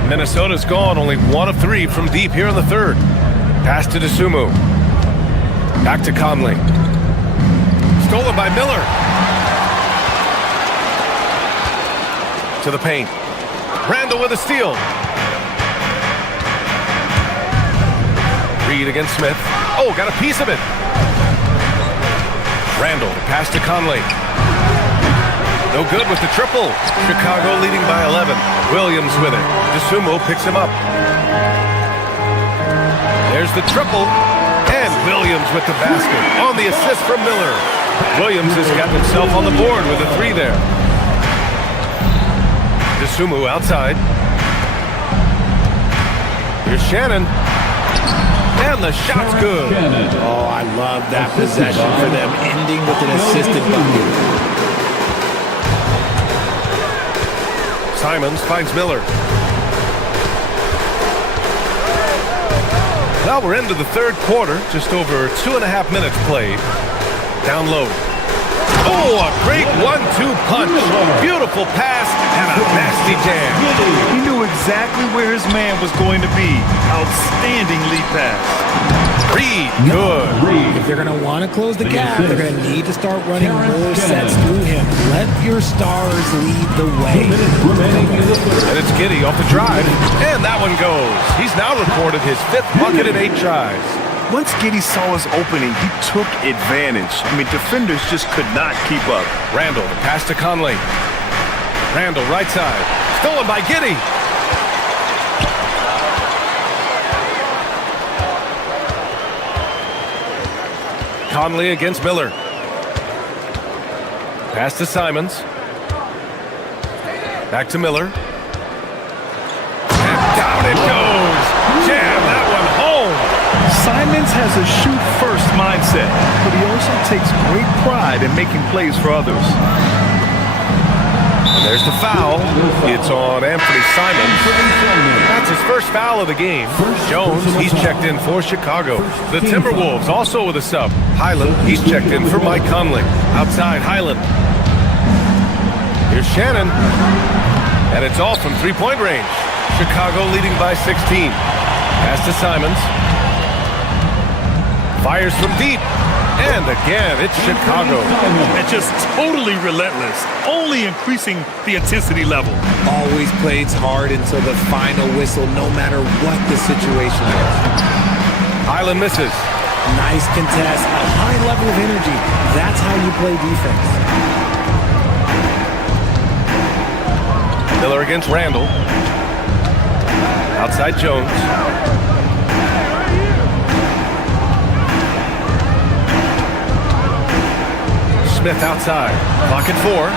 Minnesota's gone only 1 of 3 from deep here in the third. Pass to Dosunmu. Back to Conley. Stolen by Miller. To the paint. Randall with a steal. Reed against Smith. Oh, got a piece of it. Randall, pass to Conley. No good with the triple. Chicago leading by 11. Williams with it. DeSumo picks him up. There's the triple. And Williams with the basket on the assist from Miller. Williams has got himself on the board with a 3 there. DeSumo outside. Here's Shannon. And the shot's good. Oh, I love that possession for them, ending with an assisted bucket. Simons finds Miller. Well, we're into the third quarter. Just over 2.5 minutes played. Down low. Oh, a great 1-2 punch. Beautiful pass and a nasty jam. He knew exactly where his man was going to be. Outstanding lead pass. Reed, good. If they're going to want to close the gap, they're going to need to start running more sets through him. Let your stars lead the way. And it's Giddey off the drive. And that one goes. He's now recorded his 5th bucket in 8 tries. Once Giddey saw his opening, he took advantage. I mean, defenders just could not keep up. Randall, pass to Conley. Randall, right side. Stolen by Giddey. Conley against Miller. Pass to Simons. Back to Miller. And down it goes. Jam that one home. Simons has a shoot-first mindset, but he also takes great pride in making plays for others. There's the foul. It's on Anthony Simons. That's his first foul of the game. Jones, he's checked in for Chicago. The Timberwolves also with a sub. Highland, he's checked in for Mike Conley. Outside, Highland. Here's Shannon. And it's all from three-point range. Chicago leading by 16. Pass to Simons. Fires from deep. And again, it's Chicago. And just totally relentless, only increasing the intensity level. Always plays hard until the final whistle, no matter what the situation is. Highland misses. Nice contest, a high level of energy. That's how you play defense. Miller against Randall. Outside Jones. Smith outside. Clock at 4.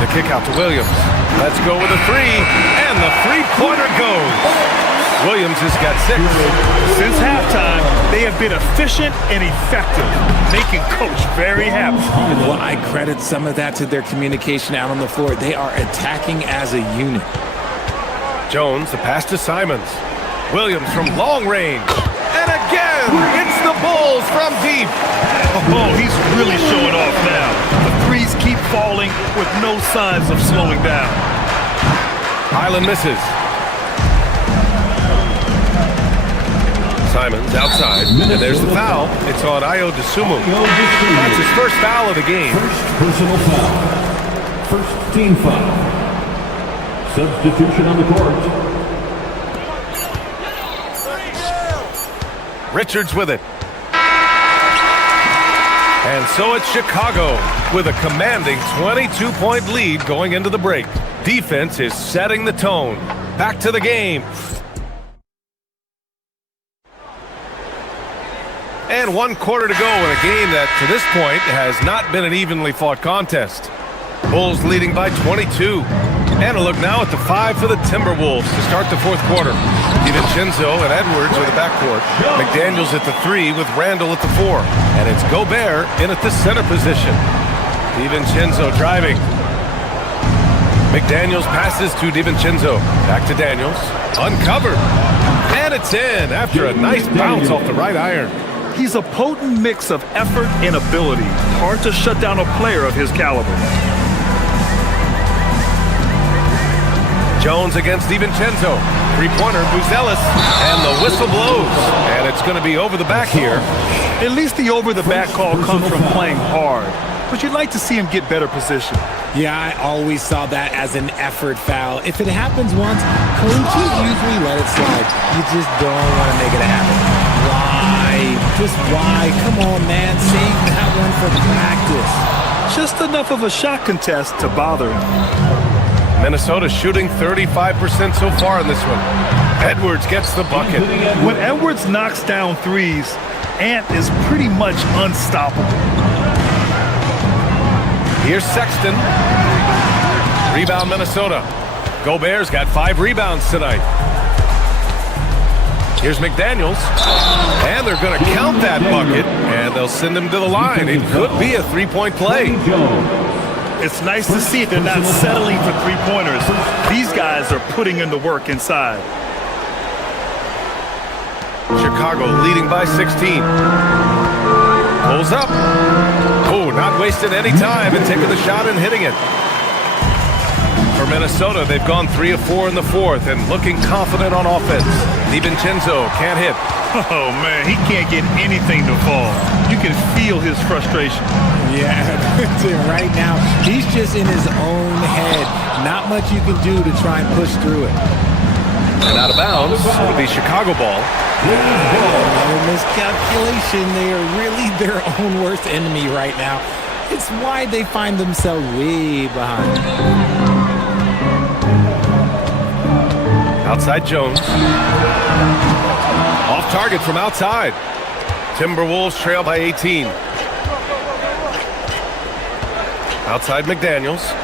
The kick out to Williams. Let's go with a 3. And the three-pointer goes. Williams has got 6. Since halftime, they have been efficient and effective, making Coach very happy. Well, I credit some of that to their communication out on the floor. They are attacking as a unit. Jones, the pass to Simons. Williams from long range. And again, it's the Bulls from deep. Oh, he's really showing off now. The threes keep falling with no signs of slowing down. Highland misses. Simons outside, and there's the foul. It's on Ayo DeSumo. That's his first foul of the game. First personal foul. First team foul. Substitution on the court. Richards with it. And so it's Chicago with a commanding 22-point lead going into the break. Defense is setting the tone. Back to the game. And 1 quarter to go in a game that, to this point, has not been an evenly fought contest. Bulls leading by 22. And a look now at the 5 for the Timberwolves to start the fourth quarter. DiVincenzo and Edwards are the backcourt. McDaniels at the 3 with Randall at the 4. And it's Gobert in at the center position. DiVincenzo driving. McDaniels passes to DiVincenzo. Back to Daniels. Uncovered. And it's in after a nice bounce off the right iron. He's a potent mix of effort and ability. Hard to shut down a player of his caliber. Jones against DiVincenzo. Three-pointer, Buzelis. And the whistle blows. And it's going to be over the back here. At least the over-the-back call comes from playing hard. But you'd like to see him get better position. Yeah, I always saw that as an effort foul. If it happens once, coaches usually let it slide. You just don't want to make it happen. Why? Just why? Come on, man. Save that one for practice. Just enough of a shot contest to bother him. Minnesota shooting 35% so far in this one. Edwards gets the bucket. When Edwards knocks down threes, Ant is pretty much unstoppable. Here's Sexton. Rebound Minnesota. Gobert's got 5 rebounds tonight. Here's McDaniels. And they're going to count that bucket, and they'll send him to the line. It could be a three-point play. It's nice to see they're not settling for three-pointers. These guys are putting in the work inside. Chicago leading by 16. Pulls up. Oh, not wasting any time and taking the shot and hitting it. For Minnesota, they've gone 3 of 4 in the fourth and looking confident on offense. DiVincenzo can't hit. Oh, man, he can't get anything to fall. You can feel his frustration. Yeah, right now, he's just in his own head. Not much you can do to try and push through it. And out of bounds, it'll be Chicago ball. Another miscalculation. They are really their own worst enemy right now. It's why they find themselves way behind. Outside Jones. Off target from outside. Timberwolves trail by 18. Outside McDaniels.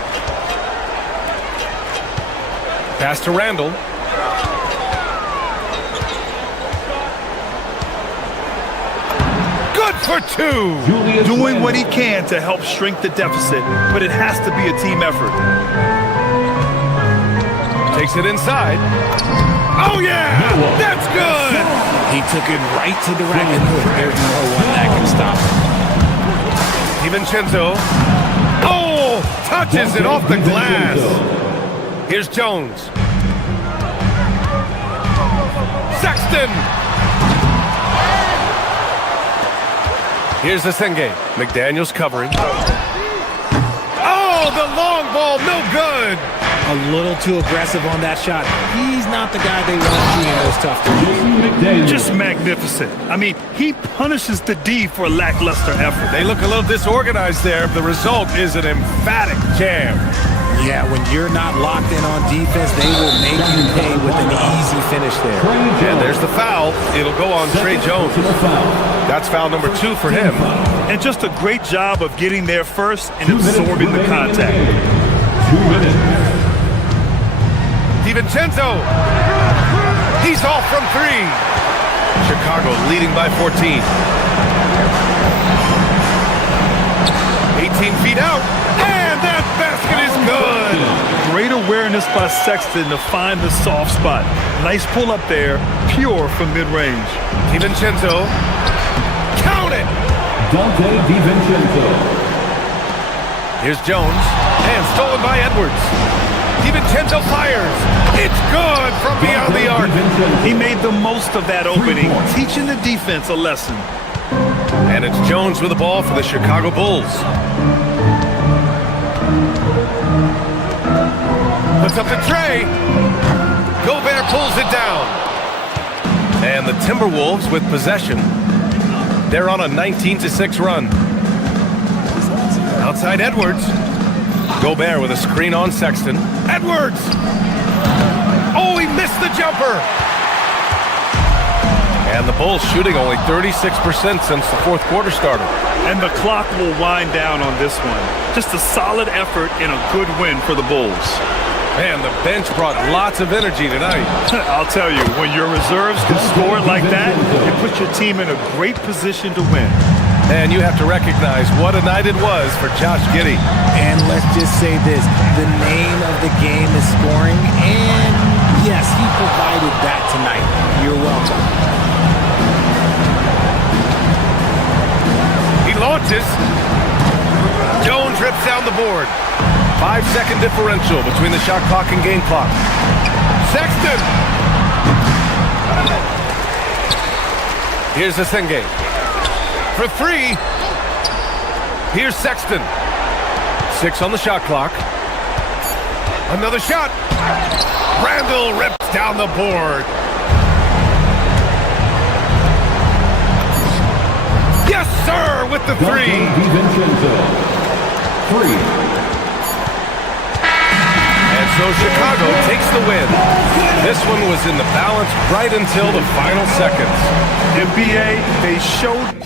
Pass to Randall. For 2. Doing what he can to help shrink the deficit, but it has to be a team effort. Takes it inside. Oh, yeah! That's good! He took it right to the rack, and there's no one that can stop him. DiVincenzo. Oh! Touches it off the glass. Here's Jones. Sexton! Here's the Senge. McDaniels covering. Oh, the long ball, no good. A little too aggressive on that shot. He's not the guy they want shooting those tough threes. Just magnificent. I mean, he punishes the D for lackluster effort. They look a little disorganized there. The result is an emphatic jam. Yeah, when you're not locked in on defense, they will make you pay with an easy finish there. And there's the foul. It'll go on Trey Jones. That's foul number 2 for him. And just a great job of getting there first and absorbing the contact. 2 minutes. DiVincenzo. He's off from 3. Chicago leading by 14. 18 feet out. And that basket is good. Great awareness by Sexton to find the soft spot. Nice pull up there, pure from mid-range. DiVincenzo. Count it. Dante DiVincenzo. Here's Jones. And stolen by Edwards. DiVincenzo fires. It's good from beyond the arc. He made the most of that opening, teaching the defense a lesson. And it's Jones with the ball for the Chicago Bulls. Puts up to Trey. Gobert pulls it down. And the Timberwolves with possession. They're on a 19-6 run. Outside Edwards. Gobert with a screen on Sexton. Edwards! Oh, he missed the jumper! And the Bulls shooting only 36% since the fourth quarter started. And the clock will wind down on this one. Just a solid effort and a good win for the Bulls. Man, the bench brought lots of energy tonight. I'll tell you, when your reserves can score like that, it puts your team in a great position to win. And you have to recognize what a night it was for Josh Giddey. And let's just say this, the name of the game is scoring, and yes, he provided that tonight. You're welcome. He launches. Jones rips down the board. 5-second differential between the shot clock and game clock. Sexton! Here's the Senge. for three. Here's Sexton. 6 on the shot clock. Another shot. Randall rips down the board. Yes, sir, with the three. And so Chicago takes the win. This one was in the balance right until the final seconds. NBA, they showed.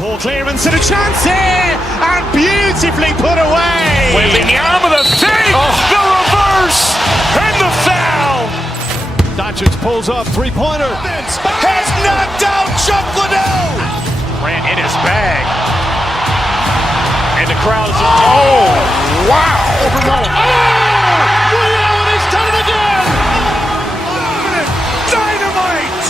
Ball clearance and a chance here, and beautifully put away. Wielding the arm of the thing, the reverse, and the foul. Doncic pulls up, three-pointer. Has knocked out Chuck Liddell. Ran in his bag. And the crowd is, oh, wow. Liddell, and he's done it again. Dynamite.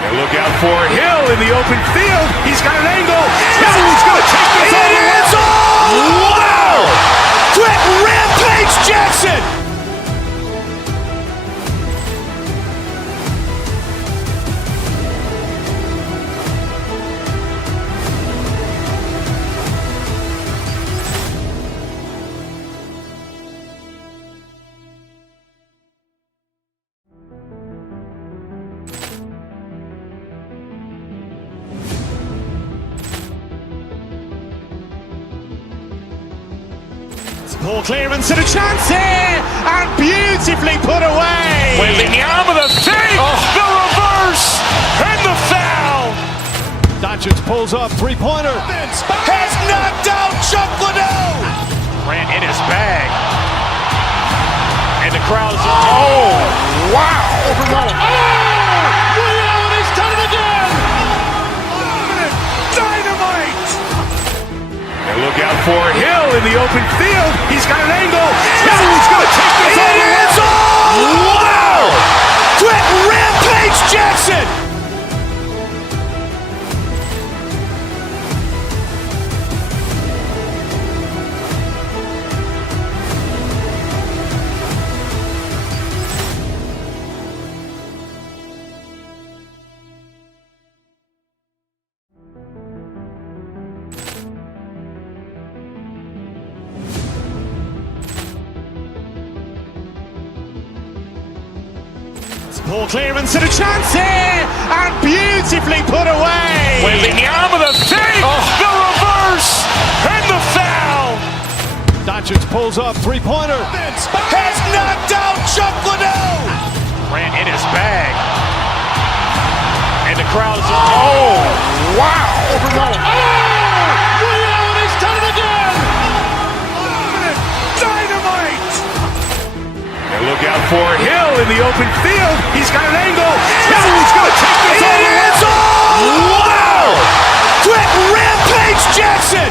And look out for Hill in the open field. He's got an angle. Hill's going to take this all the way. Wow! Quick Rampage Jackson. Ball clearance and a chance here, and beautifully put away. Wielding the arm of the thing, the reverse, and the foul. Doncic pulls up, three-pointer. Has knocked out Chuck Liddell. Ran in his bag. And the crowd is, oh, wow. Liddell, and he's done it again. Dynamite. And look out for Hill in the open field. He's got an angle. Hill's going to take this all the way. Wow! Quick Rampage Jackson. Ball clearance and a chance here, and beautifully put away. Wielding the arm of the thing, the reverse, and the foul. Doncic pulls up, three-pointer. Has knocked out Chuck Liddell. Ran in his bag. And the crowd is, oh, wow. Liddell, and he's done it again. Dynamite. And look out for Hill in the open field. He's got an angle. Hill's going to take this all the way. Wow! Quick Rampage Jackson.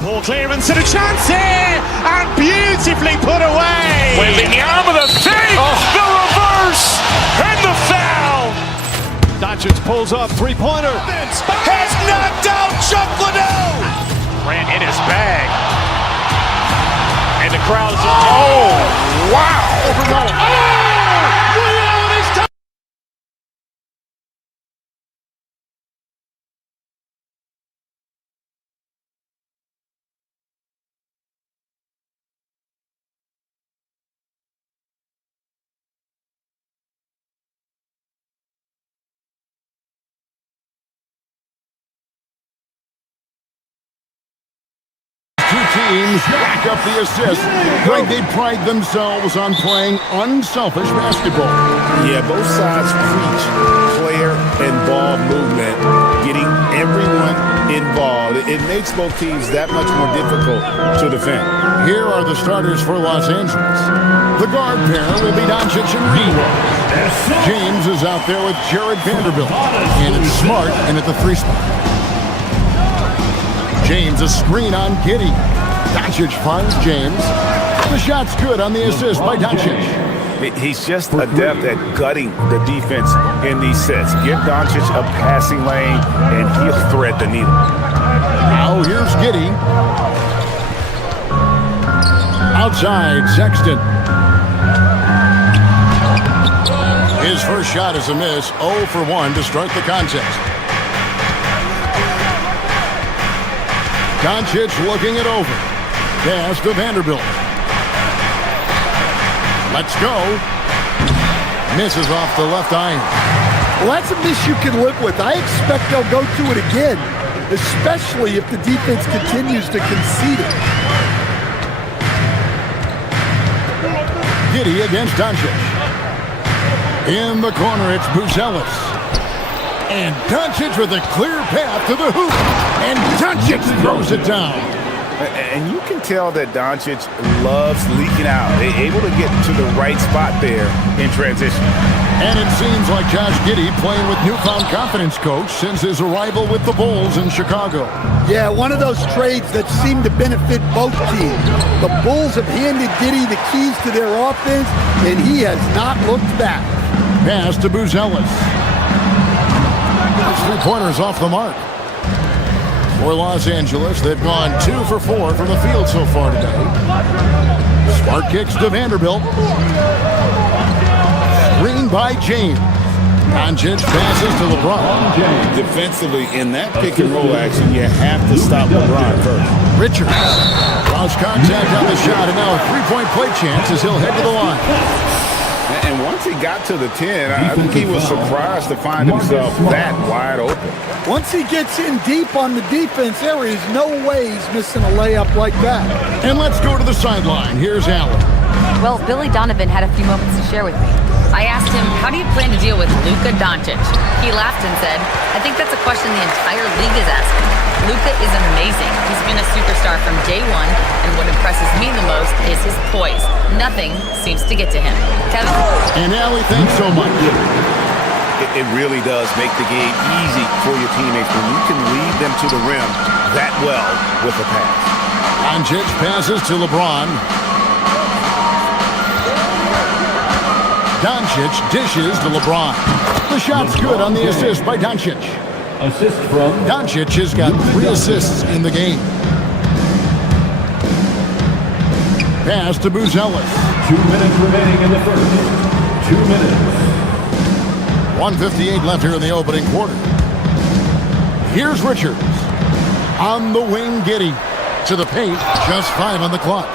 Ball clearance and a chance here, and beautifully put away. Wielding the arm of the thing, the reverse, and the foul. Doncic pulls up, three-pointer. Has knocked out Chuck Liddell. Ran in his bag. And the crowd is, oh, wow. Liddell, and he's done. teams rack up the assists. Greg, they pride themselves on playing unselfish basketball. Yeah, both sides preach player and ball movement, getting everyone involved. It makes both teams that much more difficult to defend. Here are the starters for Los Angeles. The guard pair will be Doncic and Reed. James is out there with Jared Vanderbilt. And it's Smart in at the 3 spot. James a screen on Giddey. Doncic finds James. The shot's good on the assist by Doncic. He's just adept at gutting the defense in these sets. Give Doncic a passing lane, and he'll thread the needle. Now here's Giddey. Outside, Sexton. His first shot is a miss. 0 for 1 to start the contest. Doncic looking it over. Pass to Vanderbilt. Let's go. Misses off the left iron. Well, that's a miss you can live with. I expect they'll go to it again, especially if the defense continues to concede it. Giddey against Doncic. In the corner, it's Buzelis. And Doncic with a clear path to the hoop. And Doncic throws it down. And you can tell that Doncic loves leaking out. They're able to get to the right spot there in transition. And it seems like Josh Giddey playing with newfound confidence, Coach, since his arrival with the Bulls in Chicago. Yeah, one of those trades that seem to benefit both teams. The Bulls have handed Giddey the keys to their offense, and he has not looked back. Pass to Buzelis. His 3-pointer's off the mark. For Los Angeles, they've gone 2 for 4 from the field so far today. Smart kicks to Vanderbilt. Screen by James. Doncic passes to LeBron. Defensively, in that pick-and-roll action, you have to stop LeBron first. Richards lost contact on the shot, and now a 3-point play chance as he'll head to the line. And once he got to the 10, I think he was surprised to find himself that wide open. Once he gets in deep on the defense, there is no way he's missing a layup like that. And let's go to the sideline. Here's Allen. Well, Billy Donovan had a few moments to share with me. I asked him, how do you plan to deal with Luka Doncic? He laughed and said, I think that's a question the entire league is asking. Luka is amazing. He's been a superstar from day one, and what impresses me the most is his poise. Nothing seems to get to him. Kevin? And Allie, thanks so much. It really does make the game easy for your teammates when you can lead them to the rim that well with a pass. Doncic passes to LeBron. Doncic dishes to LeBron. The shot's good on the assist by Doncic. Assist from Doncic has got 3 assists in the game. Pass to Buzelis. 2 minutes remaining in the first. 2 minutes. 1:58 left here in the opening quarter. Here's Richards. On the wing, Giddey. To the paint, just 5 on the clock.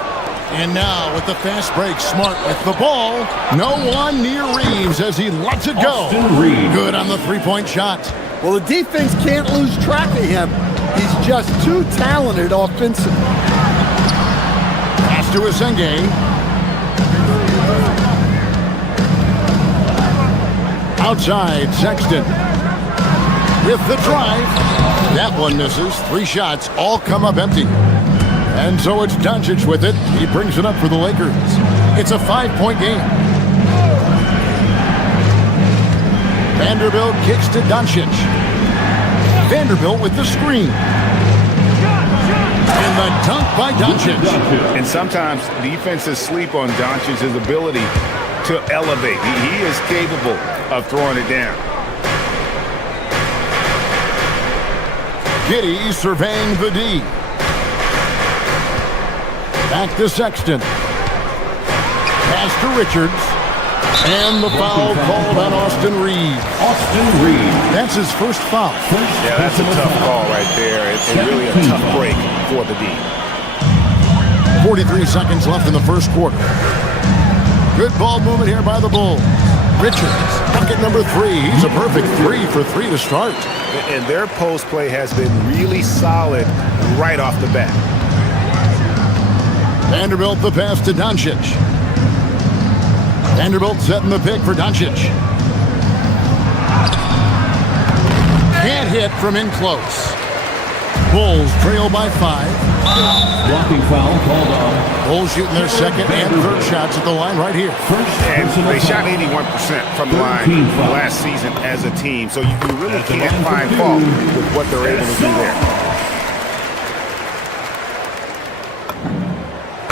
And now with the fast break, Smart with the ball. No one near Reeves as he lets it go. Good on the 3-point shot. Well, the defense can't lose track of him. He's just too talented offensively. Pass to Asenge. Outside, Sexton. With the drive. That one misses. 3 shots, all come up empty. And so it's Doncic with it. He brings it up for the Lakers. It's a 5-point game. Vanderbilt kicks to Doncic. Vanderbilt with the screen. And the dunk by Doncic. And sometimes defenses sleep on Doncic's ability to elevate. He is capable of throwing it down. Giddey surveying the D. Back to Sexton. Pass to Richards. And the foul called on Austin Reed. That's his first foul. Yeah, that's a tough call right there. It's really a tough break for the D. 43 seconds left in the first quarter. Good ball movement here by the Bulls. Richards, bucket number 3. He's a perfect 3 for 3 to start. And their post play has been really solid right off the bat. Vanderbilt the pass to Doncic. Vanderbilt setting the pick for Doncic. Can't hit from in close. Bulls trail by 5. Blocking foul called on. Bulls shooting their second and third shots at the line right here. And they shot 81% from the line last season as a team, so you really can't find fault with what they're able to do there.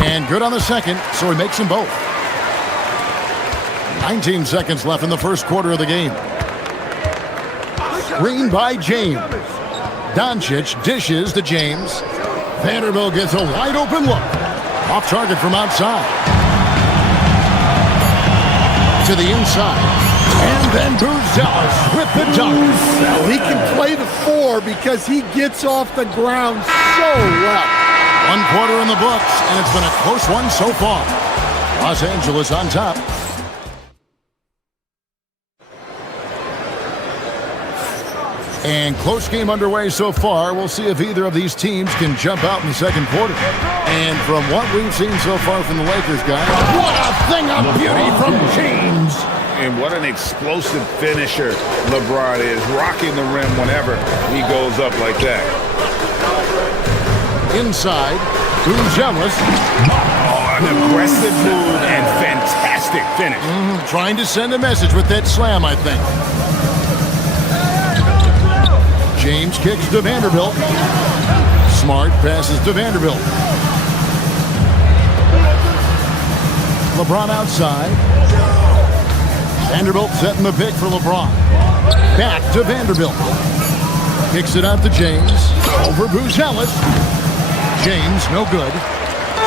And good on the second, so he makes them both. 19 seconds left in the first quarter of the game. Screen by James. Doncic dishes to James. Vanderbilt gets a wide open look. Off target from outside. To the inside. And then Buzelis with the dunk. Well, he can play the 4 because he gets off the ground so well. 1 quarter in the books, and it's been a close one so far. Los Angeles on top. And close game underway so far. We'll see if either of these teams can jump out in the second quarter. And from what we've seen so far from the Lakers, guys, what a thing of beauty from James. And what an explosive finisher LeBron is, rocking the rim whenever he goes up like that. Inside, Buzelis. Oh, an aggressive move and fantastic finish. Trying to send a message with that slam, I think. James kicks to Vanderbilt. Smart passes to Vanderbilt. LeBron outside. Vanderbilt setting the pick for LeBron. Back to Vanderbilt. Kicks it out to James. Over Buzelis. James, no good.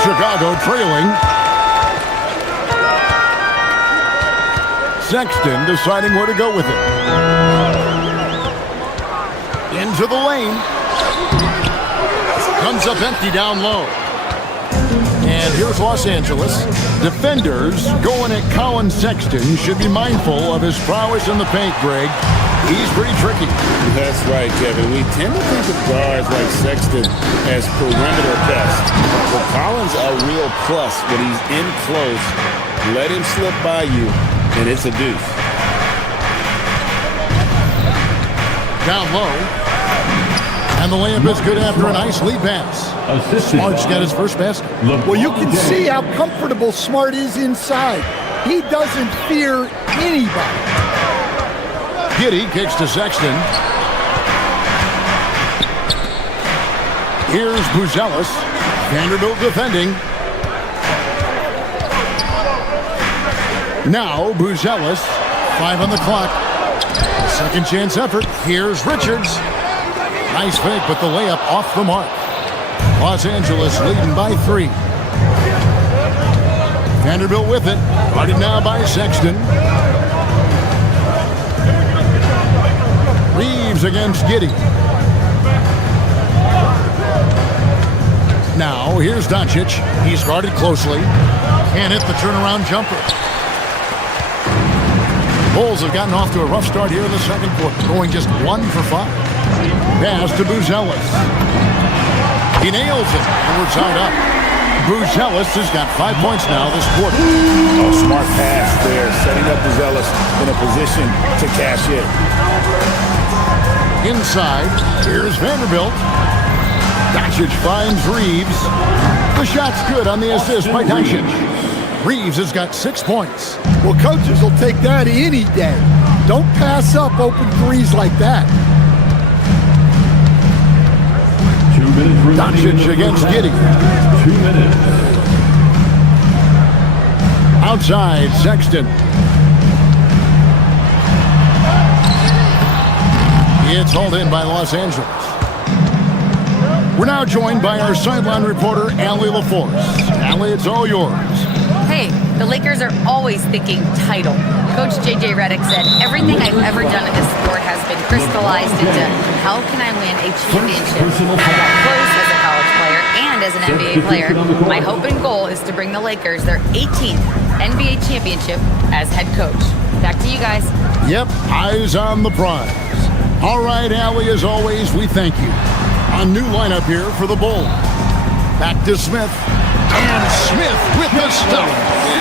Chicago trailing. Sexton deciding where to go with it. Into the lane. Comes up empty down low. And here's Los Angeles. Defenders going at Colin Sexton should be mindful of his prowess in the paint, Greg. He's pretty tricky. That's right, Kevin. We tend to think of guards like Sexton as perimeter best. But Collins a real plus when he's in close. Let him slip by you, and it's a deuce. Down low. And the layup is good after a nice lead pass. Smart's got his first basket. Well, you can see how comfortable Smart is inside. He doesn't fear anybody. Giddey kicks to Sexton. Here's Buzelis. Vanderbilt defending. Now Buzelis. 5 on the clock. Second chance effort. Here's Richards. Nice fake, but the layup off the mark. Los Angeles leading by 3. Vanderbilt with it. Guarded now by Sexton. Reeves against Giddey. Now, here's Doncic. He's guarded closely. Can't hit the turnaround jumper. Bulls have gotten off to a rough start here in the second quarter, going just 1 for 5. Pass to Buzelis. He nails it, and we're tied up. Buzelis has got 5 points now this quarter. Oh, smart pass there, setting up Buzelis in a position to cash in. Inside, here's Vanderbilt. Doncic finds Reeves. The shot's good on the assist by Doncic. Reeves has got 6 points. Well, coaches will take that any day. Don't pass up open threes like that. Doncic against Giddey. 2 minutes. Outside, Sexton. It's hauled in by Los Angeles. We're now joined by our sideline reporter, Allie LaForce. Allie, it's all yours. Hey, the Lakers are always thinking title. Coach J.J. Redick said, everything I've ever done in this sport has been crystallized into how can I win a championship. I got close as a college player and as an NBA player. My hope and goal is to bring the Lakers their 18th NBA championship as head coach. Back to you guys. Yep, eyes on the prize. All right, Allie, as always, we thank you. A new lineup here for the Bulls. Back to Smith. And Smith with the stop.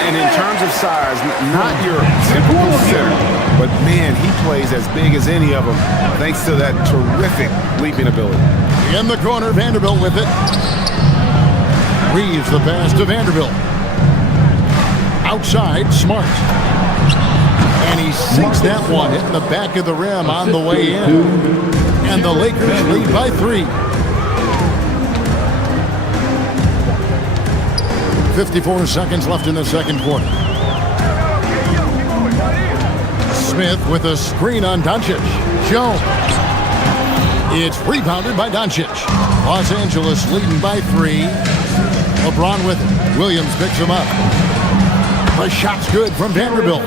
And in terms of size, not your typical center, but man, he plays as big as any of them thanks to that terrific leaping ability. In the corner, Vanderbilt with it. Reeves the pass to Vanderbilt. Outside, Smart. And he sinks that one, hitting the back of the rim on the way in. And the Lakers lead by 3. 54 seconds left in the second quarter. Smith with a screen on Doncic. Jones. It's rebounded by Doncic. Los Angeles leading by 3. LeBron with it. Williams picks him up. The shot's good from Vanderbilt.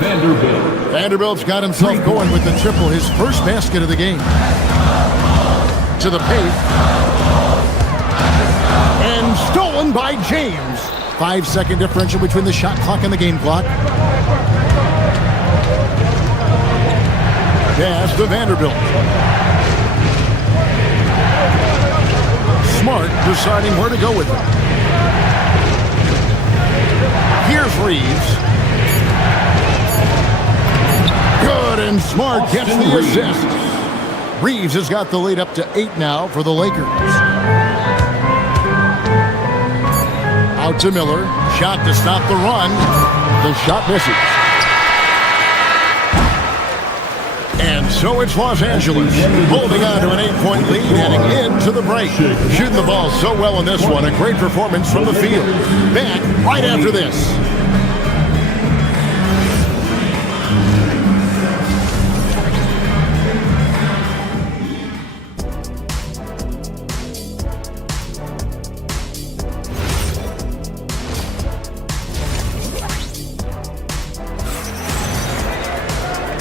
Vanderbilt's got himself going with the triple, his first basket of the game. To the paint. And stolen by James. 5-second differential between the shot clock and the game clock. Pass to Vanderbilt. Smart deciding where to go with it. Here's Reeves. Good, and Smart gets the assist. Reeves has got the lead up to 8 now for the Lakers. Out to Miller. Shot to stop the run. The shot misses. And so it's Los Angeles holding on to an 8-point lead heading into the break. Shooting the ball so well in this one. A great performance from the field. Back right after this.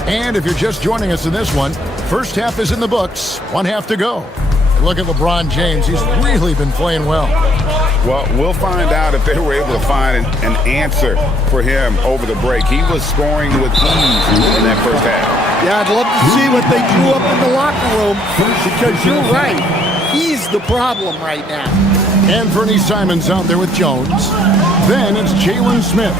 And if you're just joining us in this one, first half is in the books, 1 half to go. Look at LeBron James. He's really been playing well. Well, we'll find out if they were able to find an answer for him over the break. He was scoring with ease in that first half. Yeah, I'd love to see what they drew up in the locker room because you're right. He's the problem right now. And Bernie Simon's out there with Jones. Then it's Jalen Smith.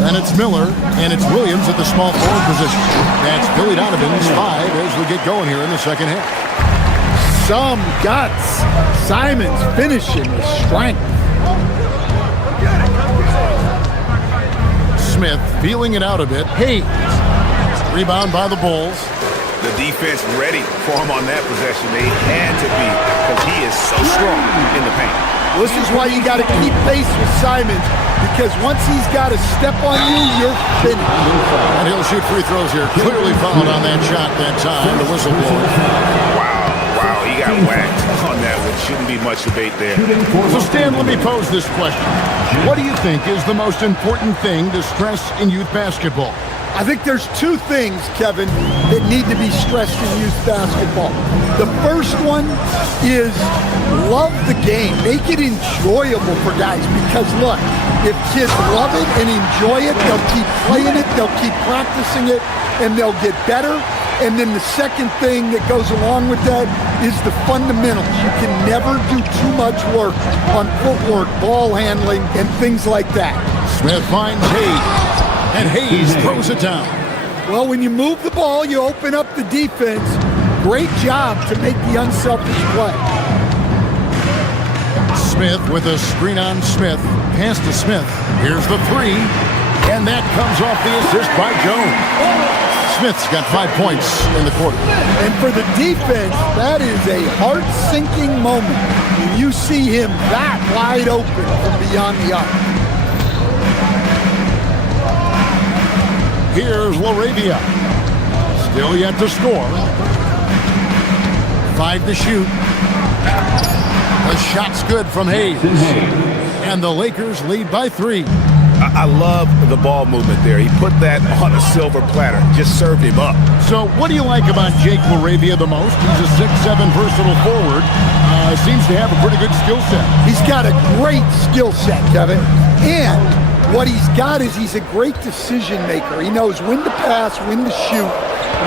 Then it's Miller, and it's Williams at the small forward position. That's Billy Donovan's 5 as we get going here in the second half. Some guts. Simon's finishing with strength. Smith feeling it out a bit. Hayes. Rebound by the Bulls. The defense ready for him on that possession. They had to be because he is so strong in the paint. This is why you got to keep pace with Simons, because once he's got a step on you, you're finished. And he'll shoot free throws here. Clearly fouled on that shot that time. The whistle blows. Wow, he got whacked on that one. Shouldn't be much debate there. So Stan, let me pose this question. What do you think is the most important thing to stress in youth basketball? I think there's 2 things, Kevin, that need to be stressed in youth basketball. The first one is love the game. Make it enjoyable for guys because, look, if kids love it and enjoy it, they'll keep playing it, they'll keep practicing it, and they'll get better. And then the second thing that goes along with that is the fundamentals. You can never do too much work on footwork, ball handling, and things like that. Smith finds Hayes. And Hayes throws it down. Well, when you move the ball, you open up the defense. Great job to make the unselfish play. Smith with a screen on Smith. Pass to Smith. Here's the 3. And that comes off the assist by Jones. Smith's got 5 points in the quarter. And for the defense, that is a heart-sinking moment when you see him that wide open from beyond the arc. Here's LaRavia. Still yet to score. 5 to shoot. The shot's good from Hayes. And the Lakers lead by 3. I love the ball movement there. He put that on a silver platter. Just served him up. So what do you like about Jake LaRavia the most? He's a 6'7" versatile forward. Seems to have a pretty good skill set. He's got a great skill set, Kevin. And what he's got is he's a great decision maker. He knows when to pass, when to shoot,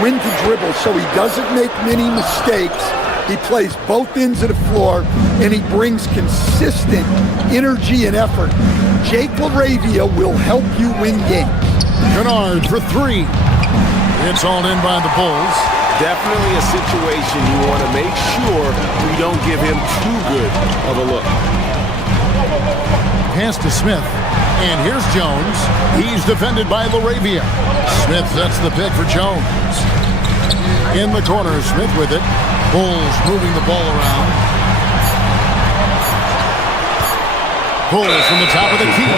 when to dribble, so he doesn't make many mistakes. He plays both ends of the floor, and he brings consistent energy and effort. Jake LaRavia will help you win games. Kennard for three. It's all in by the Bulls. Definitely a situation you want to make sure you don't give him too good of a look. Pass to Smith. And here's Jones. He's defended by LaRavia. Smith sets the pick for Jones. In the corner, Smith with it. Bulls moving the ball around. Bulls from the top of the key.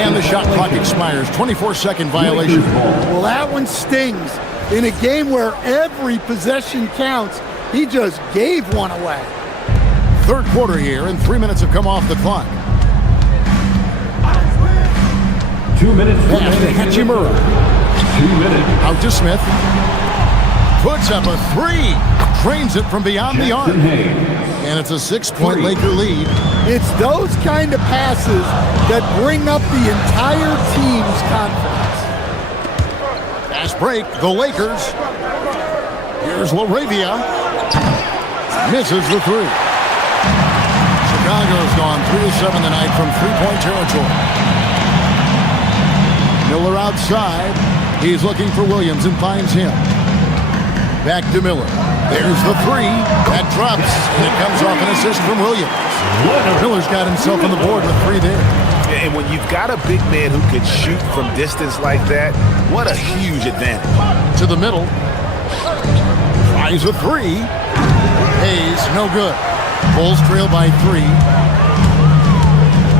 And the shot clock expires. 24-second violation. Well, that one stings. In a game where every possession counts, he just gave one away. Third quarter here, and 3 minutes have come off the clock. 2 minutes. Pass to Hachimura. 2 minutes. Out to Smith. Puts up a three. Trains it from beyond the arc. And it's a 6-point Laker lead. It's those kind of passes that bring up the entire team's confidence. Fast break, the Lakers. Here's LaRavia. Misses the three. Chicago's gone 3-7 tonight from three-point territory. Miller outside. He's looking for Williams and finds him. Back to Miller. There's the three. That drops, and it comes off an assist from Williams. Miller's got himself on the board with three there. And when you've got a big man who can shoot from distance like that, what a huge advantage. To the middle. Tries a three. Hayes, no good. Bulls trail by three.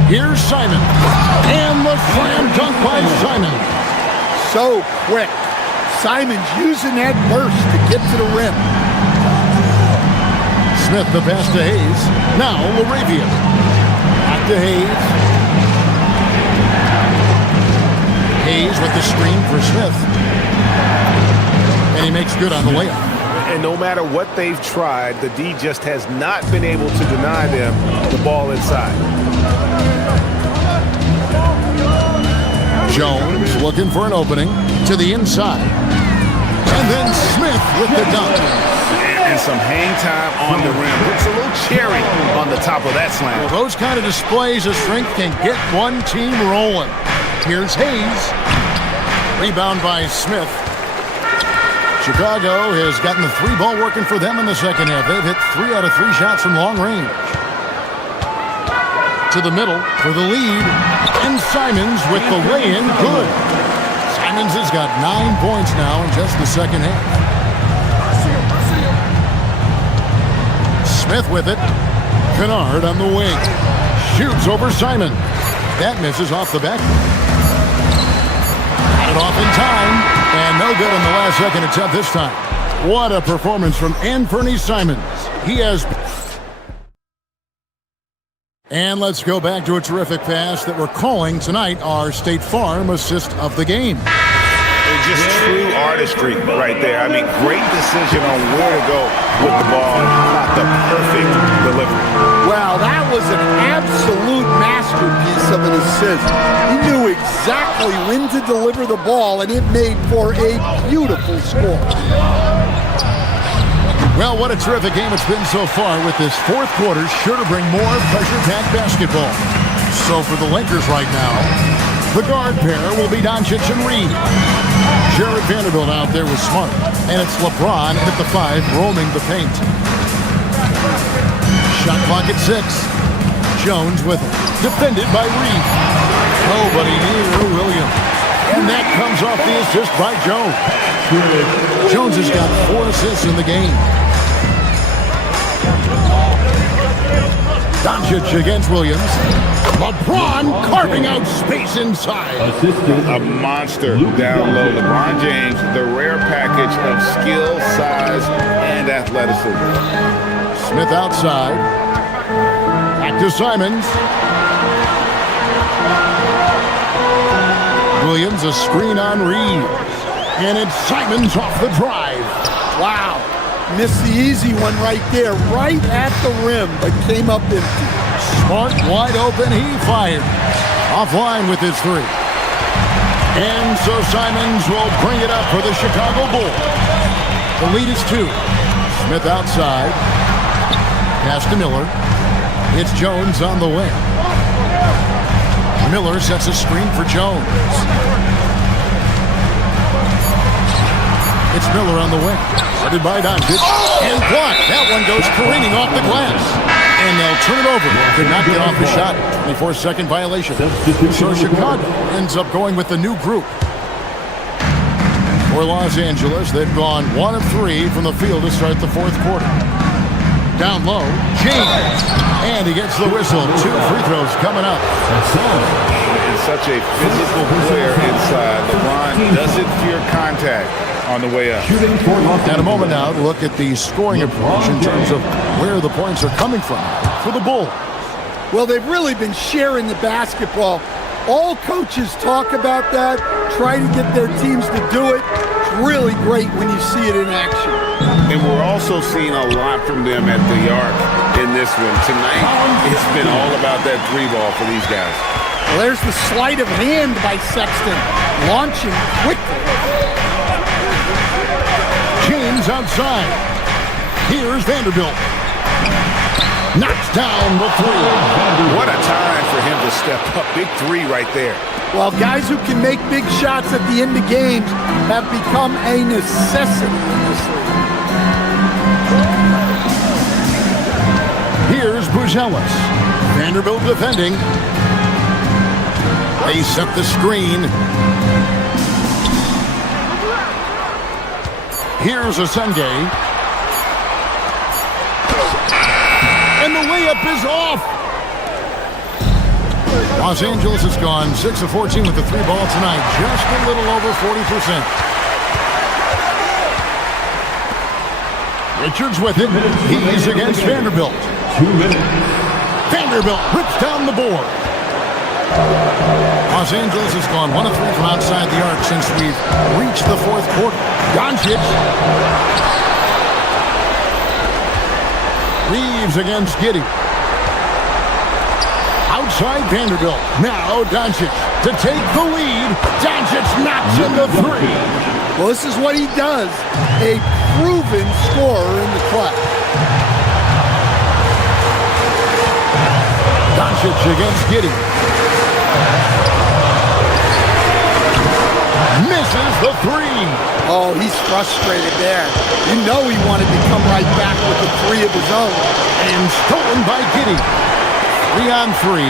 Here's Simon. And the slam dunk by Simon. So quick. Simon's using that burst to get to the rim. Smith the pass to Hayes. Now LaRavia. Back to Hayes. Hayes with the screen for Smith. And he makes good on the layup. And no matter what they've tried, the D just has not been able to deny them the ball inside. Jones looking for an opening to the inside. And then Smith with the dunk. And some hang time on the rim. Puts a little cherry on the top of that slam. Well, those kind of displays of strength can get one team rolling. Here's Hayes. Rebound by Smith. Chicago has gotten the three ball working for them in the second half. They've hit 3 out of 3 shots from long range. To the middle for the lead. And Simons with the lay-in. Good. Simons has got 9 points now in just the second half. Smith with it. Kennard on the wing. Shoots over Simon. That misses off the back. Got it off in time. And no good in the last second attempt this time. What a performance from Anthony Simons. He has... And let's go back to a terrific pass that we're calling tonight our State Farm assist of the game. Just true artistry right there. I mean, great decision on where to go with the ball. Not the perfect delivery. Well, that was an absolute masterpiece of an assist. He knew exactly when to deliver the ball, and it made for a beautiful score. Well, what a terrific game it's been so far, with this fourth quarter sure to bring more pressure-packed basketball. So for the Lakers right now, the guard pair will be Doncic and Reed. Jared Vanderbilt out there with Smart, and it's LeBron at the 5 roaming the paint. Shot clock at 6. Jones with it, defended by Reed. Nobody near Williams. And that comes off the assist by Jones. Jones has got 4 assists in the game. Doncic against Williams. LeBron carving out space inside. A monster down low. LeBron James, the rare package of skill, size, and athleticism. Smith outside. Back to Simons. Williams, a screen on Reed. And it's Simons off the drive. Wow. Missed the easy one right there, right at the rim, but came up empty. Smart wide open, he fired. Offline with his 3. And so Simons will bring it up for the Chicago Bulls. The lead is 2. Smith outside. Pass to Miller. It's Jones on the wing. Miller sets a screen for Jones. It's Miller on the wing. Started by Doncic. And blocked. That one goes careening off the glass. And they'll turn it over. Could not get off the shot. 24-second violation. So Chicago ends up going with the new group. For Los Angeles, they've gone 1 of 3 from the field to start the fourth quarter. Down low, James. And he gets the whistle. 2 free throws coming up. And such a physical player inside. LeBron doesn't fear contact on the way up. And a moment now to look at the scoring approach in terms of where the points are coming from for the Bulls. Well, they've really been sharing the basketball. All coaches talk about that, try to get their teams to do it. It's really great when you see it in action. And we're also seeing a lot from them at the arc in this one. Tonight, it's been all about that 3-ball for these guys. Well, there's the sleight of hand by Sexton, launching quickly. James outside. Here's Vanderbilt. Knocks down the 3. What a time for him to step up. Big 3 right there. Well, guys who can make big shots at the end of games have become a necessity in this league. Here's Buzelis. Vanderbilt defending. They set the screen. Here's Asenge. And the layup is off. Los Angeles has gone 6 of 14 with the 3-ball tonight. Just a little over 40%. Richards with it. He's against Vanderbilt. 2 minutes. Vanderbilt rips down the board. Los Angeles has gone 1 of 3 from outside the arc since we've reached the fourth quarter. Doncic. Reeves against Giddey. Outside Vanderbilt. Now Doncic to take the lead. Doncic knocks in the 3. Well, this is what he does. A proven scorer in the clutch. Doncic against Giddey. Misses the 3. Oh, he's frustrated there. You know he wanted to come right back with the 3 of his own. And stolen by Giddey. 3 on 3.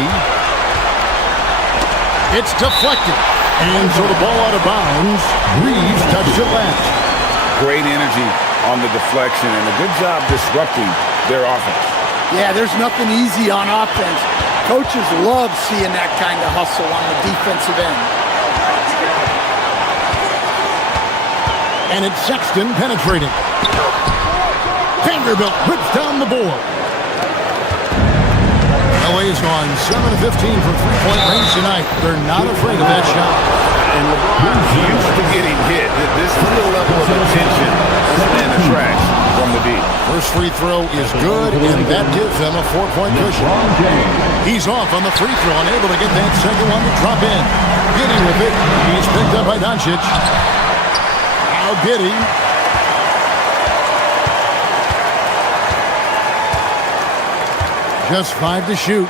It's deflected. And so the ball out of bounds. Reeves touched it last. Great energy on the deflection and a good job disrupting their offense. Yeah, there's nothing easy on offense. Coaches love seeing that kind of hustle on the defensive end. And it's Sexton penetrating. Vanderbilt rips down the board. LA's gone 7 of 15 from 3-point range tonight. They're not afraid of that shot. And LeBron's used to getting hit. This is the level of attention in the tracks from the deep. First free throw is good, and that gives them a 4-point cushion. He's off on the free throw, unable to get that second one to drop in. Giddey with it. He's picked up by Doncic. Now Giddey. Just 5 to shoot.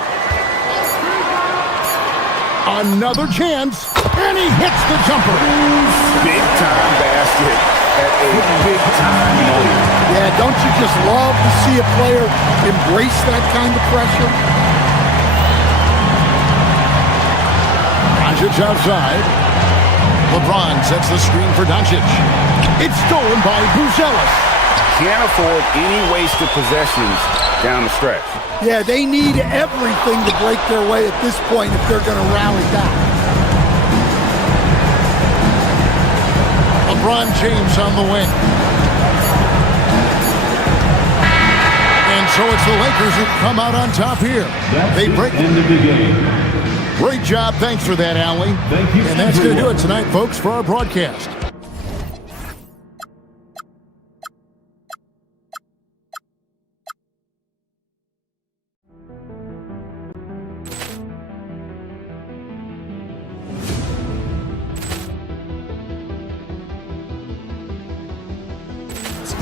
Another chance, and he hits the jumper. Big time basket at a big time moment. Yeah, don't you just love to see a player embrace that kind of pressure? Doncic outside. LeBron sets the screen for Doncic. It's stolen by Buzelis. Can't afford any wasted possessions down the stretch. Yeah, they need everything to break their way at this point if they're going to rally back. LeBron James on the wing. And so it's the Lakers who come out on top here. They break in the game. Great job. Thanks for that, Allie. Thank you. And that's going to do it tonight, folks, for our broadcast.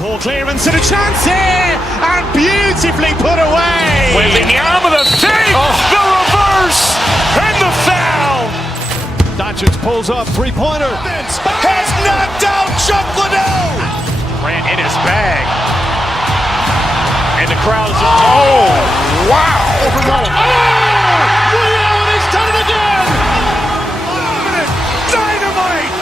Ball clearance and a chance here, and beautifully put away. Waving the arm of the thing, the reverse, and the foul. Doncic pulls up, three-pointer. Has knocked out Chuck Liddell. Grant in his bag. And the crowd is, wow. Overrun. He's done it again. Dynamite.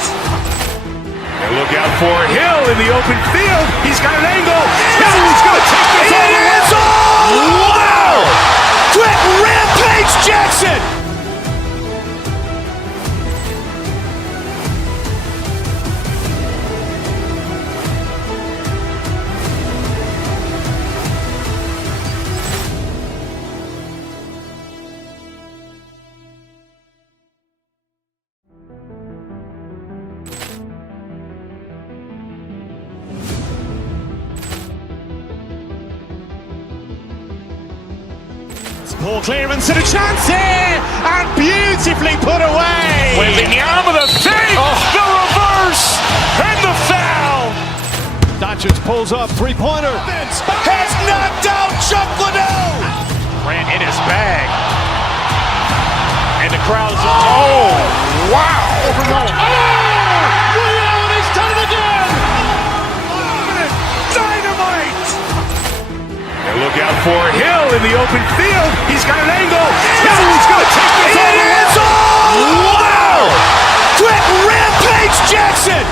And look out for Hill in the open field. He's got an angle. He's going to take this all the way. Wow. Quick Rampage Jackson. Ball clearance and a chance here, and beautifully put away. Waving the arm of the thing, the reverse, and the foul. Doncic pulls up, three-pointer. Has knocked out Chuck Liddell. Grant in his bag. And the crowd is, wow. Overrun. He's done it again. Dynamite. And look out for Hill in the open field. He's got an angle. He's going to take this all the way. Wow. Quick Rampage Jackson.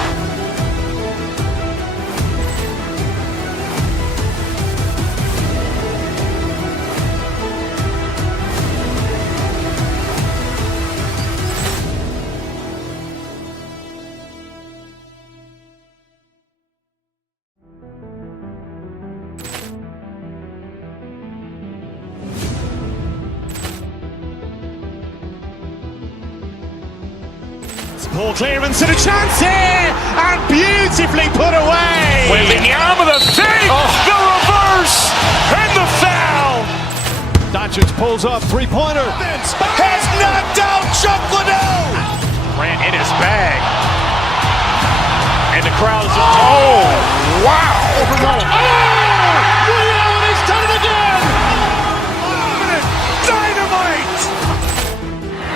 Ball clearance and a chance here, and beautifully put away. Waving the arm of the thing, the reverse, and the foul. Doncic pulls up, three-pointer. Has knocked out Chuck Liddell. Grant in his bag. And the crowd is, wow. Overrun. He's done it again. Dynamite.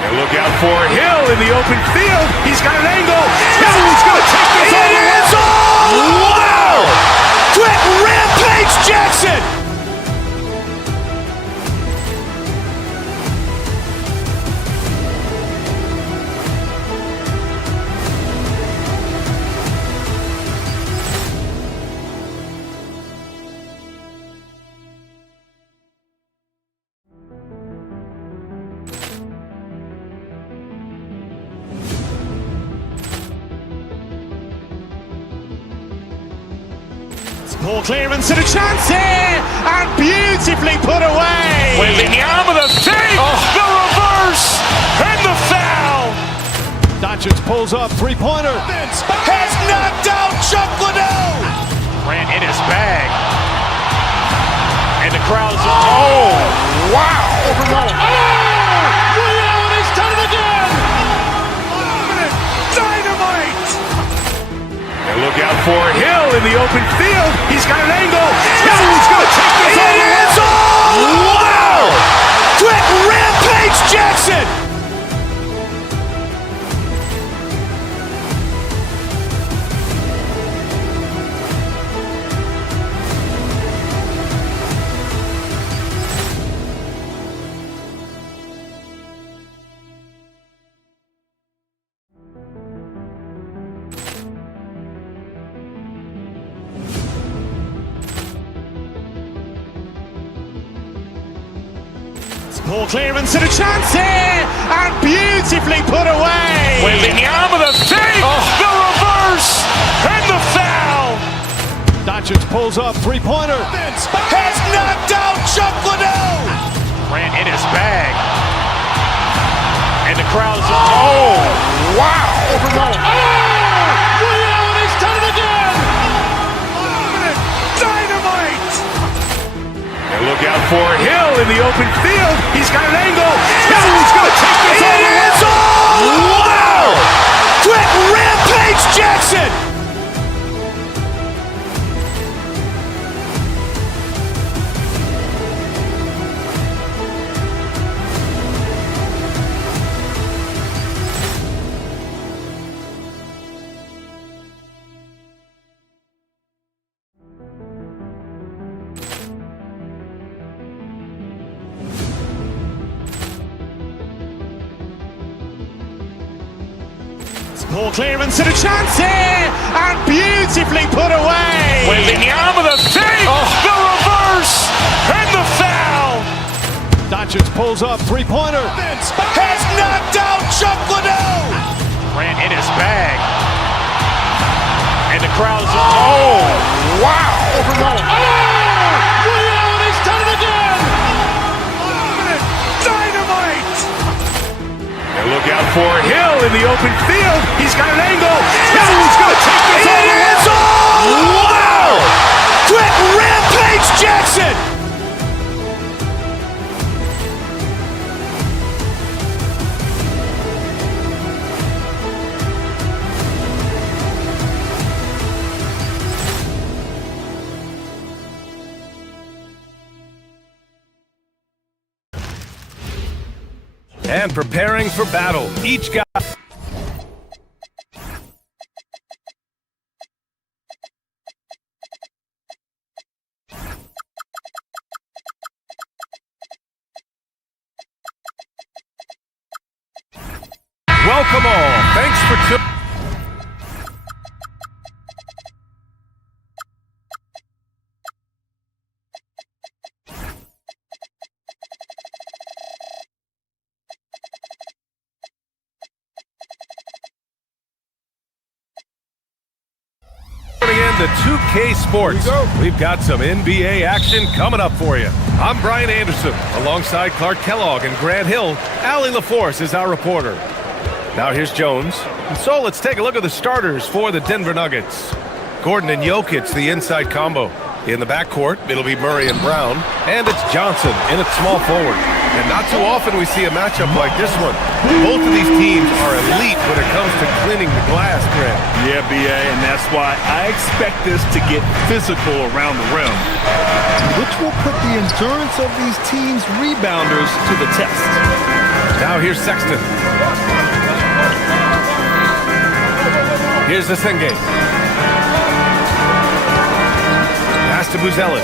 And look out for Hill in the open field. He's got an angle. He's going to take this all the way. Wow. Quick Rampage Jackson. Ball clearance and a chance here, and beautifully put away. Waving the arm of the thing, the reverse, and the foul. Doncic pulls up, three-pointer. Has knocked out Chuck Liddell. Grant in his bag. And the crowd is, wow. Overrun. He's done it again. Dynamite. And look out for Hill in the open field. He's got an angle. He's going to take this all the way. Wow. Quick Rampage Jackson. Ball clearance and a chance here, and beautifully put away. Waving the arm of the thing, the reverse, and the foul. Doncic pulls up, three-pointer. Has knocked out Chuck Liddell. Grant in his bag. And the crowd is, wow. Overrun. He's done it again. Dynamite. And look out for Hill in the open field. He's got an angle. He's going to take this all the way. Wow. Quick Rampage Jackson. Ball clearance and a chance here, and beautifully put away. Wembanyama the save, the reverse, and the foul. Doncic pulls up, three-pointer. Has knocked out Chuck Liddell. Ran in his bag, and the crowd is wow! Woody Allen has done it again. Dynamite! And look out for Hill in the open field. He's got an angle. Hill's going to take this all the way. It is all! Wow! Quick Rampage Jackson! And preparing for battle. Each guy. Welcome all. Thanks for tuning. To 2K Sports. We've got some NBA action coming up for you. I'm Brian Anderson, alongside Clark Kellogg and Grant Hill. Allie LaForce is our reporter. Now here's Jones. And so let's take a look at the starters for the Denver Nuggets. Gordon and Jokic, the inside combo. In the backcourt, it'll be Murray and Brown. And it's Johnson in at small forward. And not too often we see a matchup like this one. Both of these teams are elite when it comes to cleaning the glass, Grant. Yeah, BA, and that's why I expect this to get physical around the rim, which will put the endurance of these teams' rebounders to the test. Now here's Sexton. Here's the Senge. Pass to Buzelis.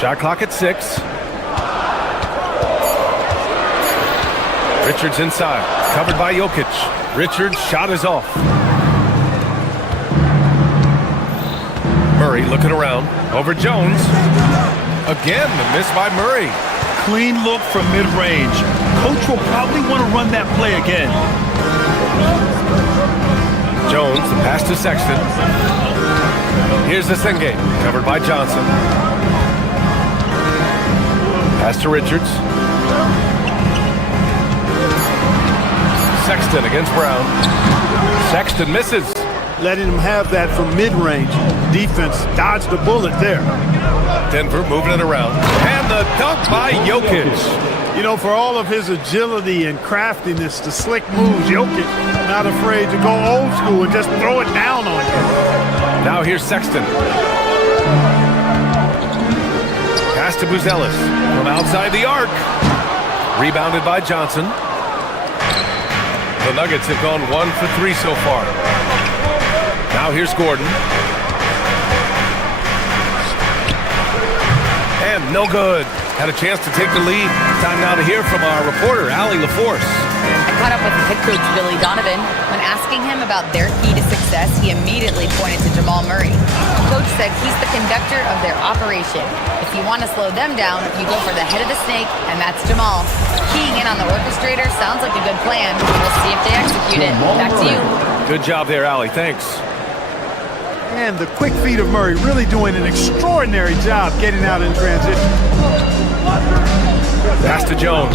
Shot clock at 6. Richards inside, covered by Jokic. Richards' shot is off. Murray looking around, over Jones. Again, the miss by Murray. Clean look from mid-range. Coach will probably want to run that play again. Jones, the pass to Sexton. Here's the Senge, covered by Johnson. Pass to Richards. Sexton against Brown. Sexton misses. Letting him have that from mid-range. Defense dodged the bullet there. Denver moving it around. And the dunk by Jokic. You know, for all of his agility and craftiness, the slick moves, Jokic not afraid to go old school and just throw it down on you. Now here's Sexton. Pass to Buzelis from outside the arc. Rebounded by Johnson. The Nuggets have gone 1 for 3 so far. Now here's Gordon. And no good. Had a chance to take the lead. Time now to hear from our reporter, Allie LaForce. I caught up with head coach Billy Donovan. When asking him about their key to success, he immediately pointed to Jamal Murray. Coach said he's the conductor of their operation. If you want to slow them down, you go for the head of the snake, and that's Jamal. Keying in on the orchestrator sounds like a good plan. We'll see if they execute it. Back to you. Good job there, Allie. Thanks. And the quick feet of Murray really doing an extraordinary job getting out in transition. Pass to Jones.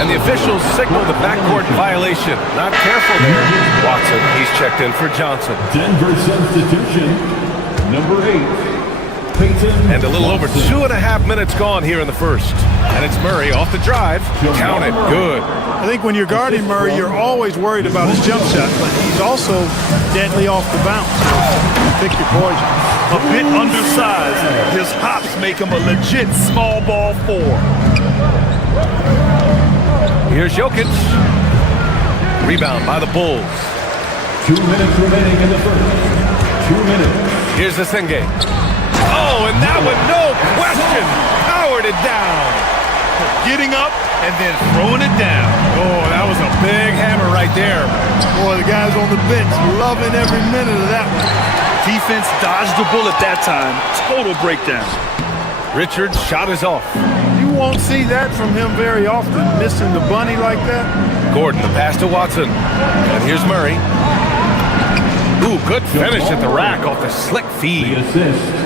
And the officials signal the backcourt violation. Not careful there. Watson, he's checked in for Johnson. Denver substitution, number 8. And a little over 2.5 minutes gone here in the first. And it's Murray off the drive. Count it. Good. I think when you're guarding Murray, you're always worried about his jump shot, but he's also deadly off the bounce. Pick your poison. A bit undersized. His hops make him a legit small ball 4. Here's Jokic. Rebound by the Bulls. 2 minutes remaining in the first. 2 minutes. Here's the Senge. Oh, and that one, no question, powered it down. Getting up and then throwing it down. Oh, that was a Big hammer right there. Boy, the guys on the bench loving every minute of that one. Defense dodged the bullet that time. Total breakdown. Richards' shot is off. You won't see that from him very often, missing the bunny like that. Gordon, the pass to Watson. And here's Murray. Ooh, good finish at the rack off the slick feed.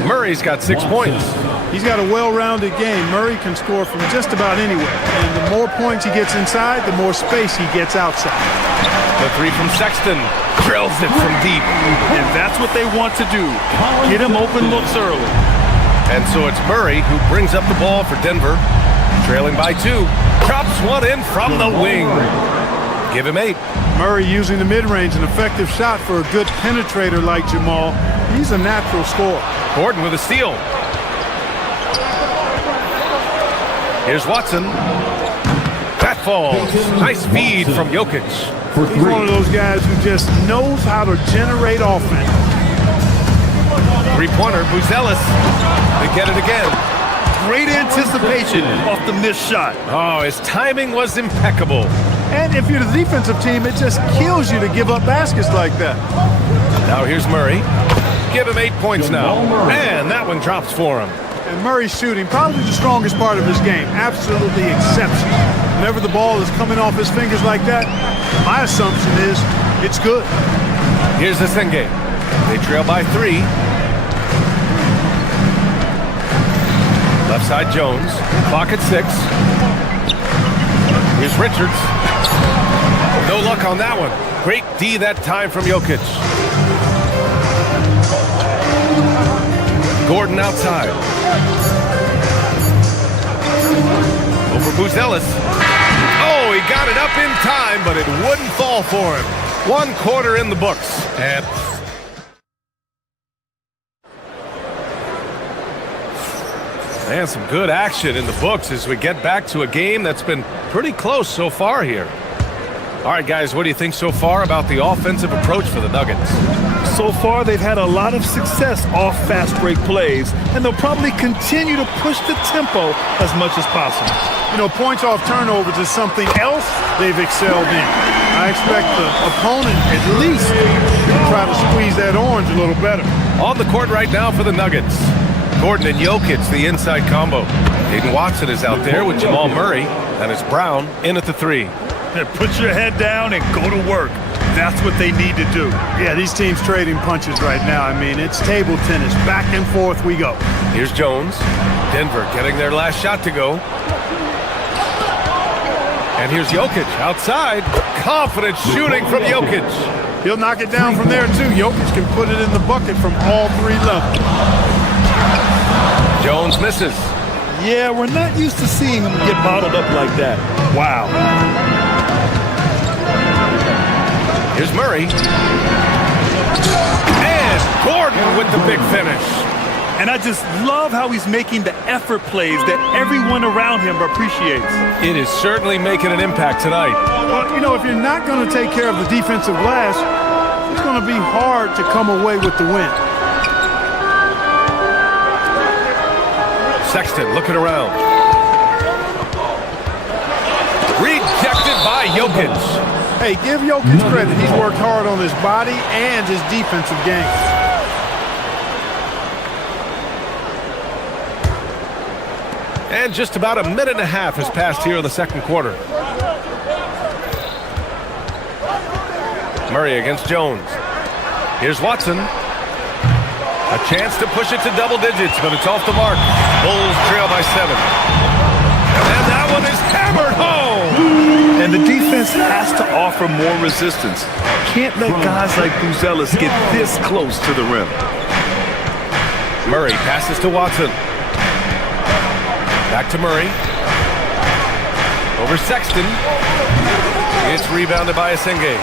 Murray's got 6 points. He's got a well-rounded game. Murray can score from just about anywhere. And the more points he gets inside, the more space he gets outside. The three from Sexton. Drills it from deep. And that's what they want to do. Get him open looks early. And so it's Murray who brings up the ball for Denver. Trailing by 2. Drops one in from the wing. Give him 8. Murray using the mid-range, an effective shot for a good penetrator like Jamal. He's a natural scorer. Gordon with a steal. Here's Watson. That falls. Nice feed from Jokic. He's one of those guys who just knows how to generate offense. Three-pointer, Buzelis. They get it again. Great anticipation off the missed shot. Oh, his timing was impeccable. And if you're the defensive team, it just kills you to give up baskets like that. Now here's Murray. Give him 8 points now. And that one drops for him. And Murray's shooting, probably the strongest part of his game. Absolutely exceptional. Whenever the ball is coming off his fingers like that, my assumption is it's good. Here's the Senge. They trail by 3. Left side Jones. Clock at 6. Here's Richards. No luck on that one. Great D that time from Jokic. Gordon outside. Over Buzelis. Oh, he got it up in time, but it wouldn't fall for him. 1 quarter in the books. And some good action in the books as we get back to a game that's been pretty close so far here. All right, guys, what do you think so far about the offensive approach for the Nuggets? So far, they've had a lot of success off fast break plays, and they'll probably continue to push the tempo as much as possible. You know, points off turnovers is something else they've excelled in. I expect the opponent at least to try to squeeze that orange a little better. On the court right now for the Nuggets. Gordon and Jokic, the inside combo. Hayden Watson is out there with Jamal Murray, and it's Brown in at the 3. Put your head down and go to work. That's what they need to do. Yeah, these teams trading punches right now. I mean, it's table tennis. Back and forth we go. Here's Jones. Denver getting their last shot to go. And here's Jokic outside. Confident shooting from Jokic. He'll knock it down from there, too. Jokic can put it in the bucket from all 3 levels. Jones misses. Yeah, we're not used to seeing him get bottled up like that. Wow. Here's Murray. And Gordon with the big finish. And I just love how he's making the effort plays that everyone around him appreciates. It is certainly making an impact tonight. Well, you know, if you're not going to take care of the defensive glass, it's going to be hard to come away with the win. Sexton looking around. Rejected by Jokic. Hey, give Jokic credit. He's worked hard on his body and his defensive game. And just about a minute and a half has passed here in the second quarter. Murray against Jones. Here's Watson. A chance to push it to double digits, but it's off the mark. Bulls trail by 7. And that one is hammered home. And the defense has to offer more resistance. Can't let guys like Buzelis get this close to the rim. Murray passes to Watson. Back to Murray. Over Sexton. It's rebounded by Asenge.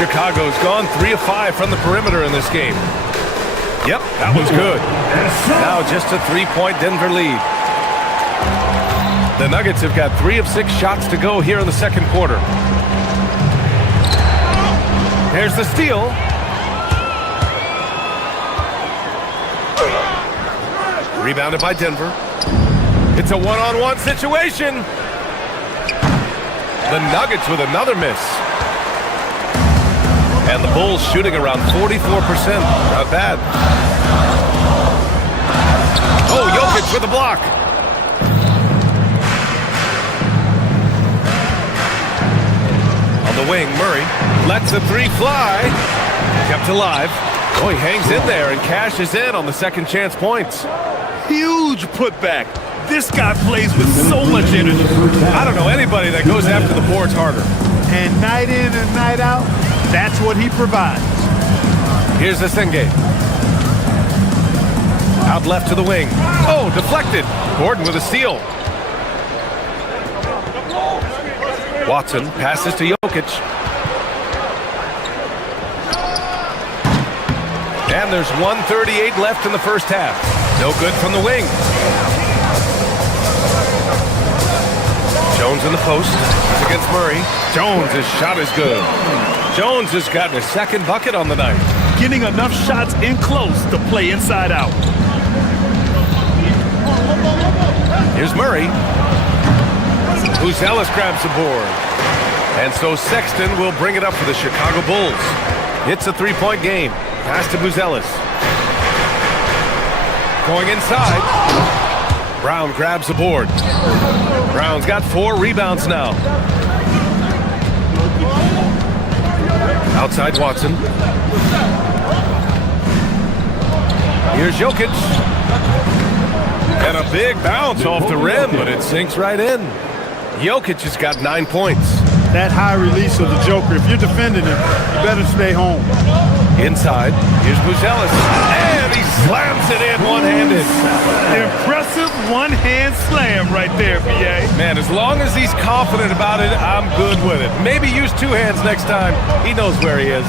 Chicago's gone 3 of 5 from the perimeter in this game. Yep, that was good. Now just a 3-point Denver lead. The Nuggets have got 3 of 6 shots to go here in the second quarter. Here's the steal. Rebounded by Denver. It's a one-on-one situation. The Nuggets with another miss. And the Bulls shooting around 44%. Not bad. Oh, Jokic with a block. On the wing, Murray lets a three fly. Kept alive. Oh, he hangs in there and cashes in on the second chance points. Huge putback. This guy plays with so much energy. I don't know anybody that goes after the boards harder. And night in and night out, that's what he provides. Here's the Senge. Out left to the wing. Oh, deflected. Gordon with a steal. Watson passes to Jokic. And there's 1:38 left in the first half. No good from the wing. Jones in the post. He's against Murray. Jones' his shot is good. Jones has gotten his second bucket on the night. Getting enough shots in close to play inside out. Here's Murray. Buzelis grabs the board. And so Sexton will bring it up for the Chicago Bulls. It's a three-point game. Pass to Buzelis. Going inside. Brown grabs the board. Brown's got 4 rebounds now. Outside Watson. Here's Jokic. And a big bounce off the rim, but it sinks right in. Jokic has got 9 points. That high release of the Joker, if you're defending him, you better stay home. Inside, here's Buzelis. And he slams it in one-handed. Impressive one-hand slam right there, B.A. Man, as long as he's confident about it, I'm good with it. Maybe use 2 hands next time. He knows where he is.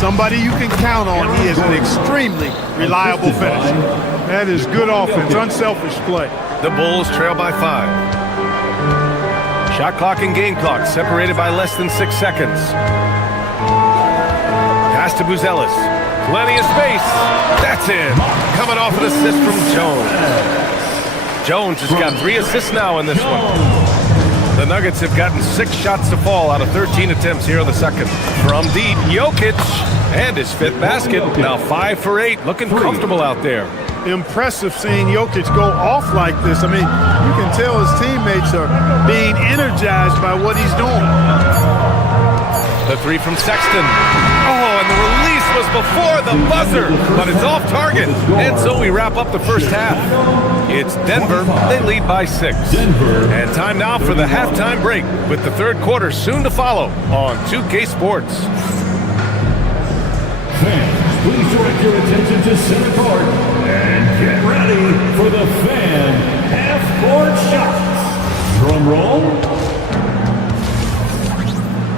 Somebody you can count on. He is an extremely reliable finisher. That is good offense, unselfish play. The Bulls trail by 5. Shot clock and game clock separated by less than 6 seconds. Pass to Buzelis. Plenty of space. That's in. Coming off an assist from Jones. Jones has got 3 assists now in this one. The Nuggets have gotten 6 shots to fall out of 13 attempts here in the second. From deep, Jokic. And his 5th basket. Now 5 for 8. Looking comfortable out there. Impressive seeing Jokic go off like this. I mean, you can tell his teammates are being energized by what he's doing. The 3 from Sexton. Oh, and the release was before the buzzer, but it's off target. And so we wrap up the first half. It's Denver. They lead by 6. And time now for the halftime break, with the third quarter soon to follow on 2K Sports. Fans, please direct your attention to center court and get ready for the fan half-court shots. Drum roll.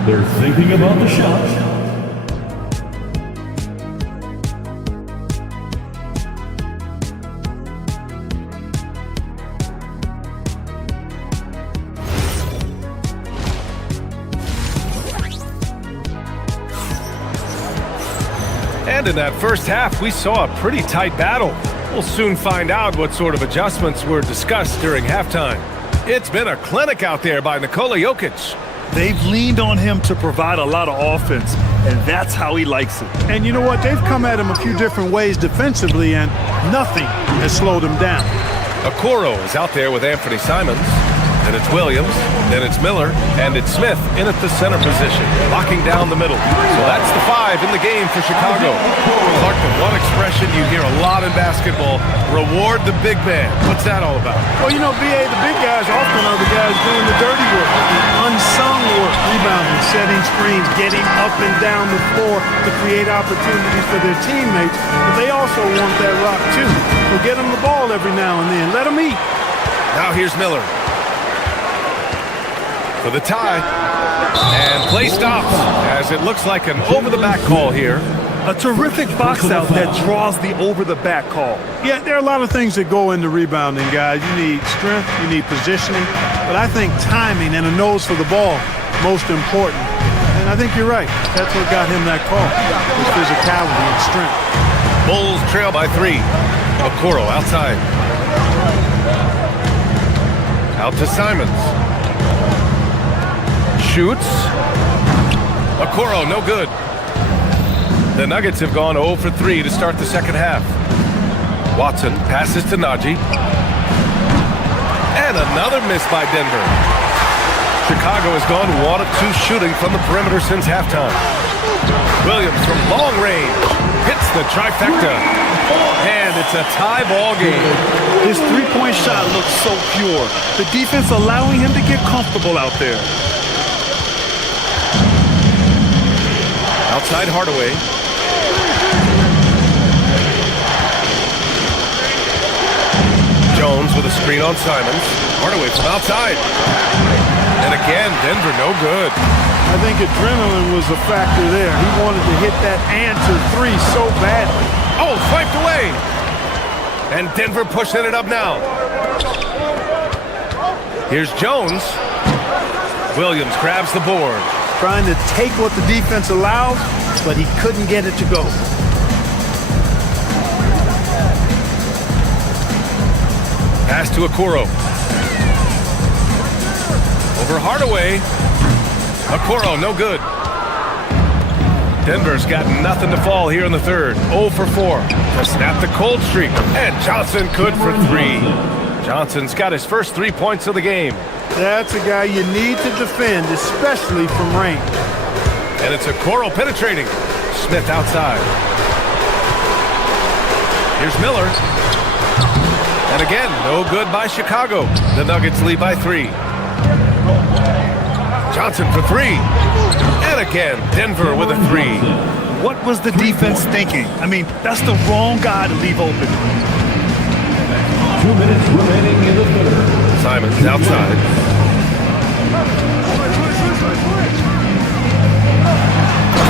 They're thinking about the shot. And in that first half, we saw a pretty tight battle. We'll soon find out what sort of adjustments were discussed during halftime. It's been a clinic out there by Nikola Jokic. They've leaned on him to provide a lot of offense, and that's how he likes it. And you know what? They've come at him a few different ways defensively, and nothing has slowed him down. Okoro is out there with Anthony Simons. Then it's Williams, then it's Miller, and it's Smith in at the center position, locking down the middle. So that's the 5 in the game for Chicago. Clark, the one expression you hear a lot in basketball, reward the big man. What's that all about? Well, you know, B.A., the big guys often are the guys doing the dirty work, the unsung work, rebounding, setting screens, getting up and down the floor to create opportunities for their teammates. But they also want that rock, too. So get them the ball every now and then. Let them eat. Now here's Miller. For the tie, and play stops as it looks like an over-the-back call here. A terrific box out that draws the over-the-back call. Yeah, there are a lot of things that go into rebounding, guys. You need strength, you need positioning, but I think timing and a nose for the ball, most important. And I think you're right. That's what got him that call, his physicality and strength. Bulls trail by 3. Okoro outside. Out to Simons. shoots. Okoro, no good. The Nuggets have gone 0 for 3 to start the second half. Watson passes to Najee. And another miss by Denver. Chicago has gone 1 of 2 shooting from the perimeter since halftime. Williams from long range hits the trifecta. And it's a tie ball game. His three-point shot looks so pure. The defense allowing him to get comfortable out there. Outside Hardaway. Jones with a screen on Simons. Hardaway from outside. And again, Denver no good. I think adrenaline was a factor there. He wanted to hit that answer three so badly. Oh, swiped away. And Denver pushing it up now. Here's Jones. Williams grabs the board. Trying to take what the defense allows, but he couldn't get it to go. Pass to Okoro. Over Hardaway. Okoro, no good. Denver's got nothing to fall here in the third. 0 for 4 to snap the cold streak. And Johnson good for 3. Johnson's got his first 3 points of the game. That's a guy you need to defend, especially from range. And it's Okoro penetrating. Smith outside. Here's Miller. And again, no good by Chicago. The Nuggets lead by 3. Johnson for 3. And again, Denver with a 3. What was the defense thinking? I mean, that's the wrong guy to leave open. 2 minutes remaining in the third. Simons outside.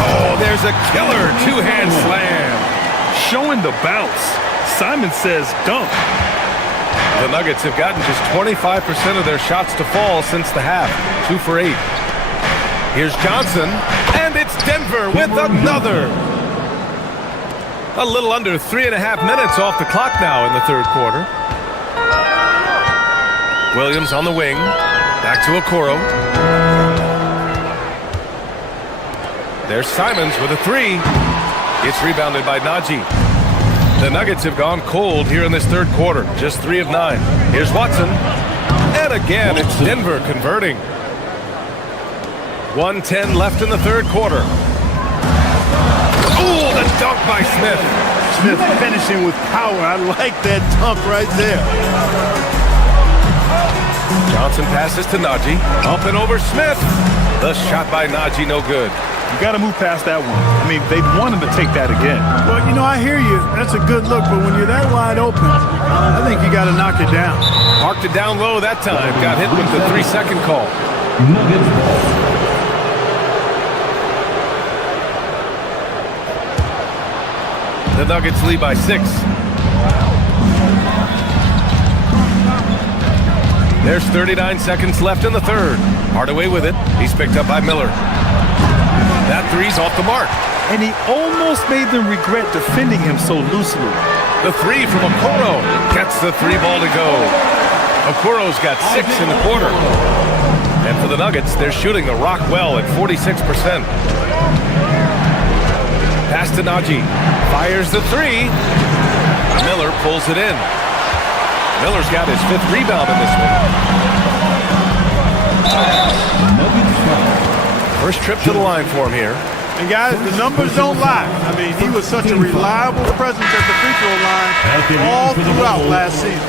Oh, there's a killer two-hand slam. Showing the bounce. Simon says dunk. The Nuggets have gotten just 25% of their shots to fall since the half. 2 for 8. Here's Johnson, and it's Denver with another. A little under 3.5 minutes off the clock now in the third quarter. Williams on the wing. Back to Okoro. There's Simons with a 3. It's rebounded by Najee. The Nuggets have gone cold here in this third quarter. Just 3 of 9. Here's Watson. And again, it's Denver converting. 1:10 left in the third quarter. Ooh, the dunk by Smith. Smith finishing with power. I like that dunk right there. Johnson passes to Najee. Up and over Smith. The shot by Najee, no good. You got to move past that one. I mean, they want him to take that again. Well, you know, I hear you. That's a good look, but when you're that wide open, I think you got to knock it down. Marked it down low that time. Got hit with the 3-second call. Nuggets ball. The Nuggets lead by 6. There's 39 seconds left in the third. Hardaway with it. He's picked up by Miller. That 3's off the mark. And he almost made them regret defending him so loosely. The 3 from Okoro gets the 3 ball to go. Okoro's got 6 in the quarter. And for the Nuggets, they're shooting the rock well at 46%. Pass to Najee. Fires the 3. Miller pulls it in. Miller's got his 5th rebound in this one. First trip to the line for him here. And guys, the numbers don't lie. I mean, he was such a reliable presence at the free throw line all throughout last season.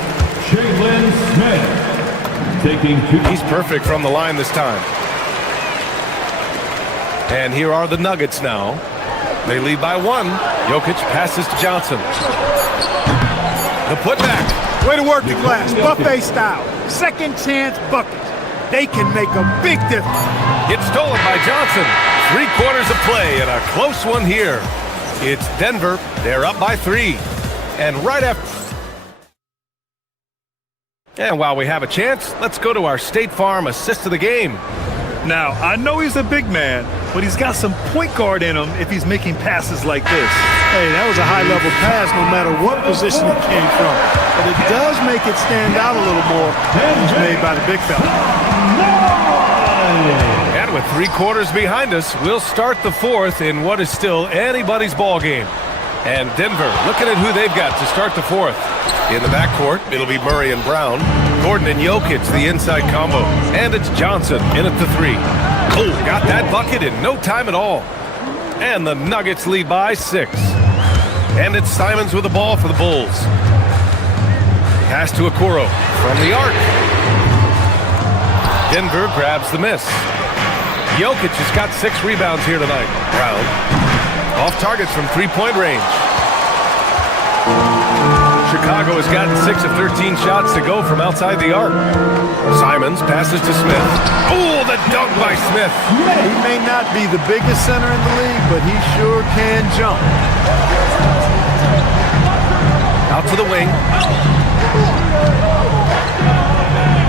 He's perfect from the line this time. And here are the Nuggets now. They lead by 1. Jokic passes to Johnson. The putback. Way to work the glass. Buffet style. Second chance buckets. They can make a big difference. It's stolen by Johnson. 3 quarters of play and a close one here. It's Denver. They're up by 3. And right after... And while we have a chance, let's go to our State Farm assist of the game. Now, I know he's a big man, but he's got some point guard in him if he's making passes like this. Hey, that was a high-level pass no matter what position it came from. But it does make it stand out a little more when it's made by the big fella. And And with 3 quarters behind us, we'll start the fourth in what is still anybody's ball game. And Denver looking at who they've got to start the fourth. In the backcourt, it'll be Murray and Brown. Gordon and Jokic, the inside combo. And it's Johnson in at the 3. Oh, got that bucket in no time at all. And the Nuggets lead by 6. And it's Simons with the ball for the Bulls. Pass to Okoro from the arc. Denver grabs the miss. Jokic has got 6 rebounds here tonight. Brown off targets from 3-point range. Chicago has gotten 6 of 13 shots to go from outside the arc. Simons passes to Smith. Oh, the dunk by Smith. He may not be the biggest center in the league, but he sure can jump. Out to the wing.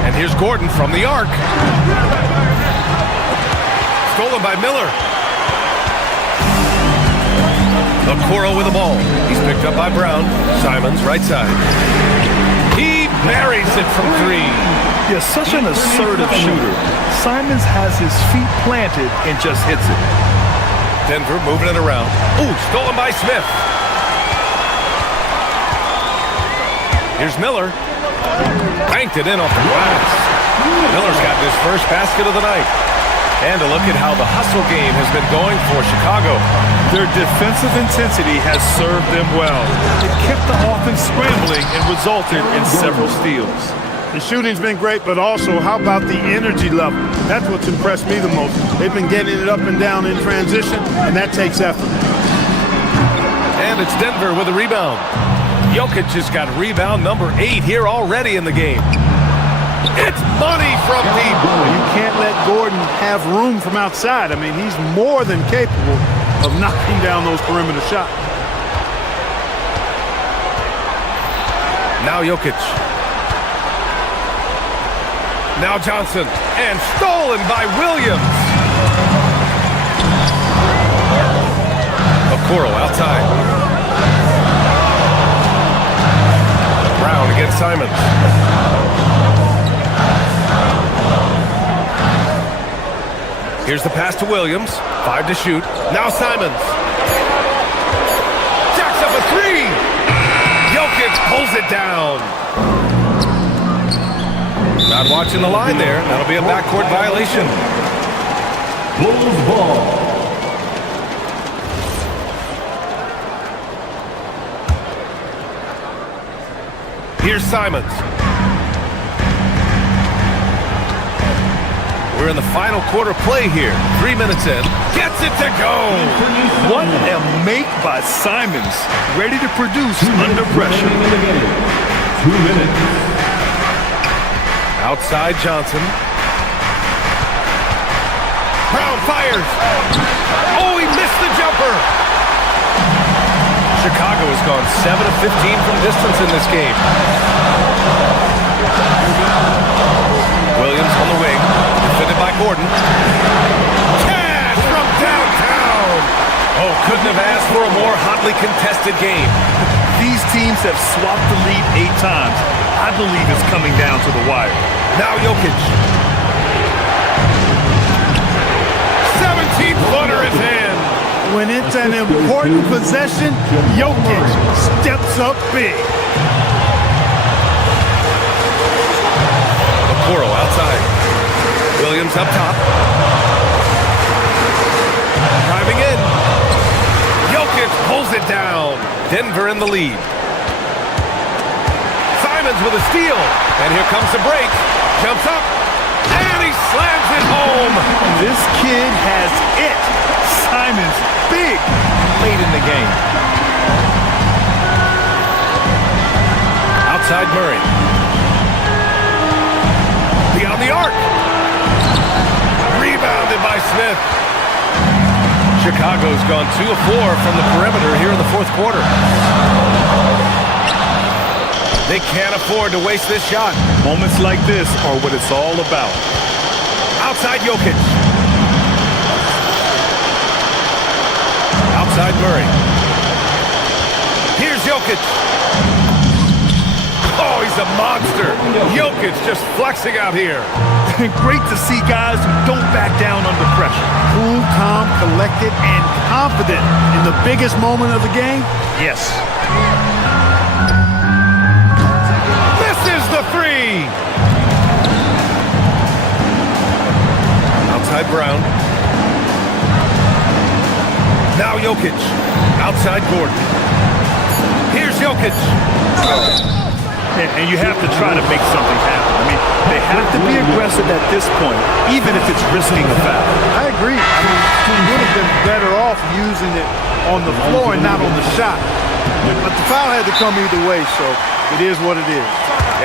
And here's Gordon from the arc. Stolen by Miller. Okoro with the ball. He's picked up by Brown. Simons, right side. He buries it from 3. Yeah, such an assertive shooter. Simons has his feet planted and just hits it. Denver moving it around. Ooh, stolen by Smith. Here's Miller. Banked it in off the glass. Miller's got his first basket of the night. And a look at how the hustle game has been going for Chicago. Their defensive intensity has served them well. It kept the offense scrambling and resulted in several steals. The shooting's been great, but also how about the energy level? That's what's impressed me the most. They've been getting it up and down in transition, and that takes effort. And it's Denver with a rebound. Jokic has got rebound number 8 here already in the game. It's money from deep. You can't let Gordon have room from outside. I mean, he's more than capable of knocking down those perimeter shots. Now Jokic. Now Johnson. And stolen by Williams. Okoro outside. Brown against Simons. Here's the pass to Williams. 5 to shoot. Now Simons. Jacks up a 3. Jokic pulls it down. Not watching the line there. That'll be a backcourt violation. Bulls ball. Here's Simons. We're in the final quarter play here. 3 minutes in. Gets it to go. What a make by Simons. Ready to produce under pressure. 2 minutes. Outside Johnson. Brown fires. Oh, he missed the jumper. Chicago has gone 7 of 15 from distance in this game. Williams on the wing. Defended by Gordon. Cash from downtown. Oh, couldn't have asked for a more hotly contested game. These teams have swapped the lead 8 times. I believe it's coming down to the wire. Now Jokic. 17-footer is in. When it's an important possession, Jokic steps up big. Okoro outside. Williams up top. Driving in. Jokic pulls it down. Denver in the lead. Simons with a steal. And here comes the break. Jumps up. And he slams it home. This kid has it. Simons big late in the game. Outside Murray. Beyond the arc. Rebounded by Smith. Chicago's gone 2 of 4 from the perimeter here in the fourth quarter. They can't afford to waste this shot. Moments like this are what it's all about. Outside Jokic. Outside Murray. Here's Jokic. Oh, he's a monster. Jokic just flexing out here. Great to see guys who don't back down under pressure. Cool, calm, collected, and confident in the biggest moment of the game? Yes. Misses the three. Outside Brown. Now Jokic. Outside Gordon. Here's Jokic. And you have to try to make something happen. I mean, they have to be aggressive at this point, even if it's risking a foul. I agree. I mean, he would have been better off using it on the floor and not on the shot. But the foul had to come either way, so it is what it is.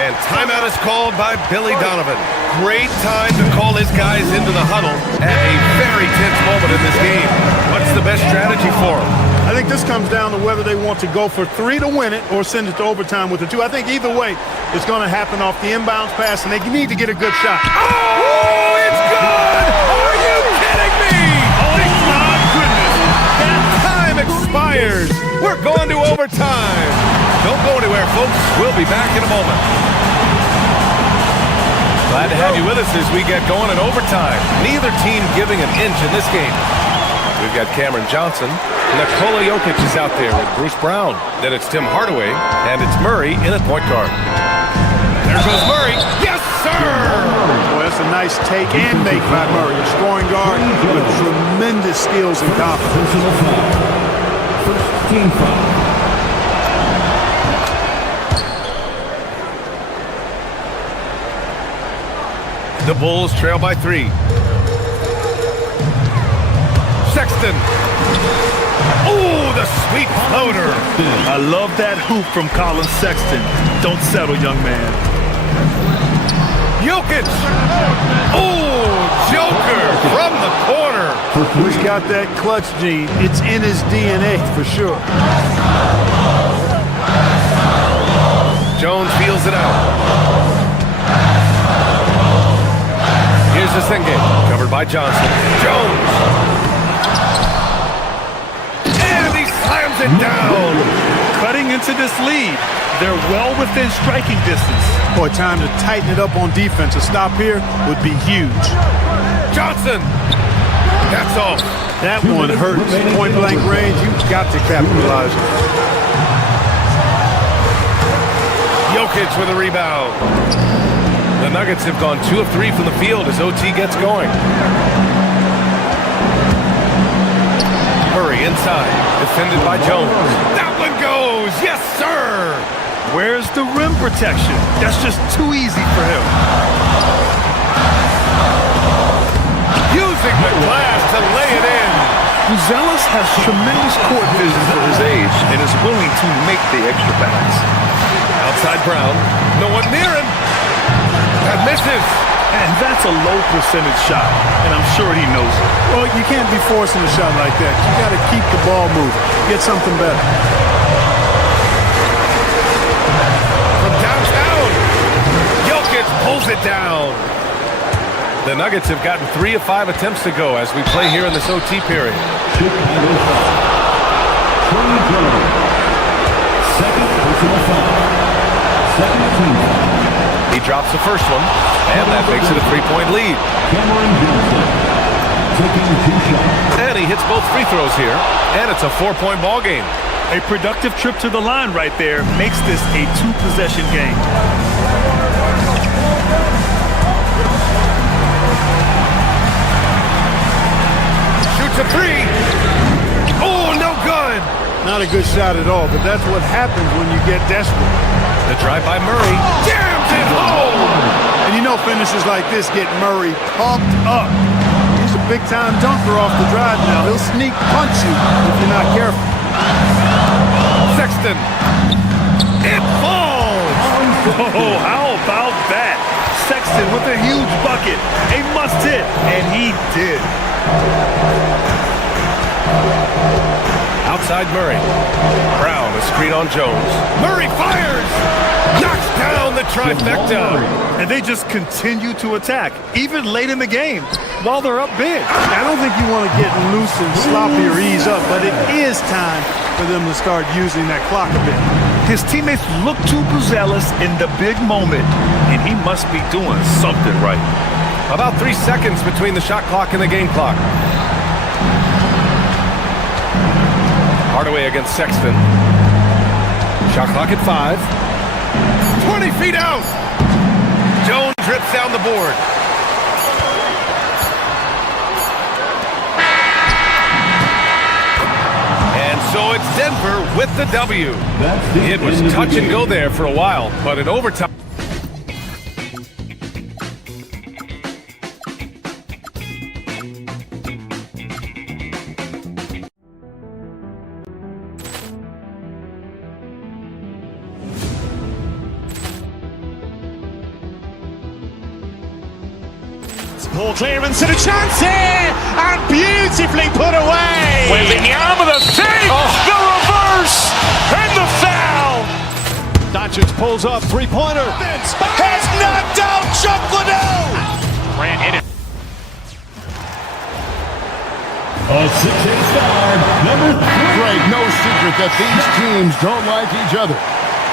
And timeout is called by Billy Donovan. Great time to call his guys into the huddle at a very tense moment in this game. What's the best strategy for them? I think this comes down to whether they want to go for 3 to win it or send it to overtime with a 2. I think either way, it's going to happen off the inbounds pass, and they need to get a good shot. Oh, it's good! Are you kidding me? Oh, my goodness. That time expires. We're going to overtime. Don't go anywhere, folks. We'll be back in a moment. Glad to have you with us as we get going in overtime. Neither team giving an inch in this game. We've got Cameron Johnson. Nikola Jokic is out there with Bruce Brown. Then it's Tim Hardaway, and it's Murray in at point guard. There goes Murray. Yes, sir! Boy, that's a nice take and make by Murray. A scoring guard with tremendous skills and confidence. First team foul. The Bulls trail by 3. Sexton. Oh, the sweet floater. I love that hoop from Colin Sexton. Don't settle, young man. Jokic. Oh, Joker from the corner. He's got that clutch gene. It's in his DNA for sure. Jones feels it out. Here's the Senge, covered by Johnson. Jones. And he slams it down. Cutting into this lead. They're well within striking distance. Boy, time to tighten it up on defense. A stop here would be huge. Johnson. That's off. That one hurts. Point blank range, you've got to capitalize. Jokic with a rebound. The Nuggets have gone 2 of 3 from the field as OT gets going. Murray inside, defended by Jones. That one goes, yes sir! Where's the rim protection? That's just too easy for him. Using the glass to lay it in. Buzelis has tremendous court vision for his age and is willing to make the extra pass. Outside Brown, no one near him. That misses. And that's a low percentage shot, and I'm sure he knows it. Well, you can't be forcing a shot like that. You got to keep the ball moving. Get something better. From downtown, Jokic pulls it down. The Nuggets have gotten 3 of 5 attempts to go as we play here in this OT period. Second personal foul. Second team foul. He drops the first one, and that makes it a 3-point lead. Cameron Johnson taking 2 shots. And he hits both free throws here, and it's a 4-point ball game. A productive trip to the line right there makes this a 2-possession game. Shoots a 3. Oh, no good. Not a good shot at all, but that's what happens when you get desperate. The drive by Murray. Jams it home! And you know finishes like this get Murray pumped up. He's a big-time dunker off the drive now. He'll sneak punch you if you're not careful. Sexton. It falls! Oh, how about that? Sexton with a huge bucket. A must-hit, and he did. Outside Murray. Brown, a screen on Jones. Murray fires! Knocks down the trifecta. And they just continue to attack, even late in the game, while they're up big. I don't think you want to get loose and sloppy or ease up, but it is time for them to start using that clock a bit. His teammates look too zealous in the big moment, and he must be doing something right. About 3 seconds between the shot clock and the game clock. Hardaway against Sexton. Shot clock at 5. 20 feet out. Jones rips down the board. And so it's Denver with the W. It was touch and go there for a while, but in overtime. Poor clearance and a chance here, and beautifully put away. Wembanyama the save, the reverse, and the foul. Doncic pulls up, three-pointer. Has knocked out Chocolate. Ran in it. A 6'8" star, number 3. Great, no secret that these teams don't like each other.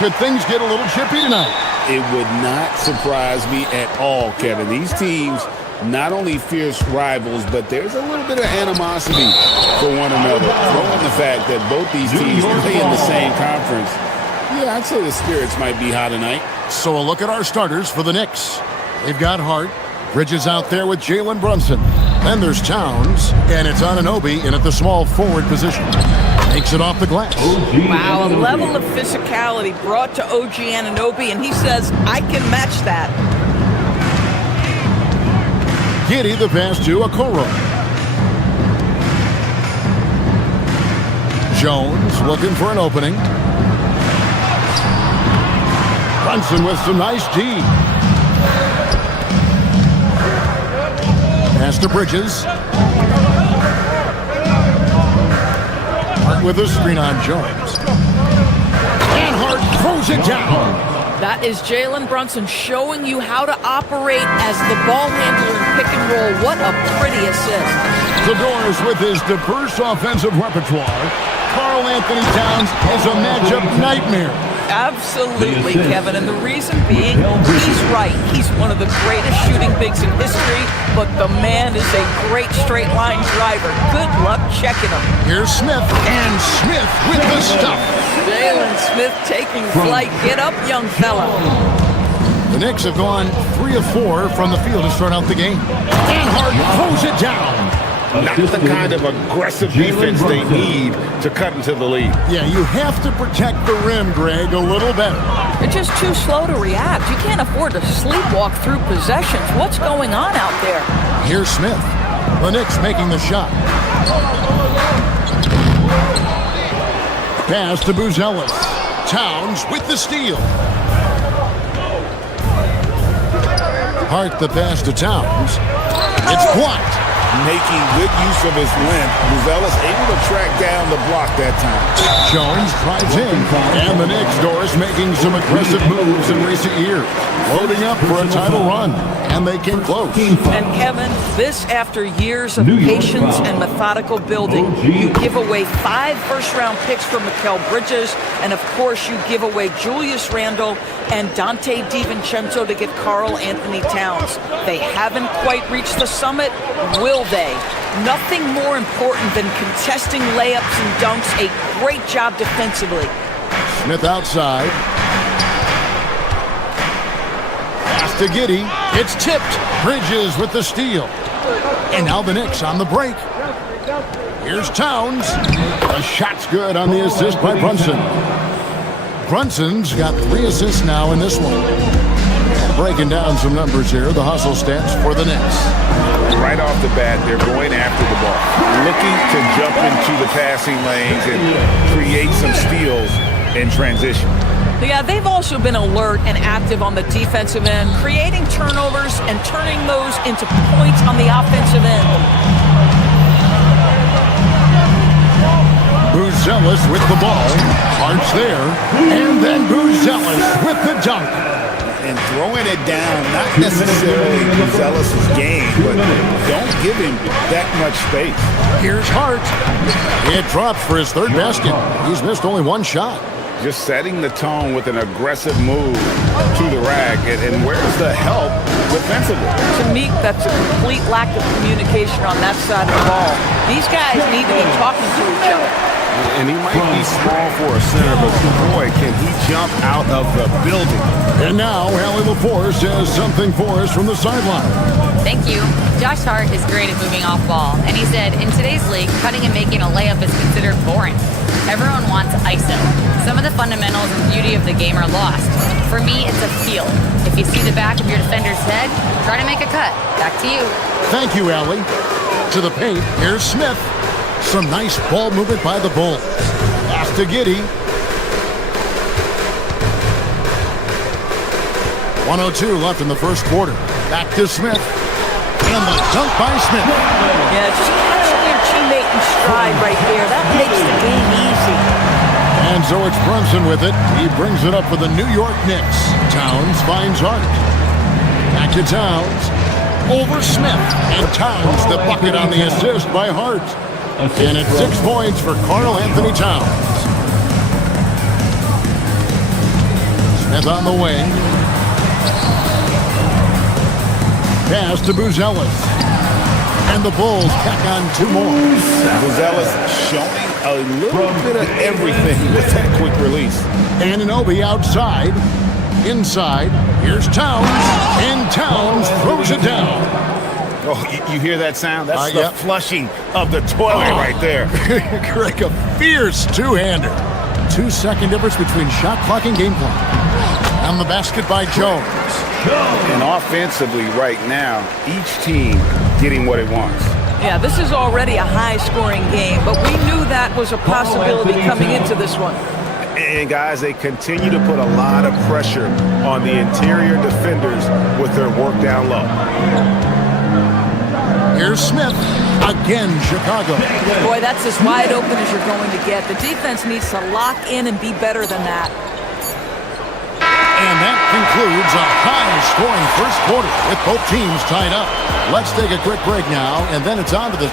Could things get a little chippy tonight? It would not surprise me at all, Kevin. These teams, not only fierce rivals, but there's a little bit of animosity for one another. Throw in the fact that both these teams play in the same conference. Yeah, I'd say the spirits might be high tonight. So a look at our starters for the Knicks. They've got Hart. Bridges out there with Jalen Brunson. Then there's Towns, and it's Anunoby in at the small forward position. Takes it off the glass. Wow, a level of physicality brought to OG Anunoby, and he says, I can match that. Giddey the pass to Okoro. Jones looking for an opening. Brunson with some nice D. Pass to Bridges. Hart with a screen on Jones. And Hart throws it down. That is Jalen Brunson showing you how to operate as the ball handler in pick and roll. What a pretty assist. The Doors with his diverse offensive repertoire. Karl Anthony Towns is a matchup nightmare. Absolutely, Kevin. And the reason being, he's right. He's one of the greatest shooting bigs in history, but the man is a great straight line driver. Good luck checking him. Here's Smith, and Smith with the stuff. Jalen Smith taking flight. Get up, young fella. The Knicks have gone 3 of 4 from the field to start out the game. And Hart throws it down. Not the kind of aggressive defense they need to cut into the lead. Yeah, you have to protect the rim, Greg, a little better. You're just too slow to react. You can't afford to sleepwalk through possessions. What's going on out there? Here's Smith. The Knicks making the shot. Pass to Buzelis. Towns with the steal. Hart the pass to Towns. It's blocked. Making good use of his length, Buzelis able to track down the block that time. Jones drives in, and the Knicks Doors making some aggressive moves in recent years, loading up for a title run, and they came close. And Kevin, this after years of patience and methodical building. You give away 5 first-round picks for Mikal Bridges, and of course you give away Julius Randle and Dante DiVincenzo to get Karl Anthony Towns. They haven't quite reached the summit. Will they? Nothing more important than contesting layups and dunks. A great job defensively. Smith outside. Pass to Giddey. It's tipped. Bridges with the steal. And now the Knicks on the break. Here's Towns. The shot's good on the assist by Brunson. Brunson's got 3 assists now in this one. Breaking down some numbers here, the hustle stats for the Knicks. Right off the bat, they're going after the ball, looking to jump into the passing lanes and create some steals in transition. Yeah, they've also been alert and active on the defensive end, creating turnovers and turning those into points on the offensive end. Buzelis with the ball. Hart's there. And then Buzelis with the dunk. And throwing it down, not necessarily Buzelis' game, but don't give him that much space. Here's Hart. It drops for his 3rd basket. He's missed only 1 shot. just setting the tone with an aggressive move to the rack. And where's the help defensively? To me, that's a complete lack of communication on that side of the ball. These guys need to be talking to each other. And he might be small for a center, but boy, can he jump out of the building. And now, Allie LaForce has something for us from the sideline. Thank you. Josh Hart is great at moving off ball, and he said, in today's league, cutting and making a layup is considered boring. Everyone wants ISO. Some of the fundamentals and beauty of the game are lost. For me, it's a feel. If you see the back of your defender's head, try to make a cut. Back to you. Thank you, Allie. To the paint, here's Smith. Some nice ball movement by the Bulls. Pass to Giddey. 1:02 left in the first quarter. Back to Smith. And the dunk by Smith. Yeah, just catching your teammate in stride right there. That makes the game easy. And so it's Brunson with it. He brings it up for the New York Knicks. Towns finds Hart. Back to Towns. Over Smith. And Towns the bucket on the assist by Hart. And it's 6 points for Karl Anthony Towns. Smith on the wing. Pass to Buzelis. And the Bulls tack on 2 more. Buzelis showing a little bit of everything with that quick release. Anunoby outside. Inside. Here's Towns. And Towns throws it down. Oh, you hear that sound? That's the flushing of the toilet right there. Greg, a fierce two-hander. 2-second difference between shot clock and game clock. On the basket by Jones. And offensively right now, each team getting what it wants. Yeah, this is already a high-scoring game, but we knew that was a possibility coming into this one. And guys, they continue to put a lot of pressure on the interior defenders with their work down low. Here's Smith. Again, Chicago. Boy, that's as wide open as you're going to get. The defense needs to lock in and be better than that. And that concludes a high-scoring first quarter with both teams tied up. Let's take a quick break now, and then it's on to the...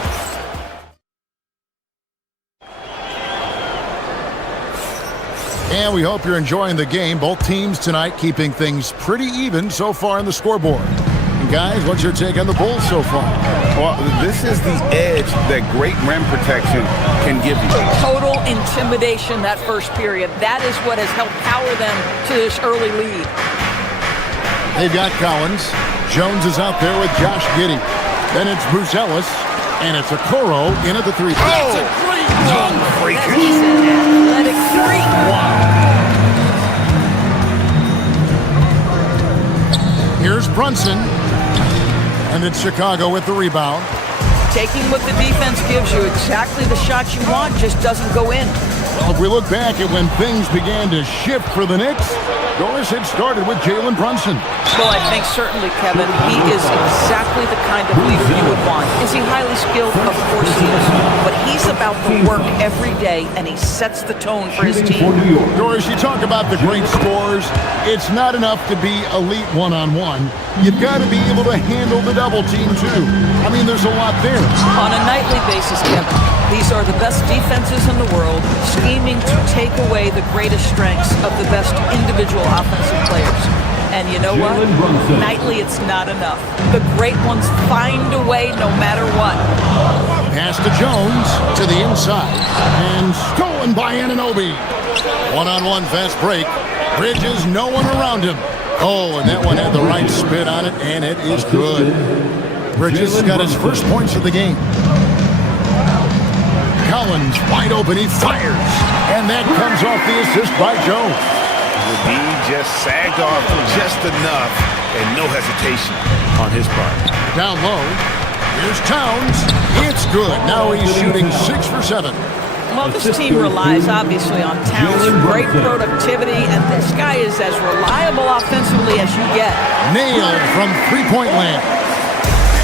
And we hope you're enjoying the game. Both teams tonight keeping things pretty even so far in the scoreboard. And guys, what's your take on the Bulls so far? Well, this is the edge that great rim protection can give you. Total intimidation that first period. That is what has helped power them to this early lead. They've got Collins. Jones is out there with Josh Giddey. Then it's Buzelis. And it's Okoro in at the 3. That's a great dunk. He's an athletic 3. Here's Brunson. And it's Chicago with the rebound. Taking what the defense gives you, exactly the shots you want, just doesn't go in. Well, if we look back at when things began to shift for the Knicks, Doris had started with Jalen Brunson. Well, I think certainly, Kevin, he is exactly the kind of leader you would want. Is he highly skilled? Of course he is. But he's about the work every day, and he sets the tone for his team. Doris, you talk about the great scores. It's not enough to be elite one-on-one. You've got to be able to handle the double team, too. I mean, there's a lot there. On a nightly basis, Kevin, these are the best defenses in the world, scheming to take away the greatest strengths of the best individual offensive players. And you know what? Nightly, it's not enough. The great ones find a way no matter what. Pass to Jones to the inside. And stolen by Anunoby. One-on-one fast break. Bridges, no one around him. Oh, and that one had the right spin on it, and it is good. Bridges got his first points of the game. Collins wide open, he fires. And that comes off the assist by Jones. He just sagged off just enough and no hesitation on his part. Down low, here's Towns. It's good. Now he's shooting 6 for 7. Well, this team relies obviously on Towns, great productivity, and this guy is as reliable offensively as you get. Nailed from three-point land.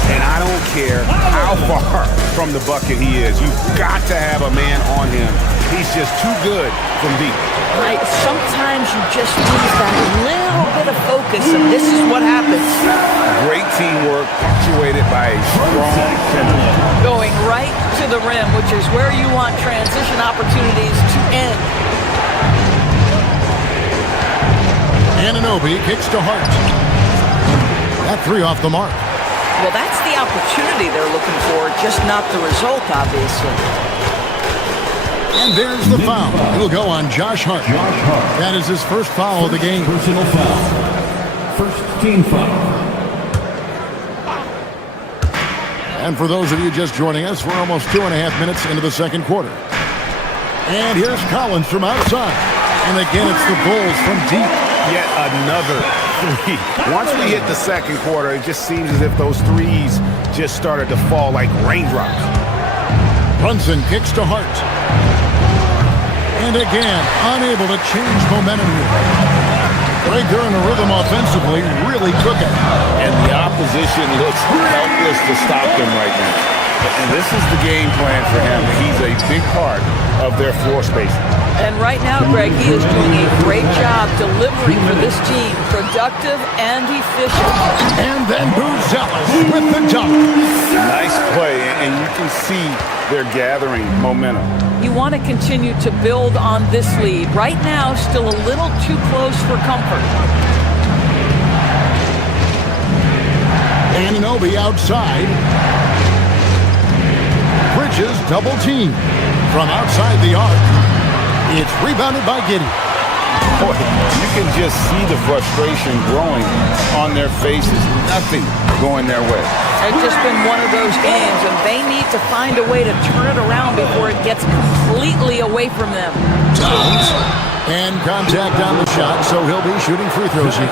And I don't care how far from the bucket he is. You've got to have a man on him. He's just too good from deep. Right. Sometimes you just lose that little bit of focus, and this is what happens. Great teamwork, punctuated by a strong finish. Going right to the rim, which is where you want transition opportunities to end. Anunoby kicks to Hart. That three off the mark. Well, that's the opportunity they're looking for, just not the result, obviously. And there's the foul. It'll go on Josh Hart. That is his first foul of the game. Personal foul. First team foul. And for those of you just joining us, we're almost 2.5 minutes into the second quarter. And here's Collins from outside. And again, it's the Bulls from deep. Yet another three. Once we hit the second quarter, it just seems as if those threes just started to fall like raindrops. Brunson kicks to Hart. And again, unable to change momentum here. Right there in the rhythm offensively, really cooking. And the opposition looks helpless to stop them right now. And this is the game plan for him. He's a big part of their floor spacing. And right now, Greg, he is doing a great job delivering for this team. Productive and efficient. And then Buzelis with the dunk. Nice play, and you can see they're gathering momentum. You want to continue to build on this lead. Right now, still a little too close for comfort. Anunoby outside. Bridges double team. From outside the arc. It's rebounded by Giddey. Boy, you can just see the frustration growing on their faces. Nothing going their way. It's just been one of those games, and they need to find a way to turn it around before it gets completely away from them. Towns. And contact on the shot, so he'll be shooting free throws here.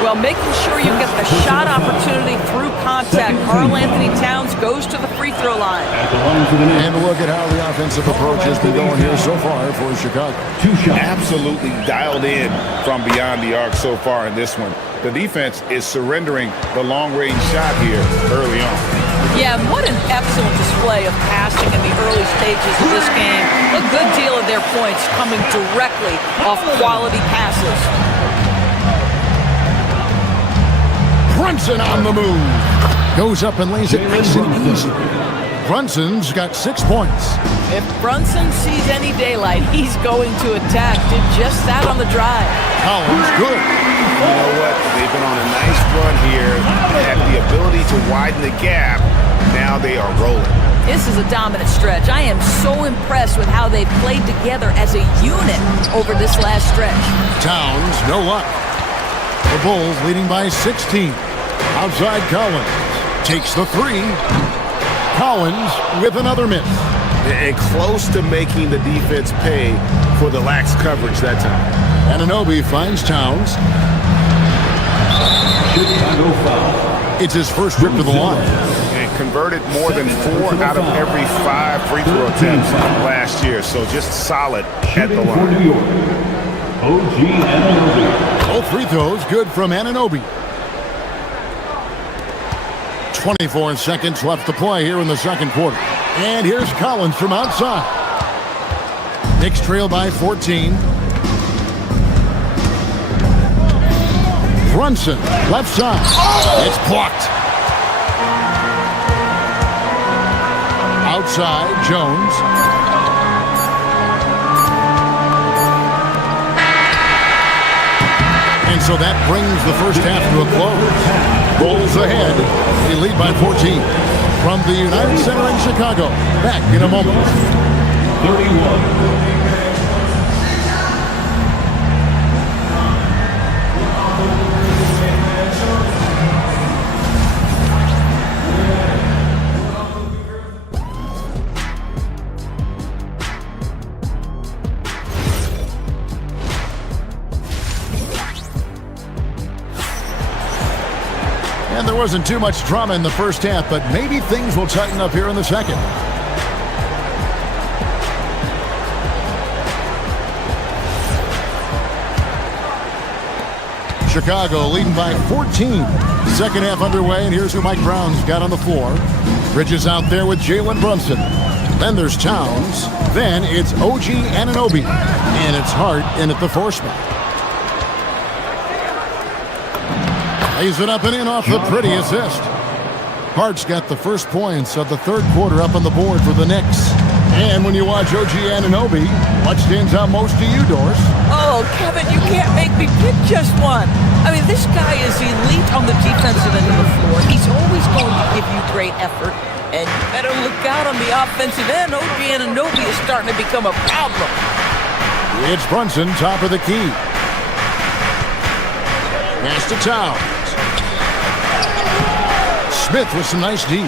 Well, making sure you get the shot opportunity through contact. Karl Anthony Towns goes to the free throw line. And a look at how the offensive approach has been going here so far for Chicago. Absolutely dialed in from beyond the arc so far in this one. The defense is surrendering the long-range shot here early on. Yeah, what an excellent display of passing in the early stages of this game. A good deal of their points coming directly off quality passes. Brunson on the move. Goes up and lays it nice and easy. Brunson's got 6 points. If Brunson sees any daylight, he's going to attack. Did just that on the drive. Collins, good. You know what? They've been on a nice run here. They have the ability to widen the gap. Now they are rolling. This is a dominant stretch. I am so impressed with how they've played together as a unit over this last stretch. Towns, no luck. The Bulls leading by 16. Outside Collins. Takes the three. Collins with another miss. And close to making the defense pay for the lax coverage that time. Anunoby finds Towns. Chicago foul. It's his first trip to the line. And converted more than 4 out of every 5 free throw attempts last year. So just solid at the line. New York. OG Anunoby. Both free throws good from Anunoby. 24 seconds left to play here in the second quarter. And here's Collins from outside. Knicks trail by 14. Brunson, left side. It's blocked. Outside, Jones. And so that brings the first half to a close. Bulls ahead. They lead by 14. From the United Center in Chicago. Back in a moment. 31. And there wasn't too much drama in the first half, but maybe things will tighten up here in the second. Chicago leading by 14. Second half underway, and here's who Mike Brown's got on the floor. Bridges out there with Jalen Brunson. Then there's Towns. Then it's OG Anunoby. And it's Hart in at the 4 spot. Lays it up and in off the pretty assist. Hart's got the first points of the third quarter up on the board for the Knicks. And when you watch OG Anunoby, what stands out most to you, Doris? Oh, Kevin, you can't make me pick just one. I mean, this guy is elite on the defensive end of the floor. He's always going to give you great effort. And you better look out on the offensive end. OG Anunoby is starting to become a problem. It's Brunson, top of the key. Pass to Towns. Smith with some nice D.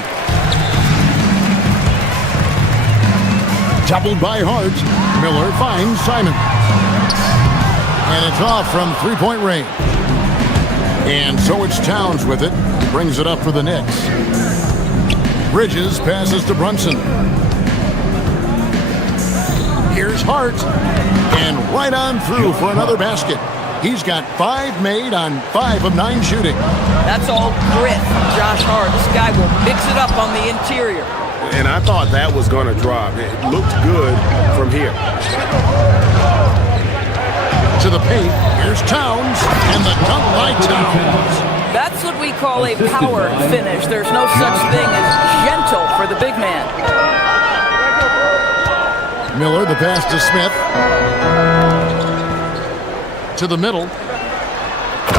Doubled by Hart. Miller finds Simon. And it's off from three-point range. And so it's Towns with it. Brings it up for the Knicks. Bridges passes to Brunson. Here's Hart. And right on through for another basket. He's got 5 made on 5 of 9 shooting. That's all grit from Josh Hart. This guy will mix it up on the interior. And I thought that was going to drop. It looked good from here. To the paint, here's Towns, and the dunk by Towns. That's what we call a power finish. There's no such thing as gentle for the big man. Miller, the pass to Smith. To the middle.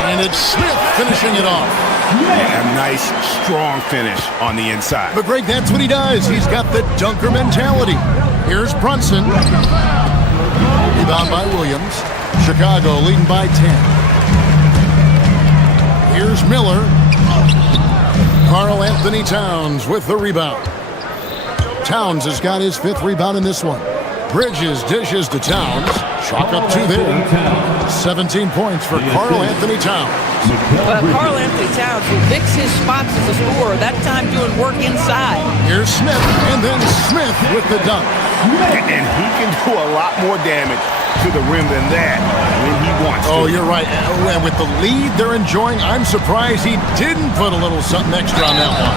And it's Smith finishing it off. A nice, strong finish on the inside. But Greg, that's what he does. He's got the dunker mentality. Here's Brunson. Rebound by Williams. Chicago leading by 10. Here's Miller. Karl Anthony Towns with the rebound. Towns has got his 5th rebound in this one. Bridges dishes to Towns. Chalk up 2 there. 17 points for Karl Anthony Towns. Well, Karl Anthony Towns will fix his spots as a scorer, that time doing work inside. Here's Smith, and then Smith with the dunk. And he can do a lot more damage to the rim than that when he wants to. Oh, you're right. And with the lead they're enjoying, I'm surprised he didn't put a little something extra on that one.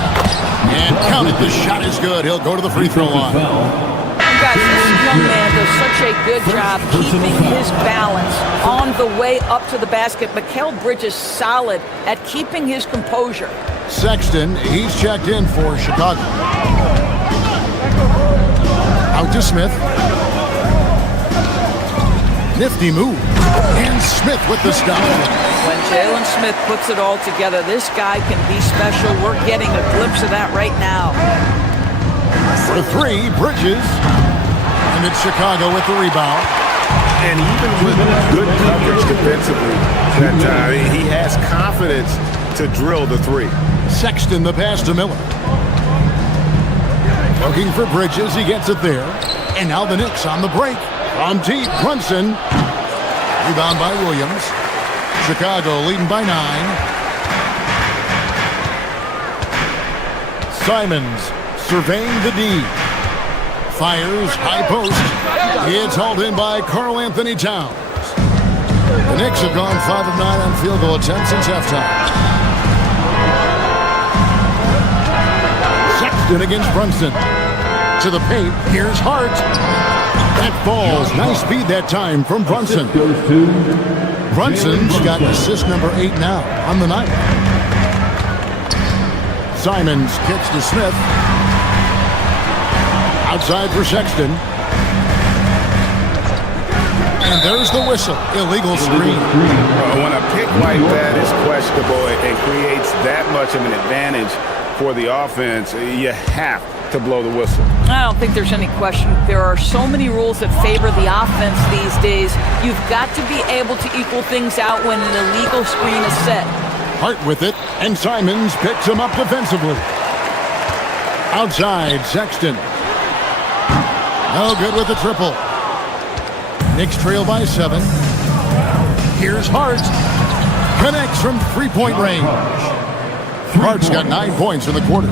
And count it, the shot is good. He'll go to the free throw line. Guys, this young man does such a good job keeping his balance on the way up to the basket. Mikal Bridges solid at keeping his composure. Sexton, he's checked in for Chicago. Out to Smith. Nifty move. And Smith with the stop. When Jalen Smith puts it all together, this guy can be special. We're getting a glimpse of that right now. For 3, Bridges. And it's Chicago with the rebound. And even with good coverage defensively that time, he has confidence to drill the 3. Sexton, the pass to Miller. Looking for Bridges, he gets it there. And now the Knicks on the break. From deep, Brunson. Rebound by Williams. Chicago leading by 9. Simons surveying the D. Fires, high post. It's hauled in by Karl Anthony Towns. The Knicks have gone 5 of 9 on field goal attempts since halftime. Sexton against Brunson. To the paint, here's Hart. That falls. Nice speed that time from Brunson. Brunson's got assist number 8 now on the night. Simons kicks to Smith. Outside for Sexton. And there's the whistle. Illegal screen. When a pick like that is questionable and creates that much of an advantage for the offense, you have to blow the whistle. I don't think there's any question. There are so many rules that favor the offense these days. You've got to be able to equal things out when an illegal screen is set. Hart with it, and Simons picks him up defensively. Outside, Sexton. No good with the triple. Knicks trail by 7. Here's Hart. Connects from 3-point range. Hart's got 9 points in the quarter.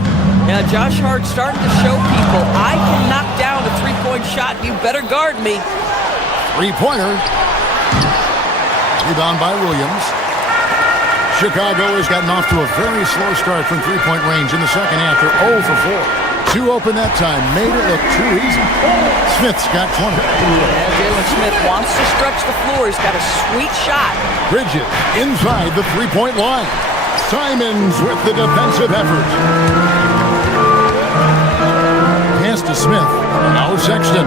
Yeah, Josh Hart's starting to show people, I can knock down a 3-point shot. You better guard me. 3-pointer. Rebound by Williams. Chicago has gotten off to a very slow start from 3-point range in the second half. They're 0 for 4. 2 open that time. Made it look too easy. Smith's got 20. Yeah, Jalen Smith wants to stretch the floor. He's got a sweet shot. Bridges inside the 3-point line. Simons with the defensive effort. Pass to to Smith. Now Sexton.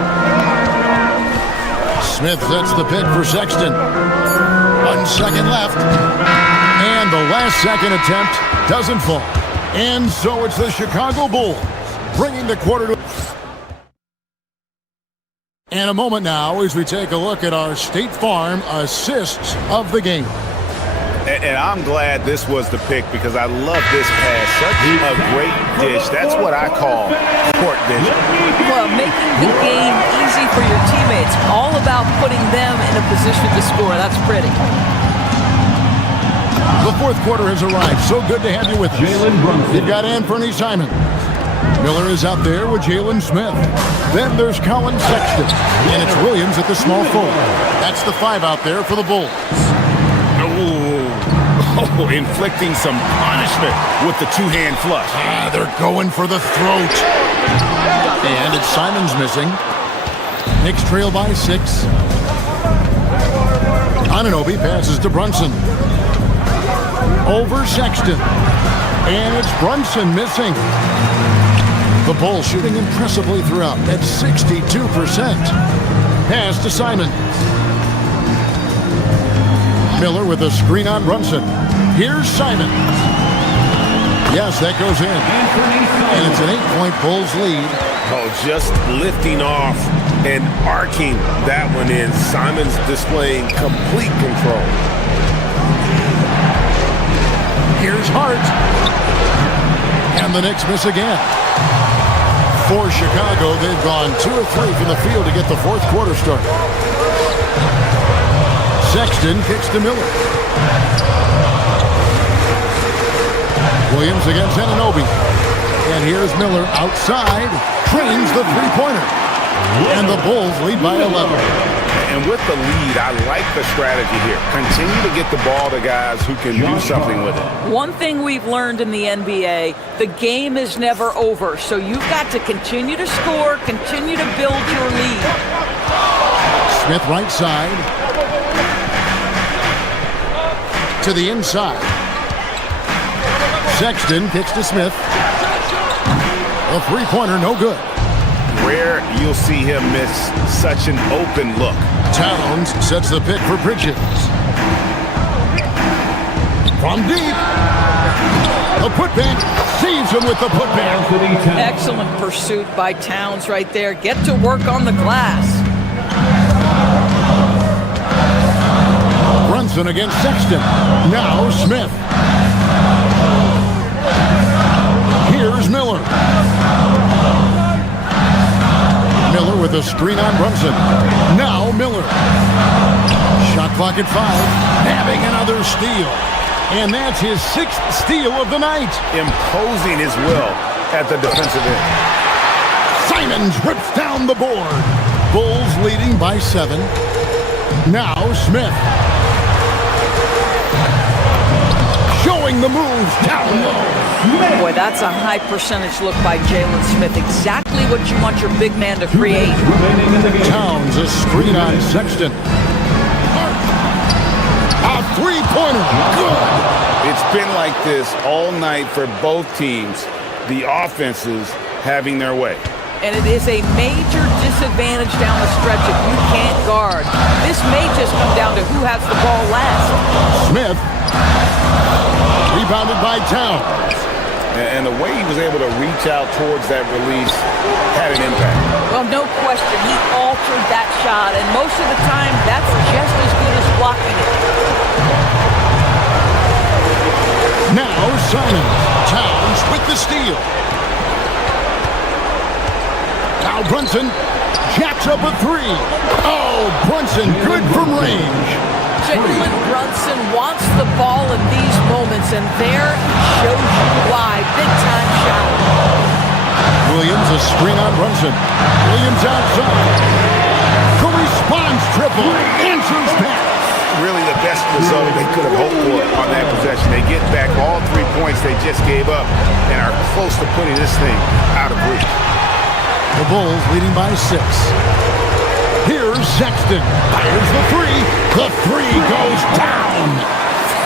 Smith sets the pick for Sexton. 1 second left. And the last second attempt doesn't fall. And so it's the Chicago Bulls bringing the quarter to... And a moment now as we take a look at our State Farm assists of the game. And I'm glad this was the pick because I love this pass. Such a great dish. That's what I call court vision. Well, making the game easy for your teammates. All about putting them in a position to score. That's pretty. The fourth quarter has arrived. So good to have you with us. You've got Anthony Simons. Miller is out there with Jalen Smith. Then there's Colin Sexton. And it's Williams at the small forward. That's the 5 out there for the Bulls. Oh, inflicting some punishment with the two-hand flush. They're going for the throat. And it's Simons missing. Knicks trail by 6. Anunoby passes to Brunson. Over Sexton. And it's Brunson missing. The Bulls shooting impressively throughout at 62%. Pass to Simons. Miller with a screen on Brunson. Here's Simons. Yes, that goes in. And it's an 8-point Bulls lead. Oh, just lifting off and arcing that one in. Simons displaying complete control. Here's Hart. And the Knicks miss again. For Chicago, they've gone 2 of 3 from the field to get the fourth quarter started. Sexton kicks to Miller. Williams against Anunoby. And here's Miller outside. Trains the three-pointer. And the Bulls lead by 11. And with the lead, I like the strategy here. Continue to get the ball to guys who can do something with it. One thing we've learned in the NBA, the game is never over. So you've got to continue to score, continue to build your lead. Smith right side. To the inside. Sexton kicks to Smith. A three-pointer, no good. Rare you'll see him miss such an open look. Towns sets the pick for Bridges. From deep. A putback. Sees him with the putback. Excellent pursuit by Towns right there. Get to work on the glass. Brunson against Sexton. Now Smith. Here's Miller. Miller with a screen on Brunson. Now Miller. Shot clock at 5. Having another steal. And that's his 6th steal of the night. Imposing his will at the defensive end. Simons rips down the board. Bulls leading by 7. Now Smith. Showing the moves down low. Boy, that's a high percentage look by Jalen Smith. Exactly what you want your big man to create. Towns a screen on Sexton. A three-pointer. Good. It's been like this all night for both teams. The offenses having their way. And it is a major disadvantage down the stretch if you can't guard. This may just come down to who has the ball last. Smith. Rebounded by Towns. And the way he was able to reach out towards that release had an impact. Well, no question. He altered that shot, and most of the time, that's just as good as blocking it. Now Simons. Towns with the steal. Now Brunson jacks up a 3. Oh, Brunson good from range. Jalen Brunson wants the ball in these moments, and there shows you why. Big-time shot. Williams a screen on Brunson. Williams outside. The response triple. Answers back. Really the best result they could have hoped for on that possession. They get back all 3 points they just gave up and are close to putting this thing out of reach. The Bulls leading by 6. Here's Sexton. Fires the 3. The 3 goes down.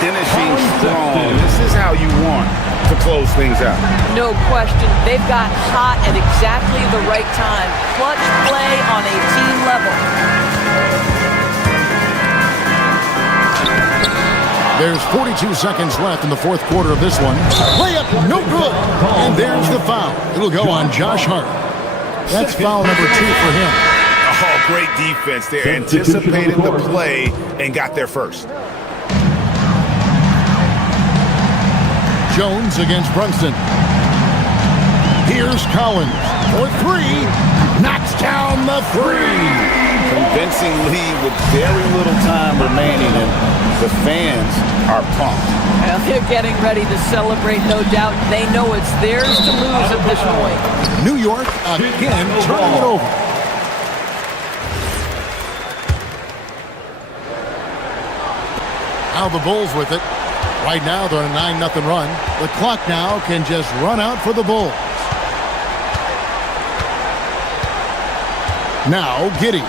Finishing strong. This is how you want to close things out. No question. They've got hot at exactly the right time. Clutch play on a team level. There's 42 seconds left in the fourth quarter of this one. Layup, no good. And there's the foul. It'll go on Josh Hart. That's foul number 2 for him. Oh, great defense. They anticipated the play and got there first. Jones against Brunson. Here's Collins for 3. Knocks down the 3. Convincing lead with very little time remaining, and the fans are pumped. Well, they're getting ready to celebrate, no doubt. They know it's theirs to lose at this point. New York again turning it over. Now the Bulls with it. Right now they're on a 9-0 run. The clock now can just run out for the Bulls. Now Giddey.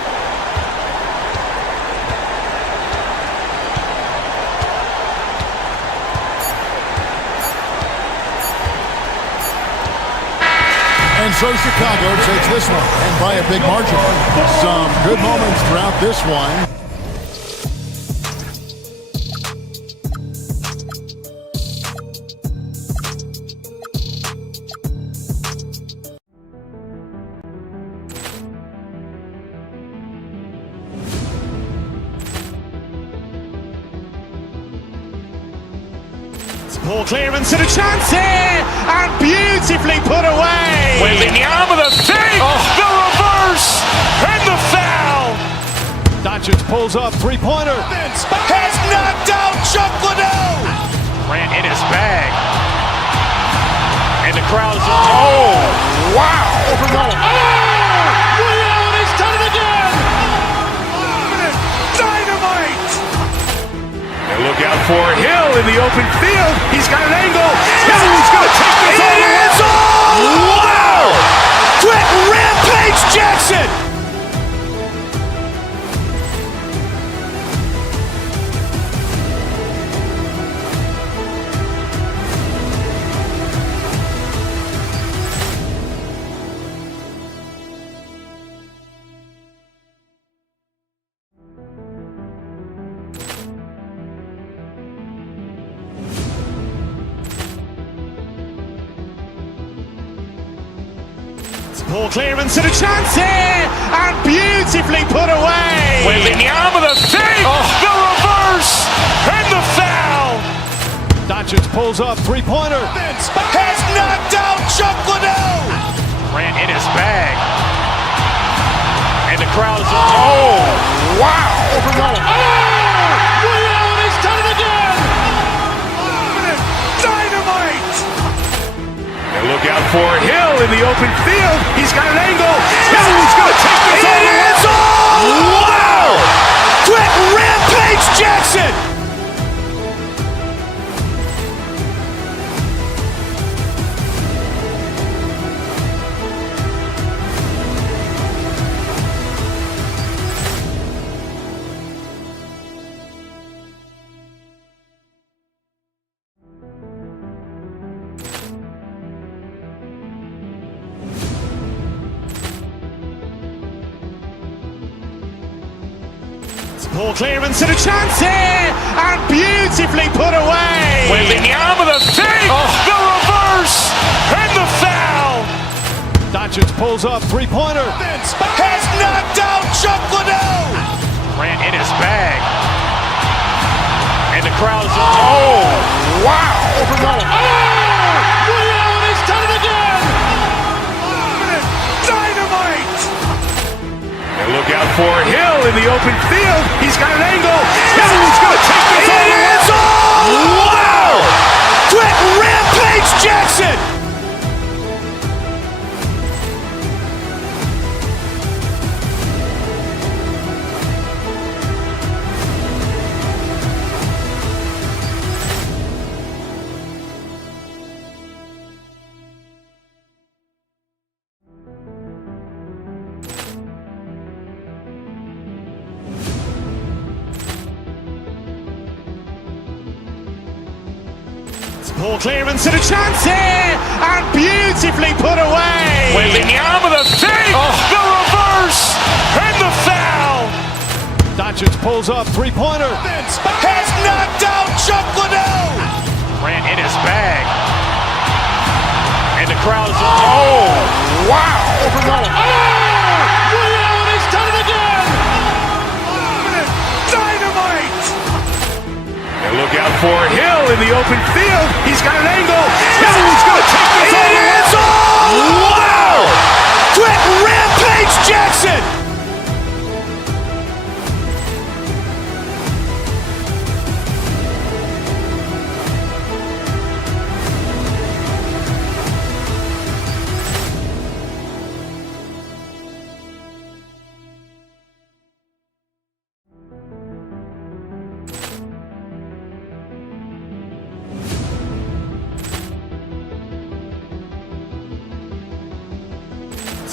And so Chicago takes this one, and by a big margin. Some good moments throughout this one. Ball clearance and a chance here, and beautifully put away. Waving the arm of the thing, the reverse, and the foul. Doncic pulls up, three-pointer. Has knocked out Chuck Liddell. Ran in his bag. And the crowd is, oh, wow. He's done it again. Dynamite. And look out for Hill in the open field. He's got an angle. He's going to take this all the way. Wow. Quick Rampage Jackson. Ball clearance and a chance here, and beautifully put away. Waving the arm of the thing, the reverse, and the foul. Doncic pulls up, three-pointer. Has knocked out Chuck Liddell. Ran in his bag. And the crowd is, oh, wow. He's done it again. Dynamite. And look out for Hill in the open field. He's got an angle. He's going to take this all the way. Wow! Quick Rampage Jackson. Ball clearance and a chance here, and beautifully put away. Waving the arm of the thing, the reverse, and the foul. Doncic pulls up, three-pointer. Has knocked out Chuck Liddell. Ran in his bag. And the crowd is, oh, wow. He's done it again. Dynamite. And look out for Hill in the open field. He's got an angle. He's going to take this all the way. Wow! Quick Rampage Jackson. Ball clearance and a chance here, and beautifully put away. Wembanyama the save, the reverse, and the foul. Doncic pulls up, three-pointer. Has knocked out Chuck Liddell. Ran in his bag. And the crowd is... Oh, wow. Liddell, he's done it again. Dynamite. And look out for Hill in the open field. He's got an angle. Hill is going to take this all the way. Wow. Quick Rampage Jackson.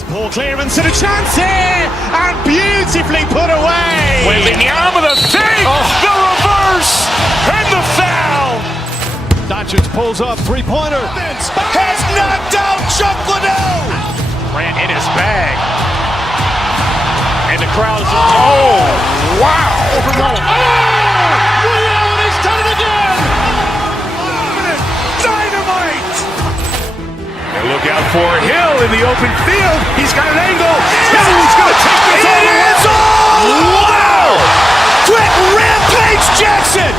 Ball clearance and a chance here, and beautifully put away. Wembanyama the save, the reverse, and the foul. Doncic pulls up, three-pointer. Has knocked out Chuck Liddell. Ran in his bag. And the crowd is... Oh, wow. Liddell, he's done it again. Dynamite. And look out for Hill in the open field. He's got an angle. Hill is going to take this all the way. Wow! Quick Rampage Jackson.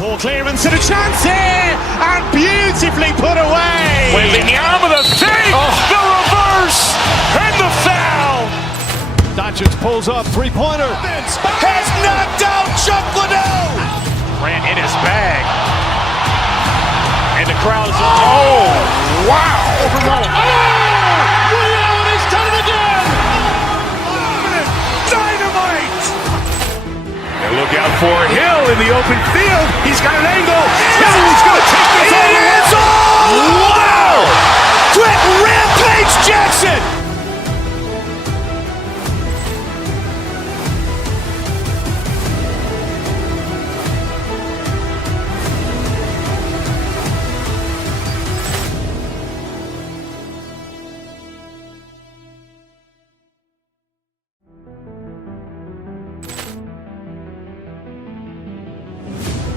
Ball clearance and a chance here, and beautifully put away. Wembanyama the save, the reverse, and the foul. Doncic pulls up, three-pointer. Has knocked out Chuck Liddell. Ran in his bag. And the crowd is... Oh, wow.